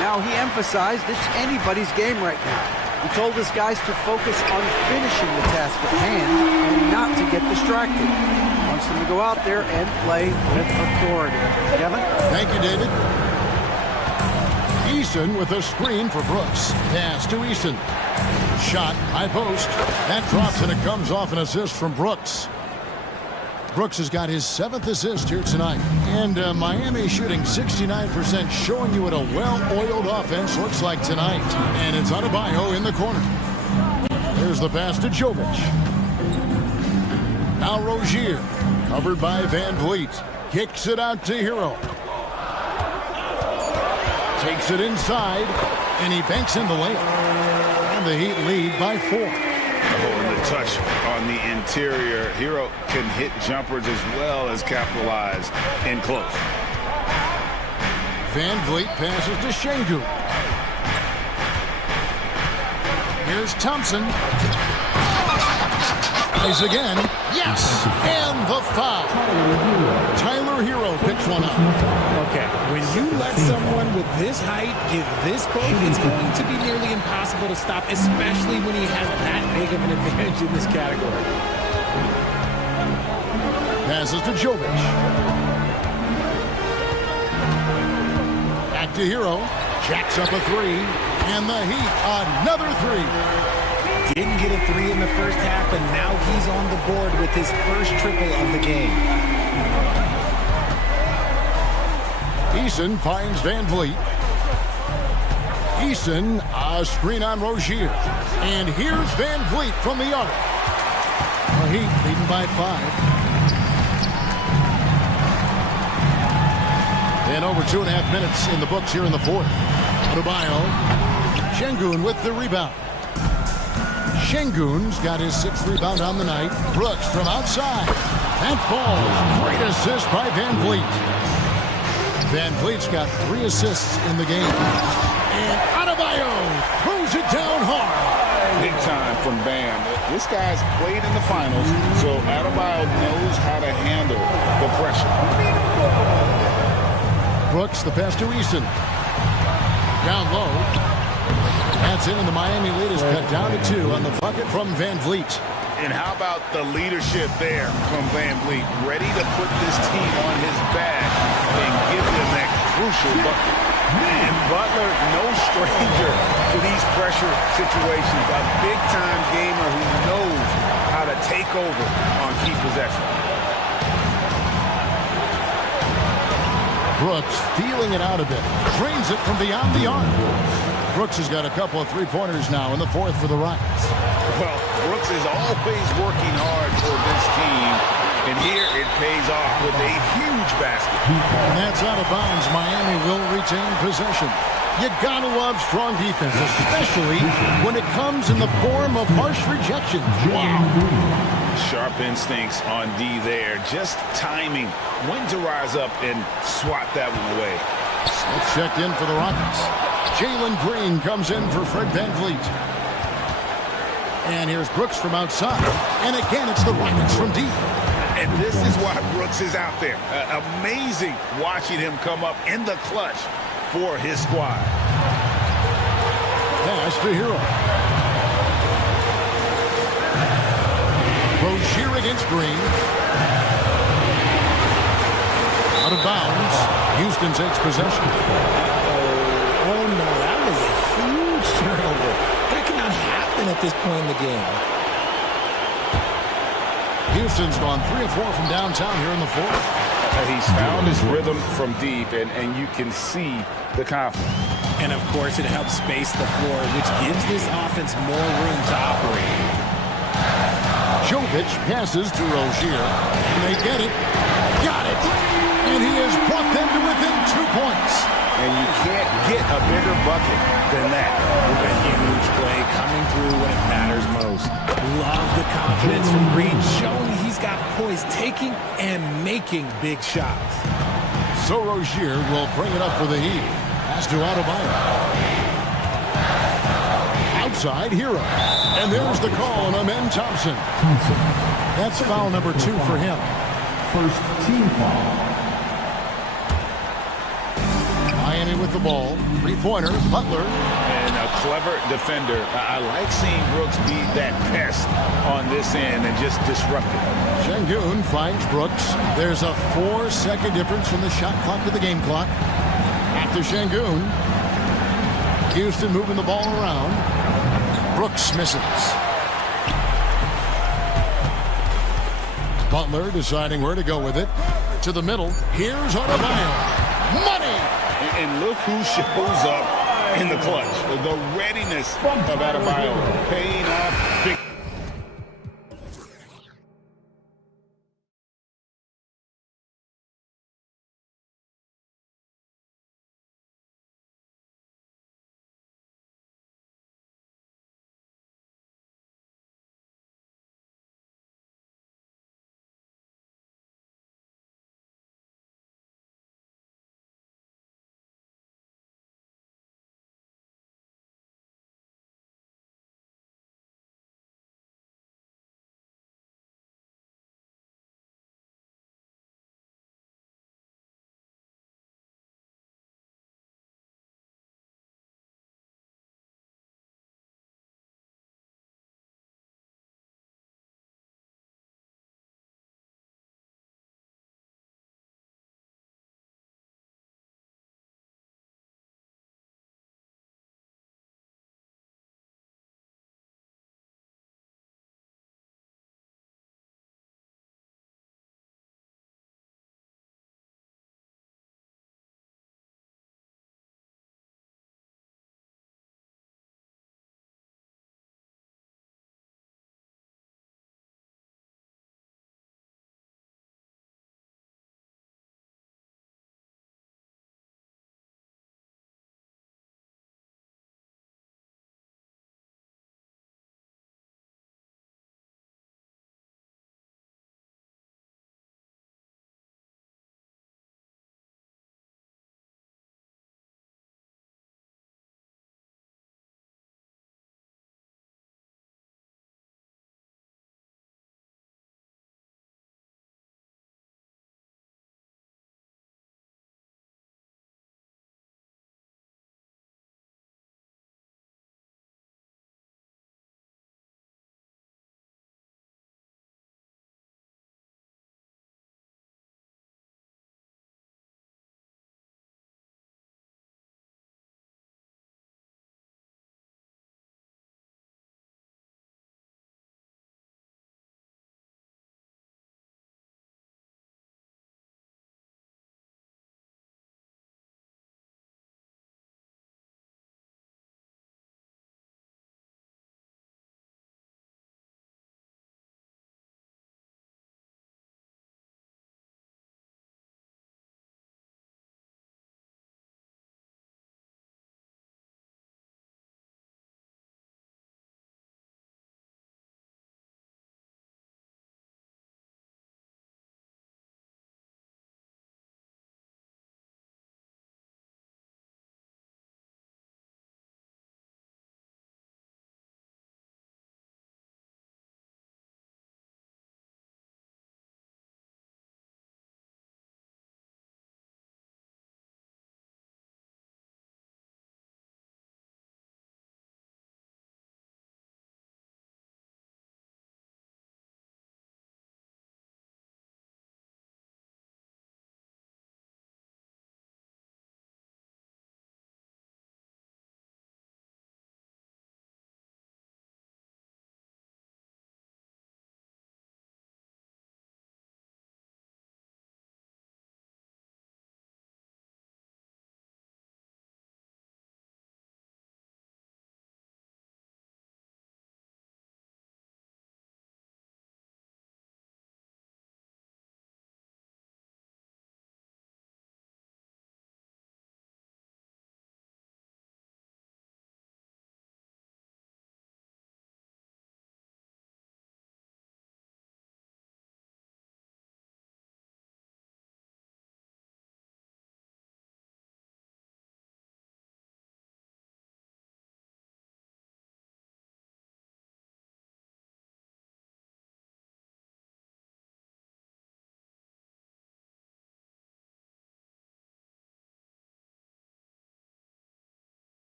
Now, he emphasized it's anybody's game right now. He told his guys to focus on finishing the task at hand and not to get distracted. He wants them to go out there and play with authority. Kevin? Thank you, David. Eason with a screen for Brooks. Pass to Eason. Shot, high post. That drops and it comes off an assist from Brooks. Brooks has got his 7th assist here tonight. And Miami shooting 69%, showing you what a well-oiled offense looks like tonight. And it's Adebayo in the corner. There's the pass to Jovic. Now Rozier, covered by VanVleet. Kicks it out to Hero. Takes it inside, and he banks in the layup. And the Heat lead by 4. And the touch on the interior. Hero can hit jumpers as well as capitalize in close. VanVleet passes to Şengün. Here's Thompson. Plays again. Yes! And the foul. Tyler Hero picks one up. Okay, when you let someone with this height get this close, it's going to be nearly impossible to stop, especially when he has that big of an advantage in this category. Passes to Jovic. Back to Hero. Jacks up a 3. And the Heat, another 3. Didn't get a 3 in the first half, and now he's on the board with his first triple of the game. Eason finds VanVleet. Eason, a screen on Rozier. And here's VanVleet from the arc. The Heat leading by 5. And over 2.5 minutes in the books here in the 4th. Adebayo. Şengün with the rebound. Şengün's got his 6th rebound on the night. Brooks from outside. That falls. Great assist by VanVleet. VanVleet's got 3 assists in the game. And Adebayo throws it down hard. Big time from Van. This guy's played in the finals, so Adebayo knows how to handle the pressure. Brooks, the pass to Eason. Down low. That's in, and the Miami lead is cut down to 2 on the bucket from VanVleet. And how about the leadership there from VanVleet? Ready to put this team on his back and give them that crucial bucket. And Butler, no stranger to these pressure situations. A big-time gamer who knows how to take over on key possession. Brooks feeling it out a bit. Drains it from beyond the arc. Brooks has got a couple of 3-pointers now in the 4th for the Rockets. Well, Brooks is always working hard for this team, and here it pays off with a huge basket. And that's out of bounds. Miami will retain possession. You gotta love strong defense, especially when it comes in the form of harsh rejection. Wow. Sharp instincts on D there. Just timing when to rise up and swat that one away. Smith checked in for the Rockets. Jalen Green comes in for Fred VanVleet. And here's Brooks from outside. And again, it's the Rockets from deep. And this is why Brooks is out there. Amazing watching him come up in the clutch for his squad. Pass to Hero. Rozier against Green. Out of bounds. Houston takes possession. Oh no, that was a huge turnover. That cannot happen at this point in the game. Houston's gone 3 of 4 from downtown here in the 4th. He's found his rhythm from deep, and you can see the confidence. And, of course, it helps space the floor, which gives this offense more room to operate. Jovic passes to Rozier, and they get it. Got it! And he has brought them to within 2 points. And you can't get a bigger bucket than that. With a huge play coming through when it matters most. Love the confidence from Green, showing he's got poise, taking and making big shots. So Rozier will bring it up for the Heat. Pass to Adebayo. Outside, Hero. And there's the call on Amen Thompson. That's foul number 2 for him. First team foul. Miami with the ball. Three-pointer, Butler. And a clever defender. I like seeing Brooks be that pest on this end and just disrupt it. Şengün finds Brooks. There's a 4-second difference from the shot clock to the game clock. After Şengün. Houston moving the ball around. Brooks misses. Butler deciding where to go with it. To the middle. Here's Adebayo. Money! And look who shows up in the clutch. The readiness of Adebayo paying off big.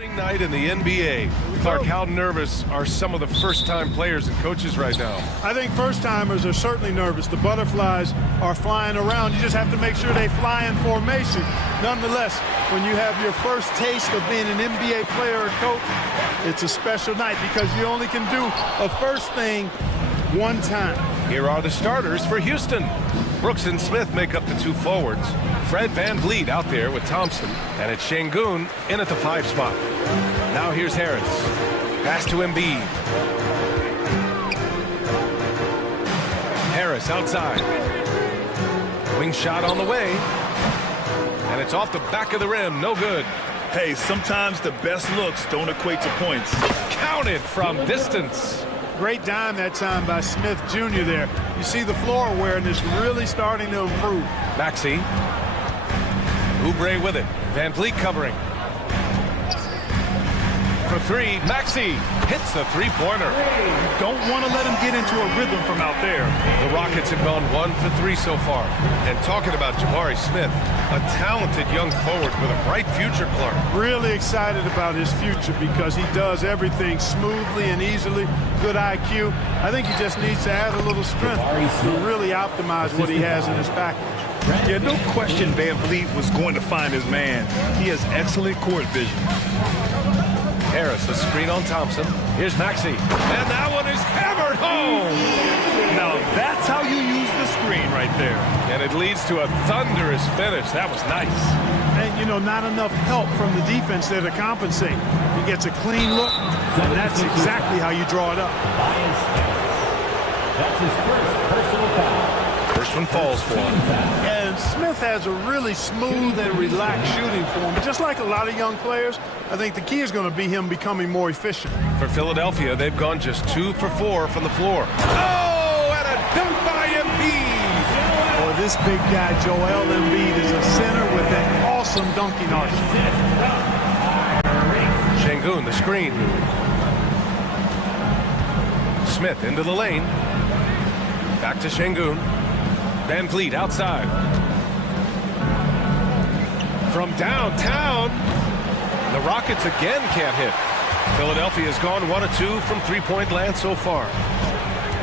Opening night in the NBA. Clark, how nervous are some of the first-time players and coaches right now? I think first-timers are certainly nervous. The butterflies are flying around. You just have to make sure they fly in formation. Nonetheless, when you have your first taste of being an NBA player or coach, it's a special night because you only can do a first thing one time. Here are the starters for Houston. Brooks and Smith make up the two forwards. Fred VanVleet out there with Thompson, and it's Şengün in at the 5 spot. Now here's Harris. Pass to Embiid. Harris outside. Wing shot on the way. And it's off the back of the rim. No good. Hey, sometimes the best looks don't equate to points. Counted from distance. Great dime that time by Smith Jr. there. You see the floor awareness really starting to improve. Maxey. Oubre with it. VanVleet covering. For 3, Maxey hits a 3-pointer. Don't want to let him get into a rhythm from out there. The Rockets have gone 1 for 3 so far. And talking about Jabari Smith, a talented young forward with a bright future, Clark. Really excited about his future because he does everything smoothly and easily. Good IQ. I think he just needs to add a little strength to really optimize what he has in his package. Yeah, no question VanVleet was going to find his man. He has excellent court vision. Harris, a screen on Thompson. Here's Maxey. And that one is hammered home. Now that's how you use the screen right there. And it leads to a thunderous finish. That was nice. And, you know, not enough help from the defense there to compensate. He gets a clean look, and that's exactly how you draw it up. That's his first personal foul. First one falls for him. And Smith has a really smooth and relaxed shooting form. Just like a lot of young players, I think the key is going to be him becoming more efficient. For Philadelphia, they've gone just 2 for 4 from the floor. Oh, and a dunk by Embiid. Boy, this big guy, Joel Embiid, is a center with an awesome dunking arsenal. Şengün, the screen. Smith into the lane. Back to Şengün. VanVleet outside. From downtown, the Rockets again can't hit. Philadelphia has gone 1 of 2 from 3-point land so far.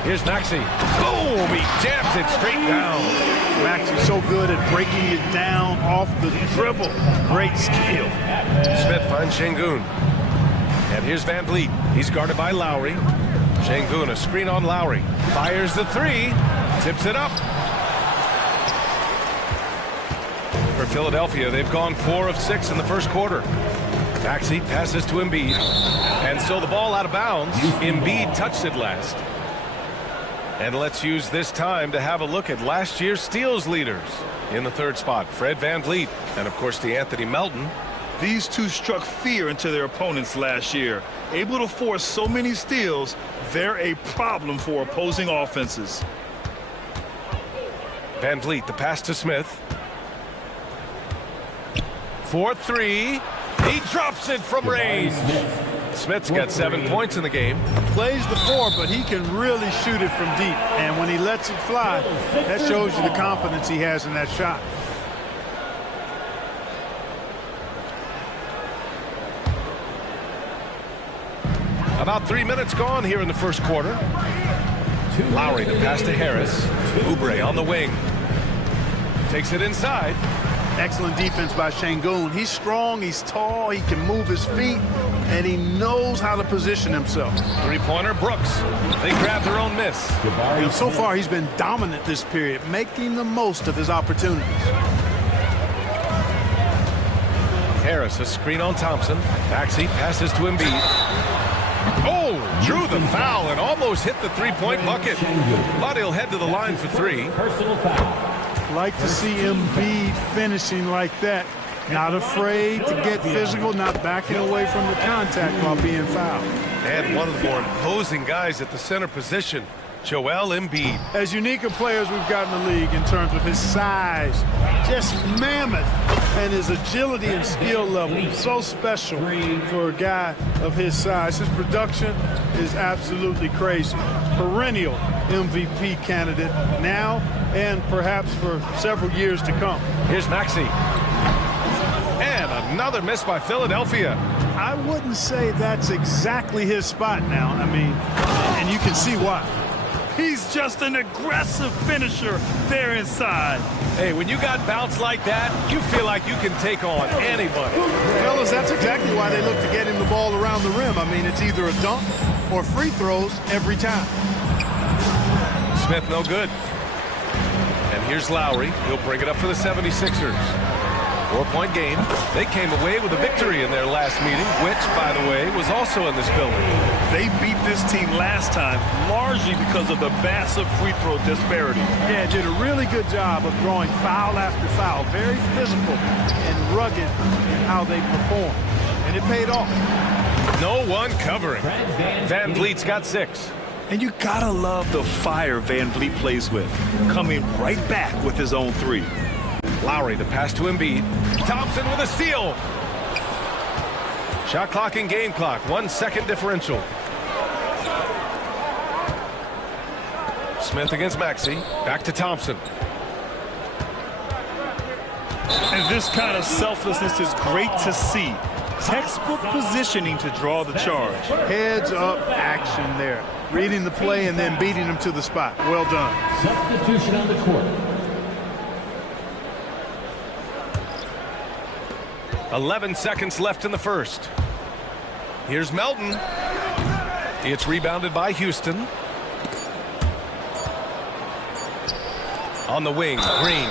Here's Maxey. Boom! He jams it straight down. Maxey's so good at breaking it down off the dribble. Great skill. Smith finds Şengün. And here's VanVleet. He's guarded by Lowry. Şengün, a screen on Lowry. Fires the 3. Tips it up. For Philadelphia, they've gone 4 of 6 in the first quarter. Maxey passes to Embiid. And so the ball out of bounds. Embiid touched it last. And let's use this time to have a look at last year's steals leaders. In the 3rd spot, Fred VanVleet. And, of course, DeAnthony Melton. These two struck fear into their opponents last year. Able to force so many steals, they're a problem for opposing offenses. VanVleet, the pass to Smith. 4-3. He drops it from range. Smith's got 7 points in the game. Plays the 4, but he can really shoot it from deep. And when he lets it fly, that shows you the confidence he has in that shot. About 3 minutes gone here in the first quarter. Lowry, the pass to Harris. Oubre on the wing. Takes it inside. Excellent defense by Şengün. He's strong, he's tall, he can move his feet, and he knows how to position himself. 3-pointer, Brooks. They grab their own miss. And so far, he's been dominant this period, making the most of his opportunities. Harris, a screen on Thompson. Maxey passes to Embiid. Oh, drew the foul and almost hit the 3-point bucket. But he'll head to the line for 3. Personal foul. Like to see Embiid finishing like that. Not afraid to get physical, not backing away from the contact while being fouled. And one of the more imposing guys at the center position, Joel Embiid. As unique a player as we've got in the league in terms of his size, just mammoth, and his agility and skill level, so special for a guy of his size. His production is absolutely crazy. Perennial MVP candidate now and perhaps for several years to come. Here's Maxey. And another miss by Philadelphia. I wouldn't say that's exactly his spot now. I mean, and you can see why. He's just an aggressive finisher there inside. Hey, when you got bounce like that, you feel like you can take on anybody. Fellas, that's exactly why they look to get him the ball around the rim. I mean, it's either a dunk or free throws every time. Smith no good. And here's Lowry. He'll bring it up for the 76ers. 4-point game. They came away with a victory in their last meeting, which, by the way, was also in this building. They beat this team last time largely because of the massive free throw disparity. Yeah, did a really good job of drawing foul after foul. Very physical and rugged in how they perform. And it paid off. No one covering. Van Vliet's got 6. And you gotta love the fire Van Vliet plays with, coming right back with his own 3. Lowry, the pass to Embiid. Thompson with a steal. Shot clock and game clock. 1 second differential. Smith against Maxey. Back to Thompson. And this kind of selflessness is great to see. Textbook positioning to draw the charge. Heads up action there. Reading the play and then beating him to the spot. Well done. Substitution on the court. 11 seconds left in the first. Here's Melton. It's rebounded by Houston. On the wing, Green.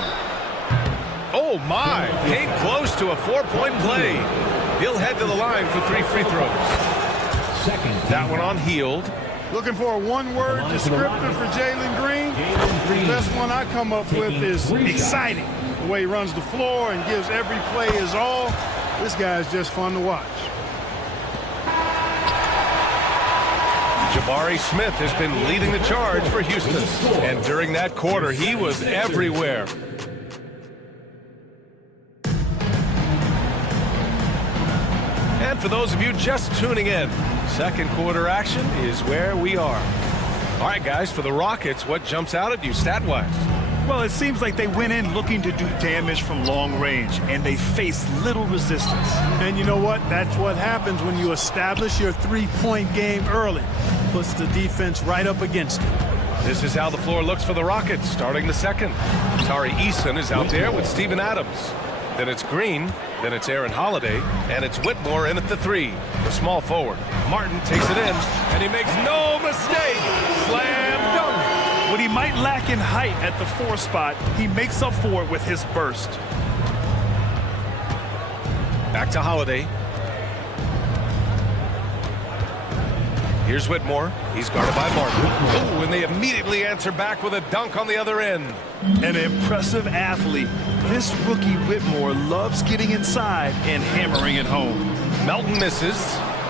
Oh my, came close to a 4-point play. He'll head to the line for 3 free throws. That one on Heald. Looking for a one-word descriptor for Jalen Green. The best one I come up with is exciting. The way he runs the floor and gives every play his all. This guy is just fun to watch. Jabari Smith has been leading the charge for Houston. And during that quarter, he was everywhere. And for those of you just tuning in, second quarter action is where we are. All right, guys, for the Rockets, what jumps out at you stat-wise? Well, it seems like they went in looking to do damage from long range, and they faced little resistance. And you know what? That's what happens when you establish your three-point game early. Puts the defense right up against it. This is how the floor looks for the Rockets starting the second. Tari Eason is out there with Steven Adams. Then it's Green, then it's Aaron Holiday, and it's Whitmore in at the 3, the small forward. Martin takes it in, and he makes no mistake. Slam dunk. What he might lack in height at the 4 spot, he makes up for it with his burst. Back to Holiday. Here's Whitmore. He's guarded by Martin. Oh, and they immediately answer back with a dunk on the other end. An impressive athlete. This rookie Whitmore loves getting inside and hammering it home. Melton misses.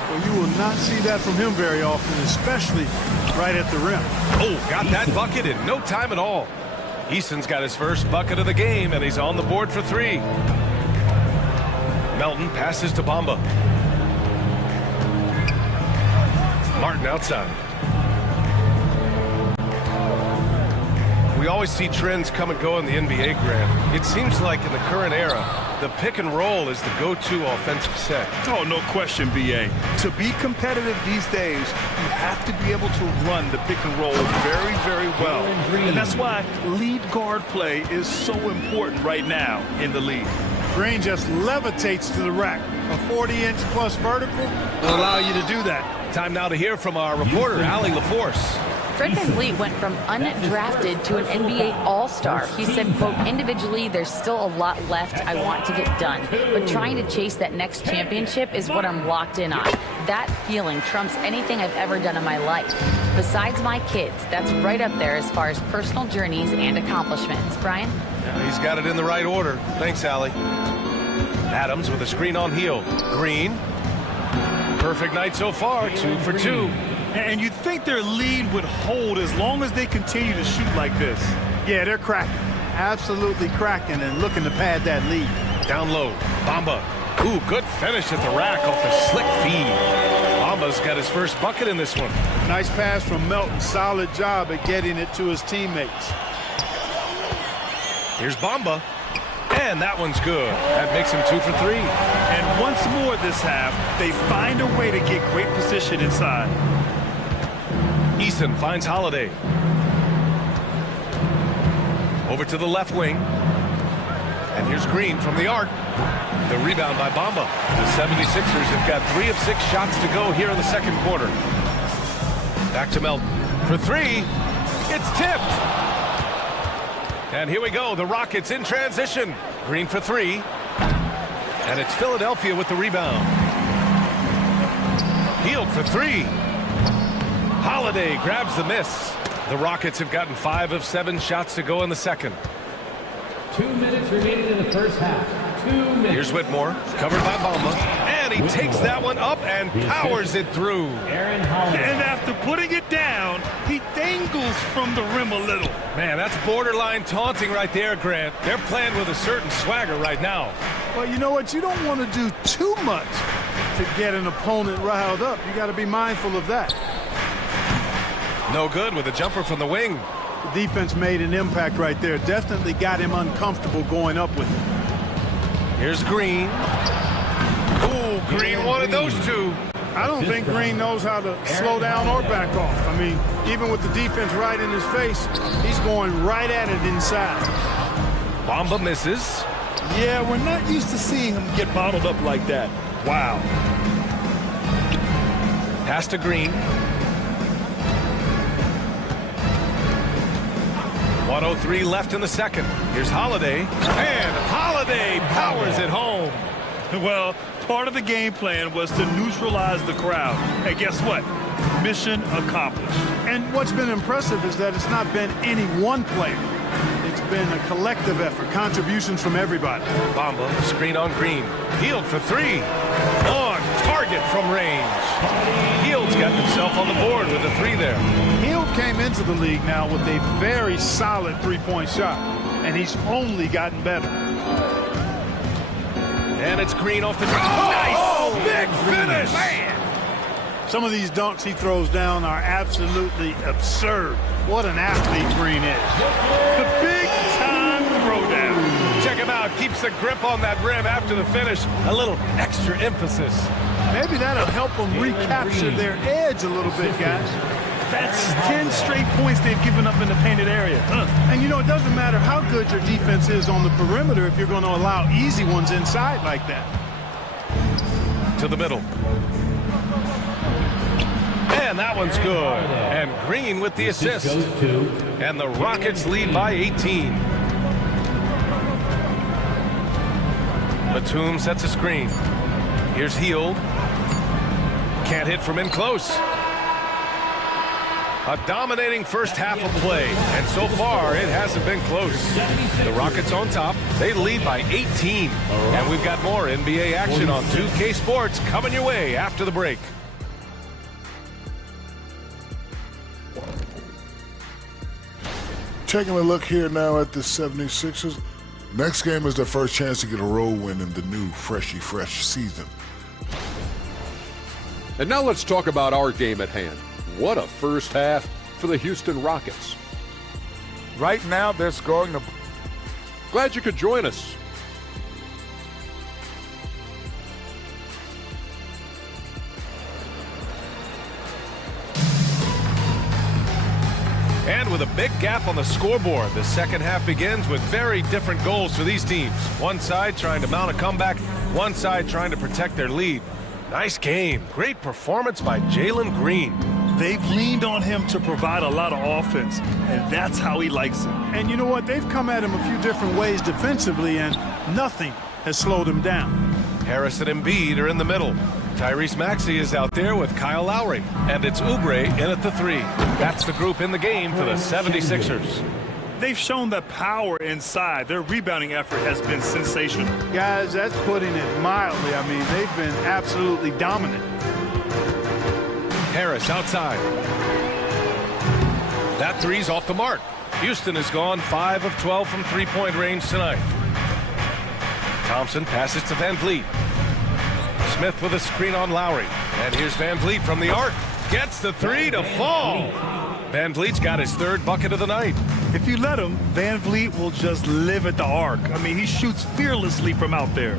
Well, you will not see that from him very often, especially right at the rim. Oh, got that bucket in no time at all. Eason's got his first bucket of the game, and he's on the board for 3. Melton passes to Bamba. Martin outside. We always see trends come and go in the NBA, Grant. It seems like in the current era, the pick and roll is the go-to offensive set. Oh, no question, B.A. To be competitive these days, you have to be able to run the pick and roll very, very well. And that's why lead guard play is so important right now in the league. Green just levitates to the rack. A 40-inch plus vertical will allow you to do that. Time now to hear from our reporter, Allie LaForce. Fred VanVleet went from undrafted to an NBA All-Star. He said, quote, individually, there's still a lot left I want to get done, but trying to chase that next championship is what I'm locked in on. That feeling trumps anything I've ever done in my life. Besides my kids, that's right up there as far as personal journeys and accomplishments. Brian? Yeah, he's got it in the right order. Thanks, Allie. Adams with a screen on Heald. Green. Perfect night so far, 2 for 2. And you'd think their lead would hold as long as they continue to shoot like this. Yeah, they're cracking. Absolutely cracking and looking to pad that lead. Down low, Bamba. Ooh, good finish at the rack off the slick feed. Bamba's got his first bucket in this one. Nice pass from Melton. Solid job at getting it to his teammates. Here's Bamba. And that one's good. That makes him 2 for 3. And once more this half, they find a way to get great position inside. Eason finds Holiday. Over to the left wing. And here's Green from the arc. The rebound by Bamba. The 76ers have got 3 of 6 shots to go here in the second quarter. Back to Melton. For 3. It's tipped. And here we go. The Rockets in transition. Green for 3. And it's Philadelphia with the rebound. Hield for 3. Holiday grabs the miss. The Rockets have gotten 5 of 7 shots to go in the second. 2 minutes remaining in the first half. 2 minutes. Here's Whitmore, covered by Bamba, and he takes that one up and powers it through. And after putting it down, he dangles from the rim a little. Man, that's borderline taunting right there, Grant. They're playing with a certain swagger right now. Well, you know what? You don't want to do too much to get an opponent riled up. You got to be mindful of that. No good with a jumper from the wing. The defense made an impact right there. Definitely got him uncomfortable going up with it. Here's Green. Ooh, Green wanted those two. I don't think Green knows how to slow down or back off. I mean, even with the defense right in his face, he's going right at it inside. Bamba misses. Yeah, we're not used to seeing him get bottled up like that. Wow. Pass to Green. 1:03 left in the second. Here's Holiday. And Holiday powers it home. Well, part of the game plan was to neutralize the crowd. Hey, guess what? Mission accomplished. And what's been impressive is that it's not been any one player. It's been a collective effort, contributions from everybody. Bamba, screen on Green. Hield for 3. On target from range. Hield's got himself on the board with a 3 there. Hield came into the league now with a very solid three-point shot, and he's only gotten better. And it's Green off the dribble. Nice! Oh, Big finish! Man! Some of these dunks he throws down are absolutely absurd. What an athlete Green is. The big-time throwdown. Check him out. Keeps the grip on that rim after the finish. A little extra emphasis. Maybe that'll help them recapture their edge a little bit, guys. That's 10 straight points they've given up in the painted area. And, you know, it doesn't matter how good your defense is on the perimeter if you're going to allow easy ones inside like that. To the middle. And that one's good. And Green with the assist. And the Rockets lead by 18. Batum sets a screen. Here's Hield. Can't hit from in close. A dominating first half of play, and so far it hasn't been close. The Rockets on top. They lead by 18. And we've got more NBA action on 2K Sports coming your way after the break. Taking a look here now at the 76ers. Next game is their first chance to get a road win in the new fresh season. And now let's talk about our game at hand. What a first half for the Houston Rockets. Right now, they're scoring the... Glad you could join us. And with a big gap on the scoreboard, the second half begins with very different goals for these teams. One side trying to mount a comeback, one side trying to protect their lead. Nice game. Great performance by Jalen Green. They've leaned on him to provide a lot of offense, and that's how he likes it. And you know what? They've come at him a few different ways defensively, and nothing has slowed him down. Harris and Embiid are in the middle. Tyrese Maxey is out there with Kyle Lowry. And it's Oubre in at the 3. That's the group in the game for the 76ers. They've shown the power inside. Their rebounding effort has been sensational. Guys, that's putting it mildly. I mean, they've been absolutely dominant. Harris outside. That 3's off the mark. Houston has gone 5 of 12 from three-point range tonight. Thompson passes to Van Vliet. Smith with a screen on Lowry. And here's Van Vliet from the arc. Gets the 3 to fall. Van Vliet's got his 3rd bucket of the night. If you let him, Van Vliet will just live at the arc. I mean, he shoots fearlessly from out there.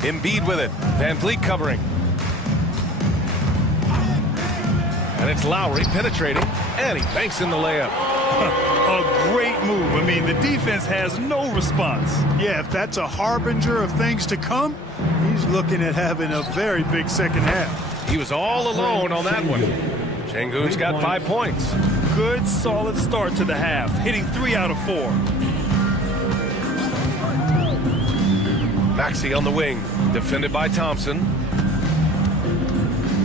Embiid with it. Van Vliet covering. And it's Lowry penetrating, and he banks in the layup. A great move. I mean, the defense has no response. Yeah, if that's a harbinger of things to come, he's looking at having a very big second half. He was all alone on that one. Şengün's got 5 points. Good, solid start to the half, hitting 3 out of 4. Maxey on the wing, defended by Thompson.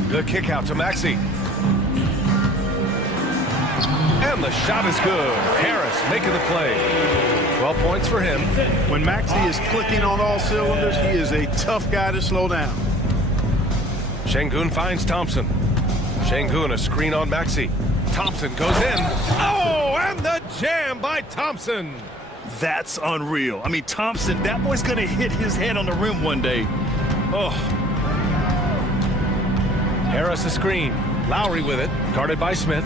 The kick out to Maxey. And the shot is good. Harris making the play. 12 points for him. When Maxey is clicking on all cylinders, he is a tough guy to slow down. Şengün finds Thompson. Şengün a screen on Maxey. Thompson goes in. Oh, and the jam by Thompson. That's unreal. I mean, Thompson, that boy's going to hit his head on the rim one day. Oh. Harris a screen. Lowry with it, guarded by Smith.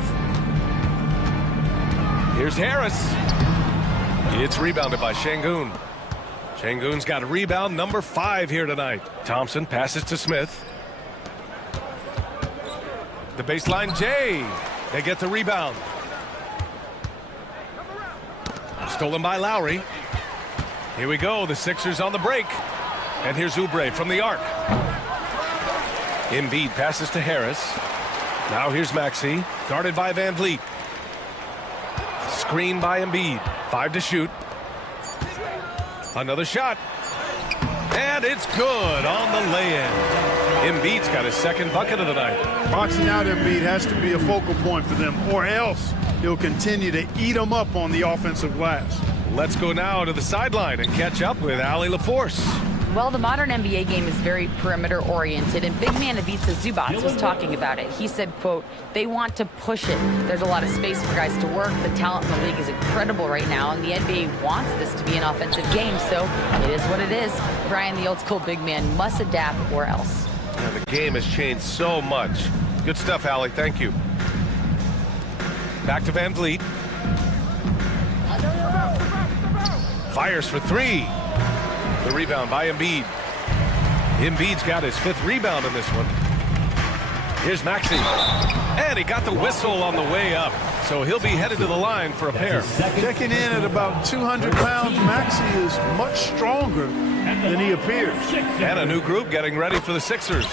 Here's Harris. It's rebounded by Şengün. Şengün's got a rebound number 5 here tonight. Thompson passes to Smith. The baseline J. They get the rebound. Stolen by Lowry. Here we go, the Sixers on the break. And here's Oubre from the arc. Embiid passes to Harris. Now here's Maxey, guarded by Van Vliet. Screen by Embiid. 5 to shoot. Another shot. And it's good on the lay-in. Embiid's got his second bucket of the night. Boxing out Embiid has to be a focal point for them, or else he'll continue to eat them up on the offensive glass. Let's go now to the sideline and catch up with Allie LaForce. Well, the modern NBA game is very perimeter-oriented, and big man Ivica Zubac was talking about it. He said, quote, they want to push it. There's a lot of space for guys to work. The talent in the league is incredible right now, and the NBA wants this to be an offensive game, so it is what it is. Brian, the old-school big man, must adapt or else. Yeah, the game has changed so much. Good stuff, Allie. Thank you. Back to Van Vliet. Fires for 3. The rebound by Embiid. Embiid's got his 5th rebound in this one. Here's Maxey. And he got the whistle on the way up. So he'll be headed to the line for a pair. Checking in at about 200 pounds, Maxey is much stronger than he appears. And a new group getting ready for the Sixers.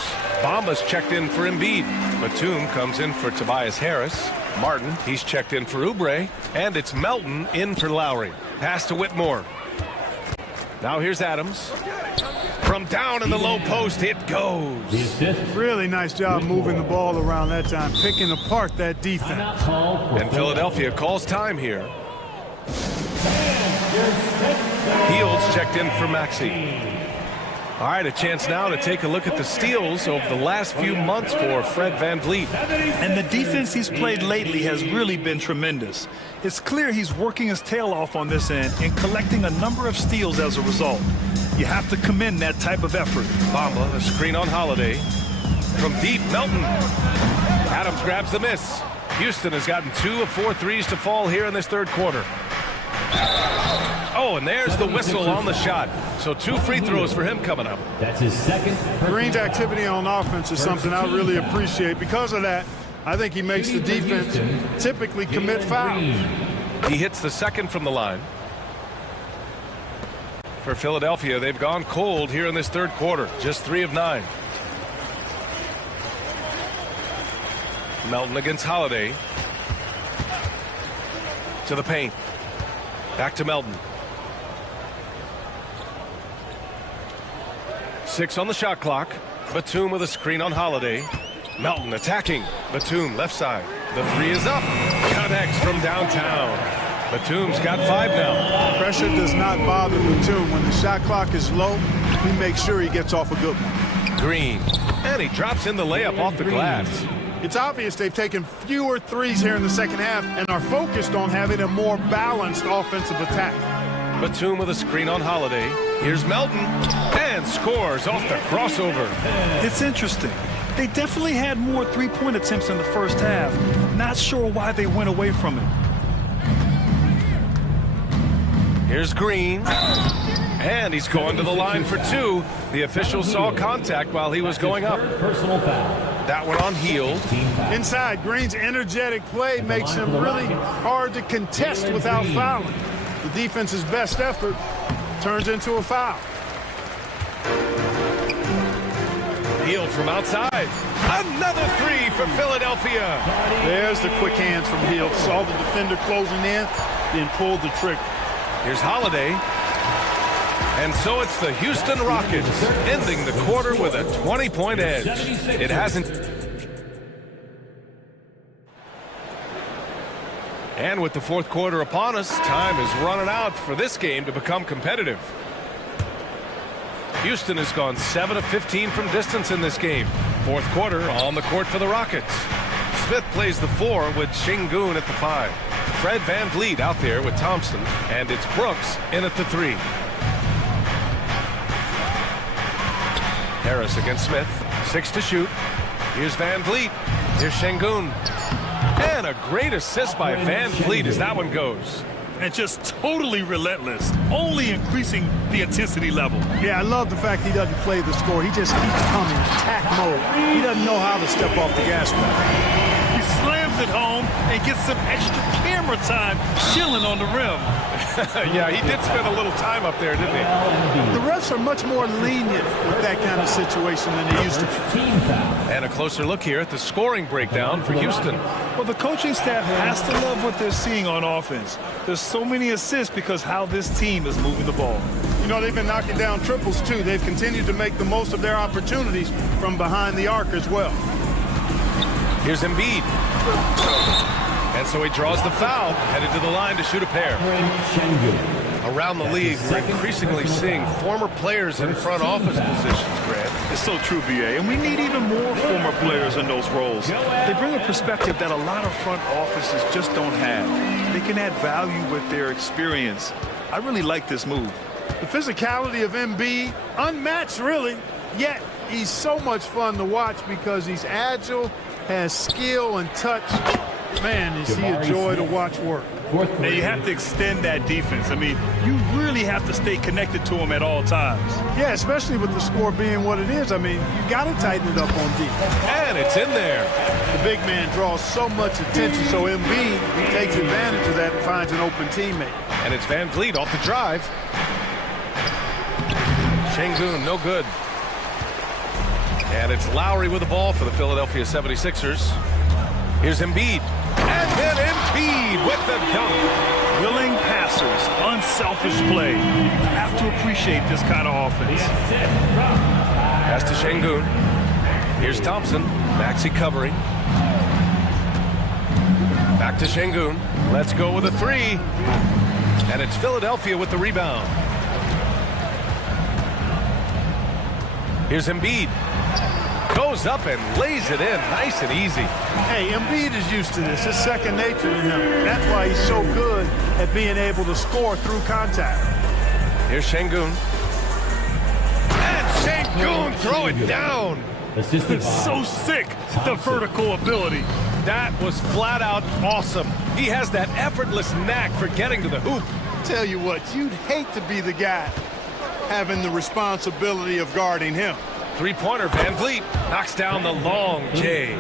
Bamba's checked in for Embiid. Batum comes in for Tobias Harris. Martin, he's checked in for Oubre. And it's Melton in for Lowry. Pass to Whitmore. Now here's Adams. From down in the low post, it goes. Really nice job moving the ball around that time, picking apart that defense. And Philadelphia calls time here. Fields checked in for Maxey. All right, a chance now to take a look at the steals over the last few months for Fred Van Vliet. And the defense he's played lately has really been tremendous. It's clear he's working his tail off on this end and collecting a number of steals as a result. You have to commend that type of effort. Bamba, a screen on Holiday. From deep, Melton. Adams grabs the miss. Houston has gotten 2 of 4 threes to fall here in this third quarter. Oh, and there's the whistle on the shot. So 2 free throws for him coming up. That's his second. Green's activity on offense is something I really appreciate. Because of that, I think he makes the defense typically commit fouls. He hits the second from the line. For Philadelphia, they've gone cold here in this third quarter. Just 3 of 9. Melton against Holiday. To the paint. Back to Melton. 6 on the shot clock. Batum with a screen on Holiday. Melton attacking. Batum left side. The 3 is up. Connects from downtown. Batum's got 5 now. Pressure does not bother Batum. When the shot clock is low, he makes sure he gets off a good one. Green. And he drops in the layup off the glass. It's obvious they've taken fewer threes here in the second half and are focused on having a more balanced offensive attack. Batum with a screen on Holiday. Here's Melton. And scores off the crossover. It's interesting. They definitely had more three-point attempts in the first half. Not sure why they went away from it. Here's Green. And he's going to the line for two. The official saw contact while he was going up. Personal foul. That one on Hield. Inside, Green's energetic play makes him really hard to contest without fouling. The defense's best effort turns into a foul. Hield from outside. Another three for Philadelphia. There's the quick hands from Hield. Saw the defender closing in, then pulled the trigger. Here's Holiday. And so it's the Houston Rockets ending the quarter with a 20-point edge. It hasn't. And with the fourth quarter upon us, time is running out for this game to become competitive. Houston has gone 7 of 15 from distance in this game. Fourth quarter on the court for the Rockets. Smith plays the 4 with Şengün at the 5. Fred VanVleet out there with Thompson, and it's Brooks in at the 3. Harris against Smith. 6 to shoot. Here's VanVleet. Here's Şengün. And a great assist by VanVleet as that one goes. And just totally relentless, only increasing the intensity level. Yeah, I love the fact he doesn't play the score. He just keeps coming, attack mode. He doesn't know how to step off the gas pedal. He slams it home and gets some extra camera time chilling on the rim. Yeah, he did spend a little time up there, didn't he? The refs are much more lenient with that kind of situation than they used to. And a closer look here at the scoring breakdown for Houston. Well, the coaching staff has to love what they're seeing on offense. There's so many assists because how this team is moving the ball. You know, they've been knocking down triples, too. They've continued to make the most of their opportunities from behind the arc as well. Here's Embiid. And so he draws the foul, headed to the line to shoot a pair. Around the league, we're increasingly seeing former players in front office positions, Grant. It's so true, BA, and we need even more former players in those roles. They bring a perspective that a lot of front offices just don't have. They can add value with their experience. I really like this move. The physicality of Embiid, unmatched really, yet he's so much fun to watch because he's agile, has skill and touch. Man, is he a joy to watch work. Now you have to extend that defense. I mean, you really have to stay connected to him at all times. Yeah, especially with the score being what it is. I mean, you got to tighten it up on defense. And it's in there. The big man draws so much attention, so Embiid takes advantage of that and finds an open teammate. And it's VanVleet off the drive. Şengün, no good. And it's Lowry with the ball for the Philadelphia 76ers. Here's Embiid. And then Embiid with the dunk. Willing passers, unselfish play. You have to appreciate this kind of offense. Pass to Şengün. Here's Thompson. Maxey covering. Back to Şengün. Let's go with a 3. And it's Philadelphia with the rebound. Here's Embiid. Goes up and lays it in nice and easy. Hey, Embiid is used to this. It's second nature to him. That's why he's so good at being able to score through contact. Here's Şengün. And Şengün throw it down. It's so sick, the vertical ability. That was flat out awesome. He has that effortless knack for getting to the hoop. Tell you what, you'd hate to be the guy having the responsibility of guarding him. Three-pointer, VanVleet knocks down the long J.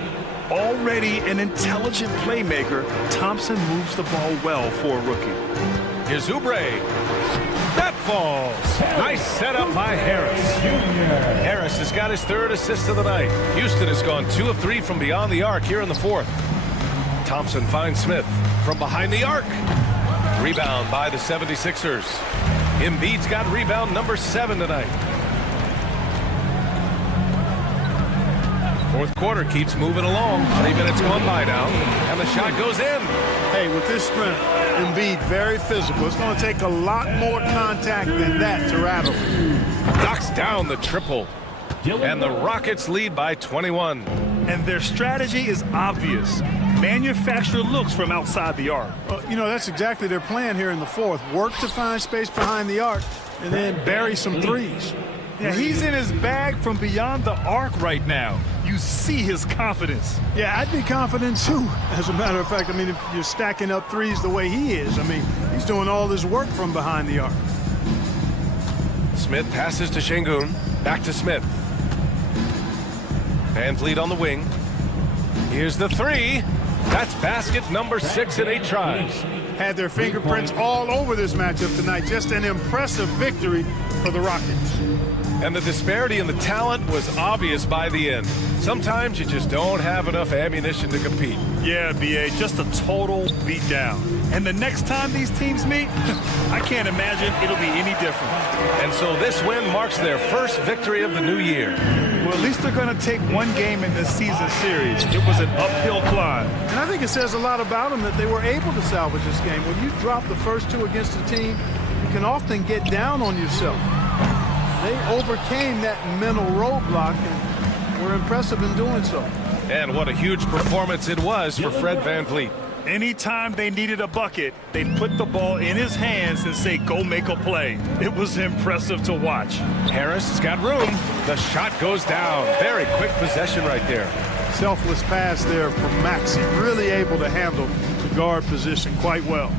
Already an intelligent playmaker, Thompson moves the ball well for a rookie. Here's Oubre. That falls. Nice setup by Harris. Harris has got his 3rd assist of the night. Houston has gone 2 of 3 from beyond the arc here in the 4th. Thompson finds Smith from behind the arc. Rebound by the 76ers. Embiid's got rebound number 7 tonight. Fourth quarter keeps moving along. 3 minutes gone by now, and the shot goes in. Hey, with this strength, Embiid very physical. It's going to take a lot more contact than that to rattle. Knocks down the triple, and the Rockets lead by 21. And their strategy is obvious. Manufacture looks from outside the arc. Well, you know, that's exactly their plan here in the 4th. Work to find space behind the arc, and then bury some threes. Yeah, he's in his bag from beyond the arc right now. You see his confidence. Yeah, I'd be confident too. As a matter of fact, I mean, if you're stacking up threes the way he is, I mean, he's doing all this work from behind the arc. Smith passes to Şengün. Back to Smith. Van Vliet on the wing. Here's the three. That's basket number 6 in 8 tries. Had their fingerprints all over this matchup tonight. Just an impressive victory for the Rockets. And the disparity in the talent was obvious by the end. Sometimes you just don't have enough ammunition to compete. Yeah, BA, just a total beatdown. And the next time these teams meet, I can't imagine it'll be any different. And so this win marks their first victory of the new year. Well, at least they're going to take one game in this season series. It was an uphill climb. And I think it says a lot about them that they were able to salvage this game. When you drop the first two against a team, you can often get down on yourself. They overcame that mental roadblock and were impressive in doing so. And what a huge performance it was for Fred Van Vliet. Anytime they needed a bucket, they'd put the ball in his hands and say, go make a play. It was impressive to watch. Harris has got room. The shot goes down. Very quick possession right there. Selfless pass there from Maxey. Really able to handle the guard position quite well.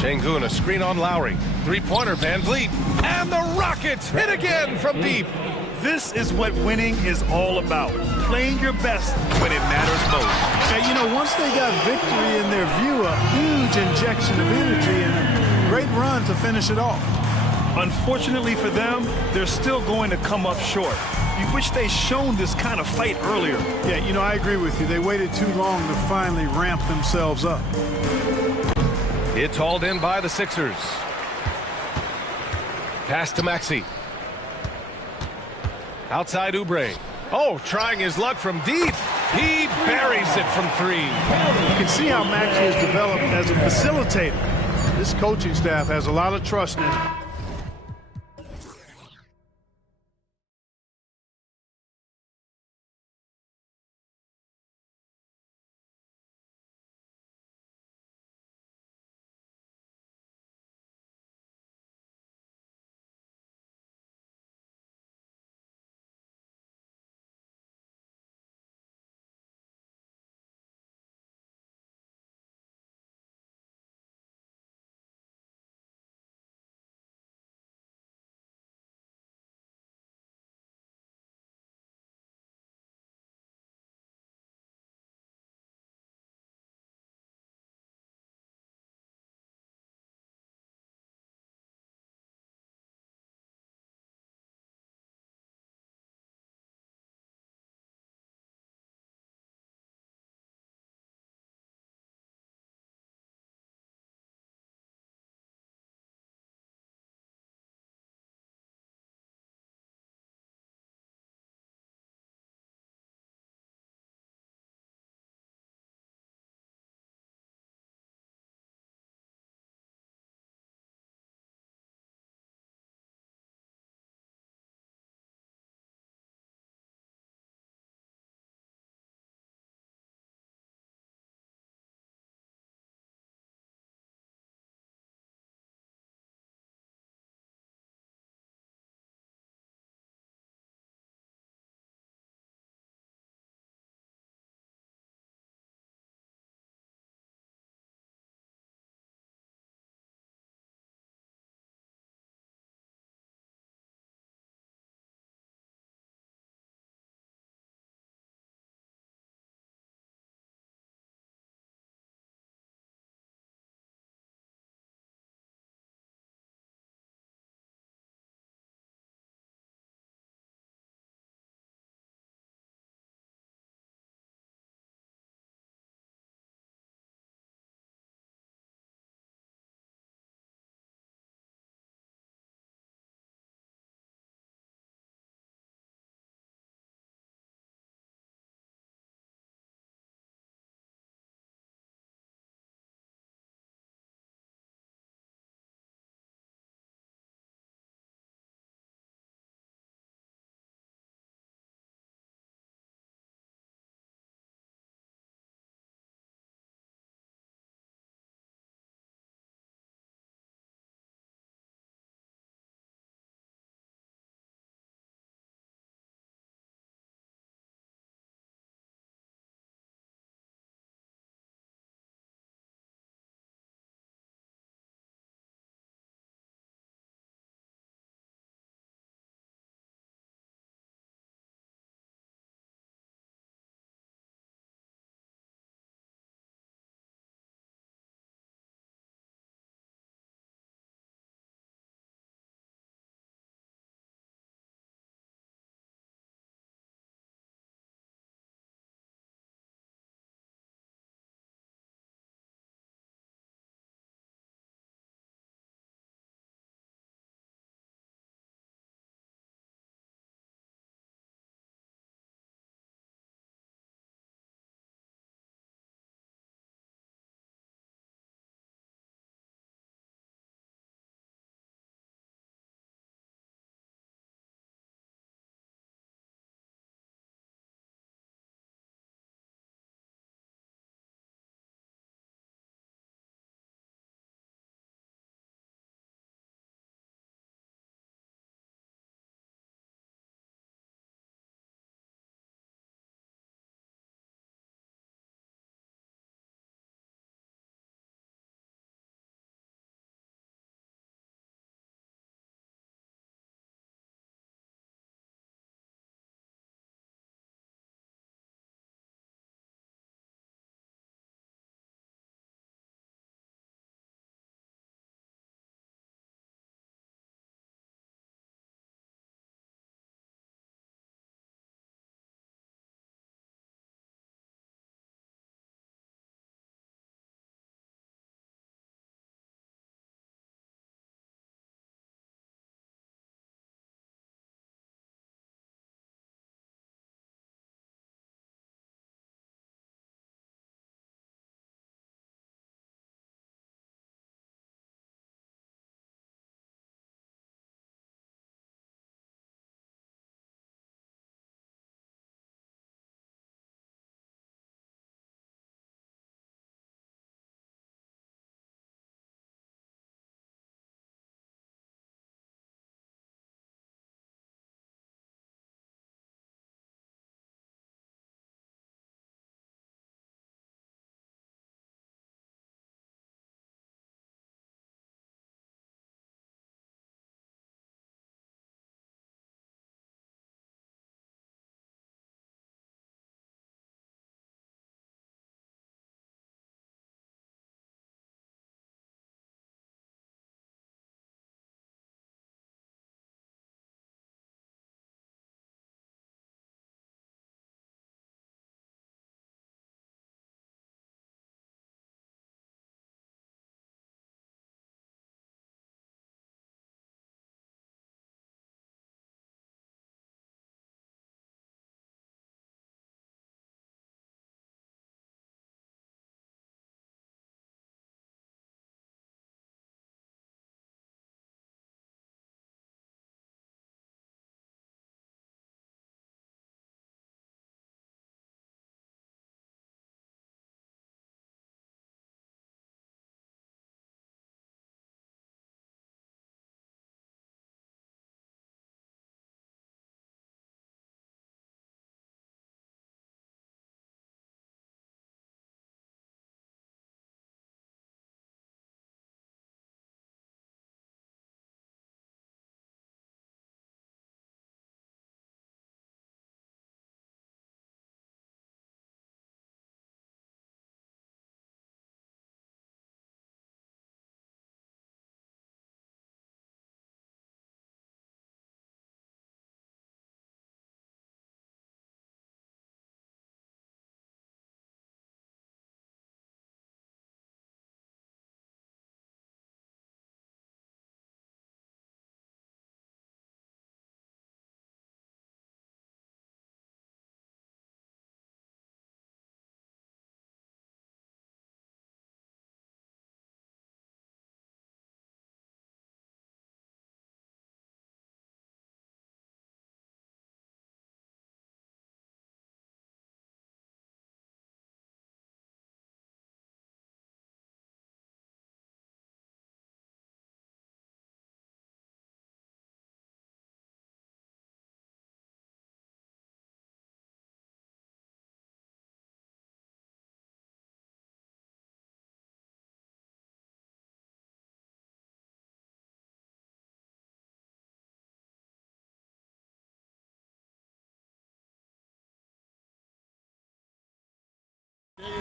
Şengün, a screen on Lowry. Three-pointer, Van Vliet. And the Rockets hit again from deep. This is what winning is all about. Playing your best when it matters most. Yeah, you know, once they got victory in their view, a huge injection of energy and a great run to finish it off. Unfortunately for them, they're still going to come up short. You wish they'd shown this kind of fight earlier. Yeah, you know, I agree with you. They waited too long to finally ramp themselves up. It's hauled in by the Sixers. Pass to Maxey. Outside Oubre. Oh, trying his luck from deep. He buries it from 3. You can see how Maxey has developed as a facilitator. This coaching staff has a lot of trust in him.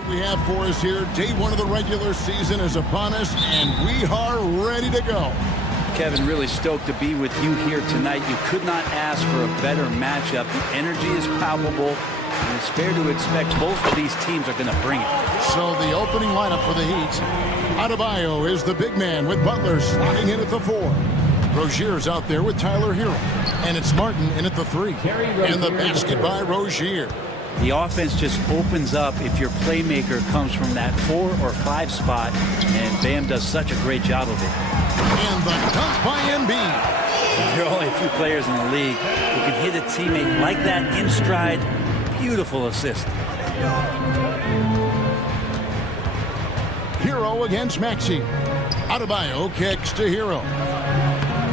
We have for us here, day one of the regular season is upon us, and we are ready to go. Kevin, really stoked to be with you here tonight. You could not ask for a better matchup. The energy is palpable, and it's fair to expect both of these teams are going to bring it. So the opening lineup for the Heat. Adebayo is the big man with Butler slotting in at the 4. Rozier's out there with Tyler Hero. And it's Martin in at the 3. And the basket by Rozier. The offense just opens up if your playmaker comes from that 4 or 5 spot, and Bam does such a great job of it. And the dunk by Embiid. There are only a few players in the league who can hit a teammate like that in stride. Beautiful assist. Hero against Maxey. Adebayo kicks to Hero.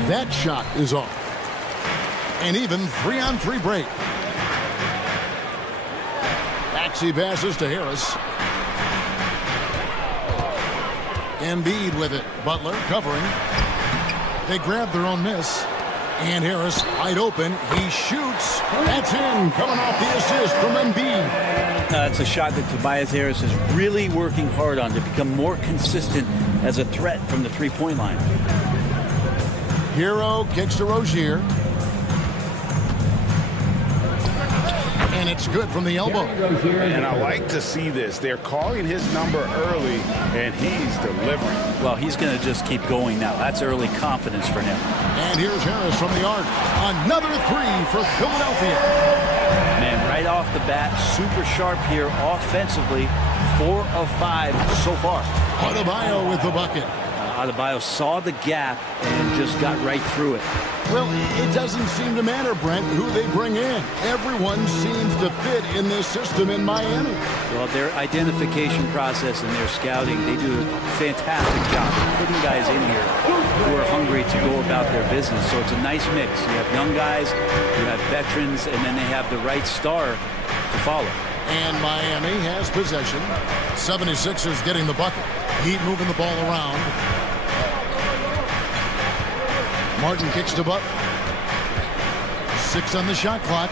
That shot is off. An even 3-on-3 break. Maxey passes to Harris. Embiid with it. Butler covering. They grab their own miss. And Harris wide open. He shoots. That's in. Coming off the assist from Embiid. It's a shot that Tobias Harris is really working hard on to become more consistent as a threat from the three-point line. Hero kicks to Rozier. And it's good from the elbow. And I like to see this. They're calling his number early, and he's delivering. Well, he's going to just keep going now. That's early confidence for him. And here's Harris from the arc. Another 3 for Philadelphia. Man, right off the bat, super sharp here offensively. 4 of 5 so far. Adebayo with the bucket. Adebayo saw the gap and just got right through it. Well, it doesn't seem to matter, Brent, who they bring in. Everyone seems to fit in this system in Miami. Well, their identification process and their scouting, they do a fantastic job of putting guys in here who are hungry to go about their business. So it's a nice mix. You have young guys, you have veterans, and then they have the right star to follow. And Miami has possession. 76ers getting the bucket. Heat moving the ball around. Martin kicks to Butler. 6 on the shot clock.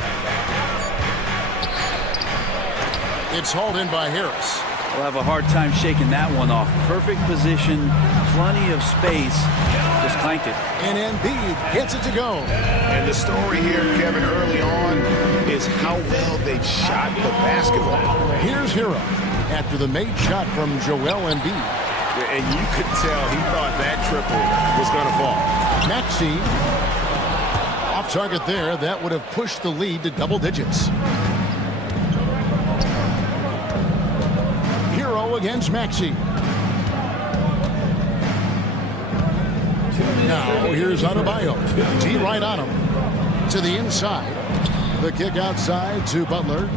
It's hauled in by Harris. We'll have a hard time shaking that one off. Perfect position, plenty of space. Just clanked it. And Embiid gets it to go. And the story here, Kevin, early on is how well they've shot the basketball. Here's Hero after the made shot from Joel Embiid. And you could tell he thought that triple was going to fall. Maxey off target there. That would have pushed the lead to double digits. Hero against Maxey. Now here's Adebayo. T right on him. To the inside. The kick outside to Butler.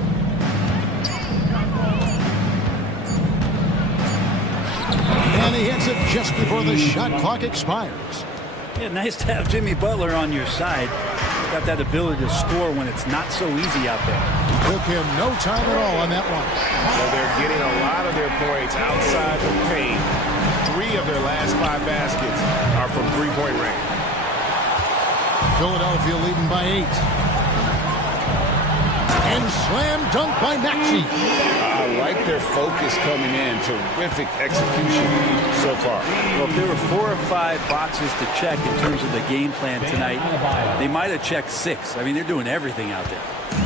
And he hits it just before the shot clock expires. Yeah, nice to have Jimmy Butler on your side. He's got that ability to score when it's not so easy out there. Took him no time at all on that one. Well, they're getting a lot of their points outside the paint. 3 of their last 5 baskets are from three-point range. Philadelphia leading by 8. And slam dunk by Maxey. I like their focus coming in. Terrific execution so far. Well, if there were 4 or 5 boxes to check in terms of the game plan tonight, they might have checked 6. I mean, they're doing everything out there.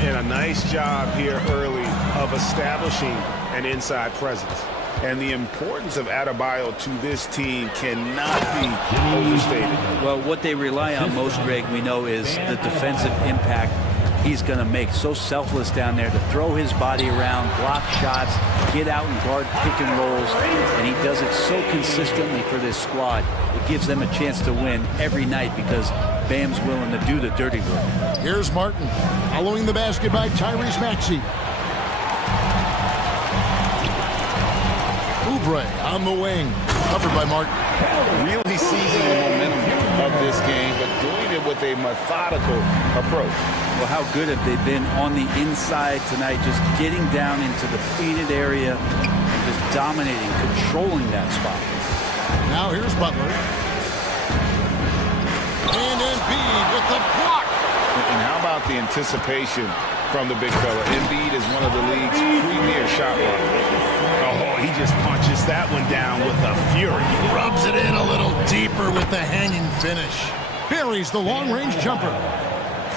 And a nice job here early of establishing an inside presence. And the importance of Adebayo to this team cannot be overstated. Well, what they rely on most, Greg, we know, is the defensive impact he's going to make. So selfless down there to throw his body around, block shots, get out and guard pick and rolls. And he does it so consistently for this squad. It gives them a chance to win every night because Bam's willing to do the dirty work. Here's Martin following the basket by Tyrese Maxey. Oubre on the wing, covered by Martin. Really seizing the momentum of this game, but doing it with a methodical approach. Well, how good have they been on the inside tonight, just getting down into the painted area and just dominating, controlling that spot. Now here's Butler. And Embiid with the block. And how about the anticipation from the big fella? Embiid is one of the league's premier shot blockers. Oh, he just punches that one down with a fury. Rubs it in a little deeper with the hanging finish. Buries the long-range jumper.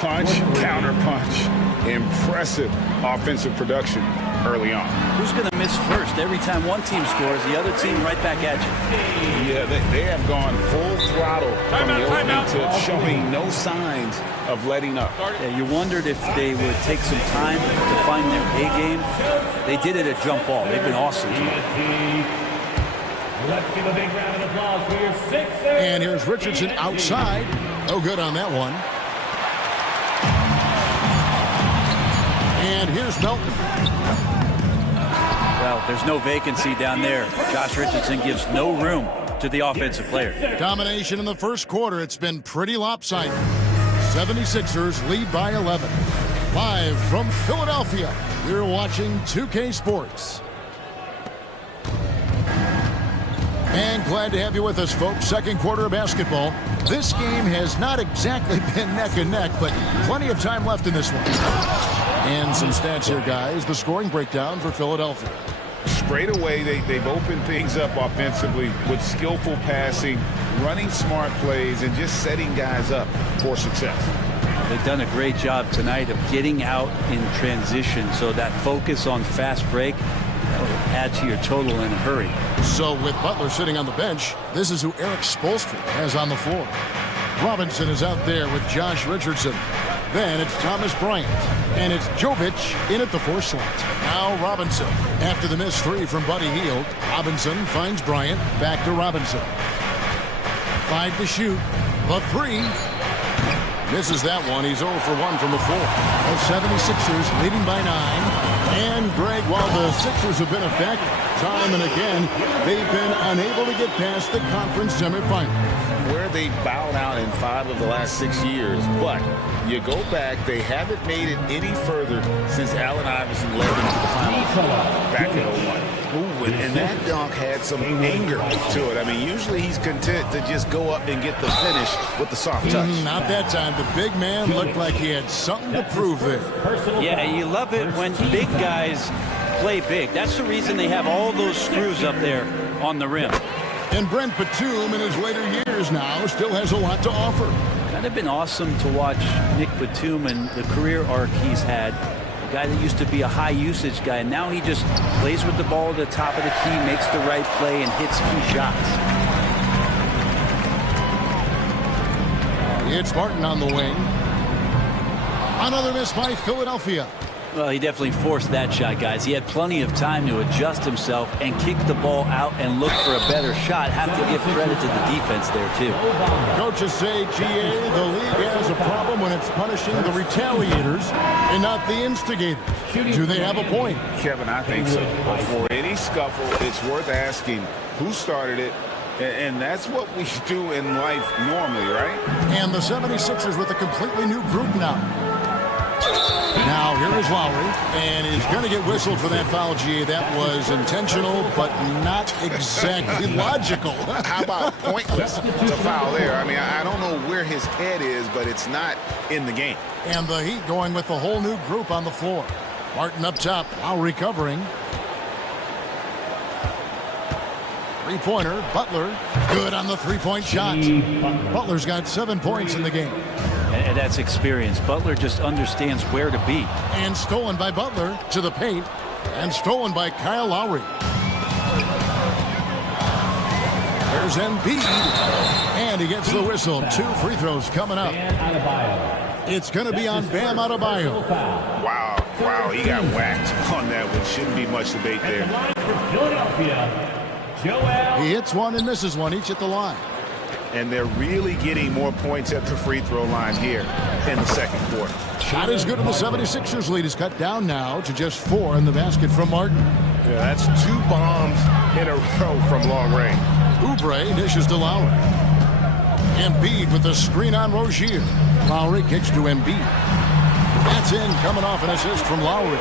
Punch, counter punch. Impressive offensive production early on. Who's going to miss first? Every time one team scores, the other team right back at you. Yeah, they have gone full throttle from the opening to showing no signs of letting up. Yeah, you wondered if they would take some time to find their A game. They did it at jump ball. They've been awesome tonight. Let's give a big round of applause for your sixth. And here's Richardson outside. No good on that one. And here's Melton. Well, there's no vacancy down there. Josh Richardson gives no room to the offensive player. Domination in the first quarter. It's been pretty lopsided. 76ers lead by 11. Live from Philadelphia, you're watching 2K Sports. And glad to have you with us, folks. Second quarter of basketball. This game has not exactly been neck and neck, but plenty of time left in this one. And some stats here, guys. The scoring breakdown for Philadelphia. Straight away, they've opened things up offensively with skillful passing, running smart plays, and just setting guys up for success. They've done a great job tonight of getting out in transition, so that focus on fast break will add to your total in a hurry. So with Butler sitting on the bench, this is who Eric Spoelstra has on the floor. Robinson is out there with Josh Richardson. Then it's Thomas Bryant. And it's Jovic in at the 4 slot. Now Robinson. After the missed 3 from Buddy Hield, Robinson finds Bryant. Back to Robinson. 5 to shoot. The 3. Misses that one. He's 0 for 1 from the floor. The 76ers leading by 9. And Greg, while the Sixers have been effective time and again, they've been unable to get past the conference semifinal. Where they bowed out in 5 of the last 6 years, but you go back, they haven't made it any further since Allen Iverson led them to the final back in 01. Ooh, and that dunk had some anger to it. I mean, usually he's content to just go up and get the finish with the soft touch. Not that time. The big man looked like he had something to prove there. Yeah, you love it when big guys play big. That's the reason they have all those screws up there on the rim. And Brent Batum in his later years now still has a lot to offer. Kind of been awesome to watch Nick Batum and the career arc he's had. A guy that used to be a high usage guy. Now he just plays with the ball at the top of the key, makes the right play, and hits key shots. It's Martin on the wing. Another miss by Philadelphia. Well, he definitely forced that shot, guys. He had plenty of time to adjust himself and kick the ball out and look for a better shot. Have to give credit to the defense there, too. Coaches say, GA, the league has a problem when it's punishing the retaliators and not the instigators. Do they have a point? Kevin, I think so. Before any scuffle, it's worth asking who started it. And that's what we do in life normally, right? And the 76ers with a completely new group now. Now, here is Lowry, and he's going to get whistled for that foul, GA. That was intentional, but not exactly logical. How about pointless to foul there? I mean, I don't know where his head is, but it's not in the game. And the Heat going with the whole new group on the floor. Martin up top, Lowry covering. Three-pointer, Butler, good on the three-point shot. Butler's got 7 points in the game. And that's experience. Butler just understands where to be. And stolen by Butler to the paint. And stolen by Kyle Lowry. There's Embiid. And he gets the whistle. 2 free throws coming up. It's going to be on Bam Adebayo. Wow, he got whacked on that one. Shouldn't be much debate there. He hits one and misses one, each at the line. And they're really getting more points at the free throw line here in the second quarter. Shot is good, and the 76ers lead is cut down now to just 4 in the basket from Martin. Yeah, that's 2 bombs in a row from long range. Oubre dishes to Lowry. Embiid with the screen on Rozier. Lowry kicks to Embiid. That's in, coming off an assist from Lowry.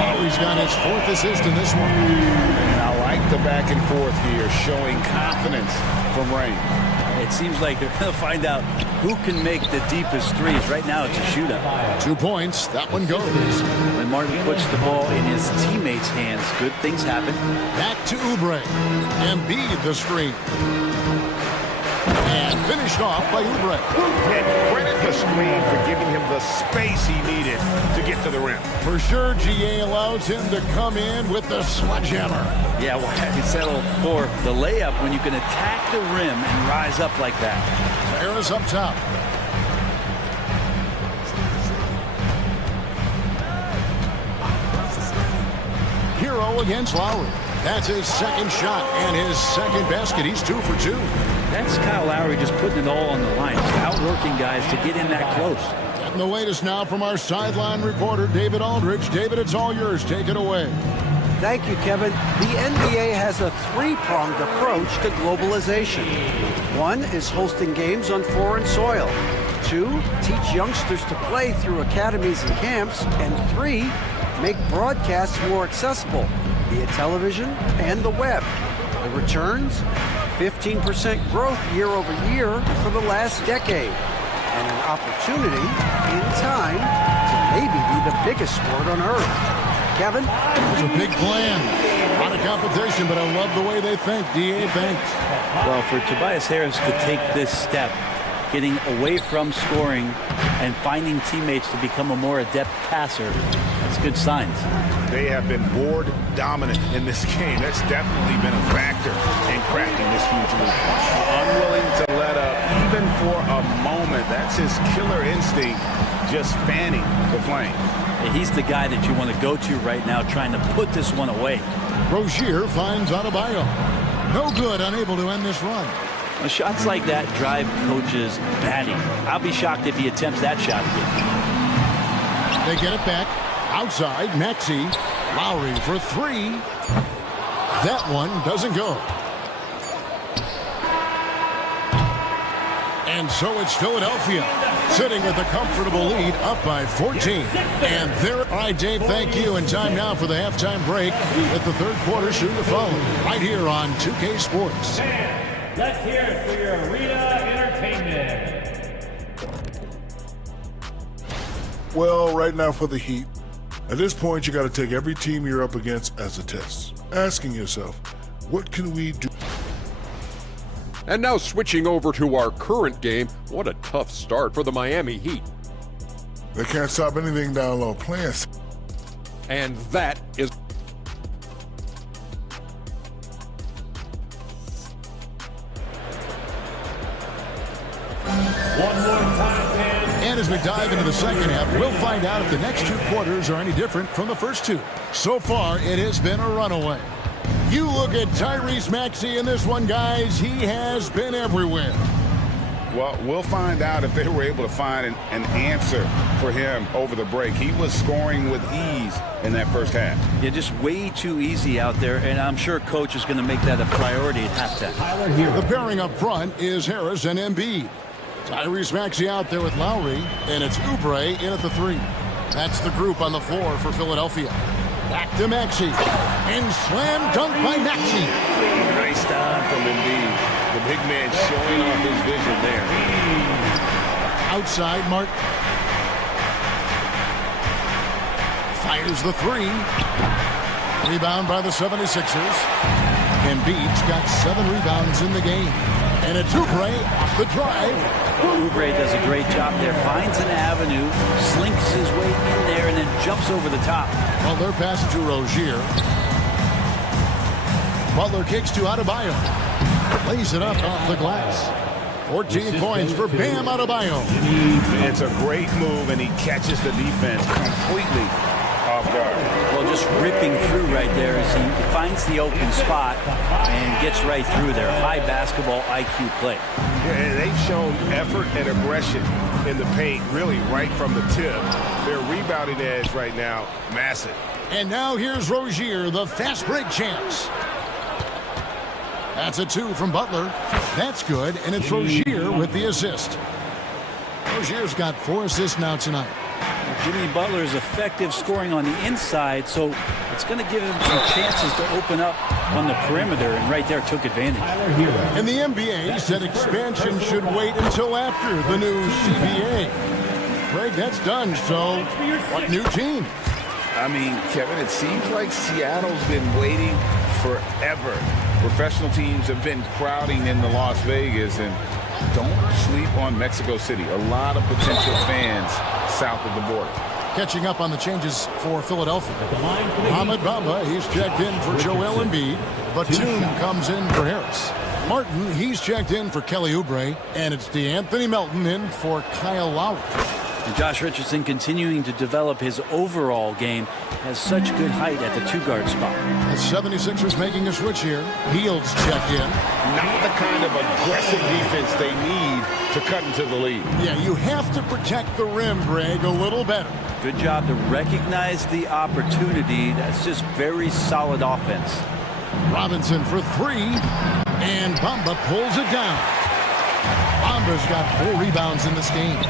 Lowry's got his 4th assist in this one. And I like the back and forth here, showing confidence from Rain. It seems like they're going to find out who can make the deepest threes. Right now, it's a shootout. 2 points. That one goes. When Martin puts the ball in his teammates' hands, good things happen. Back to Oubre. Embiid the screen. And finished off by Oubre. And credit the screen for giving him the space he needed to get to the rim. For sure, GA allows him to come in with the sledgehammer. Yeah, why have you settle for the layup when you can attack the rim and rise up like that? Harris up top. Hero against Lowry. That's his second shot and his second basket. He's 2 for 2. That's Kyle Lowry just putting it all on the line, just outworking guys to get in that close. Getting the latest now from our sideline reporter, David Aldridge. David, it's all yours. Take it away. Thank you, Kevin. The NBA has a three-pronged approach to globalization. 1 is hosting games on foreign soil. 2, teach youngsters to play through academies and camps. And 3, make broadcasts more accessible via television and the web. The returns? 15% growth year over year for the last decade. And an opportunity in time to maybe be the biggest sport on earth. Kevin? It's a big plan. A lot of competition, but I love the way they think. DA thinks. Well, for Tobias Harris to take this step, getting away from scoring and finding teammates to become a more adept passer, that's good signs. They have been board dominant in this game. That's definitely been a factor in crafting this huge lead. Unwilling to let up even for a moment. That's his killer instinct, just fanning the flame. He's the guy that you want to go to right now, trying to put this one away. Rozier finds Adebayo. No good, unable to end this run. Well, shots like that drive coaches batty. I'll be shocked if he attempts that shot again. They get it back. Outside, Maxey. Lowry for 3. That one doesn't go. And so it's Philadelphia sitting with a comfortable lead, up by 14. And there, all right, Dave, thank you. And time now for the halftime break with the third quarter soon to follow. Right here on 2K Sports. Let's hear it for your arena entertainment. Well, right now for the Heat, at this point, you got to take every team you're up against as a test, asking yourself, what can we do? And now switching over to our current game, what a tough start for the Miami Heat. They can't stop anything down low. Playing. And that is... One more time, and as we dive into the second half, we'll find out if the next 2 quarters are any different from the first 2. So far, it has been a runaway. You look at Tyrese Maxey in this one, guys. He has been everywhere. Well, we'll find out if they were able to find an answer for him over the break. He was scoring with ease in that first half. Yeah, just way too easy out there, and I'm sure coach is going to make that a priority at halftime. The pairing up front is Harris and Embiid. Tyrese Maxey out there with Lowry, and it's Oubre in at the 3. That's the group on the floor for Philadelphia. Back to Maxey, and slam dunk by Maxey. Nice time from Embiid. The big man showing off his vision there. Outside, Martin. Fires the 3. Rebound by the 76ers. Embiid's got 7 rebounds in the game. And it's Oubre off the drive. Oubre does a great job there. Finds an avenue, slinks his way in there, and then jumps over the top. Well, they're passing to Rozier. Butler kicks to Adebayo. Lays it up off the glass. 14 points for Bam Adebayo. It's a great move, and he catches the defense completely off guard. Well, just ripping through right there as he finds the open spot and gets right through there. High basketball IQ play. Yeah, they've shown effort and aggression in the paint, really right from the tip. Their rebounding edge right now, massive. And now here's Rozier, the fast break champs. That's a 2 from Butler. That's good, and it's Rozier with the assist. Rozier's got 4 assists now tonight. Jimmy Butler is effective scoring on the inside, so it's going to give him some chances to open up on the perimeter, and right there took advantage. And the NBA said expansion should wait until after the new CBA. Greg, that's done, so what new team? I mean, Kevin, it seems like Seattle's been waiting forever. Professional teams have been crowding into Las Vegas, and don't sleep on Mexico City. A lot of potential fans south of the border. Catching up on the changes for Philadelphia. Mohamed Bamba, he's checked in for Joel Embiid. Batum comes in for Harris. Martin, he's checked in for Kelly Oubre. And it's DeAnthony Melton in for Kyle Lowry. And Josh Richardson continuing to develop his overall game, has such good height at the two-guard spot. The 76ers making a switch here. Heald's checked in. Not the kind of aggressive defense they need to cut into the lead. Yeah, you have to protect the rim, Greg, a little better. Good job to recognize the opportunity. That's just very solid offense. Robinson for three, and Bamba pulls it down. Bamba's got 4 rebounds in this game.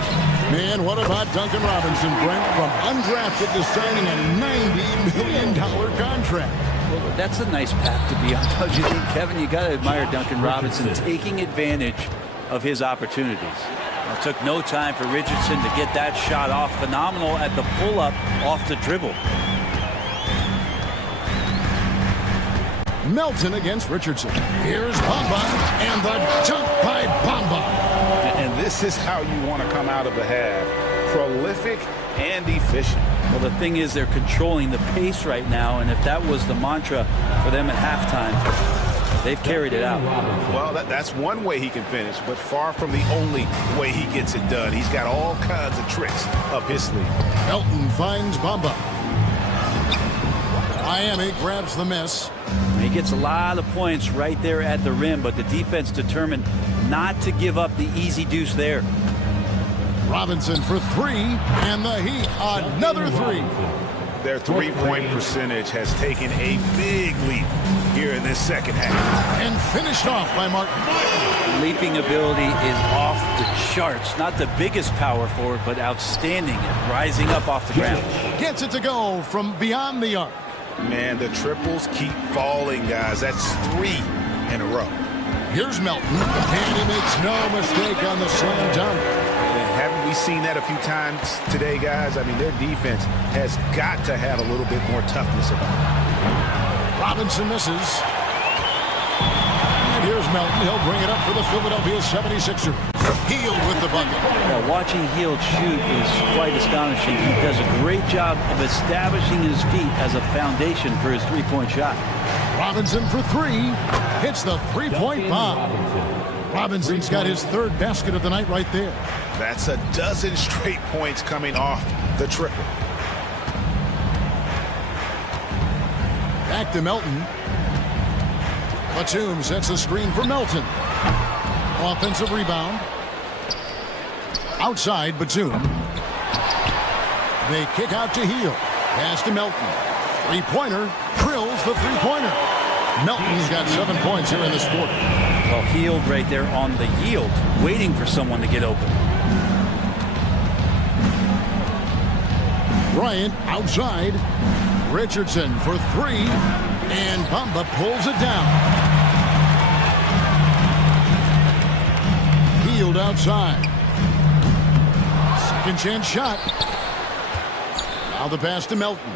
Man, what about Duncan Robinson, Brent, from undrafted to signing a $90 million contract? Well, that's a nice path to be on, don't you think, Kevin? You got to admire Duncan Robinson taking advantage of his opportunities. It took no time for Richardson to get that shot off. Phenomenal at the pull-up off the dribble. Melton against Richardson. Here's Bamba, and the dunk by Bamba. And this is how you want to come out of the half. Prolific and efficient. Well, the thing is, they're controlling the pace right now, and if that was the mantra for them at halftime, they've carried it out. Well, that's one way he can finish, but far from the only way he gets it done. He's got all kinds of tricks up his sleeve. Melton finds Bamba. Miami grabs the miss. He gets a lot of points right there at the rim, but the defense determined not to give up the easy deuce there. Robinson for three, and the Heat another three. Their three-point percentage has taken a big leap here in this second half. And finished off by Martin. Leaping ability is off the charts. Not the biggest power forward, but outstanding at rising up off the ground. Gets it to go from beyond the arc. Man, the triples keep falling, guys. That's 3 in a row. Here's Melton, and he makes no mistake on the slam dunk. And haven't we seen that a few times today, guys? I mean, their defense has got to have a little bit more toughness about it. Robinson misses. And here's Melton. He'll bring it up for the Philadelphia 76ers. Hield with the bucket. Yeah, watching Hield shoot is quite astonishing. He does a great job of establishing his feet as a foundation for his three-point shot. Robinson for three. Hits the three-point bomb. Robinson's got his 3rd basket of the night right there. That's a dozen straight points coming off the triple. Back to Melton. Batum sets the screen for Melton. Offensive rebound. Outside Batum. They kick out to Hield. Pass to Melton. Three-pointer. Drills the three-pointer. Melton's got 7 points here in this quarter. Well, Hield right there on the yield, waiting for someone to get open. Bryant outside. Richardson for three. And Bamba pulls it down. Hield outside. Second chance shot. Now the pass to Melton.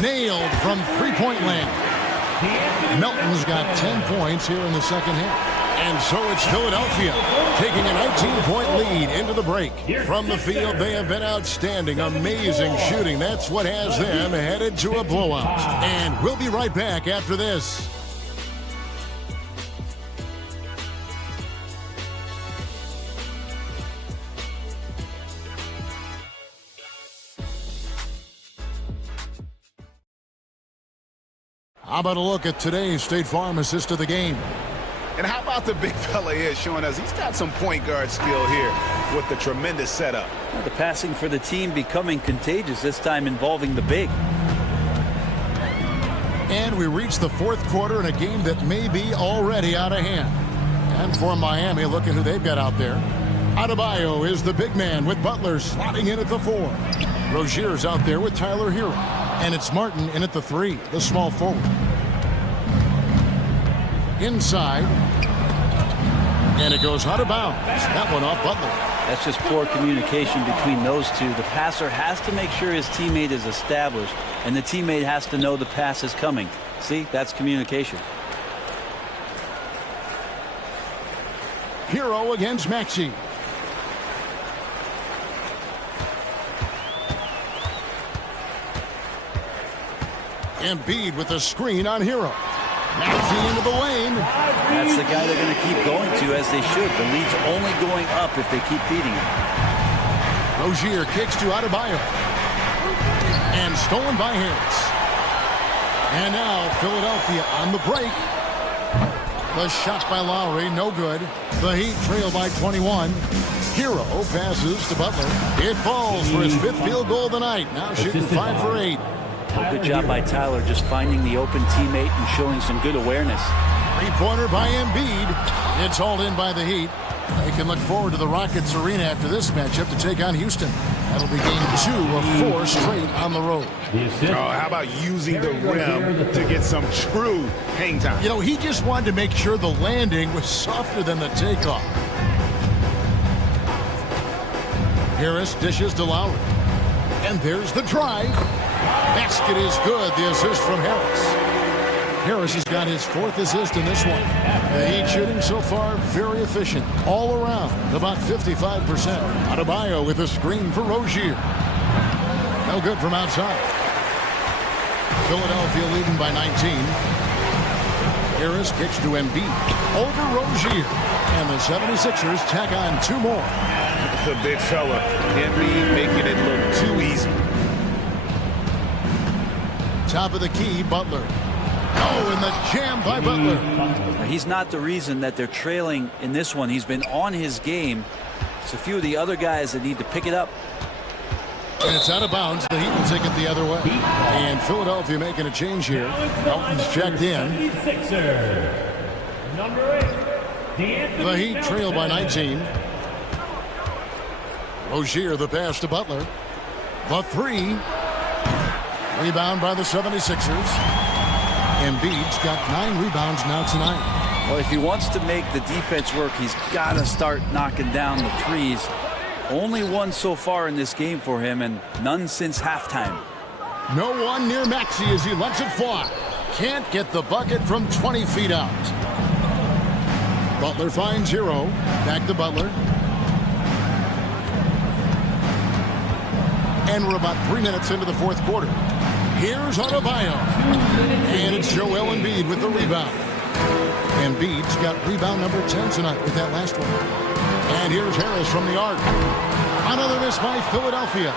Nailed from three-point land. Melton's got 10 points here in the second half. And so it's Philadelphia taking a 19-point lead into the break. From the field, they have been outstanding. Amazing shooting. That's what has them headed to a blowout. And we'll be right back after this. How about a look at today's State Farm assist of the game? And how about the big fella here showing us he's got some point guard skill here with the tremendous setup. Well, the passing for the team becoming contagious, this time involving the big. And we reach the 4th quarter in a game that may be already out of hand. And for Miami, look at who they've got out there. Adebayo is the big man with Butler slotting in at the 4. Rozier's out there with Tyler Hero. And it's Martin in at the 3, the small forward. Inside. And it goes out of bounds. That one off Butler. That's just poor communication between those two. The passer has to make sure his teammate is established, and the teammate has to know the pass is coming. See, that's communication. Hero against Maxey. Embiid with a screen on Hero. Maxey into the lane. That's the guy they're going to keep going to, as they should. The lead's only going up if they keep feeding him. Rozier kicks to Adebayo. And stolen by Harris. And now Philadelphia on the break. The shot by Lowry, no good. The Heat trail by 21. Hero passes to Butler. It falls for his 5th field goal of the night. Now shooting 5 for 8. Good job by Tyler, just finding the open teammate and showing some good awareness. 3-pointer by Embiid. It's hauled in by the Heat. They can look forward to the Rockets arena after this matchup to take on Houston. That'll be game 2 of 4 straight on the road. How about using the rim to get some true hang time? You know, he just wanted to make sure the landing was softer than the takeoff. Harris dishes to Lowry. And there's the drive. Basket is good. The assist from Harris. Harris has got his 4th assist in this one. The Heat shooting so far very efficient all around, about 55%. Adebayo with a screen for Rozier. No good from outside. Philadelphia leading by 19. Harris kicks to Embiid over Rozier. And the 76ers tack on 2 more. The big fella. Embiid making it look too easy. Top of the key, Butler. Oh, and the jam by Butler. He's not the reason that they're trailing in this one. He's been on his game. It's a few of the other guys that need to pick it up. And it's out of bounds. The Heat will take it the other way. And Philadelphia making a change here. Elton's checked in. The Heat trail by 19. Rozier the pass to Butler. The 3. Rebound by the 76ers. Embiid's got 9 rebounds now tonight. Well, if he wants to make the defense work, he's got to start knocking down the threes. Only one so far in this game for him, and none since halftime. No one near Maxey as he lets it fly. Can't get the bucket from 20 feet out. Butler finds Hero. Back to Butler. And we're about 3 minutes into the 4th quarter. Here's Adebayo. And it's Joel Embiid with the rebound. Embiid's got rebound number 10 tonight with that last one. And here's Harris from the arc. Another miss by Philadelphia.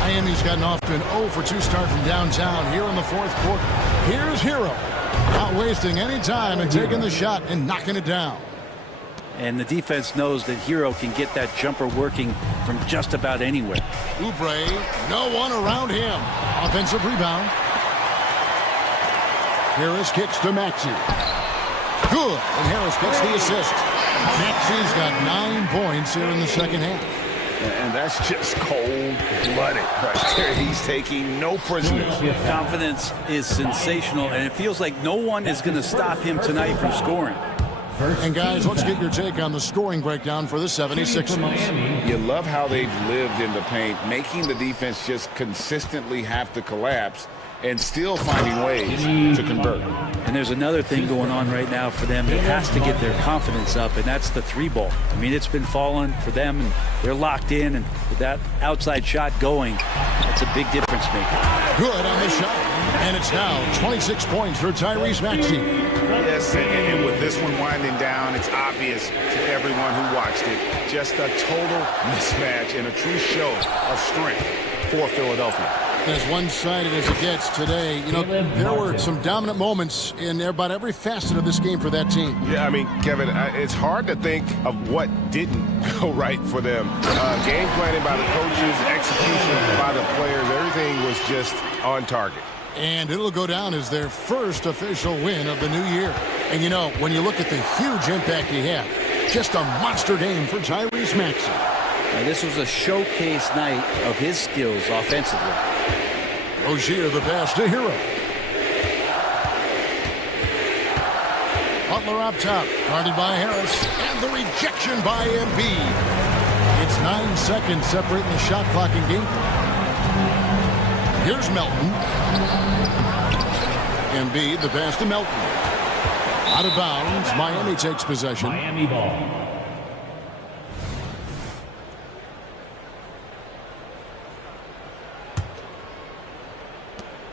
Miami's gotten off to an 0 for 2 start from downtown here in the 4th quarter. Here's Hero. Not wasting any time and taking the shot and knocking it down. And the defense knows that Hero can get that jumper working from just about anywhere. Oubre, no one around him. Offensive rebound. Harris kicks to Maxey. Good, and Harris gets the assist. Maxey's got 9 points here in the 2nd half. And that's just cold-blooded right there. He's taking no prisoners. Confidence is sensational, and it feels like no one is going to stop him tonight from scoring. And guys, let's get your take on the scoring breakdown for the 76ers. You love how they've lived in the paint, making the defense just consistently have to collapse and still finding ways to convert. And there's another thing going on right now for them that has to get their confidence up, and that's the 3-ball. I mean, it's been falling for them, and they're locked in, and with that outside shot going, it's a big difference maker. Good on the shot, and it's now 26 points for Tyrese Maxey. Yes, and with this one winding down, it's obvious to everyone who watched it. Just a total mismatch and a true show of strength for Philadelphia. As one-sided as it gets today, you know, there were some dominant moments in about every facet of this game for that team. Yeah, I mean, Kevin, it's hard to think of what didn't go right for them. Game planning by the coaches, execution by the players, everything was just on target. And it'll go down as their first official win of the new year. And, you know, when you look at the huge impact he had, Just a monster game for Tyrese Maxey. Now, this was a showcase night of his skills offensively. Rozier the pass to Hero. Butler up top, guarded by Harris, and the rejection by Embiid. It's 9 seconds separating the shot clock and game clock. Here's Melton. Embiid, the pass to Melton. Out of bounds, Miami takes possession. Miami ball.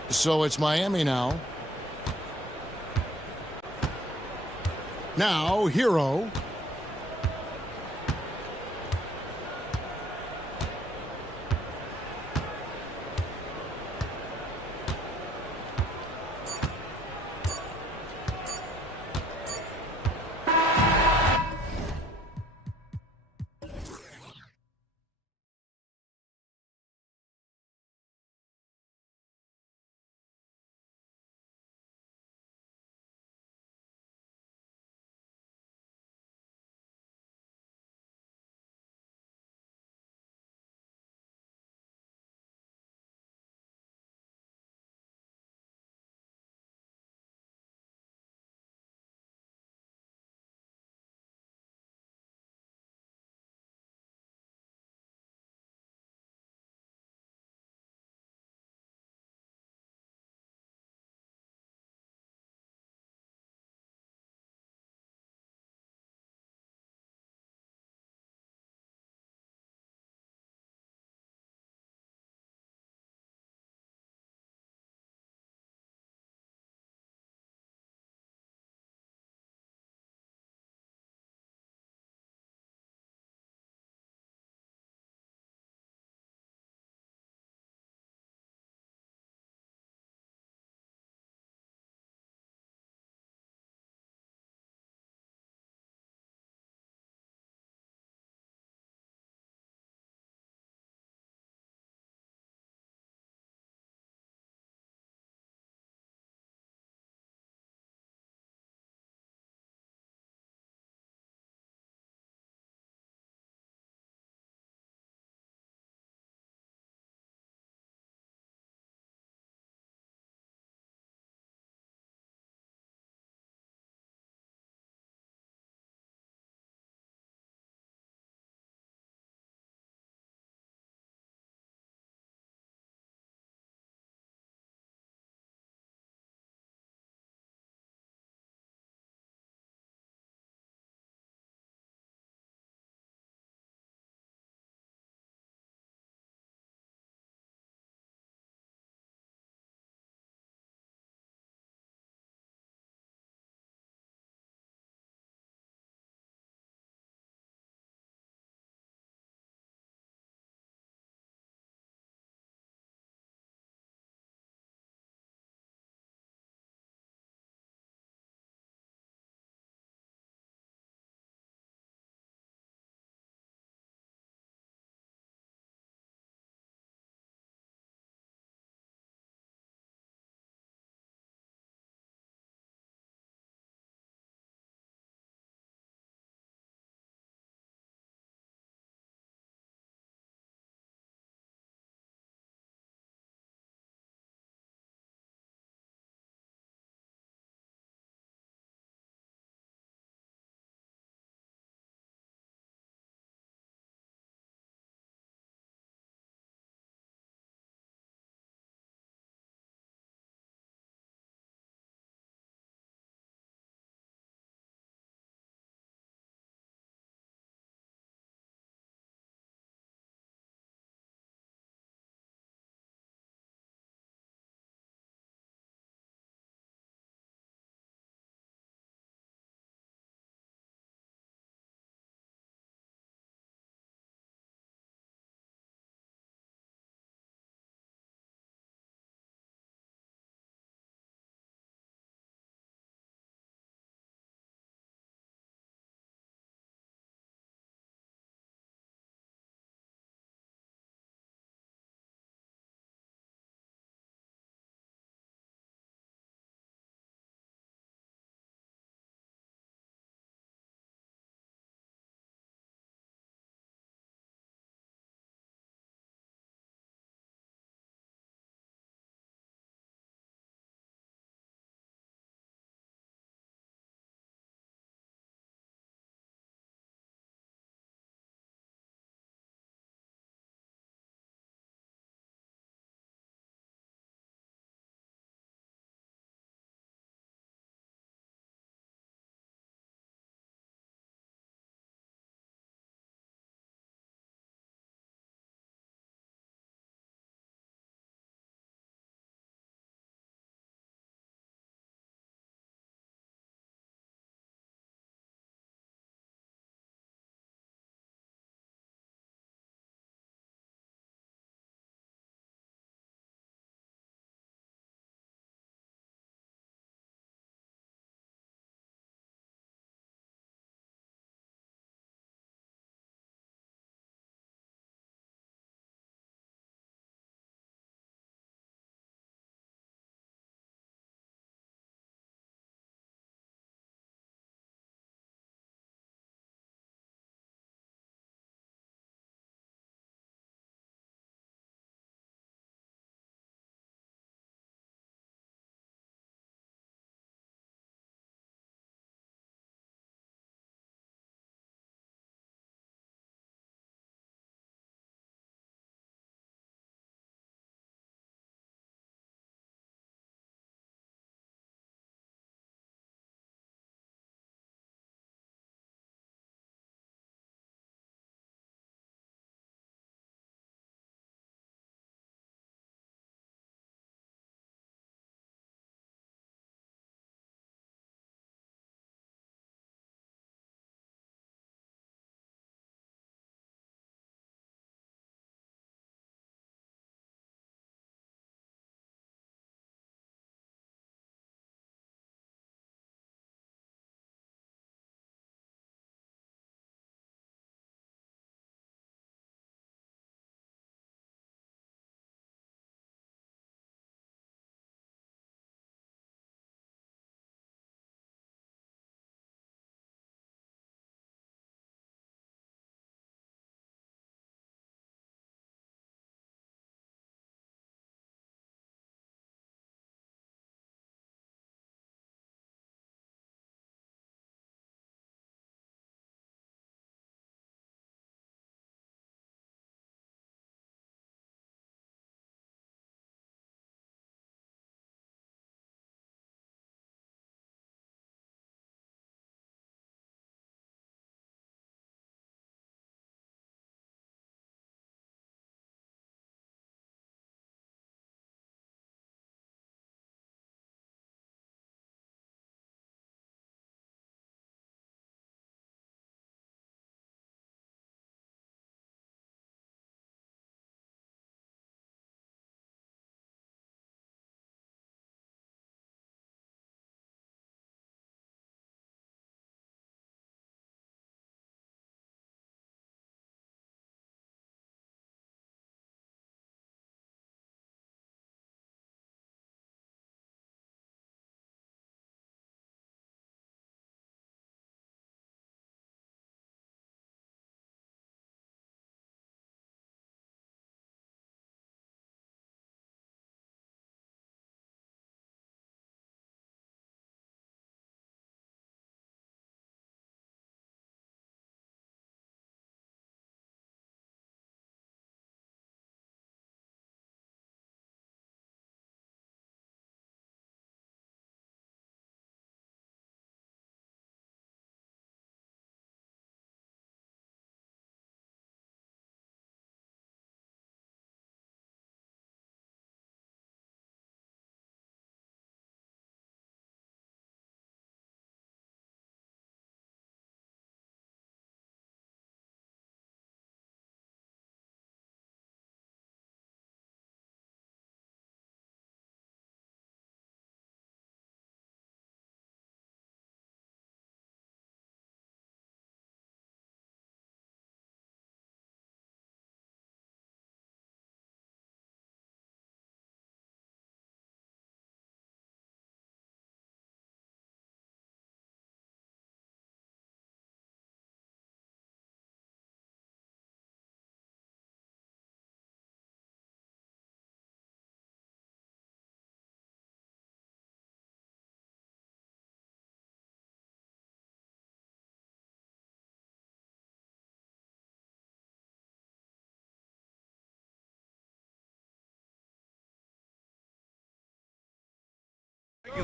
So it's Miami now. Now, Hero.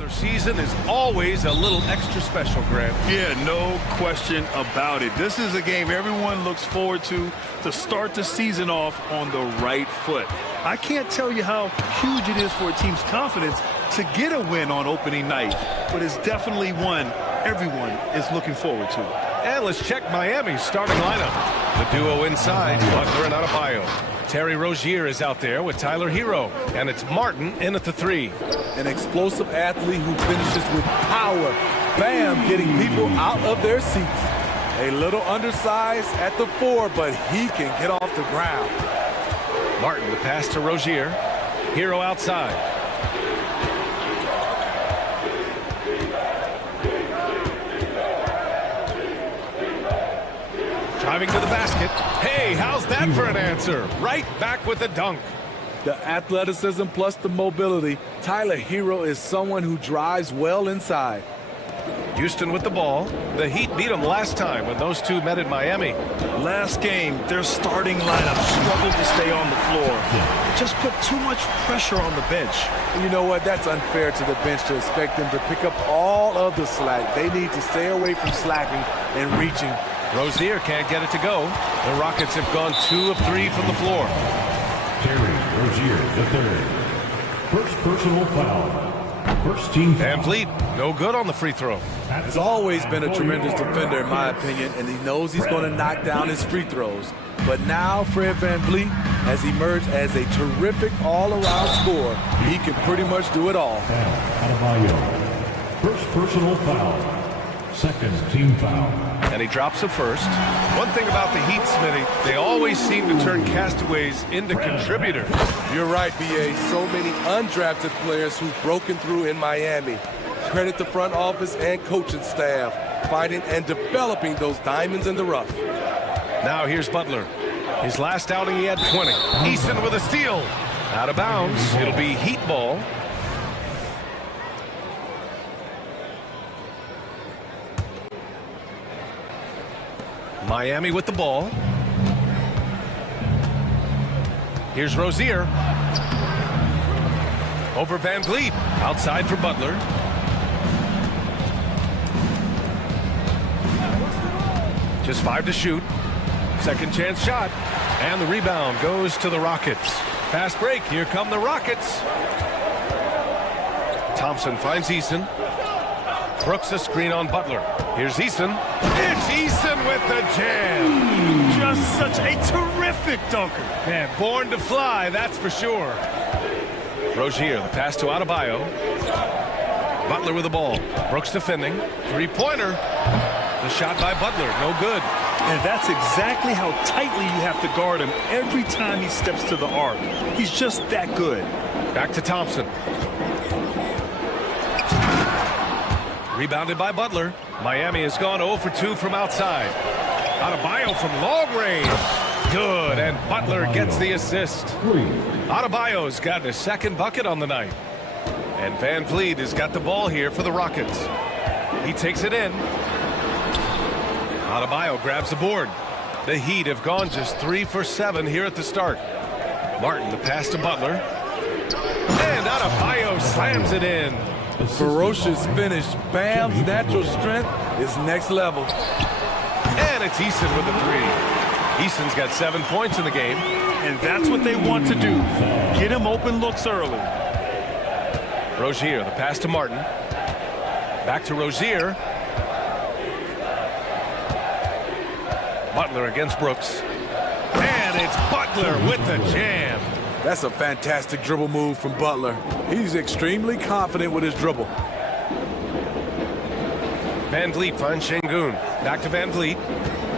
regular season is always a little extra special, Grant. Yeah, no question about it. This is a game everyone looks forward to start the season off on the right foot. I can't tell you how huge it is for a team's confidence to get a win on opening night, but it's definitely one everyone is looking forward to. And let's check Miami's starting lineup. The duo inside, Butler and Adebayo. Terry Rozier is out there with Tyler Hero, and it's Martin in at the 3. An explosive athlete who finishes with power. Bam, getting people out of their seats. A little undersized at the 4, but he can get off the ground. Martin, the pass to Rozier. Hero outside. Driving to the basket. Hey, how's that for an answer? Right back with the dunk. The athleticism plus the mobility. Tyler Hero is someone who drives well inside. Houston with the ball. The Heat beat them last time when those two met in Miami. Last game, their starting lineup struggled to stay on the floor. It just put too much pressure on the bench. You know what? That's unfair to the bench to expect them to pick up all of the slack. They need to stay away from slacking and reaching. Rozier can't get it to go. The Rockets have gone 2 of 3 from the floor. Terry Rozier, the 3rd. First personal foul. First team foul. Van Vliet, no good on the free throw. Has always been a tremendous defender, in my opinion, and he knows he's going to knock down his free throws. But now Fred Van Vliet has emerged as a terrific all-around scorer. He can pretty much do it all. Adebayo. First personal foul. Second team foul. And he drops it first. One thing about the Heat, Smitty, they always seem to turn castaways into contributors. You're right, B.A. So many undrafted players who've broken through in Miami. Credit the front office and coaching staff, finding and developing those diamonds in the rough. Now here's Butler. His last outing, he had 20. Easton with a steal. Out of bounds. It'll be Heat ball. Miami with the ball. Here's Rozier. Over Van Vliet. Outside for Butler. Just 5 to shoot. Second chance shot. And the rebound goes to the Rockets. Fast break. Here come the Rockets. Thompson finds Easton. Brooks a screen on Butler. Here's Easton. It's Easton with the jam. Just such a terrific dunker. Man, born to fly, that's for sure. Rozier, the pass to Adebayo. Butler with the ball. Brooks defending. Three-pointer. The shot by Butler, no good. And that's exactly how tightly you have to guard him every time he steps to the arc. He's just that good. Back to Thompson. Rebounded by Butler. Miami has gone 0 for 2 from outside. Adebayo from long range. Good, and Butler gets the assist. Adebayo's got his second bucket on the night. And Van Vliet has got the ball here for the Rockets. He takes it in. Adebayo grabs the board. The Heat have gone just 3 for 7 here at the start. Martin, the pass to Butler. And Adebayo slams it in. Ferocious finish. Bam's natural strength is next level. And it's Easton with the 3. Easton's got 7 points in the game. And that's what they want to do. Get him open looks early. Rozier, the pass to Martin. Back to Rozier. Butler against Brooks. And it's Butler with the jam. That's a fantastic dribble move from Butler. He's extremely confident with his dribble. Van Vliet finds Şengün. Back to Van Vliet.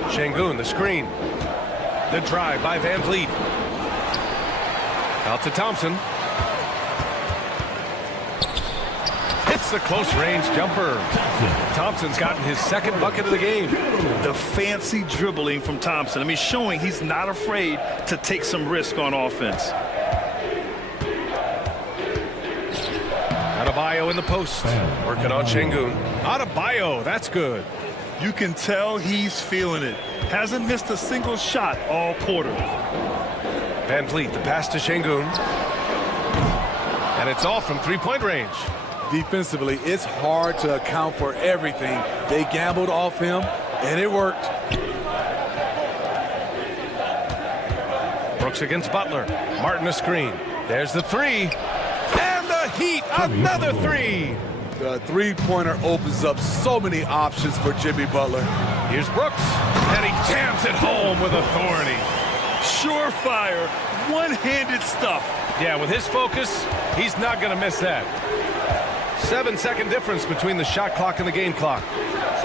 Şengün, the screen. The drive by Van Vliet. Out to Thompson. Hits the close range jumper. Thompson's gotten his second bucket of the game. The fancy dribbling from Thompson. I mean, showing he's not afraid to take some risk on offense. Adebayo in the post. Working on Şengün. Adebayo, that's good. You can tell he's feeling it. Hasn't missed a single shot all quarter. Van Vliet, the pass to Şengün. And it's all from three-point range. defensively, it's hard to account for everything. They gambled off him, and it worked. Brooks against Butler. Martin a screen. There's the three. And the Heat, another three. The three-pointer opens up so many options for Jimmy Butler. Here's Brooks, and he jams it home with authority. Surefire, one-handed stuff. Yeah, with his focus, he's not going to miss that. 7-second difference between the shot clock and the game clock.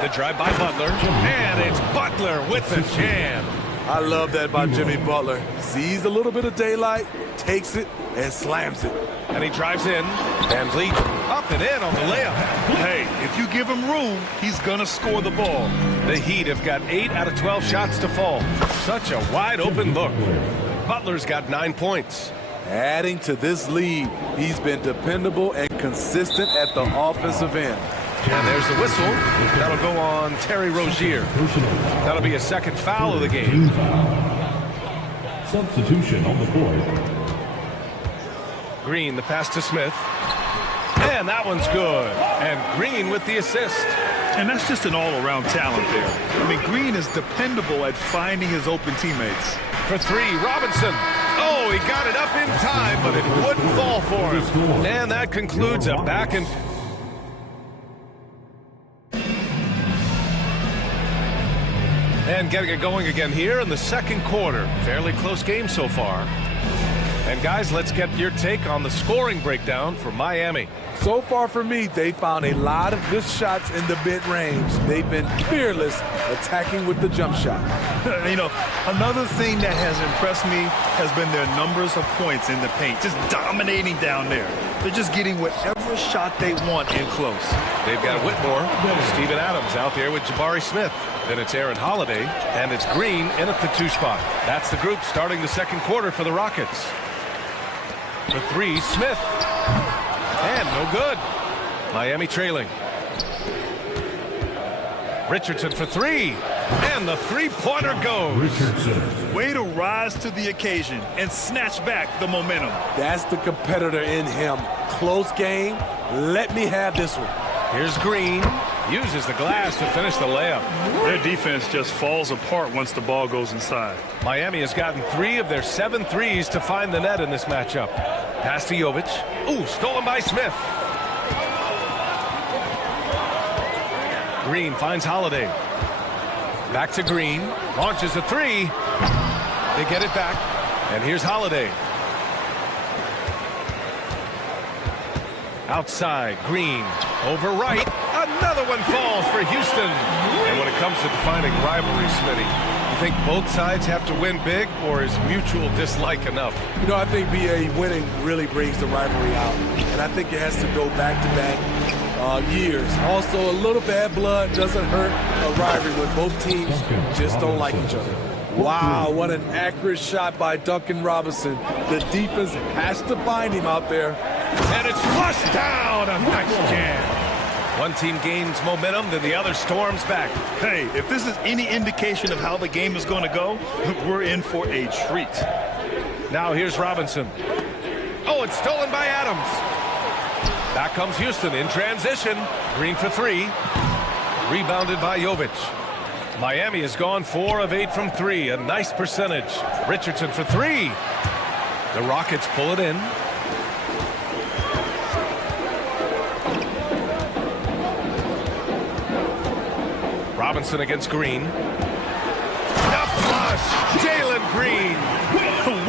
The drive by Butler, and it's Butler with the jam. I love that by Jimmy Butler. Sees a little bit of daylight, takes it, and slams it. And he drives in. Van Vliet up and in on the layup. Hey, if you give him room, he's gonna score the ball. The Heat have got 8 out of 12 shots to fall. Such a wide open look. Butler's got 9 points. Adding to this lead, he's been dependable and consistent at the offensive end. And there's the whistle. That'll go on Terry Rozier. That'll be a second foul of the game. Substitution on the court. Green, the pass to Smith. And that one's good. And Green with the assist. And that's just an all-around talent there. I mean, Green is dependable at finding his open teammates. For three, Robinson. Oh, he got it up in time, but it wouldn't fall for him. And that concludes a back and... And getting it going again here in the second quarter. Fairly close game so far. And guys, let's get your take on the scoring breakdown for Miami. So far for me, they found a lot of good shots in the mid-range. They've been fearless attacking with the jump shot. You know, another thing that has impressed me has been their numbers of points in the paint, just dominating down there. They're just getting whatever shot they want in close. They've got Whitmore, Steven Adams out there with Jabari Smith. Then it's Aaron Holiday, and it's Green in at the 2 spot. That's the group starting the second quarter for the Rockets. The three, Smith. And no good. Miami trailing. Richardson for three. And the three-pointer goes. Richardson. Way to rise to the occasion and snatch back the momentum. That's the competitor in him. Close game. Let me have this one. Here's Green. Uses the glass to finish the layup. Their defense just falls apart once the ball goes inside. Miami has gotten 3 of their 7 threes to find the net in this matchup. Pass to Jovic. Ooh, stolen by Smith. Green finds Holiday. Back to Green. Launches a 3. They get it back. And here's Holiday. Outside, Green. Over right. Another one falls for Houston. And when it comes to defining rivalry, Smitty, you think both sides have to win big, or is mutual dislike enough? You know, I think BA winning really brings the rivalry out. And I think it has to go back-to-back years. Also, a little bad blood doesn't hurt a rivalry when both teams just don't like each other. Wow, what an accurate shot by Duncan Robinson. The defense has to find him out there. And it's flushed down. A nice jam. One team gains momentum, then the other storms back. Hey, if this is any indication of how the game is going to go, we're in for a treat. Now here's Robinson. Oh, it's stolen by Adams. Back comes Houston in transition. Green for 3. Rebounded by Jovic. Miami has gone 4 of 8 from 3. A nice percentage. Richardson for 3. The Rockets pull it in. Robinson against Green. The flush! Jalen Green!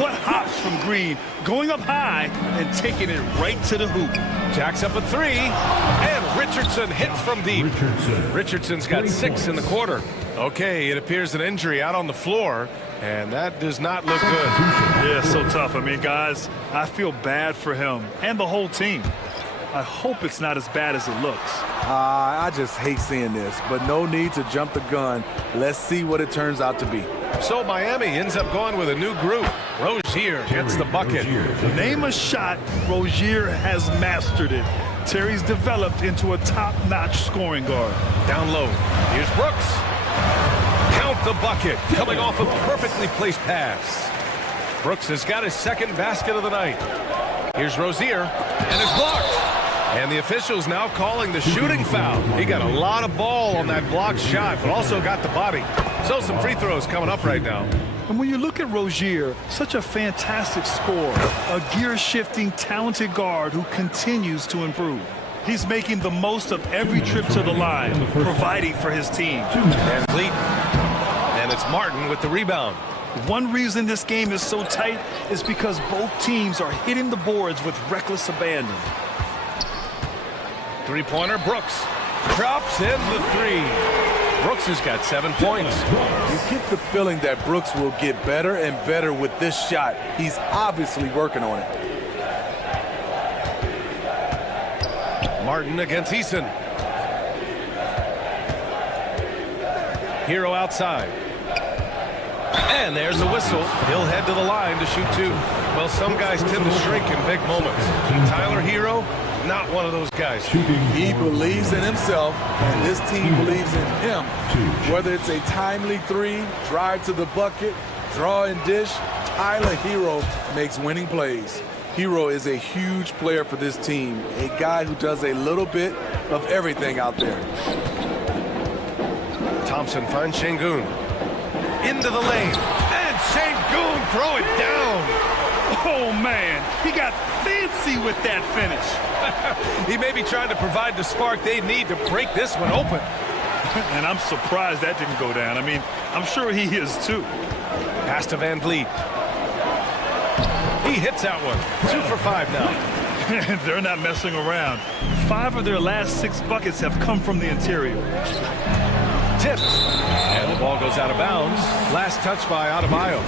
What hops from Green, going up high and taking it right to the hoop. Jacks up a 3, and Richardson hits from deep. Richardson's got 6 in the quarter. Okay, it appears an injury out on the floor, and that does not look good. Yeah, so tough. I mean, guys, I feel bad for him and the whole team. I hope it's not as bad as it looks. I just hate seeing this, but no need to jump the gun. Let's see what it turns out to be. So Miami ends up going with a new group. Rozier gets the bucket. Name a shot, Rozier has mastered it. Terry's developed into a top-notch scoring guard. Down low, here's Brooks. Count the bucket, coming off a perfectly placed pass. Brooks has got his second basket of the night. Here's Rozier, and it's blocked. And the officials now calling the shooting foul. He got a lot of ball on that blocked shot, but also got the body. So some free throws coming up right now. And when you look at Rozier, such a fantastic scorer, a gear-shifting, talented guard who continues to improve. He's making the most of every trip to the line, providing for his team. Van Vliet. And it's Martin with the rebound. One reason this game is so tight is because both teams are hitting the boards with reckless abandon. Three-pointer, Brooks. Drops in the three. Brooks has got 7 points. You get the feeling that Brooks will get better and better with this shot. He's obviously working on it. Martin against Eason. Hero outside. And there's the whistle. He'll head to the line to shoot two. Well, some guys tend to shrink in big moments. Tyler Hero, not one of those guys. He believes in himself, and this team believes in him. Whether it's a timely three, drive to the bucket, draw and dish, Tyler Hero makes winning plays. Hero is a huge player for this team, a guy who does a little bit of everything out there. Thompson finds Şengün. Into the lane. And Şengün throw it down. Oh, man. He got fancy with that finish. He may be trying to provide the spark they need to break this one open. And I'm surprised that didn't go down. I mean, I'm sure he is, too. Pass to Van Vliet. He hits that one. 2 for 5 now. They're not messing around. 5 of their last 6 buckets have come from the interior. Tipped. And the ball goes out of bounds. Last touch by Adebayo.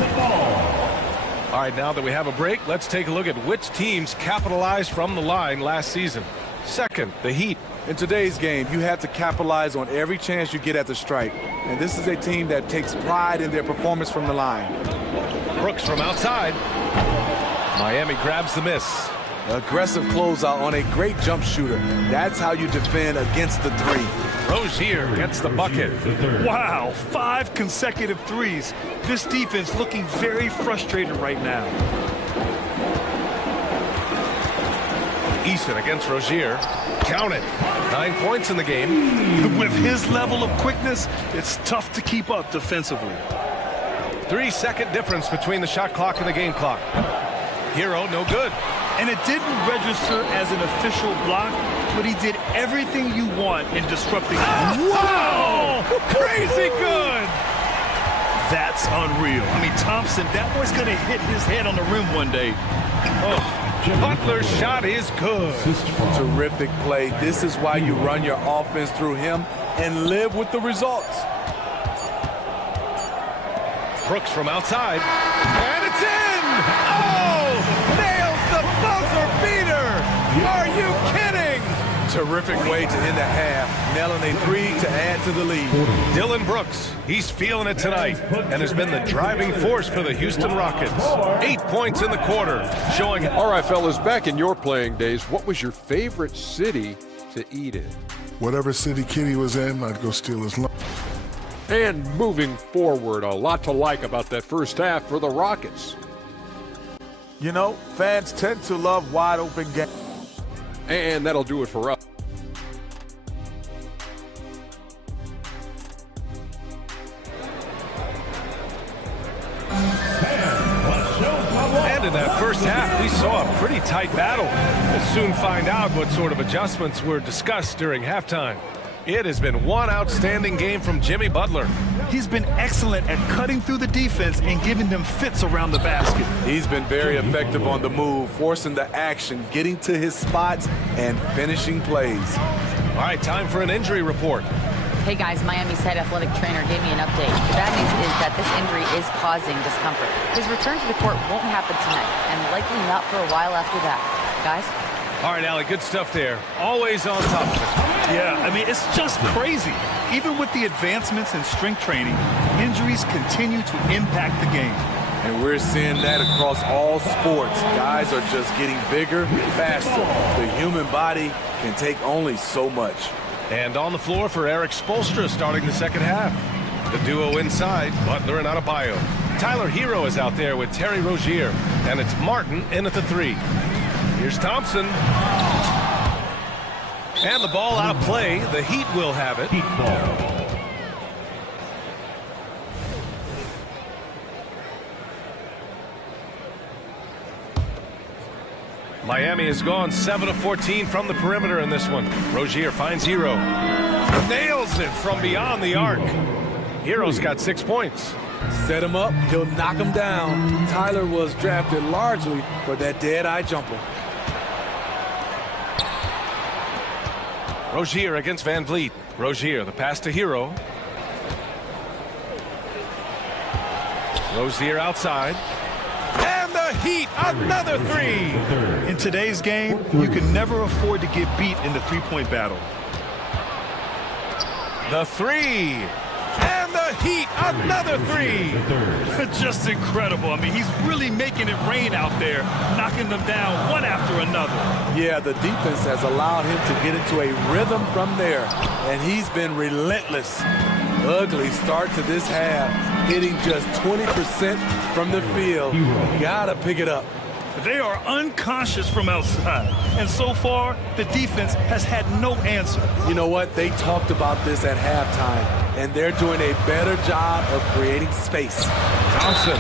All right, now that we have a break, let's take a look at which teams capitalized from the line last season. Second, the Heat. In today's game, you have to capitalize on every chance you get at the stripe. And this is a team that takes pride in their performance from the line. Brooks from outside. Miami grabs the miss. Aggressive closeout on a great jump shooter. That's how you defend against the three. Rozier gets the bucket. Wow, 5 consecutive threes. This defense looking very frustrated right now. Eason against Rozier. Count it. 9 points in the game. With his level of quickness, it's tough to keep up defensively. 3-second difference between the shot clock and the game clock. Hero, no good. And it didn't register as an official block, but he did everything you want in disrupting. Wow! Crazy good! That's unreal. I mean, Thompson, that boy's going to hit his head on the rim one day. Oh, Butler's shot is good. Terrific play. This is why you run your offense through him and live with the results. Brooks from outside. And it's in! Oh! Nails the buzzer beater! Are you kidding? Terrific way to end the half. Nailing a three to add to the lead. Dylan Brooks, he's feeling it tonight and has been the driving force for the Houston Rockets. 8 points in the quarter, showing... All right, fellas, back in your playing days, what was your favorite city to eat in? Whatever city Kenny was in, I'd go steal his lunch. And moving forward, a lot to like about that first half for the Rockets. You know, fans tend to love wide-open games. And that'll do it for us. And in that first half, we saw a pretty tight battle. We'll soon find out what sort of adjustments were discussed during halftime. It has been one outstanding game from Jimmy Butler. He's been excellent at cutting through the defense and giving them fits around the basket. He's been very effective on the move, forcing the action, getting to his spots, and finishing plays. All right, time for an injury report. Hey guys, Miami's head athletic trainer gave me an update. The bad news is that this injury is causing discomfort. His return to the court won't happen tonight, and likely not for a while after that. Guys? All right, Allie, good stuff there. Always on top of it. Yeah, I mean, it's just crazy. Even with the advancements in strength training, injuries continue to impact the game. And we're seeing that across all sports. Guys are just getting bigger, faster. The human body can take only so much. And on the floor for Eric Spoelstra starting the second half. The duo inside, Butler and Adebayo. Tyler Hero is out there with Terry Rozier. And it's Martin in at the three. Here's Thompson. And the ball out of play. The Heat will have it. Heat ball. Miami has gone 7 of 14 from the perimeter in this one. Rozier finds Hero. Nails it from beyond the arc. Hero's got 6 points. Set him up, he'll knock him down. Tyler was drafted largely for that dead-eye jumper. Rozier against Van Vliet. Rozier, the pass to Hero. Rozier outside. And the Heat, another three. In today's game, you can never afford to get beat in the three-point battle. The three. And the Heat, another three. Just incredible. I mean, he's really making it rain out there, knocking them down one after another. Yeah, the defense has allowed him to get into a rhythm from there, and he's been relentless. Ugly start to this half, hitting just 20% from the field. Gotta pick it up. They are unconscious from outside, and so far, the defense has had no answer. You know what? They talked about this at halftime, and they're doing a better job of creating space. Thompson.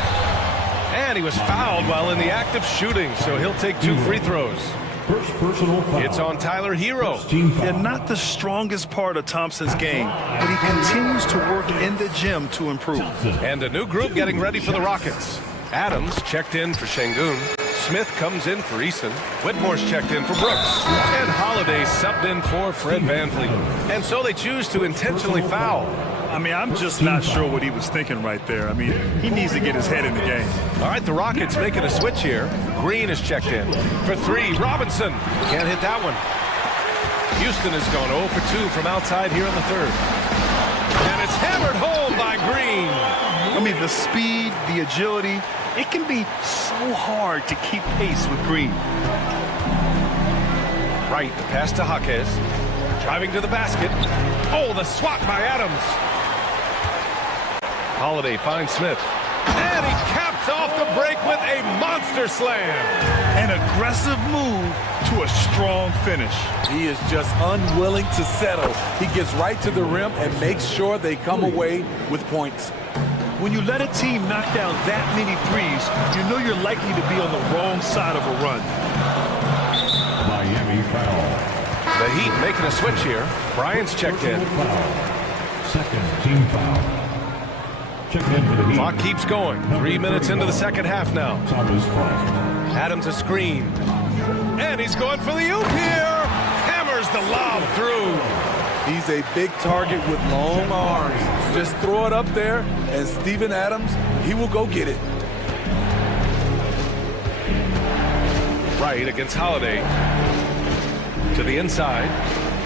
And he was fouled while in the act of shooting, so he'll take 2 free throws. First personal foul. It's on Tyler Hero. They're not the strongest part of Thompson's game, but he continues to work in the gym to improve. And a new group getting ready for the Rockets. Adams checked in for Şengün. Smith comes in for Eason. Whitmore's checked in for Brooks. And Holiday subbed in for Fred VanVleet. And so they choose to intentionally foul. I mean, I'm just not sure what he was thinking right there. I mean, he needs to get his head in the game. All right, the Rockets making a switch here. Green is checked in for 3. Robinson can't hit that one. Houston has gone 0 for 2 from outside here in the third. And it's hammered home by Green. I mean, the speed, the agility, it can be so hard to keep pace with Green. Right, the pass to Jaquez. Driving to the basket. Oh, the swat by Adams. Holiday finds Smith. And he caps off the break with a monster slam. An aggressive move to a strong finish. He is just unwilling to settle. He gets right to the rim and makes sure they come away with points. When you let a team knock down that many threes, you know you're likely to be on the wrong side of a run. Miami foul. The Heat making a switch here. Bryant's checked in. Second team foul. Checked in for the Heat. Clock keeps going. 3 minutes into the second half now. Thomas Bryant. Adams a screen. And he's going for the oop here. Hammers the lob through. He's a big target with long arms. Just throw it up there, and Steven Adams, he will go get it. Right against Holiday. To the inside.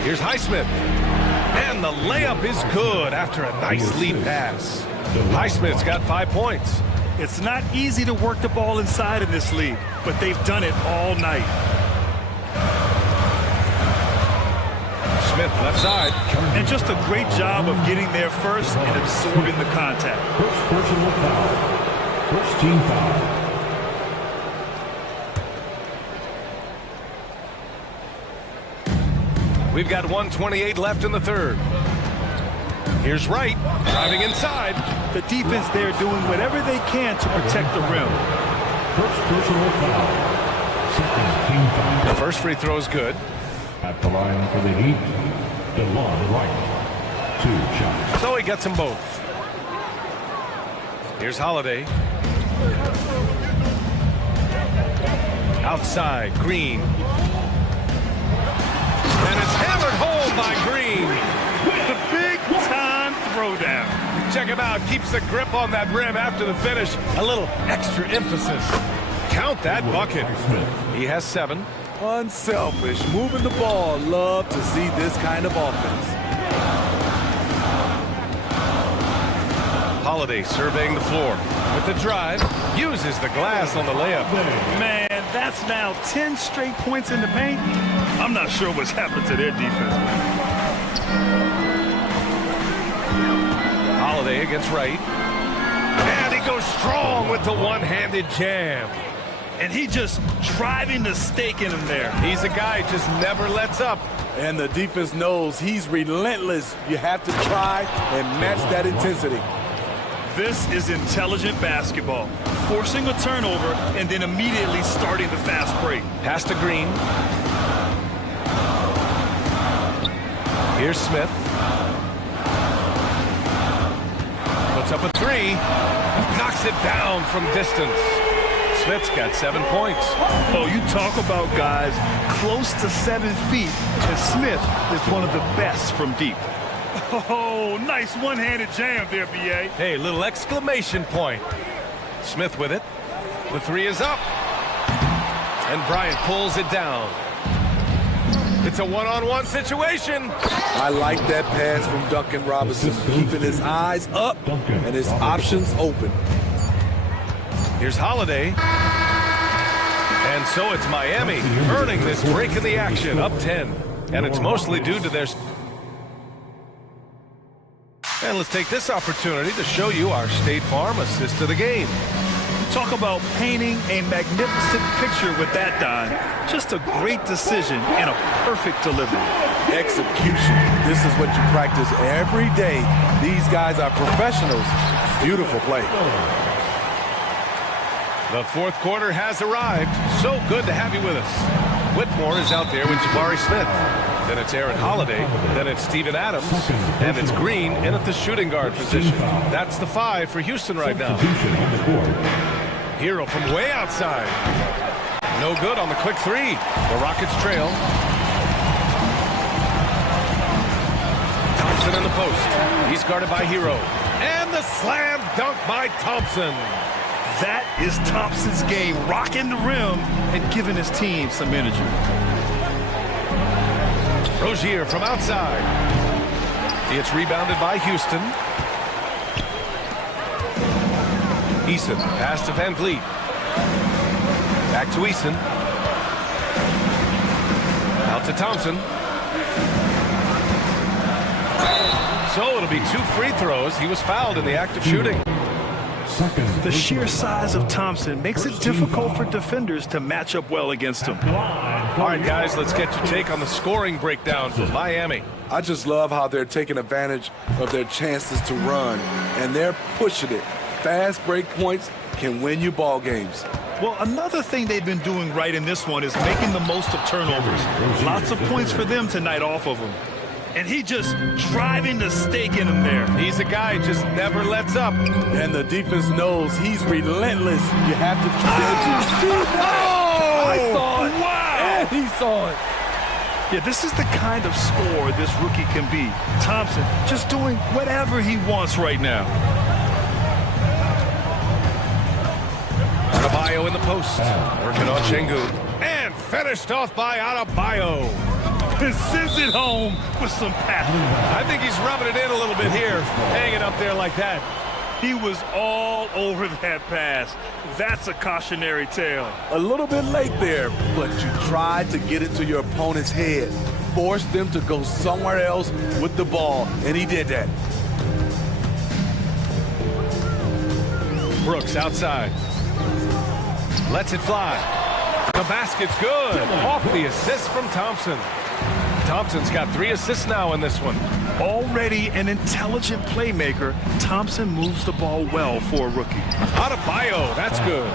Here's Highsmith. And the layup is good after a nice lead pass. Highsmith's got 5 points. It's not easy to work the ball inside in this league, but they've done it all night. Smith left side. And just a great job of getting there first and absorbing the contact. First personal foul. First team foul. We've got 1:28 left in the third. Here's Wright, driving inside. The defense there doing whatever they can to protect the rim. First personal foul. Second team foul. The first free throw is good. At the line for the Heat, DeLon Wright. 2 shots. So he gets them both. Here's Holiday. Outside, Green. And it's hammered home by Green. With a big-time throwdown. Check him out. Keeps the grip on that rim after the finish. A little extra emphasis. Count that bucket. He has 7. Unselfish, moving the ball. Love to see this kind of offense. Holiday surveying the floor. With the drive, uses the glass on the layup. Man, that's now 10 straight points in the paint. I'm not sure what's happened to their defense. Holiday against Wright. And he goes strong with the one-handed jam. And he just driving the stake in him there. He's a guy who just never lets up. And the defense knows he's relentless. You have to try and match that intensity. This is intelligent basketball. Forcing a turnover and then immediately starting the fast break. Pass to Green. Here's Smith. Puts up a three. Knocks it down from distance. Smith's got 7 points. Oh, you talk about guys close to 7 feet, and Smith is one of the best from deep. Oh, nice one-handed jam there, B.A. Hey, little exclamation point. Smith with it. The three is up. And Bryant pulls it down. It's a one-on-one situation. I like that pass from Duncan Robinson, keeping his eyes up and his options open. Here's Holiday. And so it's Miami earning this break in the action, up 10. And it's mostly due to their... And let's take this opportunity to show you our State Farm assist of the game. Talk about painting a magnificent picture with that dime. Just a great decision and a perfect delivery. Execution. This is what you practice every day. These guys are professionals. Beautiful play. The fourth quarter has arrived. So good to have you with us. Whitmore is out there with Jabari Smith. Then it's Aaron Holiday. Then it's Steven Adams. And it's Green in at the shooting guard position. That's the 5 for Houston right now. Hero from way outside. No good on the quick three. The Rockets trail. Thompson in the post. He's guarded by Hero. And the slam dunk by Thompson. That is Thompson's game, rocking the rim and giving his team some energy. Rozier from outside. It's rebounded by Houston. Eason, pass to Van Vliet. Back to Eason. Out to Thompson. So it'll be 2 free throws. He was fouled in the act of shooting. The sheer size of Thompson makes it difficult for defenders to match up well against him. All right, guys, let's get your take on the scoring breakdown for Miami. I just love how they're taking advantage of their chances to run, and they're pushing it. Fast break points can win you ball games. Well, another thing they've been doing right in this one is making the most of turnovers. Lots of points for them tonight off of them. And he just driving the stake in him there. He's a guy who just never lets up. And the defense knows he's relentless. You have to... I saw it. Wow. And he saw it. Yeah, this is the kind of score this rookie can be. Thompson just doing whatever he wants right now. Adebayo in the post. Working on Şengün. And finished off by Adebayo. Sends it home with some passing. I think he's rubbing it in a little bit here, hanging up there like that. He was all over that pass. That's a cautionary tale. A little bit late there, but you tried to get it to your opponent's head. Forced them to go somewhere else with the ball, and he did that. Brooks outside. Lets it fly. The basket's good. Off the assist from Thompson. Thompson's got 3 assists now in this one. Already an intelligent playmaker, Thompson moves the ball well for a rookie. Adebayo, that's good.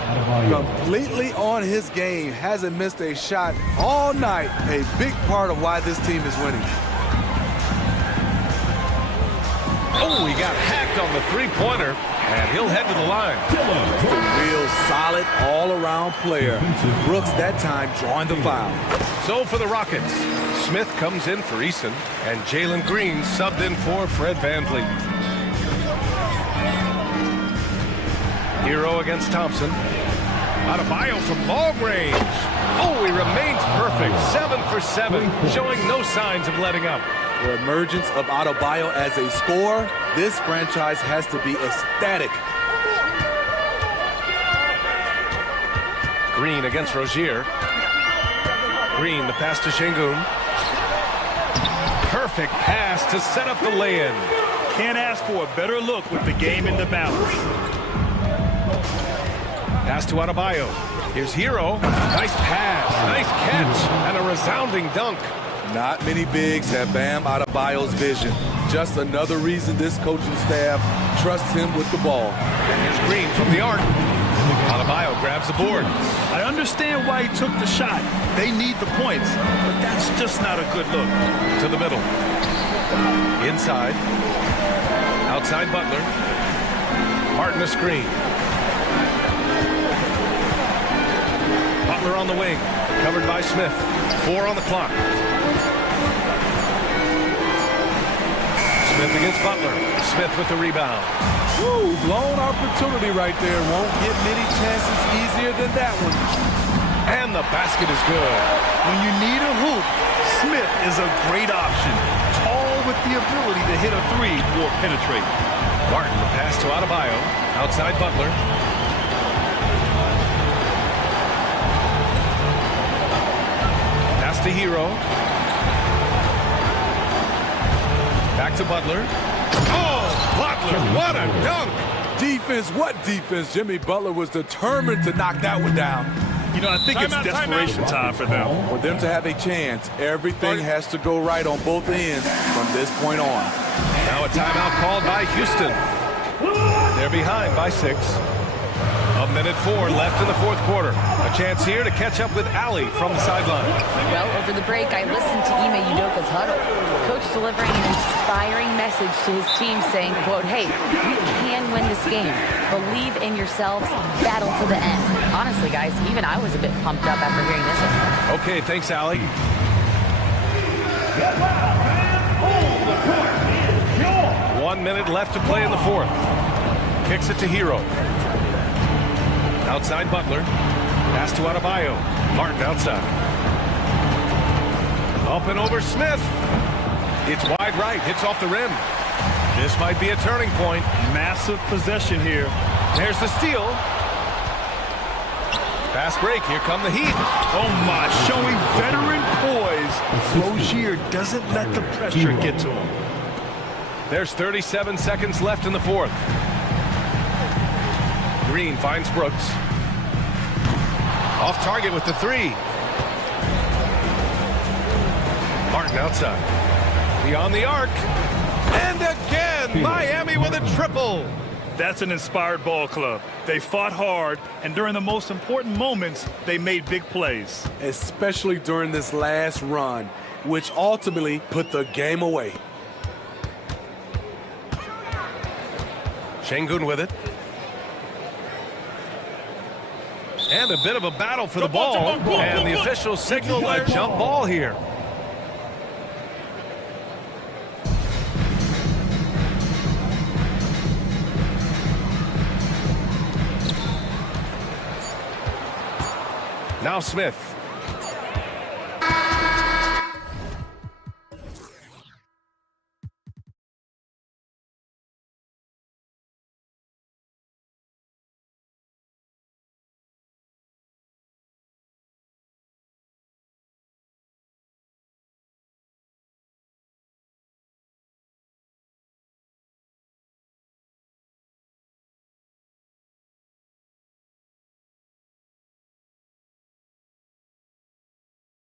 Completely on his game, hasn't missed a shot all night. A big part of why this team is winning. Oh, he got hacked on the three-pointer, and he'll head to the line. Just a real solid all-around player. Brooks that time drawing the foul. So for the Rockets, Smith comes in for Eason, and Jalen Green subbed in for Fred VanVleet. Hero against Thompson. Adebayo from long range. Oh, he remains perfect. 7 for 7, showing no signs of letting up. The emergence of Adebayo as a scorer, this franchise has to be ecstatic. Green against Rozier. Green, the pass to Şengün. Perfect pass to set up the lay-in. Can't ask for a better look with the game in the balance. Pass to Adebayo. Here's Hero. Nice pass, nice catch, and a resounding dunk. Not many bigs have Bam Adebayo's vision. Just another reason this coaching staff trusts him with the ball. And here's Green from the arc. Adebayo grabs the board. I understand why he took the shot. They need the points, but that's just not a good look. To the middle. Inside. Outside Butler. Martin a screen. Butler on the wing. Covered by Smith. 4 on the clock. Smith against Butler. Smith with the rebound. Woo, blown opportunity right there. Won't get many chances easier than that one. And the basket is good. When you need a hoop, Smith is a great option. Tall with the ability to hit a three or penetrate. Martin, the pass to Adebayo. Outside Butler. Pass to Hero. Back to Butler. Oh, Butler, what a dunk! Defense, what defense? Jimmy Butler was determined to knock that one down. You know, I think it's desperation time for them. For them to have a chance, everything has to go right on both ends from this point on. Now a timeout called by Houston. They're behind by 6. 1:04 left in the fourth quarter. A chance here to catch up with Ali from the sideline. Well, over the break, I listened to Ime Udoka's huddle. Coach delivering an inspiring message to his team saying, quote, hey, we can win this game. Believe in yourselves. Battle to the end. Honestly, guys, even I was a bit pumped up after hearing this one. Okay, thanks, Ali. Get loud, fans. Hold the court. It's yours. 1 minute left to play in the fourth. Kicks it to Hero. Outside Butler. Pass to Adebayo. Martin outside. Up and over Smith. It's wide right. Hits off the rim. This might be a turning point. Massive possession here. There's the steal. Fast break. Here come the Heat. Oh my, showing veteran poise. Rozier doesn't let the pressure get to him. There's 37 seconds left in the fourth. Green finds Brooks. Off target with the 3. Martin outside. Beyond the arc. And again, Miami with a triple. That's an inspired ball club. They fought hard, and during the most important moments, they made big plays. Especially during this last run, which ultimately put the game away. Şengün with it. And a bit of a battle for the ball. And the officials signaled a jump ball here. Now Smith